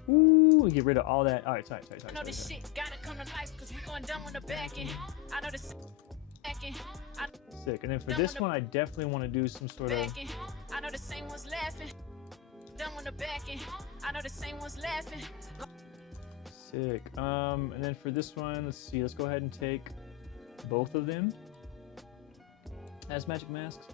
Ooh, get rid of all that. All right, tight. I know this shit gotta come to life because we going dumb on the back end. I know this back end. Sick. And then for this one, I definitely want to do some sort of. I know the same ones laughing. Dumb on the back end. I know the same ones laughing. Sick. And then for this one, let's see. Let's go ahead and take both of them as magic masks.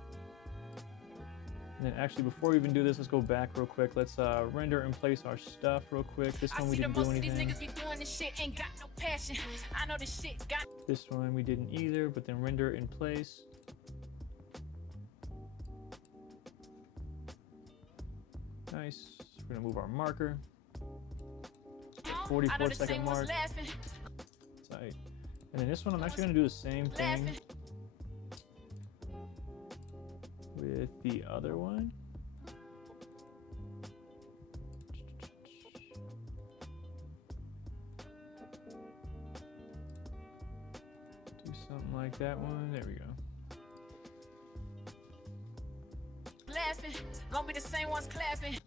And then actually, before we even do this, let's go back real quick. Let's render and place our stuff real quick. This one we didn't do anything. These niggas be doing this shit, ain't got no passion. I know this shit got. This one we didn't either, but then render in place. Nice. We're gonna move our marker. 44-second mark. Tight. And then this one, I'm actually gonna do the same thing with the other one. Do something like that one. There we go. Laughing, gonna be the same ones clapping.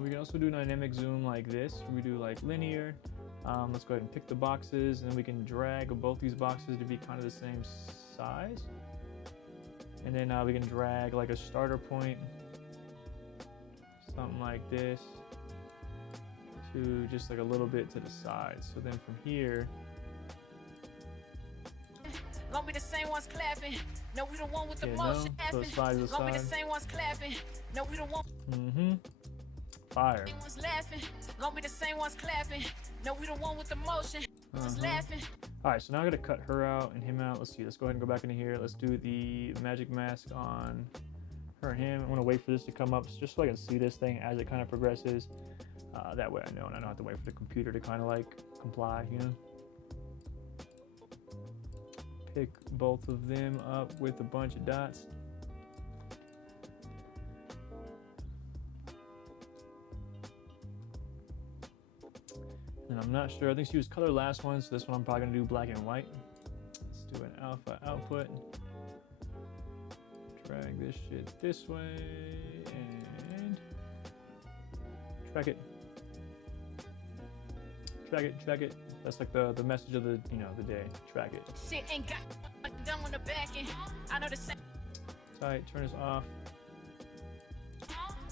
We can also do dynamic zoom like this. We do like linear. Let's go ahead and pick the boxes, and then we can drag both these boxes to be kind of the same size. And then we can drag like a starter point, something like this. to just like a little bit to the side. So then from here, Gonna be the same ones clapping. No, we the one with the yeah, motion. no, so it slides to the Gonna be the side. same ones clapping. No, we the one. Fire. Same ones laughing. Gonna be the same ones clapping. No, we the one with the motion. Was laughing. All right, so now I gotta cut her out and him out. Let's see, let's go ahead and go back into here. Let's do the magic mask on her and him. I'm gonna wait for this to come up just so I can see this thing as it kind of progresses. That way I know, and I don't have to wait for the computer to kind of like comply, you know? Pick both of them up with a bunch of dots. And I'm not sure, I think she was color last one, so this one I'm probably gonna do black and white. Let's do an alpha output. Drag this shit this way and track it. Track it. That's like the message of the, you know, the day. Track it. Shit ain't got done on the back end. I know the same. Tight, turn this off.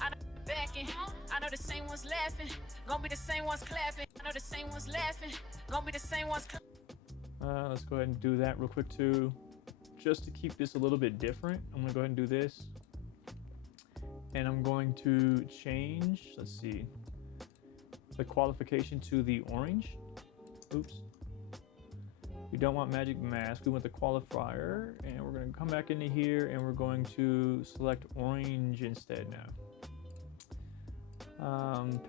I know the back end. I know the same ones laughing. Gonna be the same ones clapping. I know the same ones laughing. Gonna be the same ones clapping. Let's go ahead and do that real quick too. Just to keep this a little bit different, I'm gonna go ahead and do this. And I'm going to change, let's see, the qualification to the orange. Oops. We don't want magic mask, we want the qualifier, and we're gonna come back into here and we're going to select orange instead now.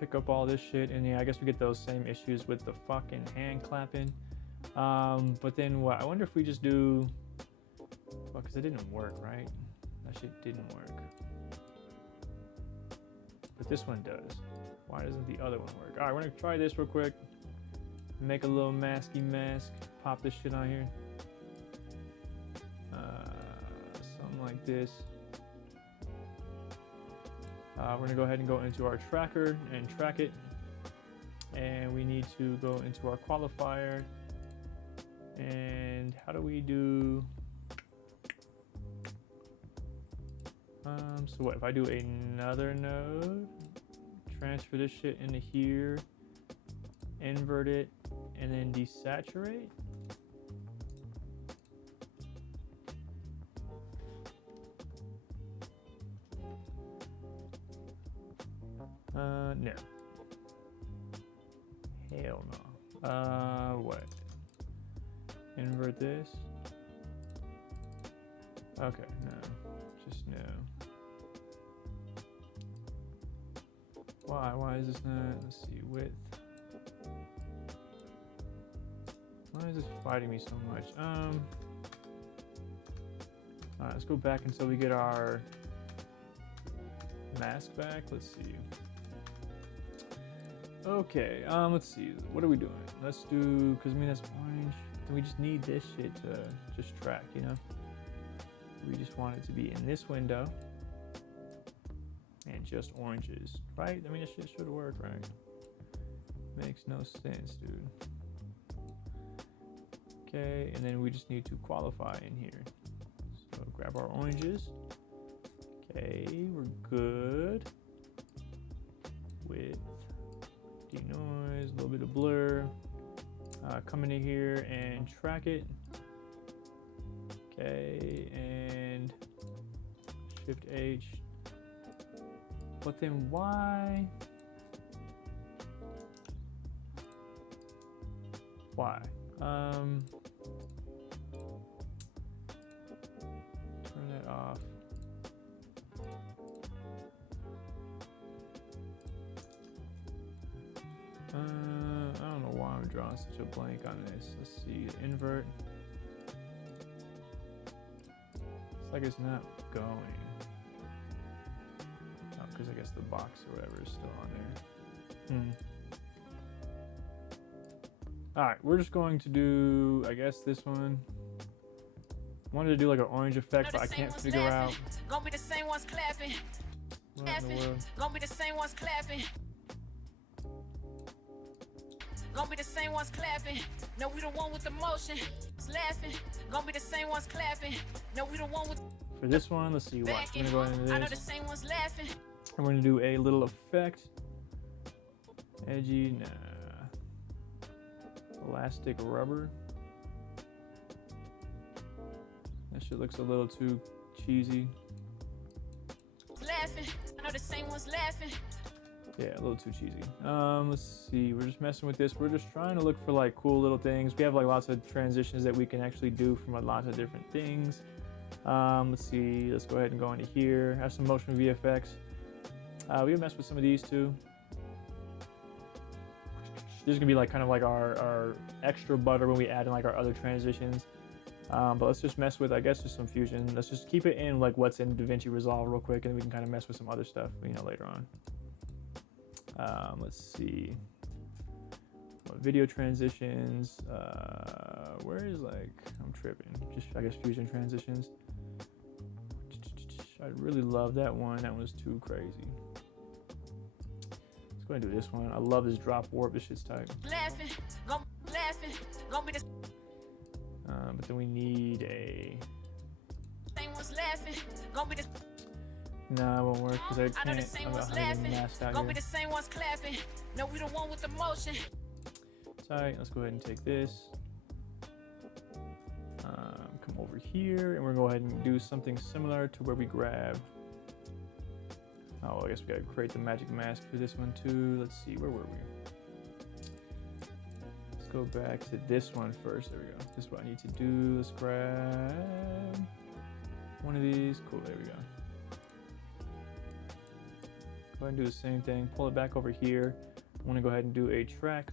Pick up all this shit, and yeah, I guess we get those same issues with the fucking hand clapping. But then what? I wonder if we just do, well, because it didn't work, right? That shit didn't work. But this one does. Why doesn't the other one work? All right, we're gonna try this real quick. Make a little masky mask. Pop this shit on here. Something like this. We're gonna go ahead and go into our tracker and track it. And we need to go into our qualifier. And how do we do? So what, if I do another node, transfer this shit into here, invert it, and then desaturate? No. Hell no. What? Invert this? Okay, no. Just no. Why is this not? Let's see, width. Why is this fighting me so much? Alright, let's go back until we get our mask back. Let's see. Okay, let's see. What are we doing? Let's do, because I mean that's orange. We just need this shit to just track, you know? We just want it to be in this window and just oranges, right? I mean, this shit should work, right? Makes no sense, dude. Okay, and then we just need to qualify in here. So grab our oranges. Okay, we're good. With denoise, a little bit of blur. Come into here and track it. Okay, and Shift H. But then why? Why? Turn that off. I don't know why I'm drawing such a blank on this. Let's see, invert. It's like it's not going. Oh, because I guess the box or whatever is still on there. Alright, we're just going to do, I guess, this one. I wanted to do like an orange effect, but I can't figure out. Gonna be the same ones clapping. What in the world? Gonna be the same ones clapping. Gonna be the same ones clapping. No, we the one with the motion. It's laughing. Gonna be the same ones clapping. No, we the one with. For this one, let's see what. I'm gonna go into I know the this. same ones laughing. I'm gonna do a little effect. Edgy, nah. Elastic rubber. That shit looks a little too cheesy. Laughing, I know the same ones laughing. Yeah, a little too cheesy. Let's see. We're just messing with this. We're just trying to look for like cool little things. We have like lots of transitions that we can actually do from lots of different things. Let's see. Let's go ahead and go into here. Have some motion VFX. We have messed with some of these too. This is gonna be like kind of like our extra butter when we add in like our other transitions. But let's just mess with, I guess, just some fusion. Let's just keep it in like what's in DaVinci Resolve real quick, and we can kind of mess with some other stuff, you know, later on. Let's see. Video transitions. Where is like, I'm tripping. Just, I guess, fusion transitions. I really love that one. That one's too crazy. Let's go ahead and do this one. I love this drop warp. This shit's tight. Laughing, gonna be the But then we need a. same ones laughing, gonna be the Nah, it won't work because I I know the can't. same I'm ones not having laughing, masked out gonna here. be the same ones clapping. No, we the one with the motion. Tight. Let's go ahead and take this. Come over here, and we're gonna go ahead and do something similar to where we grab. Oh, I guess we gotta create the magic mask for this one too. Let's see, where were we? Let's go back to this one first. There we go. This is what I need to do. Let's grab one of these. Cool, there we go. Go ahead and do the same thing. Pull it back over here. I want to go ahead and do a track.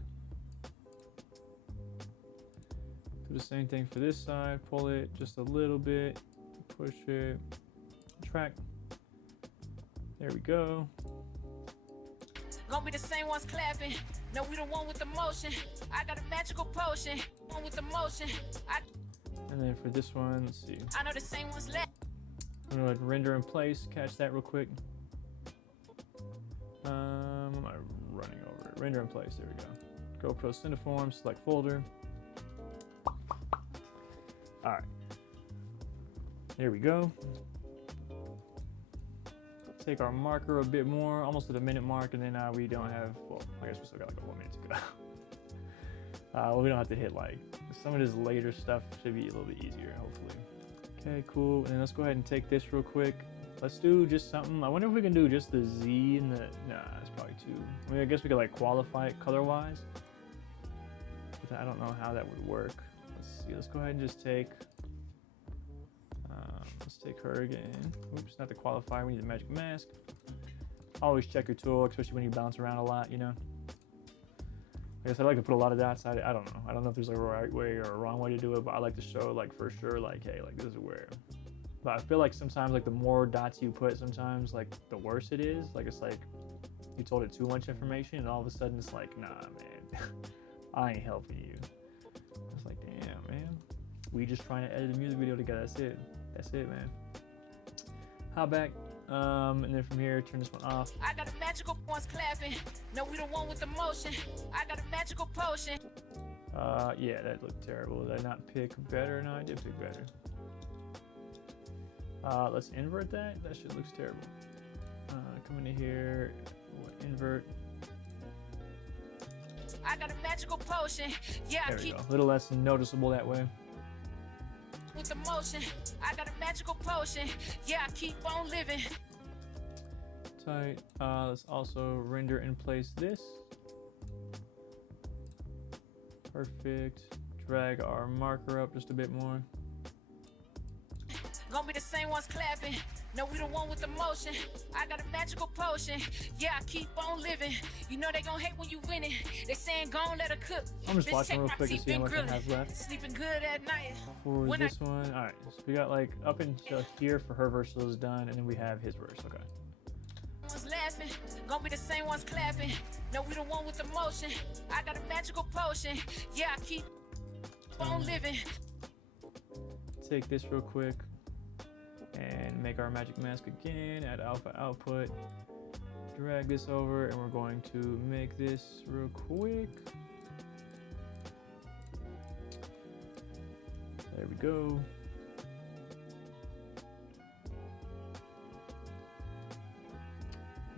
Do the same thing for this side. Pull it just a little bit. Push it. Track. There we go. Gonna be the same ones clapping. No, we the one with the motion. I got a magical potion. One with the motion. And then for this one, let's see. I know the same ones laughing. I'm gonna render in place. Catch that real quick. Am I running over it? Render in place. There we go. GoPro Cineform. Select folder. All right. There we go. Take our marker a bit more, almost to the minute mark, and then we don't have, well, I guess we still got like a 1 minute to go. Well, we don't have to hit like, some of this later stuff should be a little bit easier, hopefully. Okay, cool, and then let's go ahead and take this real quick. Let's do just something, I wonder if we can do just the Z and the, nah, it's probably too, I mean, I guess we could like qualify it color-wise, but I don't know how that would work. Let's see, let's go ahead and just take, let's take her again. Oops, not the qualifier, we need the magic mask. Always check your tool, especially when you bounce around a lot, you know? I guess I like to put a lot of dots. I don't know. I don't know if there's like a right way or a wrong way to do it, but I like to show like for sure, like, hey, like this is where. But I feel like sometimes like the more dots you put, sometimes like the worse it is. Like it's like you told it too much information and all of a sudden it's like, nah, man, I ain't helping you. It's like, damn, man. We just trying to edit a music video together. That's it. That's it, man. Hop back, and then from here, turn this one off. I got a magical ones clapping. No, we the one with the motion. I got a magical potion. Yeah, that looked terrible. Did I not pick better? No, I did pick better. Let's invert that. That shit looks terrible. Come into here, invert. I got a magical potion. Yeah, There I we keep go. A little less noticeable that way. with the motion. I got a magical potion. Yeah, I keep on living. Tight. Let's also render in place this. Perfect. Drag our marker up just a bit more. Gonna be the same ones clapping. No, we the one with the motion. I got a magical potion. Yeah, I keep on living. You know they gon' hate when you winning. They saying gon' let her cook. I'm just Bitch, watching check real my quick to teeth, see how been much I grilling. have left. Sleeping good at night. For When this one, all right. So we got like up until here for her verse is done, and then we have his verse. Okay. Ones laughing, gonna be the same ones clapping. No, we the one with the motion. I got a magical potion. Yeah, I keep on living. Take this real quick and make our magic mask again. Add alpha output. Drag this over, and we're going to make this real quick. There we go.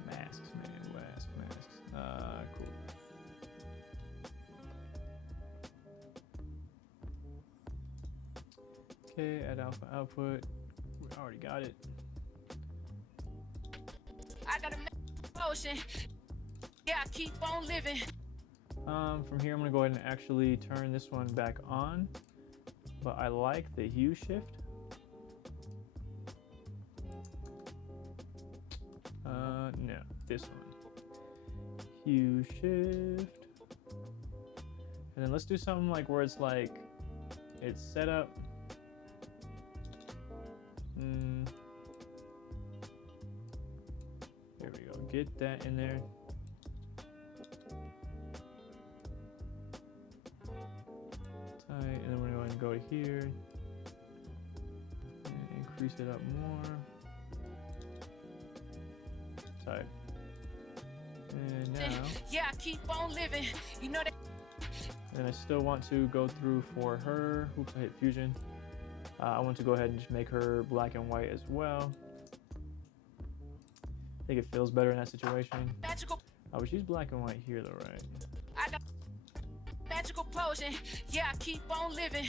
Masks, man. Masks. Cool. Okay, add alpha output. We already got it. I got a motion. Yeah, I keep on living. From here, I'm gonna go ahead and actually turn this one back on, but I like the hue shift. No, this one. Hue shift. And then let's do something like where it's like, it's set up. There we go, get that in there. Tight, and then we're gonna go ahead and go to here. And increase it up more. Tight. And now. Yeah, I keep on living. You know that. And I still want to go through for her. Oops, I hit fusion. I want to go ahead and just make her black and white as well. I think it feels better in that situation. Magical. But she's black and white here though, right? I got magical potion. Yeah, I keep on living.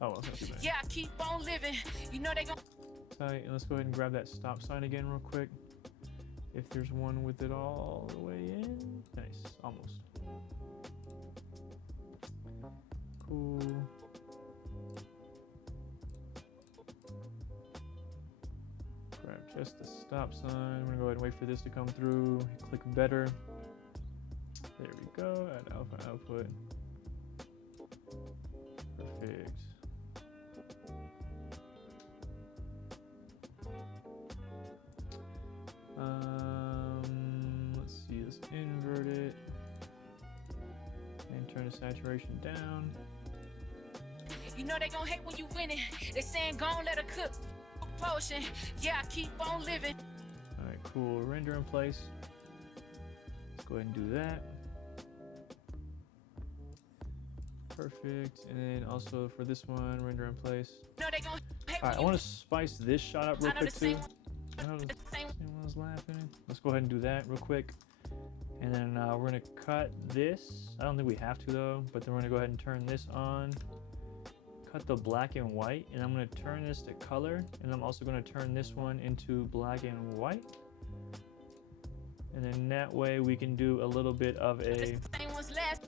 Oh, well, that's not too bad. Yeah, I keep on living. You know they gon' Tight, and let's go ahead and grab that stop sign again real quick. If there's one with it all the way in. Nice, almost. Cool. Grab just the stop sign. I'm gonna go ahead and wait for this to come through. Click better. There we go. Add alpha output. Perfect. Let's see. Let's invert it and turn the saturation down. You know they gon' hate when you winning. They saying gon' let her cook. Potion. Yeah, I keep on living. All right, cool. Render in place. Let's go ahead and do that. Perfect. And then also for this one, render in place. You know they gon' hate All right, I when want to spice this shot up real I know quick the too. same. I know The same. Someone's laughing. Let's go ahead and do that real quick. And then we're gonna cut this. I don't think we have to though, but then we're gonna go ahead and turn this on. Cut the black and white, and I'm gonna turn this to color, and I'm also gonna turn this one into black and white. And then that way we can do a little bit of a The same ones left.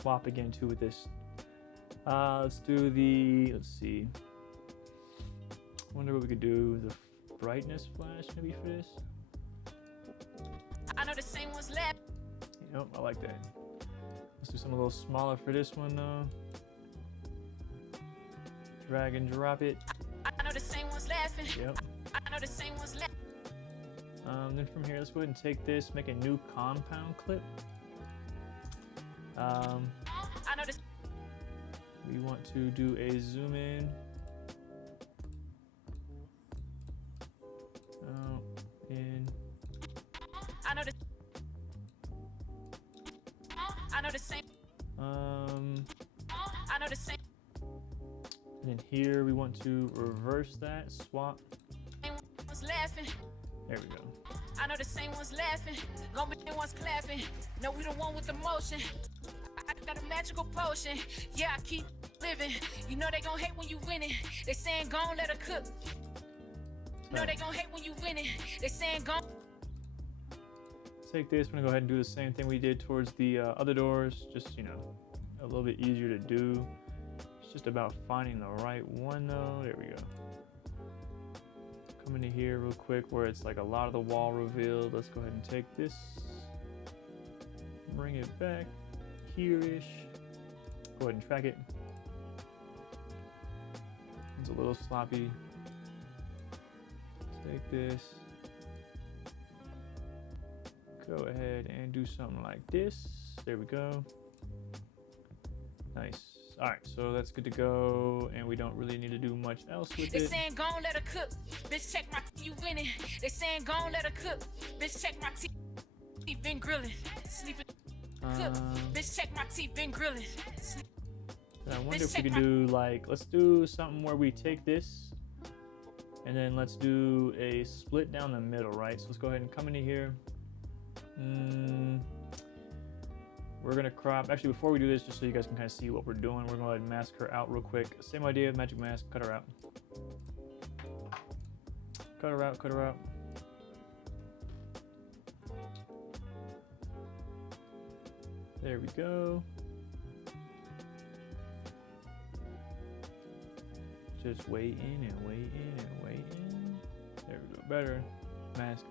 swap again too with this. Let's do the, let's see. Wonder what we could do. The brightness flash maybe for this. I know the same ones left. Yep, I like that. Let's do something a little smaller for this one though. Drag and drop it. I know the same ones laughing. Yep. I know the same ones left. Then from here, let's go ahead and take this, make a new compound clip. I know the. We want to do a zoom in. Out, in. I know the. I know the same. I know the same. And then here we want to reverse that, swap. Same ones laughing. There we go. I know the same ones laughing. Gonna be the ones clapping. No, we the one with the motion. I got a magical potion. Yeah, I keep living. You know they gon' hate when you winning. They saying gon' let her cook. You know they gon' hate when you winning. They saying gon'. Take this, we're gonna go ahead and do the same thing we did towards the other doors. Just, you know, a little bit easier to do. It's just about finding the right one though. There we go. Come into here real quick where it's like a lot of the wall revealed. Let's go ahead and take this, bring it back here-ish. Go ahead and track it. It's a little sloppy. Take this. Go ahead and do something like this. There we go. Nice. All right, so that's good to go, and we don't really need to do much else with They it. saying gon' let her cook. Bitch, check my teeth, you winning. They saying gon' let her cook. Bitch, check my teeth, been grilling. Sleeping, cook. Bitch, check my teeth, been grilling. I wonder if we could do like, let's do something where we take this, and then let's do a split down the middle, right? So let's go ahead and come into here. we're gonna crop. Actually, before we do this, just so you guys can kind of see what we're doing, we're gonna go ahead and mask her out real quick. Same idea, magic mask, cut her out. Cut her out, cut her out. There we go. Just waiting and waiting and waiting. There we go, better. Mask.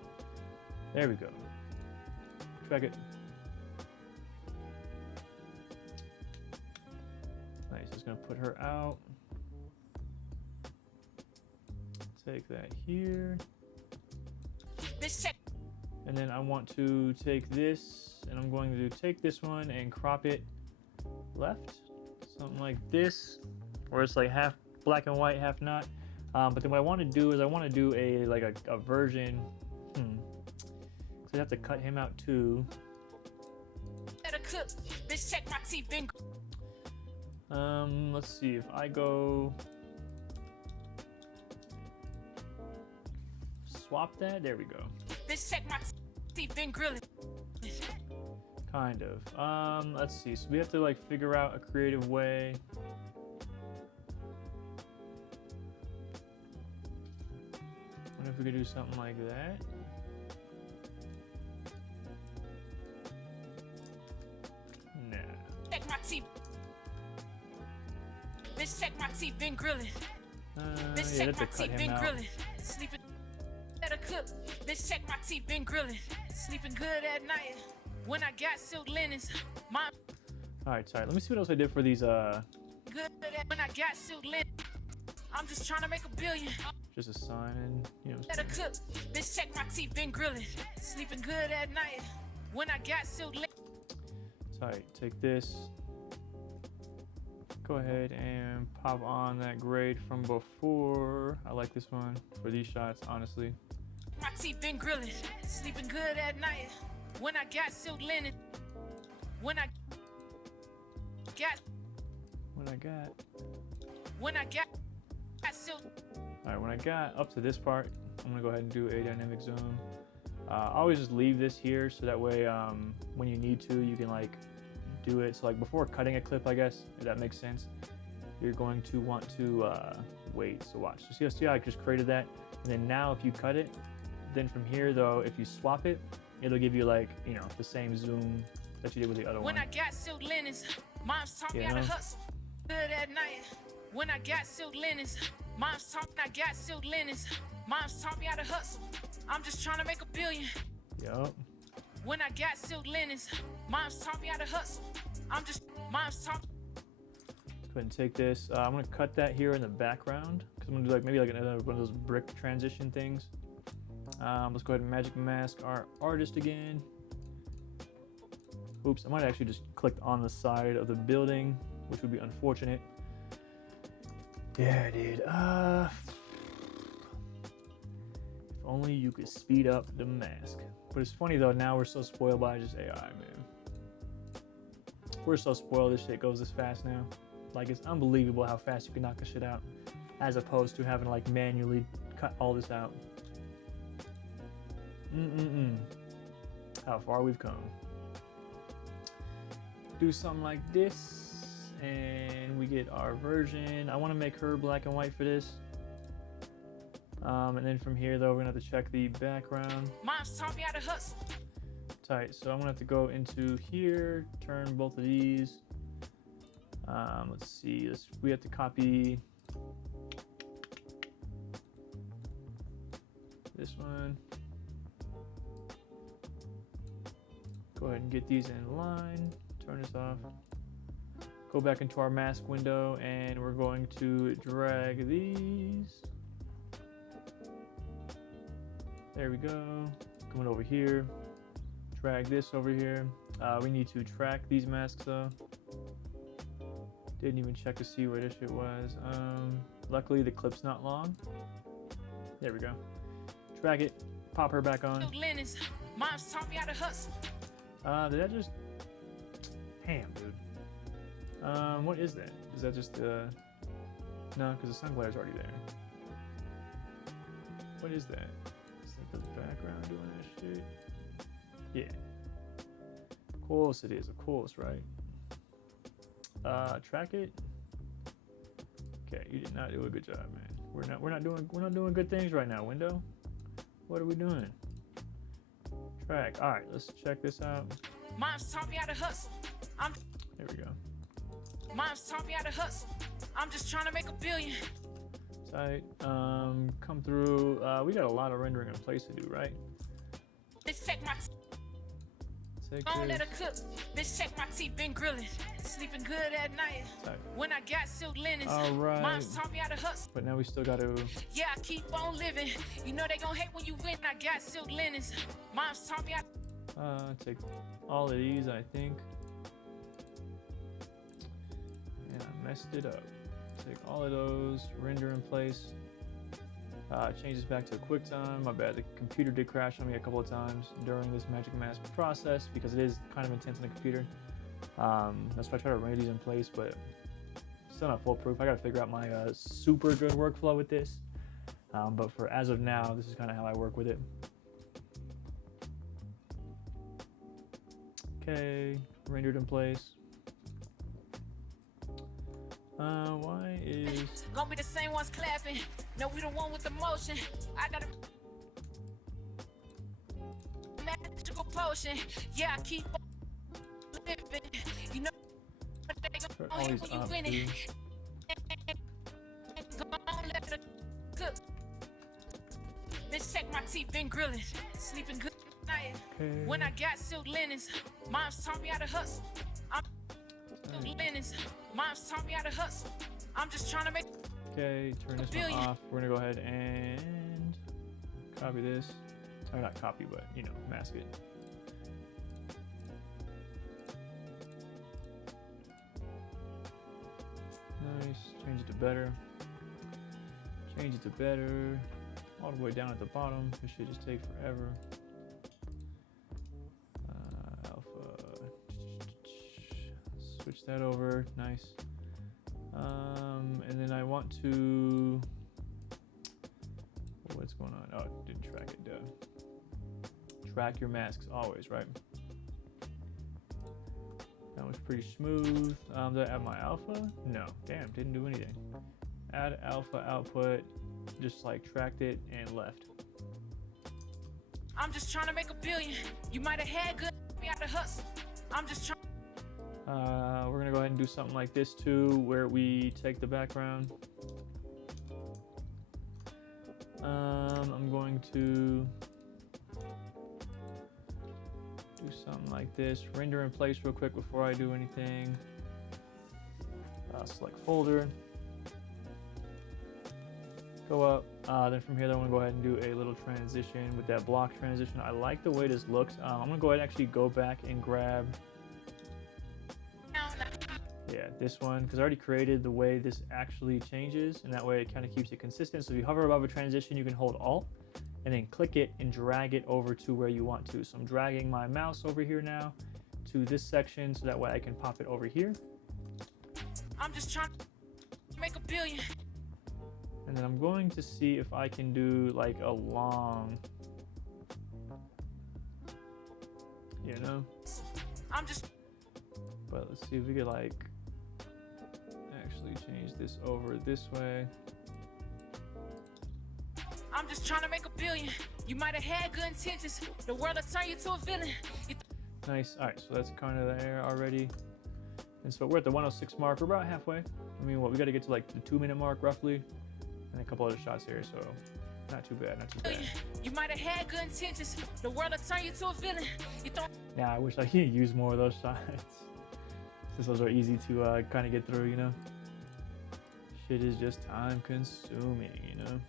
There we go. Track it. Nice, just gonna put her out. Take that here. And then I want to take this, and I'm going to take this one and crop it left. Something like this, where it's like half black and white, half not. But then what I want to do is I want to do a version. So I have to cut him out too. Let's see if I go swap that. There we go. Kind of. Let's see. So we have to like figure out a creative way. Wonder if we could do something like that. Nah. Bitch, check my teeth, been grilling. Bitch, Yeah, check my cut teeth, him been out. grilling. Sleeping at a cook. Bitch, check my teeth, been grilling. Sleeping good at night. When I got silk linens, mom. All right, sorry. Let me see what else I did for these. Good at when I got silk linens. I'm just trying to make a billion. Just a sign and At a cook. Bitch, check my teeth, been grilling. Sleeping good at night. When I got silk linens. Sorry. Take this. Go ahead and pop on that grade from before. I like this one for these shots, honestly. My teeth been grilling. Sleeping good at night. When I got silk linen. When I got silk. All right, when I got up to this part, I'm gonna go ahead and do a dynamic zoom. I always just leave this here so that way when you need to, you can like do it. So like before cutting a clip, I guess, if that makes sense, you're going to want to wait. So watch. So see how I just created that? And then now if you cut it, then from here though, if you swap it, it'll give you like, the same zoom that you did with the other one. When I got silk linens, mom's taught me how to hustle. Good at night. When I got silk linens, mom's taught me I got silk linens. Mom's taught me how to hustle. I'm just trying to make a billion. Yup. When I got silk linens, mom's taught me how to hustle. Mom's taught me. Go ahead and take this. I'm gonna cut that here in the background because I'm gonna do like maybe like another one of those brick transition things. Let's go ahead and magic mask our artist again. Oops, I might have actually just clicked on the side of the building, which would be unfortunate. Yeah, dude. If only you could speed up the mask. But it's funny though, now we're so spoiled by just AI, man. We're so spoiled this shit goes this fast now. Like, it's unbelievable how fast you can knock this shit out, as opposed to having to like manually cut all this out. How far we've come. Do something like this, and we get our version. I want to make her black and white for this. And then from here though, we're gonna have to check the background. Mom's taught me how to hustle. Tight. So I'm gonna have to go into here, turn both of these. Let's see. We have to copy this one. Go ahead and get these in line. Turn this off. Go back into our mask window, and we're going to drag these. There we go. Coming over here. Drag this over here. We need to track these masks though. Didn't even check to see where this shit was. Luckily the clip's not long. There we go. Drag it. Pop her back on. Mom's taught me how to hustle. Did that just... Damn, dude. What is that? Is that just the... No, because the sun glare's already there. What is that? Is that the background doing that shit? Yeah. course it is, of course, right? Track it. Okay, you did not do a good job, man. We're not doing good things right now, window. What are we doing? Track. All right, let's check this out. Mom's taught me how to hustle. There we go. Mom's taught me how to hustle. I'm just trying to make $1 billion. Tight. Come through. We got a lot of rendering in place to do, right? Bitch, check my Take don't let her this. cook. Bitch, check my teeth, been grilling. Sleeping good at night. Tight. When I got silk linens. All right. Mom's taught me how to hustle. But now we still got to. Yeah, I keep on living. You know they gon' hate when you win. I got silk linens. Mom's taught me how Take all of these, I think. And I messed it up. Take all of those, render in place. Change this back to a QuickTime. My bad, the computer did crash on me a couple of times during this Magic Mask process because it is kind of intense on the computer. That's why I try to render these in place, but still not foolproof. I gotta figure out my super good workflow with this. But for as of now, this is kind of how I work with it. Okay, rendered in place. Why is gonna be the same ones clapping. No, we the one with the motion. I got a magical potion. Yeah, I keep on living. You know they turn gon' all hate these when you up, win dude? it. Gon' let her cook. Bitch, check my teeth, been grilling. Sleeping good night. Okay. When I got silk linens, mom's taught me how to hustle. I'm linens. Mom's taught me how to hustle. I'm just trying to make. Okay, turn this one off. We're gonna go ahead and copy this. Or not copy, but you know, mask it. Nice. Change it to better. Change it to better. All the way down at the bottom. This should just take forever. Alpha. Switch that over. Nice. And then I want to. What's going on? Oh, it didn't track it. Duh. Track your masks always, right? That was pretty smooth. Did I add my alpha? No. Damn, didn't do anything. Add alpha output. Just like tracked it and left. I'm just trying to make $1 billion. You might have had good me out to hustle. I'm just trying. We're gonna go ahead and do something like this too, where we take the background. I'm going to do something like this. Render in place real quick before I do anything. Select folder. Go up. Then from here, I'm gonna go ahead and do a little transition with that block transition. I like the way this looks. I'm gonna go ahead and actually go back and grab. Yeah, this one, because I already created the way this actually changes, and that way it kind of keeps it consistent. So if you hover above a transition, you can hold Alt and then click it and drag it over to where you want to. So I'm dragging my mouse over here now to this section, so that way I can pop it over here. I'm just trying to make $1 billion. And then I'm going to see if I can do like a long, you know? I'm just. But let's see if we could like actually change this over this way. I'm just trying to make $1 billion. You might have had good intentions. The world will turn you to a villain. Nice. All right, so that's kind of there already. And so we're at the 106 mark. We're about halfway. I mean, what we got to get to like the 2-minute mark roughly, and a couple other shots here. So not too bad. Not too bad. You might have had good intentions. The world will turn you to a villain. You don't. Yeah, I wish I could use more of those shots, since those are easy to kind of get through. You know, shit is just time consuming. You know.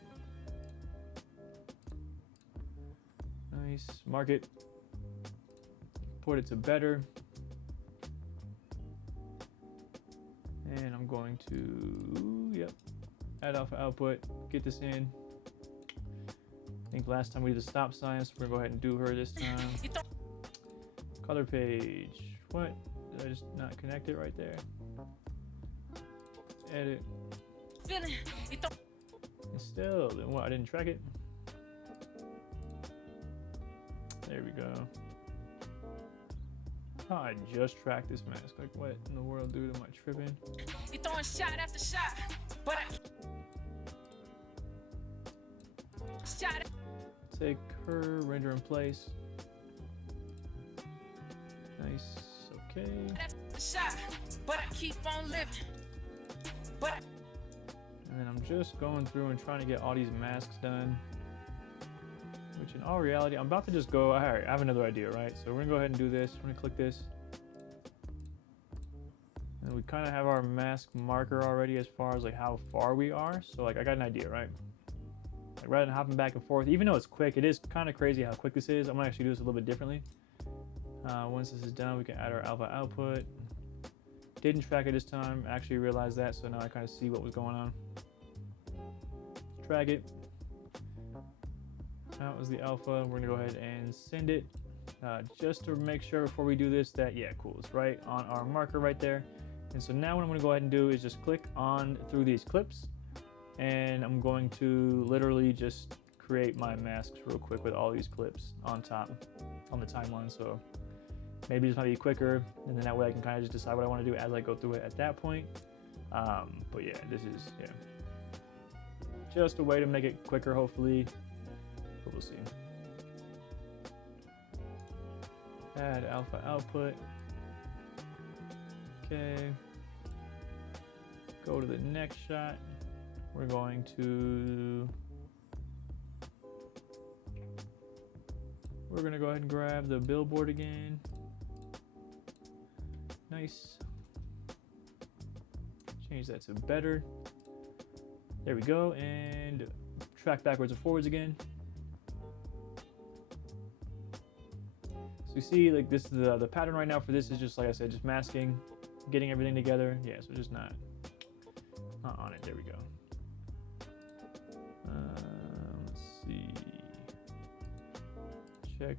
Nice. Mark it. Put it to better. And I'm going to, yep, add alpha output, get this in. I think last time we did the stop sign, so we're gonna go ahead and do her this time. Color page. What? Did I just not connect it right there? Edit. And still, then what? I didn't track it. There we go. how I just tracked this mask. Like, what in the world, dude? Am I tripping? You throwing shot after shot, but shot. Take her, render in place. Nice, okay. Shot, but I keep on living. But And then I'm just going through and trying to get all these masks done. Which in all reality, I'm about to just go, all right, I have another idea, right? So we're gonna go ahead and do this. We're gonna click this. And we kind of have our mask marker already as far as like how far we are. So like I got an idea, right? Like rather than hopping back and forth, even though it's quick, it is kind of crazy how quick this is. I'm gonna actually do this a little bit differently. Once this is done, we can add our alpha output. Didn't track it this time, actually realized that, so now I kind of see what was going on. Let's drag it. That was the alpha. We're gonna go ahead and send it just to make sure before we do this that, yeah, cool, it's right on our marker right there. And so now what I'm gonna go ahead and do is just click on through these clips, and I'm going to literally just create my masks real quick with all these clips on top on the timeline. So maybe this might be quicker, and then that way I can kind of just decide what I want to do as I go through it at that point. But yeah, this is just a way to make it quicker, hopefully. But we'll see. Add alpha output. Okay. Go to the next shot. We're going to go ahead and grab the billboard again. Nice. Change that to better. There we go. And track backwards and forwards again. So you see, like, this is the pattern right now for this is just, like I said, just masking, getting everything together. Yeah, so just not on it. There we go. Let's see. Check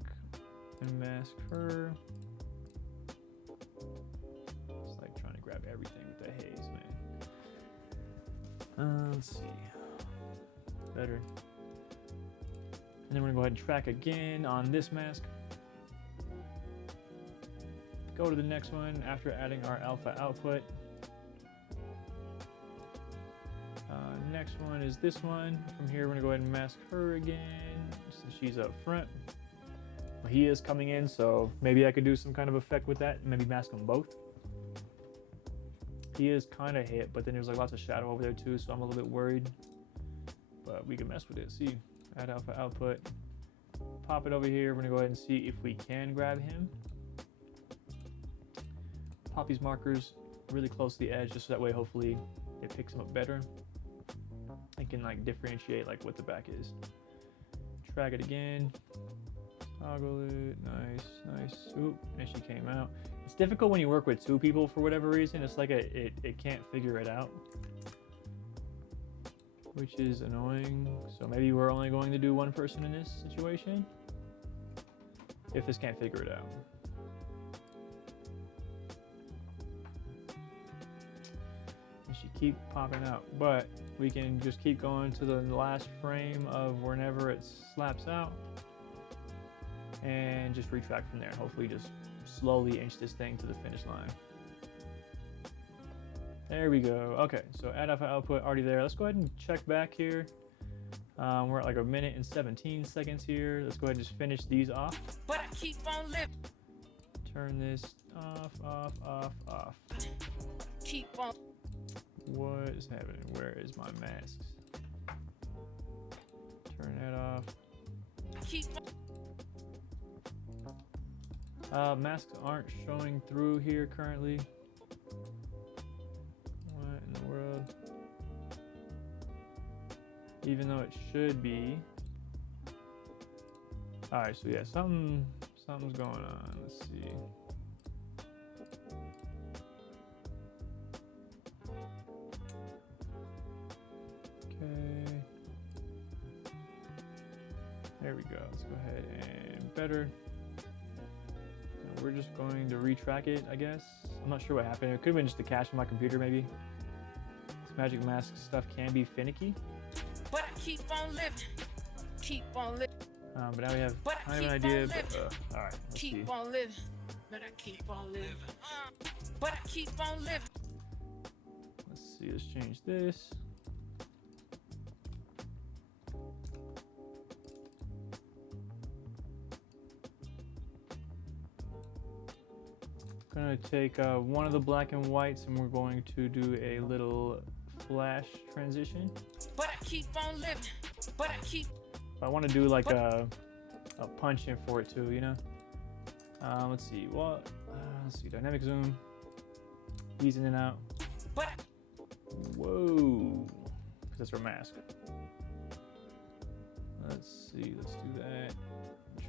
and mask her. It's like trying to grab everything with the haze, man. Let's see. Better. And then we're gonna go ahead and track again on this mask. Go to the next one after adding our alpha output. Next one is this one. From here, we're gonna go ahead and mask her again since she's up front. Well, he is coming in, so maybe I could do some kind of effect with that. Maybe mask them both. He is kind of hit, but then there's like lots of shadow over there too, so I'm a little bit worried. But we can mess with it. See, add alpha output. Pop it over here. We're gonna go ahead and see if we can grab him. Pop these markers really close to the edge, just so that way hopefully it picks him up better. It can like differentiate like what the back is. Drag it again. Toggle it. Nice, nice. Oop, and she came out. It's difficult when you work with two people for whatever reason. It's like it can't figure it out, which is annoying. So maybe we're only going to do one person in this situation if this can't figure it out. And she keep popping out, but we can just keep going to the last frame of whenever it slaps out and just retract from there. Hopefully just slowly inch this thing to the finish line. There we go. Okay, so add alpha output already there. Let's go ahead and check back here. We're at like 1 minute and 17 seconds here. Let's go ahead and just finish these off. But I keep on living. Turn this off, off, off, off. Keep on. What is happening? Where is my masks? Turn that off. Keep on. Masks aren't showing through here currently. What in the world? Even though it should be. All right, so yeah, something's going on. Let's see. Okay. There we go. Let's go ahead and better. And we're just going to retrack it, I guess. I'm not sure what happened. It could have been just the cache on my computer, maybe. This magic mask stuff can be finicky. But I keep on living. Keep on living. But now we have kind of an idea. But, all right, let's keep see. on living. but I keep on living. But I keep on living. Let's see, let's change this. Gonna take one of the black and whites and we're going to do a little flash transition. But I keep on living. But I keep. I want to do like a punch in for it too, you know. Let's see. What? Let's see. Dynamic zoom. Ease in and out. But Whoa. That's our mask. Let's see. Let's do that.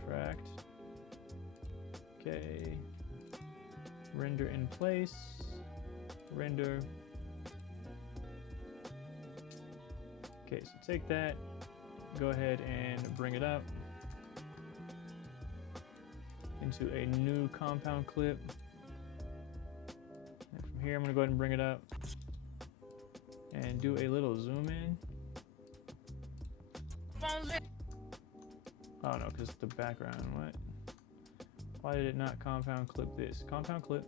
Tract. Okay. Render in place. Render. Okay, so take that. Go ahead and bring it up into a new compound clip. And from here, I'm gonna go ahead and bring it up and do a little zoom in. Oh no, because the background, what? Why did it not compound clip this? Compound clip.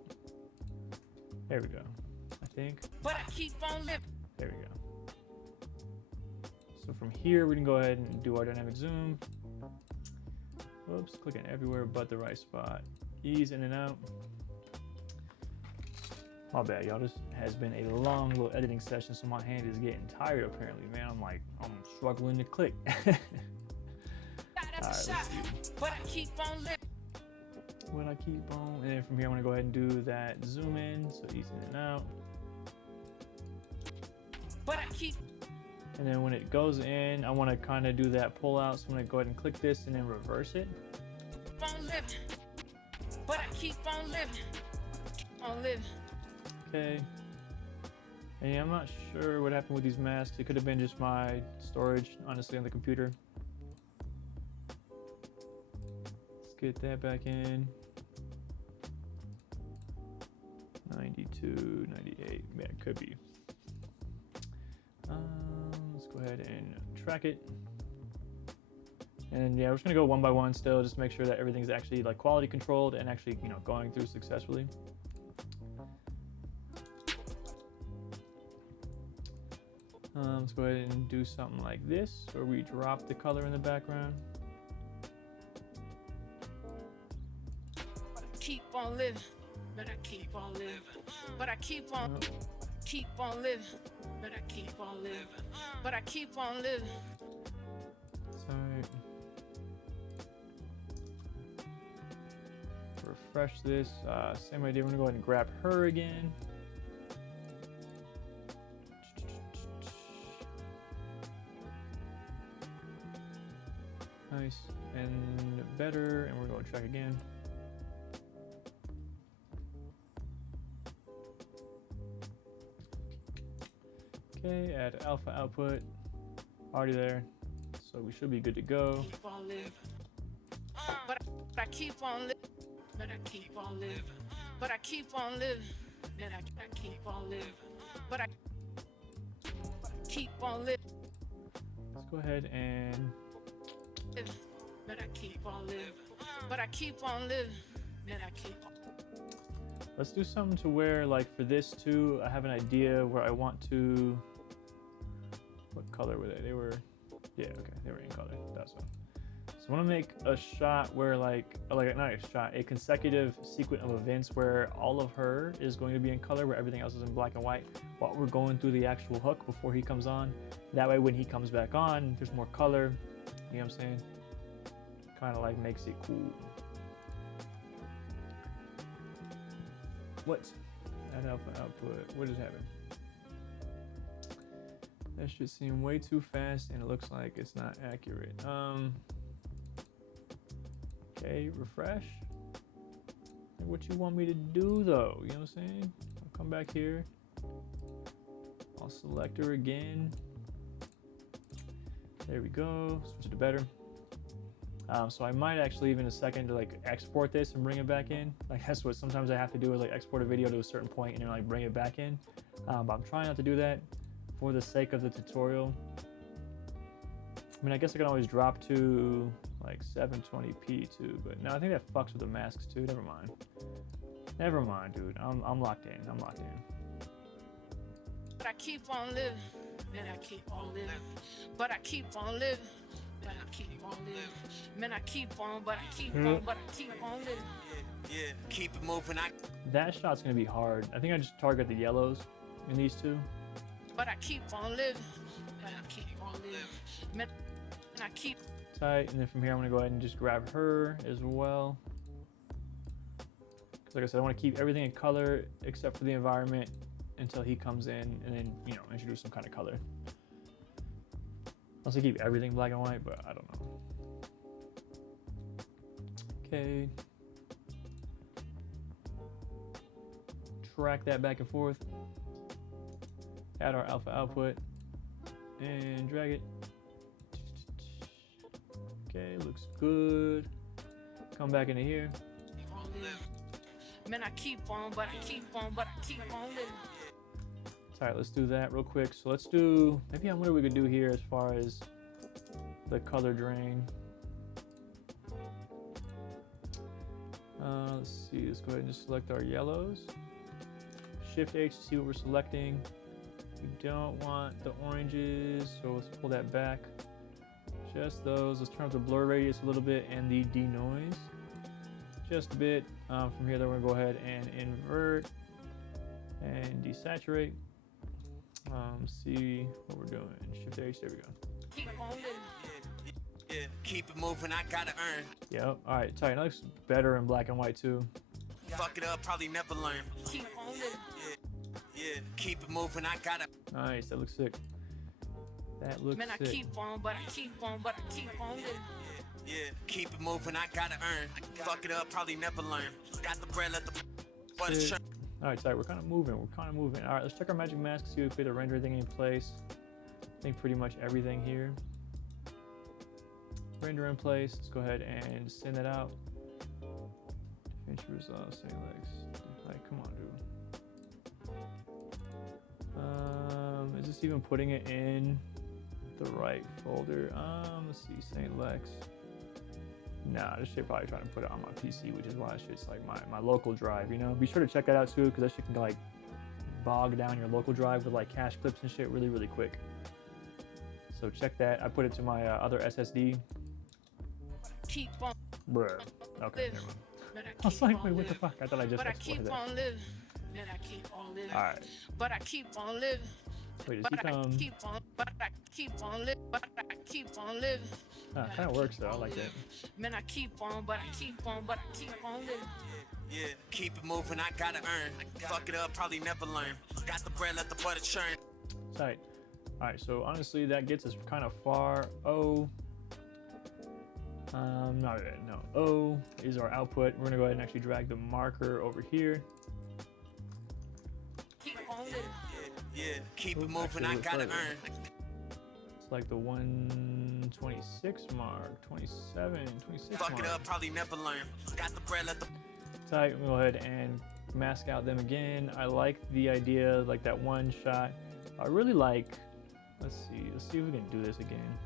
There we go, I think. But I keep on living. There we go. So from here, we can go ahead and do our dynamic zoom. Whoops, clicking everywhere but the right spot. Ease in and out. My bad, y'all. This has been a long little editing session, so my hand is getting tired apparently, man. I'm struggling to click. Alright, let's see. But I keep on living. What I keep on, and then from here, I'm gonna go ahead and do that zoom in, so ease in and out. But I keep. And then when it goes in, I want to kind of do that pull out. So I'm going to go ahead and click this and then reverse it. On living. But I keep on living. On living. Okay. And yeah, I'm not sure what happened with these masks. It could have been just my storage, honestly, on the computer. Let's get that back in. 92, 98. Yeah, it could be. Let's go ahead and track it. And yeah, we're just gonna go one by one still, just to make sure that everything's actually like quality controlled and actually, you know, going through successfully. Let's go ahead and do something like this, where we drop the color in the background. Keep on living, but I keep on living. But I keep on. Keep on living, but I keep on living. But I keep on living. Sorry. Refresh this. Same idea. We're gonna go ahead and grab her again. Nice and better, and we're going to track again. Okay, add alpha output, already there, so we should be good to go. Keep on living. But I keep on living. But I keep on living. But I keep on living. Then I keep on living. But I keep on living. Let's go ahead and but I keep on living. But I keep on living. Then I keep on. let's do something to where, like for this too, I have an idea where I want to. What color were they? They were, yeah, okay, they were in color. That's one. So I want to make a shot where like not a shot, a consecutive sequence of events where all of her is going to be in color, where everything else is in black and white, while we're going through the actual hook before he comes on. That way, when he comes back on, there's more color. You know what I'm saying? Kind of like makes it cool. What? Add alpha output. What is happening? That should seem way too fast, and it looks like it's not accurate. Okay, refresh. Like what you want me to do though? You know what I'm saying? I'll come back here. I'll select her again. There we go. Switch it to better. So I might actually even a second to like export this and bring it back in. Like that's what sometimes I have to do is like export a video to a certain point and then like bring it back in. But I'm trying not to do that for the sake of the tutorial. I mean, I guess I can always drop to like 720p too, but no, I think that fucks with the masks too. Never mind. Never mind, dude. I'm locked in. I'm locked in. But I keep on living, man, I keep on living. But I keep on living, man, I keep on living. Man, I keep on, but I keep on, but I keep on living. Yeah, keep it moving. That shot's gonna be hard. I think I just target the yellows in these two. But I keep on living, man, I keep on living. Man, I keep. Tight, and then from here I'm gonna go ahead and just grab her as well. Because like I said, I want to keep everything in color except for the environment until he comes in, and then, you know, introduce some kind of color. Also keep everything black and white, but I don't know. Okay. Track that back and forth. Add our alpha output and drag it. Okay, looks good. Come back into here. Man, I keep on, but I keep on, but I keep on living. All right, let's do that real quick. So let's do, maybe I wonder what we could do here as far as the color drain. Let's see, let's go ahead and just select our yellows. Shift H to see what we're selecting. We don't want the oranges, so let's pull that back. Just those. Let's turn up the blur radius a little bit and the denoise just a bit. From here, then we're gonna go ahead and invert and desaturate. See what we're doing. Shift H, there we go. Keep on living. Yeah, keep it moving. I gotta earn. Yep. All right, tight. That looks better in black and white too. Fuck it up, probably never learn. Keep on living. Yeah, keep it moving. I gotta. Nice. That looks sick. That looks Man, I sick. keep on, but I keep on, but I keep on living. Yeah, keep it moving. I gotta earn. Fuck it up, probably never learn. Got the bread, let the butter Sick. churn. All right, tight. We're kind of moving. We're kind of moving. All right, let's check our magic mask, see if we can render everything in place. I think pretty much everything here. Render in place. Let's go ahead and send that out. DaVinci Resolve, say like, come on, dude. Is this even putting it in the right folder? Let's see, Saint Lex. Nah, this shit probably trying to put it on my PC, which is why shit's like my local drive, you know? Be sure to check that out too, because that shit can like bog down your local drive with like cache clips and shit really, really quick. So check that. I put it to my other SSD. Keep on. Bruh. Okay, never mind. Man, I was like, wait, what the fuck? I thought I just But I exported keep that. on living. Man, I keep on living. All right. But I keep on living. Wait, does he But I come? keep on. But I keep on living. But I keep on living. Kind of works though. I like that. Man, I keep on, but I keep on, but I keep on living. Yeah, keep it moving. I gotta earn. Fuck it up, probably never learn. Got the bread, let the butter churn. Tight. All right, so honestly, that gets us kind of far. O. Not yet. No. O is our output. We're gonna go ahead and actually drag the marker over here. Keep on living. Yeah, keep it Ooh, moving. actually, I it was gotta further. earn. It's like the 126 mark, 27, 26 Fuck mark. it up, probably never learn. Got the bread, let the. Tight. We'll go ahead and mask out them again. I like the idea, like that one shot. I really like. Let's see if we can do this again.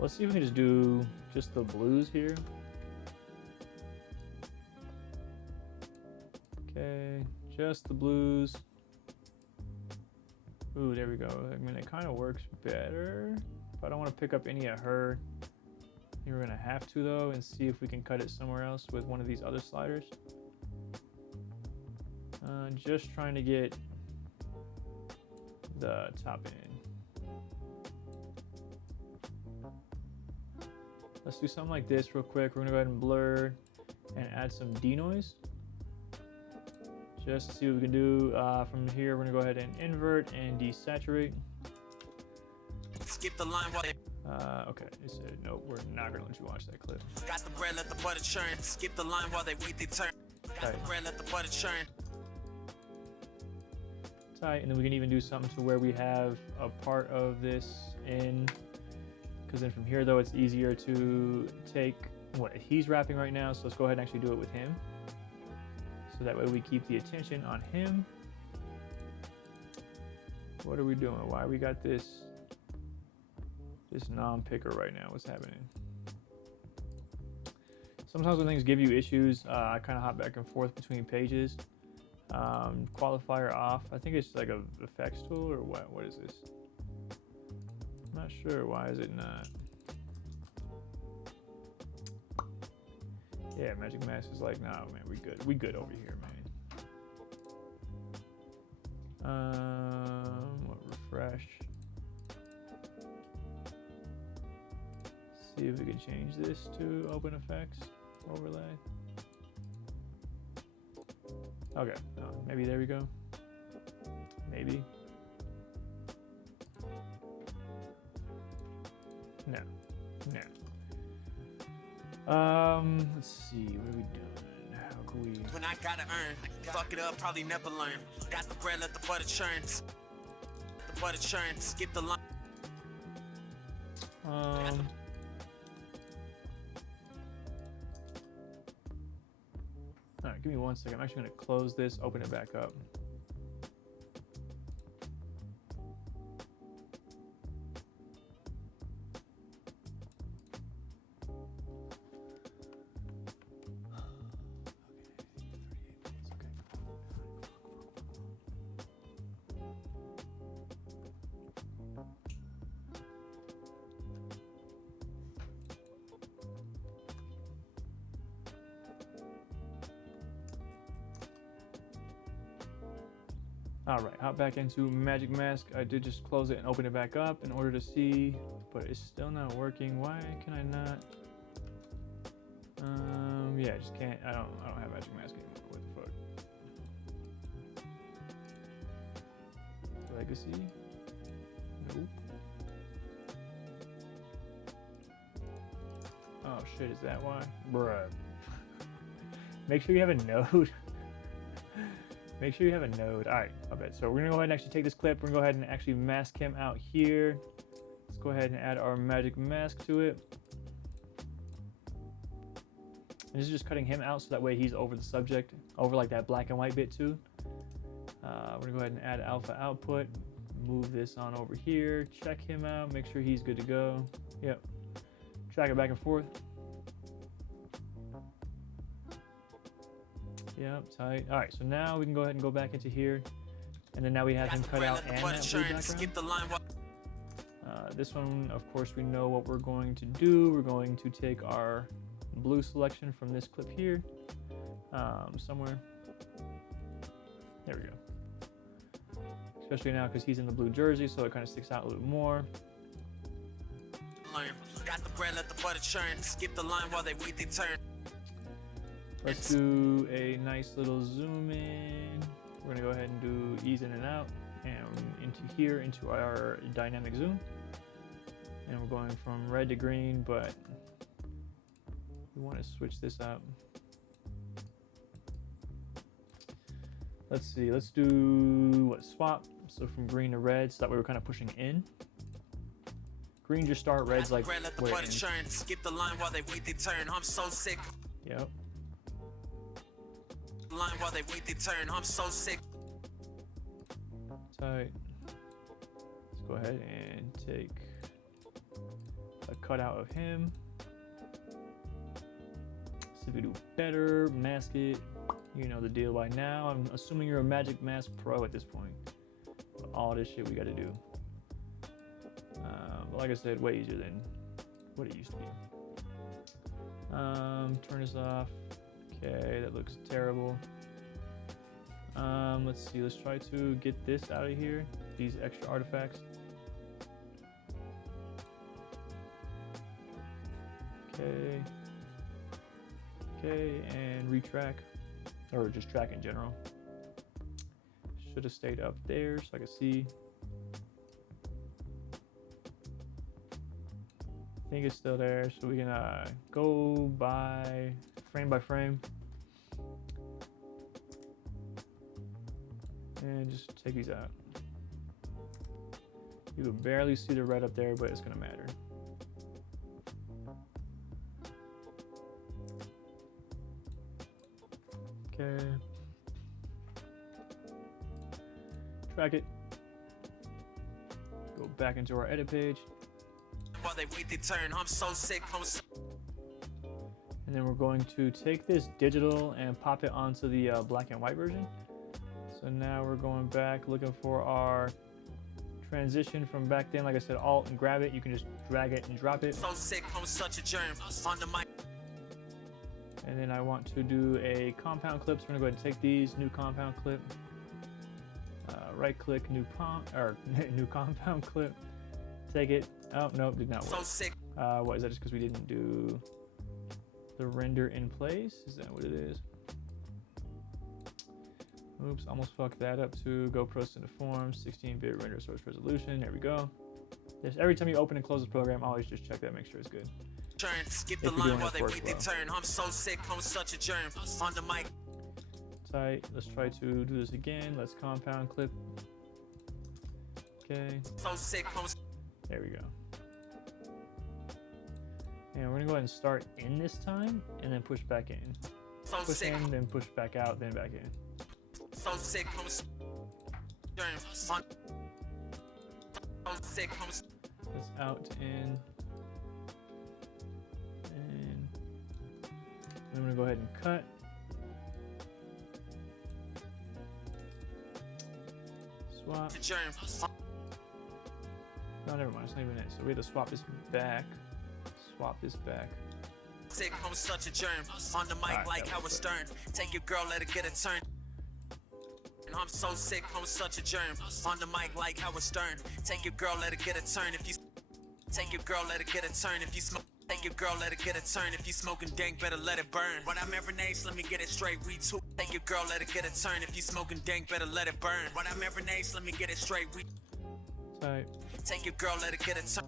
Let's see if we can just do just the blues here. Okay, just the blues. Ooh, there we go. I mean, it kind of works better, but I don't want to pick up any of her. I think we're gonna have to though, and see if we can cut it somewhere else with one of these other sliders. Just trying to get the top in. Let's do something like this real quick. We're gonna go ahead and blur and add some denoise. Just to see what we can do. From here, we're gonna go ahead and invert and desaturate. Skip the line while they. Okay, it said, nope, we're not gonna let you watch that clip. Got the bread, let the butter churn. Skip the line while they wait their turn. Got the bread, let the butter churn. Tight, and then we can even do something to where we have a part of this in, because then from here though, it's easier to take what he's rapping right now. So let's go ahead and actually do it with him. So that way we keep the attention on him. What are we doing? Why we got this? Just non-picker right now. What's happening? Sometimes when things give you issues, I kind of hop back and forth between pages. Qualifier off. I think it's like a effects tool or what? What is this? I'm not sure. Why is it not? Yeah, Magic Mask is like, nah, man, we good. We good over here, man. What refresh? See if we can change this to open effects overlay. Okay, maybe there we go. Maybe. No. Let's see, what are we doing? How can we? When I gotta earn, fuck it up, probably never learn. Got the bread, let the butter churn. The butter churn, skip the line. All right, give me 1 second. I'm actually going to close this, open it back up. All right, hop back into Magic Mask. I did just close it and open it back up in order to see, but it's still not working. Why can I not? Yeah, I just can't. I don't have Magic Mask anymore. What the fuck? Legacy? Nope. Oh shit, is that why? Bruh. Make sure you have a node. Make sure you have a node. All right, I bet. So we're gonna go ahead and actually take this clip. We're gonna go ahead and actually mask him out here. Let's go ahead and add our Magic Mask to it. And this is just cutting him out so that way he's over the subject, over like that black and white bit too. We're gonna go ahead and add alpha output. Move this on over here. Check him out. Make sure he's good to go. Yep. Track it back and forth. Yep, tight. All right, so now we can go ahead and go back into here. And then now we have him cut out and that blue background. This one, of course, we know what we're going to do. We're going to take our blue selection from this clip here, somewhere. There we go. Especially now because he's in the blue jersey, so it kind of sticks out a little more. Got the bread, let the butter churn. Skip the line while they wait their turn. Let's do a nice little zoom in. We're gonna go ahead and do ease in and out and into here, into our dynamic zoom. And we're going from red to green, but we want to switch this up. Let's see, let's do what, swap. So from green to red, so that way we're kind of pushing in. Green just start, red's like where it ends. Skip the line while they wait their turn. I'm so sick. Yep. Line while they wait their turn. I'm so sick. Tight. Let's go ahead and take a cutout of him. See if we do better. Mask it. You know the deal by now. I'm assuming you're a Magic Mask Pro at this point. All this shit we got to do. But like I said, way easier than what it used to be. Turn this off. Okay, that looks terrible. Let's see, let's try to get this out of here, these extra artifacts. Okay. Okay, and retrack, or just track in general. Should have stayed up there so I could see. I think it's still there, so we can go by frame and just take these out. You can barely see the red up there, but it's gonna matter. Okay. Track it. Go back into our edit page. they wait their turn. I'm so sick, And then we're going to take this digital and pop it onto the black and white version. So now we're going back looking for our transition from back then. Like I said, Alt and grab it. You can just drag it and drop it. so sick, I'm such a germ. On the mic. And then I want to do a compound clip. So we're gonna go ahead and take these, new compound clip. Right click, new compound clip. Take it. Oh, no, did not work. So sick. What is that? Just because we didn't do the render in place? Is that what it is? Oops, almost fucked that up too. GoPro Cineform, 16-bit render source resolution. There we go. Just every time you open and close this program, always just check that, make sure it's good. Turn, skip the If you're line doing while this they work wait their well. turn. I'm so sick, I'm such a germ. On the mic. Tight. Let's try to do this again. Let's compound clip. Okay. So sick, There we go. And we're gonna go ahead and start in this time, and then push back in. so Push sick, in, then push back out, then back in. so sick, germ. On. So sick, That's out, in. And I'm gonna go ahead and cut. Swap. germ. No, never mind. It's not even it. So we have to swap this back. Swap this back. Sick, I'm such a germ. On the mic Alright, like that Howard was Stern. Take your girl, let her get a turn. And I'm so sick, I'm such a germ. On the mic like Howard Stern. Take your girl, let her get a turn. If you take your girl, let her get a turn. If you smoke, take your girl, let her get a turn. If you smoking dank, better let it burn. When I'm Evernace, let me get it straight. We two. Take your girl, let her get a turn. If you smoking dank, better let it burn. When I'm Evernace, let me get it straight. We Tight. take your girl, let her get a turn.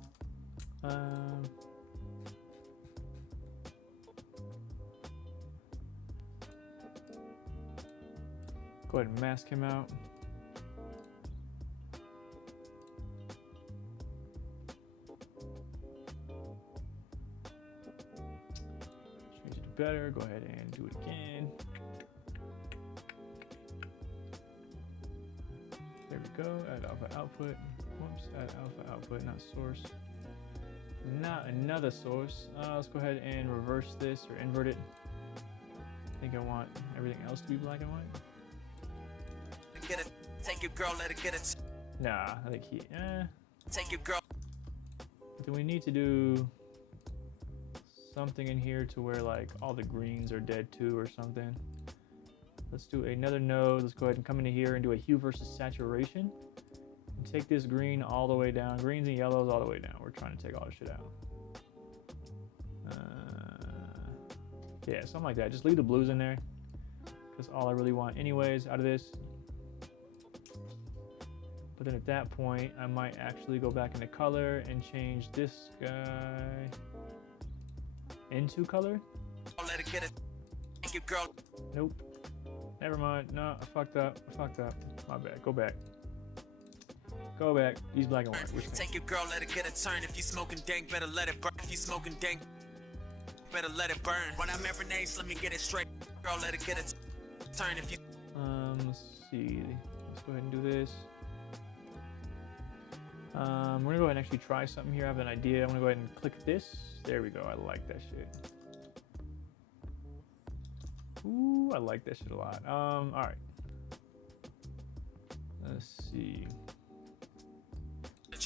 Go ahead and mask him out. Change it to better. Go ahead and do it again. There we go. Add alpha output. Whoops. Add alpha output, not source. Not another source. Let's go ahead and reverse this or invert it. I think I want everything else to be black and white. Get it. Take your girl, let her get it. Nah, I think he. Take your girl. But then we need to do something in here to where like all the greens are dead too or something. Let's do another node. Let's go ahead and come into here and do a hue versus saturation. And take this green all the way down. Greens and yellows all the way down. We're trying to take all this shit out. Yeah, something like that. Just leave the blues in there. Because all I really want anyways out of this. But then at that point, I might actually go back into color and change this guy into color. Let her get it. Take your girl. Nope. Never mind. No, I fucked up. My bad. Go back. Go back. Use black and white. Which thing? Take your girl, let her get a turn. If you smoking dank, better let it burn. If you smoking dank, better let it burn. When I'm Evernace, let me get it straight. Girl, let her get a turn. If you Let's see. Let's go ahead and do this. We're gonna go ahead and actually try something here. I have an idea. I'm gonna go ahead and click this. There we go. I like that shit. Ooh, I like that shit a lot. All right. Let's see.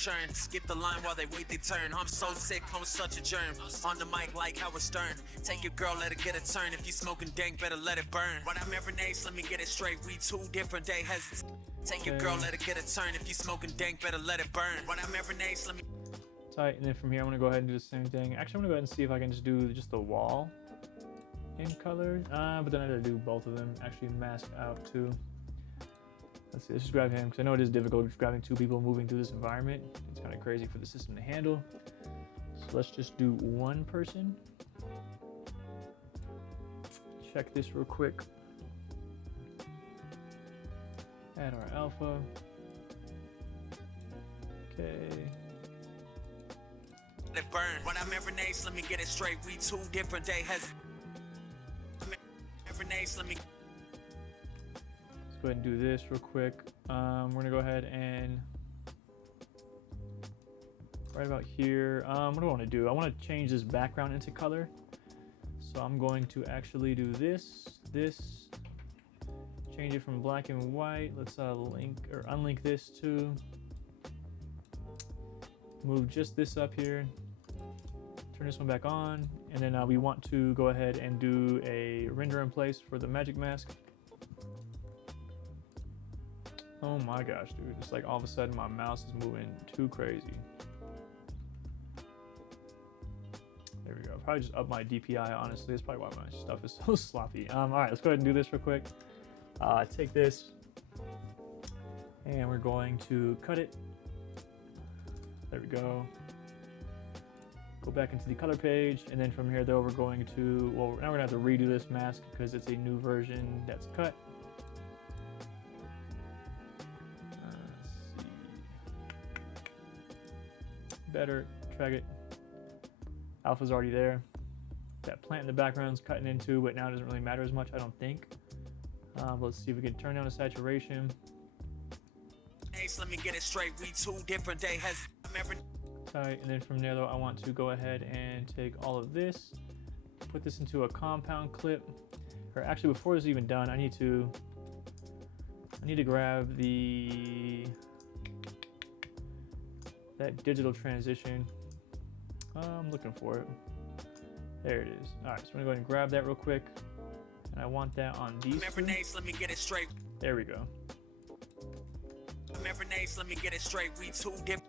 churn, skip the line while they wait their turn. I'm so sick, I'm such a germ. On the mic like Howard Stern. Take your girl, let her get a turn. If you smoking dank, better let it burn. When I'm Evernace, let me get it straight. We two different day hesitate. Take your girl, let her get a turn. If you smoking dank, better let it burn. When I'm Evernace, let me. Tight, and then from here I'm gonna go ahead and do the same thing. Actually, I'm gonna go ahead and see if I can just do just the wall in color. But then I gotta do both of them actually masked out too. Let's see, let's just grab him because I know it is difficult just grabbing two people moving through this environment. It's kind of crazy for the system to handle. So let's just do one person. Check this real quick. Add our alpha. Okay. Let it burn. When I'm Evernace, let me get it straight. We two different day has. Evernace, let me. Let's go ahead and do this real quick. We're gonna go ahead and right about here. What do I want to do? I want to change this background into color. So I'm going to actually do this, change it from black and white. Let's link or unlink this too. Move just this up here. Turn this one back on, and then we want to go ahead and do a render in place for the magic mask. Oh my gosh, dude. It's like all of a sudden my mouse is moving too crazy. There we go. Probably just up my DPI, honestly. That's probably why my stuff is so sloppy. All right, let's go ahead and do this real quick. Take this, and we're going to cut it. There we go. Go back into the color page, and then from here though we're going to, well, now we're gonna have to redo this mask because it's a new version that's cut. Let's see. Better, drag it. Alpha's already there. That plant in the background's cutting into, but now it doesn't really matter as much, I don't think. Let's see if we can turn down the saturation. Hey, let me get it straight. We two different days. And then from there though, I want to go ahead and take all of this, put this into a compound clip. Or actually, before this is even done, I need to grab that digital transition. I'm looking for it. There it is. All right, so I'm gonna go ahead and grab that real quick, and I want that on these two. Let me get it straight. There we go. Let me get it straight. We two different.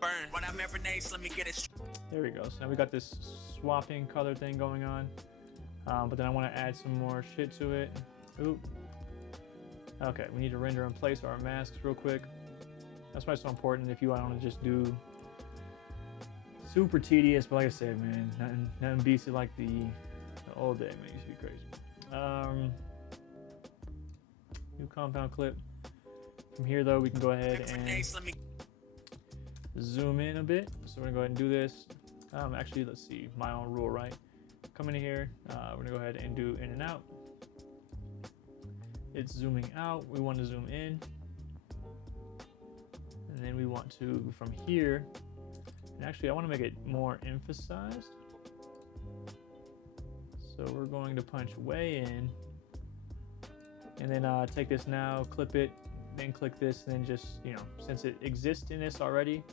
Burn. What I'm every day, let me get it. There we go. So now we got this swapping color thing going on. But then I want to add some more shit to it. Oop. Okay, we need to render in place our masks real quick. That's why it's so important if you want to just do super tedious. But like I said, man, nothing beats it like the old day, man. It used to be crazy. New compound clip. From here though, we can go ahead and zoom in a bit. So we're gonna go ahead and do this. Actually, let's see, my own rule, right? Come in here, we're gonna go ahead and do in and out. It's zooming out, we want to zoom in. And then we want to, from here, and actually I want to make it more emphasized. So we're going to punch way in. And then take this now, clip it, then click this, and then just, you know, since it exists in this already,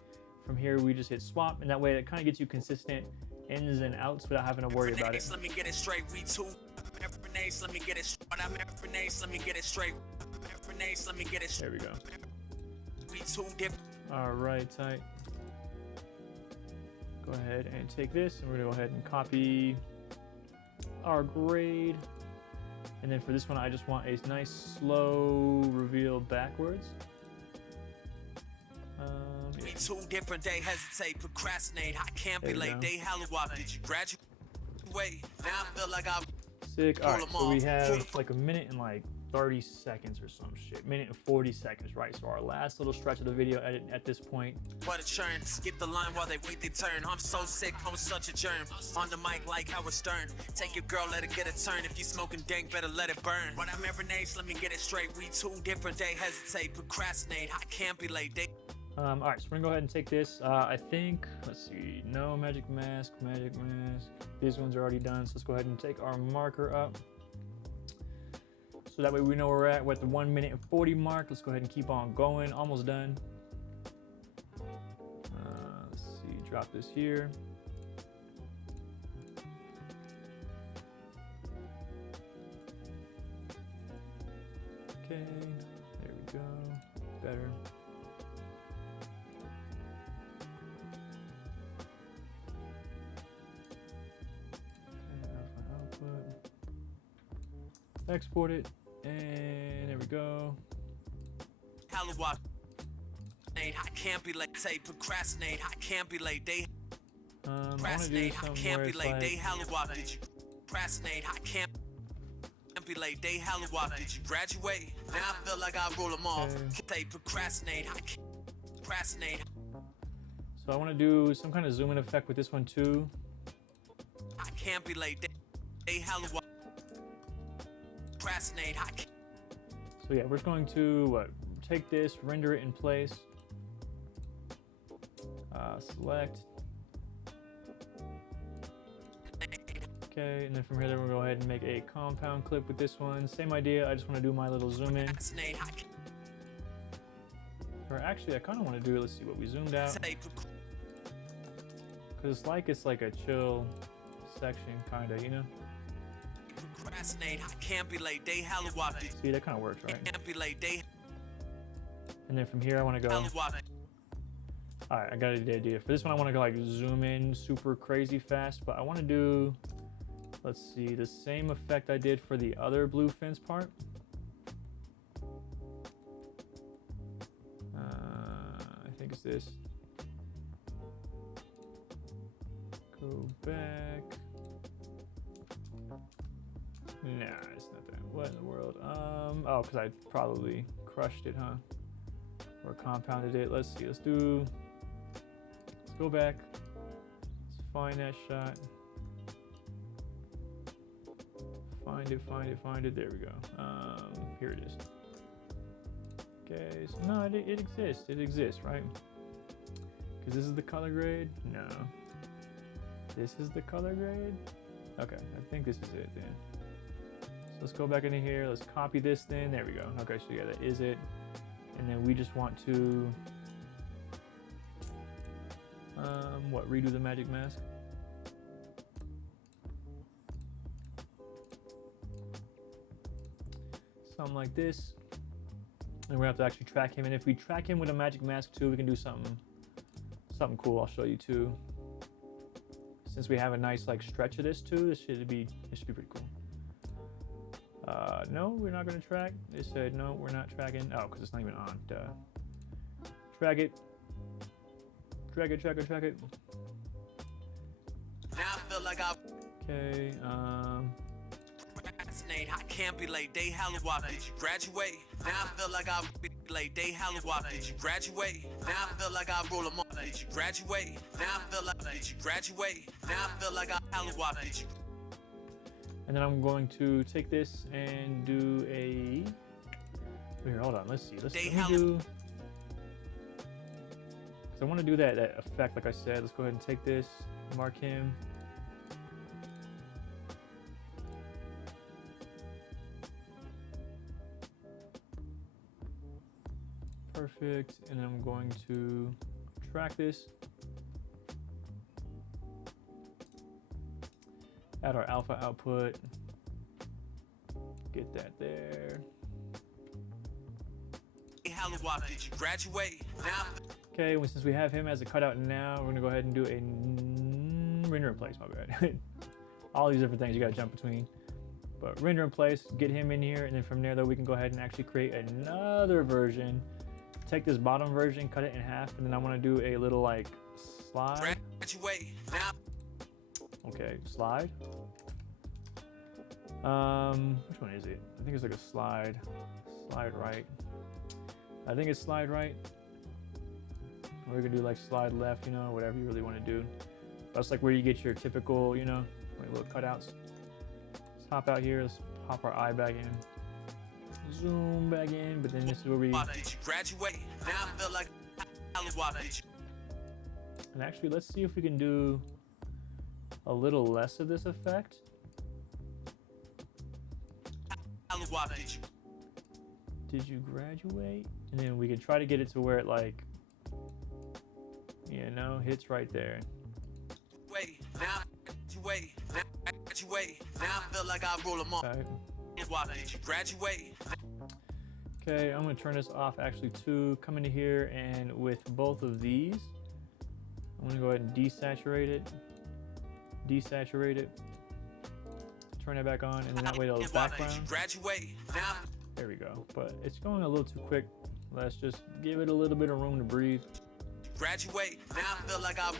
from here we just hit swap, and that way it kind of gets you consistent ins and outs without having to worry about it. Let me get it straight. We two. Let me get it straight. Let me get it straight. Let me get it straight. There we go. We two different. All right, tight. Go ahead and take this, and we're gonna go ahead and copy our grade. And then for this one, I just want a nice slow reveal backwards. We two different day, hesitate, procrastinate. I can't be late. Day Halloween. Did you graduate? Now I feel like I'm sick. All right, so we have like a minute and like 30 seconds or some shit. Minute and 40 seconds, right? So our last little stretch of the video at this point. What a churn. Skip the line while they wait their turn. I'm so sick, I'm such a germ. On the mic like Howard Stern. Take your girl, let her get a turn. If you smoking dank, better let it burn. What I'm every day, let me get it straight. We two different day, hesitate, procrastinate. I can't be late. All right, so we're gonna go ahead and take this. I think, let's see, no magic mask. These ones are already done, so let's go ahead and take our marker up. So that way we know where we're at the 1 minute and 40 mark. Let's go ahead and keep on going, almost done. Let's see, drop this here. Okay, there we go, better. Export it, and there we go. Halloween. I can't be late. Say procrastinate. I can't be late. They procrastinate. I can't be late. They Halloween. Did you procrastinate? I can't be late. They Halloween. Did you graduate? Now I feel like I roll them off. Say procrastinate. I can't procrastinate. So I want to do some kind of zoom in effect with this one too. I can't be late. They Halloween. So yeah, we're just going to take this, render it in place. Select. Okay, and then from here, we'll go ahead and make a compound clip with this one. Same idea, I just want to do my little zoom in. Or actually, I kind of want to do it, let's see what we zoomed out. Because it's like a chill section, kind of, you know? See, that kind of works, right? And then from here, I want to go. All right, I got the idea. For this one, I want to go like zoom in super crazy fast, but I want to do, let's see, the same effect I did for the other blue fence part. I think it's this. Go back. Nah, it's not that. What in the world? Oh, because I probably crushed it, huh? Or compounded it. Let's see. Let's go back. Let's find that shot. Find it. There we go. Here it is. Okay, so no, it exists. It exists, right? Because this is the color grade? No. This is the color grade? Okay, I think this is it then. So let's go back into here. Let's copy this then. There we go. Okay, so yeah, that is it. And then we just want to redo the magic mask. Something like this. And we have to actually track him. And if we track him with a magic mask too, we can do something cool. I'll show you too. Since we have a nice like stretch of this too, this should be pretty cool. No, we're not going to track. They said no, we're not tracking. Oh, because it's not even on. Duh. Drag it. Drag it. Okay. I can't be late. They hella wop. Did you graduate? Now I feel like I be late. They hella wop. Did you graduate? Now I feel like I roll them up. Did you graduate? Now I feel like did you graduate? Now I feel like I hella wop. Did you? And then I'm going to take this and do a. Here, hold on. Let's see. Let me do. Because I want to do that effect, like I said. Let's go ahead and take this, mark him. Perfect. And then I'm going to track this. Add our alpha output. Get that there. Okay, well, since we have him as a cutout now, we're gonna go ahead and do a render in place, my bad. All these different things you gotta jump between. But render in place, get him in here, and then from there though, we can go ahead and actually create another version. Take this bottom version, cut it in half, and then I wanna do a little like slide. Okay, slide. Which one is it? I think it's like a slide right. I think it's slide right. Or we could do like slide left, you know, whatever you really want to do. That's like where you get your typical, you know, like little cutouts. Let's hop out here. Let's pop our eye back in. Zoom back in, but then this is where we. And actually, let's see if we can do a little less of this effect. Did you graduate? And then we could try to get it to where it like, you know, hits right there. Okay, I'm gonna turn this off actually too. Come into here and with both of these, I'm gonna go ahead and desaturate it. Turn it back on, and then that way it'll background. There we go. But it's going a little too quick. Let's just give it a little bit of room to breathe. Graduate. Now I feel like I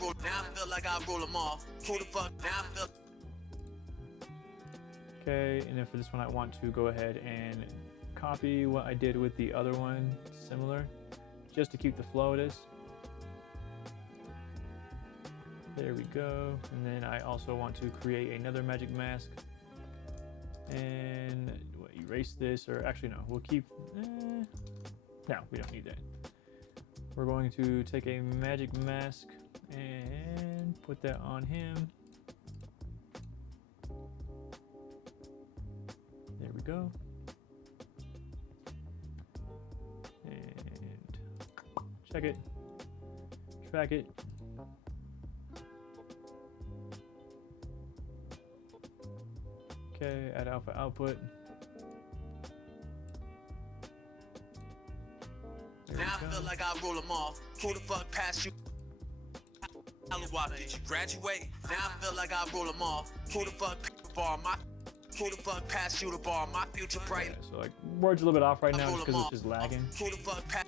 roll them off. Who the fuck? Now I feel. Okay, and then for this one, I want to go ahead and copy what I did with the other one, similar, just to keep the flow of this. There we go. And then I also want to create another magic mask. And erase this, or actually no, we'll keep, no, we don't need that. We're going to take a magic mask and put that on him. There we go. And check it, track it. Okay, add alpha output. Now I feel like I roll them off. Who the fuck passed you? Did you graduate? Now I feel like I roll them off. Who the fuck bar my? Who the fuck passed you the bar? My future bright. Yeah, so like word's a little bit off right now because it's just lagging. Who the fuck passed?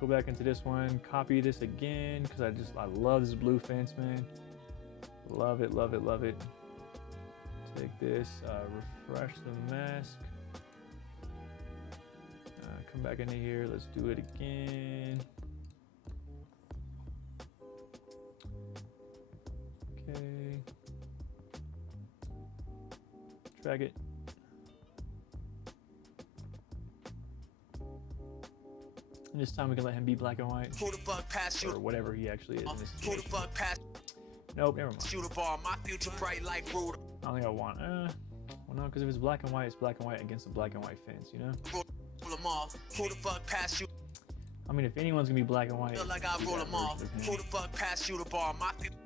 Go back into this one, copy this again because I love this blue fence, man. Love it, love it, love it. Take this, refresh the mask. Come back into here, let's do it again. Okay. Drag it. And this time we can let him be black and white. Who the fuck passed you? Or whatever he actually is in this Who the situation. fuck passed? Nope, never mind. Shoot a bar, my future bright like Ruda. I don't think I want. Well, no, because if it's black and white, it's black and white against the black and white fence, you know? Roll them off. Who the fuck passed you? I mean, if anyone's gonna be black and white, Feel like I it'd be roll that them off. version of Who him. the fuck passed you the bar? My future.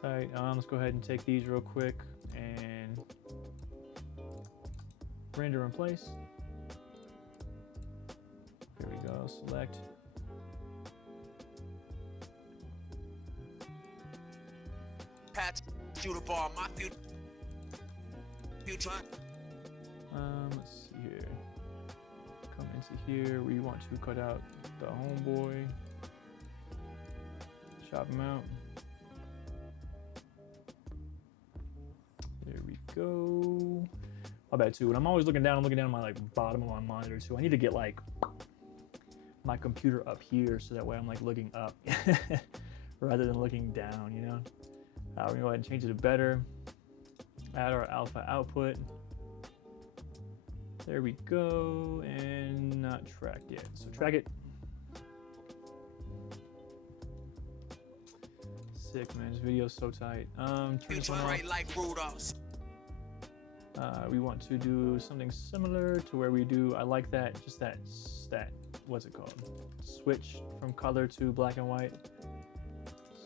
Tight. Let's go ahead and take these real quick and render in place. Here we go. Select. Patch you the bar. My future. Future. Let's see here. Come into here. We want to cut out the homeboy. Chop him out. There we go. My bad too. When I'm always looking down, I'm looking down at my like bottom of my monitor too. I need to get like my computer up here so that way I'm like looking up rather than looking down, you know? We're gonna go ahead and change it to better. Add our alpha output. There we go, and not tracked yet. So track it. Sick, man. This video's so tight. Turn this Future one off. bright like Ruda. We want to do something similar to where we do. I like that. Just that. What's it called? Switch from color to black and white.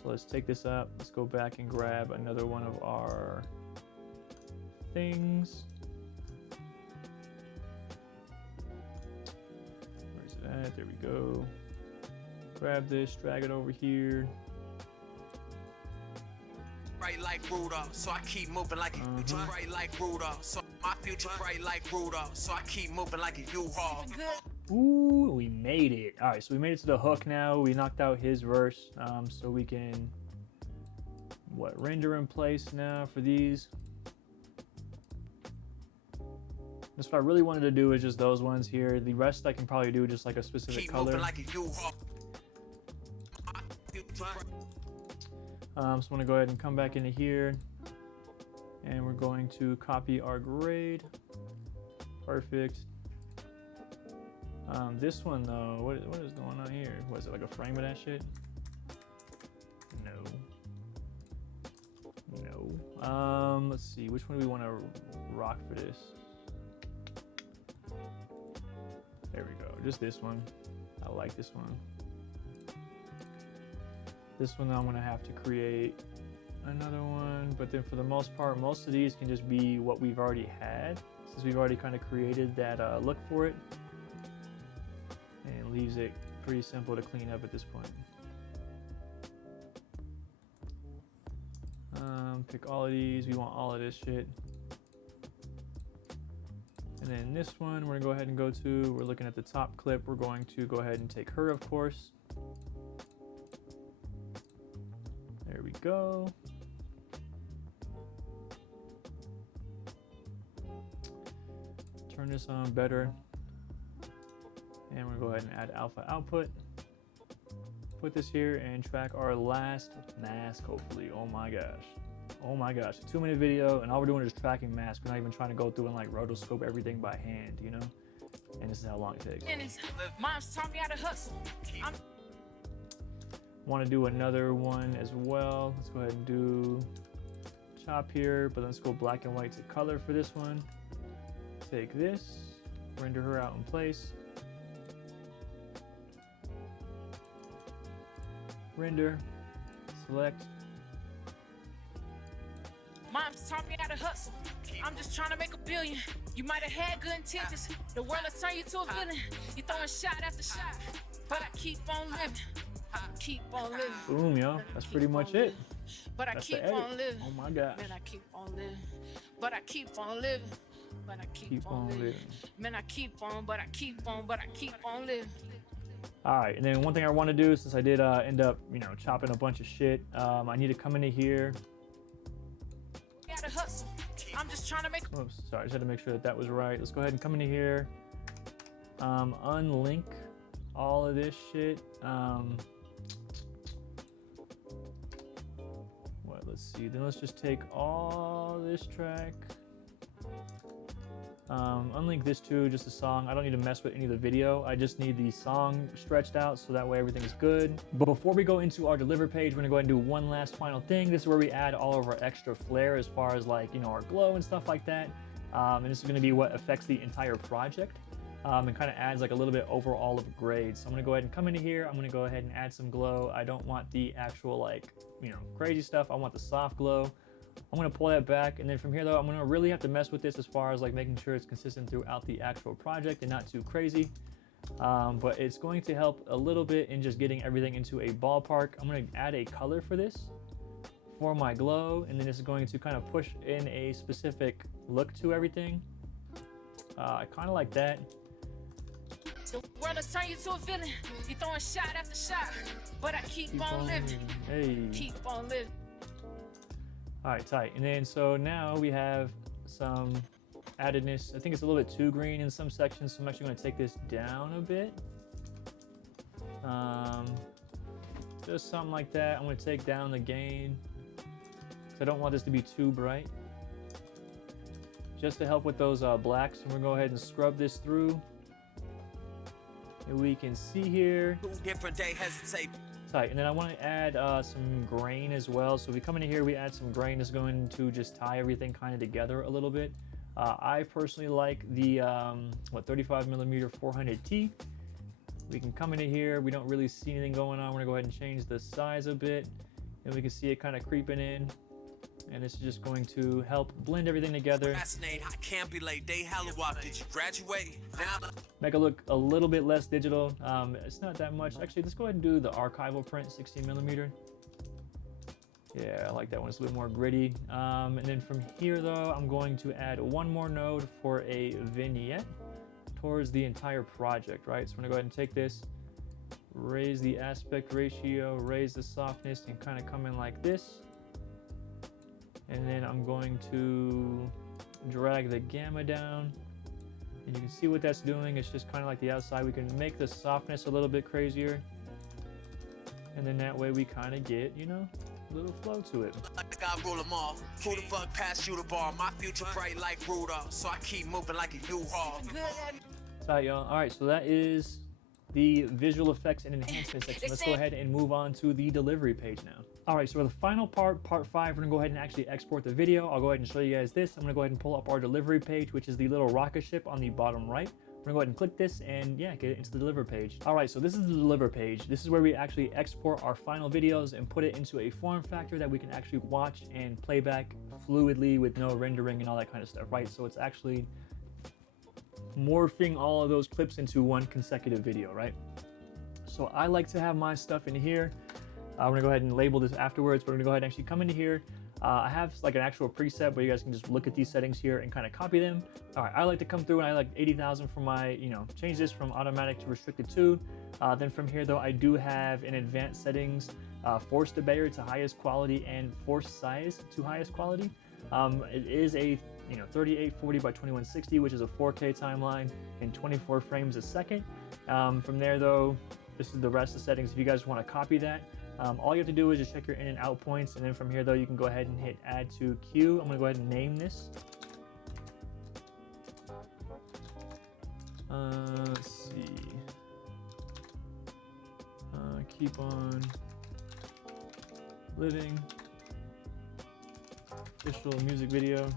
So let's take this up. Let's go back and grab another one of our things. Where's it at? There we go. Grab this, drag it over here. Bright like Ruda, so I keep moving like a future bright like Ruda. So my future bright like Ruda, so I keep moving like a U-Haul. Ooh, we made it. All right, so we made it to the hook now. We knocked out his verse, so we can, render in place now for these. That's what I really wanted to do is just those ones here. The rest I can probably do just like a specific Keep color. moving like a U-Haul. So I'm gonna go ahead and come back into here, and we're going to copy our grade. Perfect. This one though, what is going on here? Was it like a frame of that shit? No. Let's see, which one do we want to rock for this? There we go, just this one. I like this one. This one I'm gonna have to create another one, but then for the most part, most of these can just be what we've already had, since we've already kind of created that look for it. And it leaves it pretty simple to clean up at this point. Pick all of these, we want all of this shit. And then this one we're gonna go ahead and go to, we're looking at the top clip, we're going to go ahead and take her, of course. There we go. Turn this on better. And we're gonna go ahead and add alpha output. Put this here and track our last mask, hopefully. Oh my gosh. Oh my gosh, a 2-minute video, and all we're doing is tracking masks. We're not even trying to go through and like rotoscope everything by hand, you know? And this is how long it takes. Mom's taught me how to hustle. Want to do another one as well. Let's go ahead and do chop here, but let's go black and white to color for this one. Take this, render her out in place. Render, select. Mom's taught me how to hustle. I'm just trying to make a billion. You might have had good intentions. The world will turn you to a villain. You throwing shot after shot, but I keep on living. Keep on living. Boom, yo. That's pretty much it. But I keep on living. Oh my gosh. Man, I keep on living. But I keep on living. But I keep on living. Man, I keep on, but I keep on, but I keep on living. All right, and then one thing I want to do, since I did end up, chopping a bunch of shit, I need to come into here. Gotta hustle. I'm just trying to make. Oops, sorry, I just had to make sure that that was right. Let's go ahead and come into here. Unlink all of this shit. Let's see. Then let's just take all this track. Unlink this too, just a song. I don't need to mess with any of the video. I just need the song stretched out so that way everything is good. But before we go into our deliver page, we're gonna go ahead and do one last final thing. This is where we add all of our extra flair as far as like, our glow and stuff like that. And this is gonna be what affects the entire project. And kind of adds like a little bit overall of grade. So I'm gonna go ahead and come into here. I'm gonna go ahead and add some glow. I don't want the actual like, crazy stuff. I want the soft glow. I'm gonna pull that back, and then from here though, I'm gonna really have to mess with this as far as like making sure it's consistent throughout the actual project and not too crazy. But it's going to help a little bit in just getting everything into a ballpark. I'm gonna add a color for this, for my glow, and then this is going to kind of push in a specific look to everything. I kind of like that. The world will turn you to a villain. You throwing shot after shot, but I keep on living. Hey. Keep on living. All right, tight. And then so now we have some addedness. I think it's a little bit too green in some sections, so I'm actually going to take this down a bit. Just something like that. I'm going to take down the gain because I don't want this to be too bright. Just to help with those blacks, and we're going to go ahead and scrub this through. And we can see here. Different day, hesitate. Tight. And then I want to add some grain as well. So if we come into here, we add some grain. That's going to just tie everything kind of together a little bit. I personally like the 35mm 400T. We can come into here. We don't really see anything going on. We're gonna go ahead and change the size a bit, and we can see it kind of creeping in. And this is just going to help blend everything together. I can't be late. Day hella walk. Did you graduate? Now make it look a little bit less digital. It's not that much. Actually, let's go ahead and do the archival print 16mm. Yeah, I like that one. It's a bit more gritty. And then from here though, I'm going to add one more node for a vignette towards the entire project, right? So I'm gonna go ahead and take this, raise the aspect ratio, raise the softness, and kind of come in like this. And then I'm going to drag the gamma down, and you can see what that's doing. It's just kind of like the outside. We can make the softness a little bit crazier, and then that way we kind of get, a little flow to it. like I rule them all. Who the fuck passed you the bar? My future bright like Rudolph, so I keep moving like a U-Haul. Tight, y'all. All right, so that is the visual effects and enhancement section. Let's go ahead and move on to the delivery page now. All right, so for the final part, part 5, we're gonna go ahead and actually export the video. I'll go ahead and show you guys this. I'm gonna go ahead and pull up our delivery page, which is the little rocket ship on the bottom right. We're gonna go ahead and click this and yeah, get it into the deliver page. All right, so this is the deliver page. This is where we actually export our final videos and put it into a form factor that we can actually watch and play back fluidly with no rendering and all that kind of stuff, right? So it's actually morphing all of those clips into one consecutive video, right? So I like to have my stuff in here. I'm gonna go ahead and label this afterwards. We're gonna go ahead and actually come into here. I have like an actual preset where you guys can just look at these settings here and kind of copy them. All right, I like to come through and I like 80,000 for my, change this from automatic to restricted to. Then from here though, I do have in advanced settings, force to Bayer to highest quality and force size to highest quality. It is a 3840 by 2160, which is a 4K timeline and 24 frames a second. From there though, this is the rest of the settings. If you guys want to copy that, all you have to do is just check your in and out points, and then from here though, you can go ahead and hit add to queue. I'm gonna go ahead and name this. Let's see. Keep on living official music video.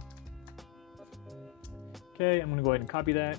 Okay, I'm gonna go ahead and copy that.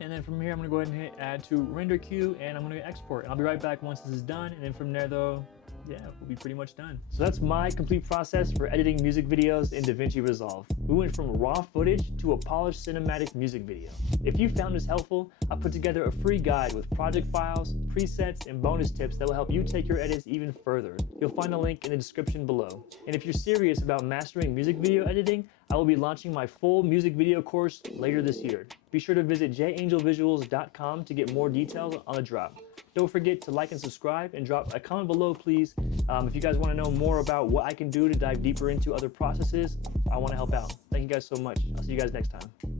And then from here, I'm gonna go ahead and hit add to render queue, and I'm gonna export. And I'll be right back once this is done. And then from there though, yeah, we'll be pretty much done. So that's my complete process for editing music videos in DaVinci Resolve. We went from raw footage to a polished cinematic music video. If you found this helpful, I put together a free guide with project files, presets, and bonus tips that will help you take your edits even further. You'll find a link in the description below. And if you're serious about mastering music video editing, I will be launching my full music video course later this year. Be sure to visit jangelvisuals.com to get more details on the drop. Don't forget to like and subscribe, and drop a comment below, please. If you guys want to know more about what I can do to dive deeper into other processes, I want to help out. Thank you guys so much. I'll see you guys next time.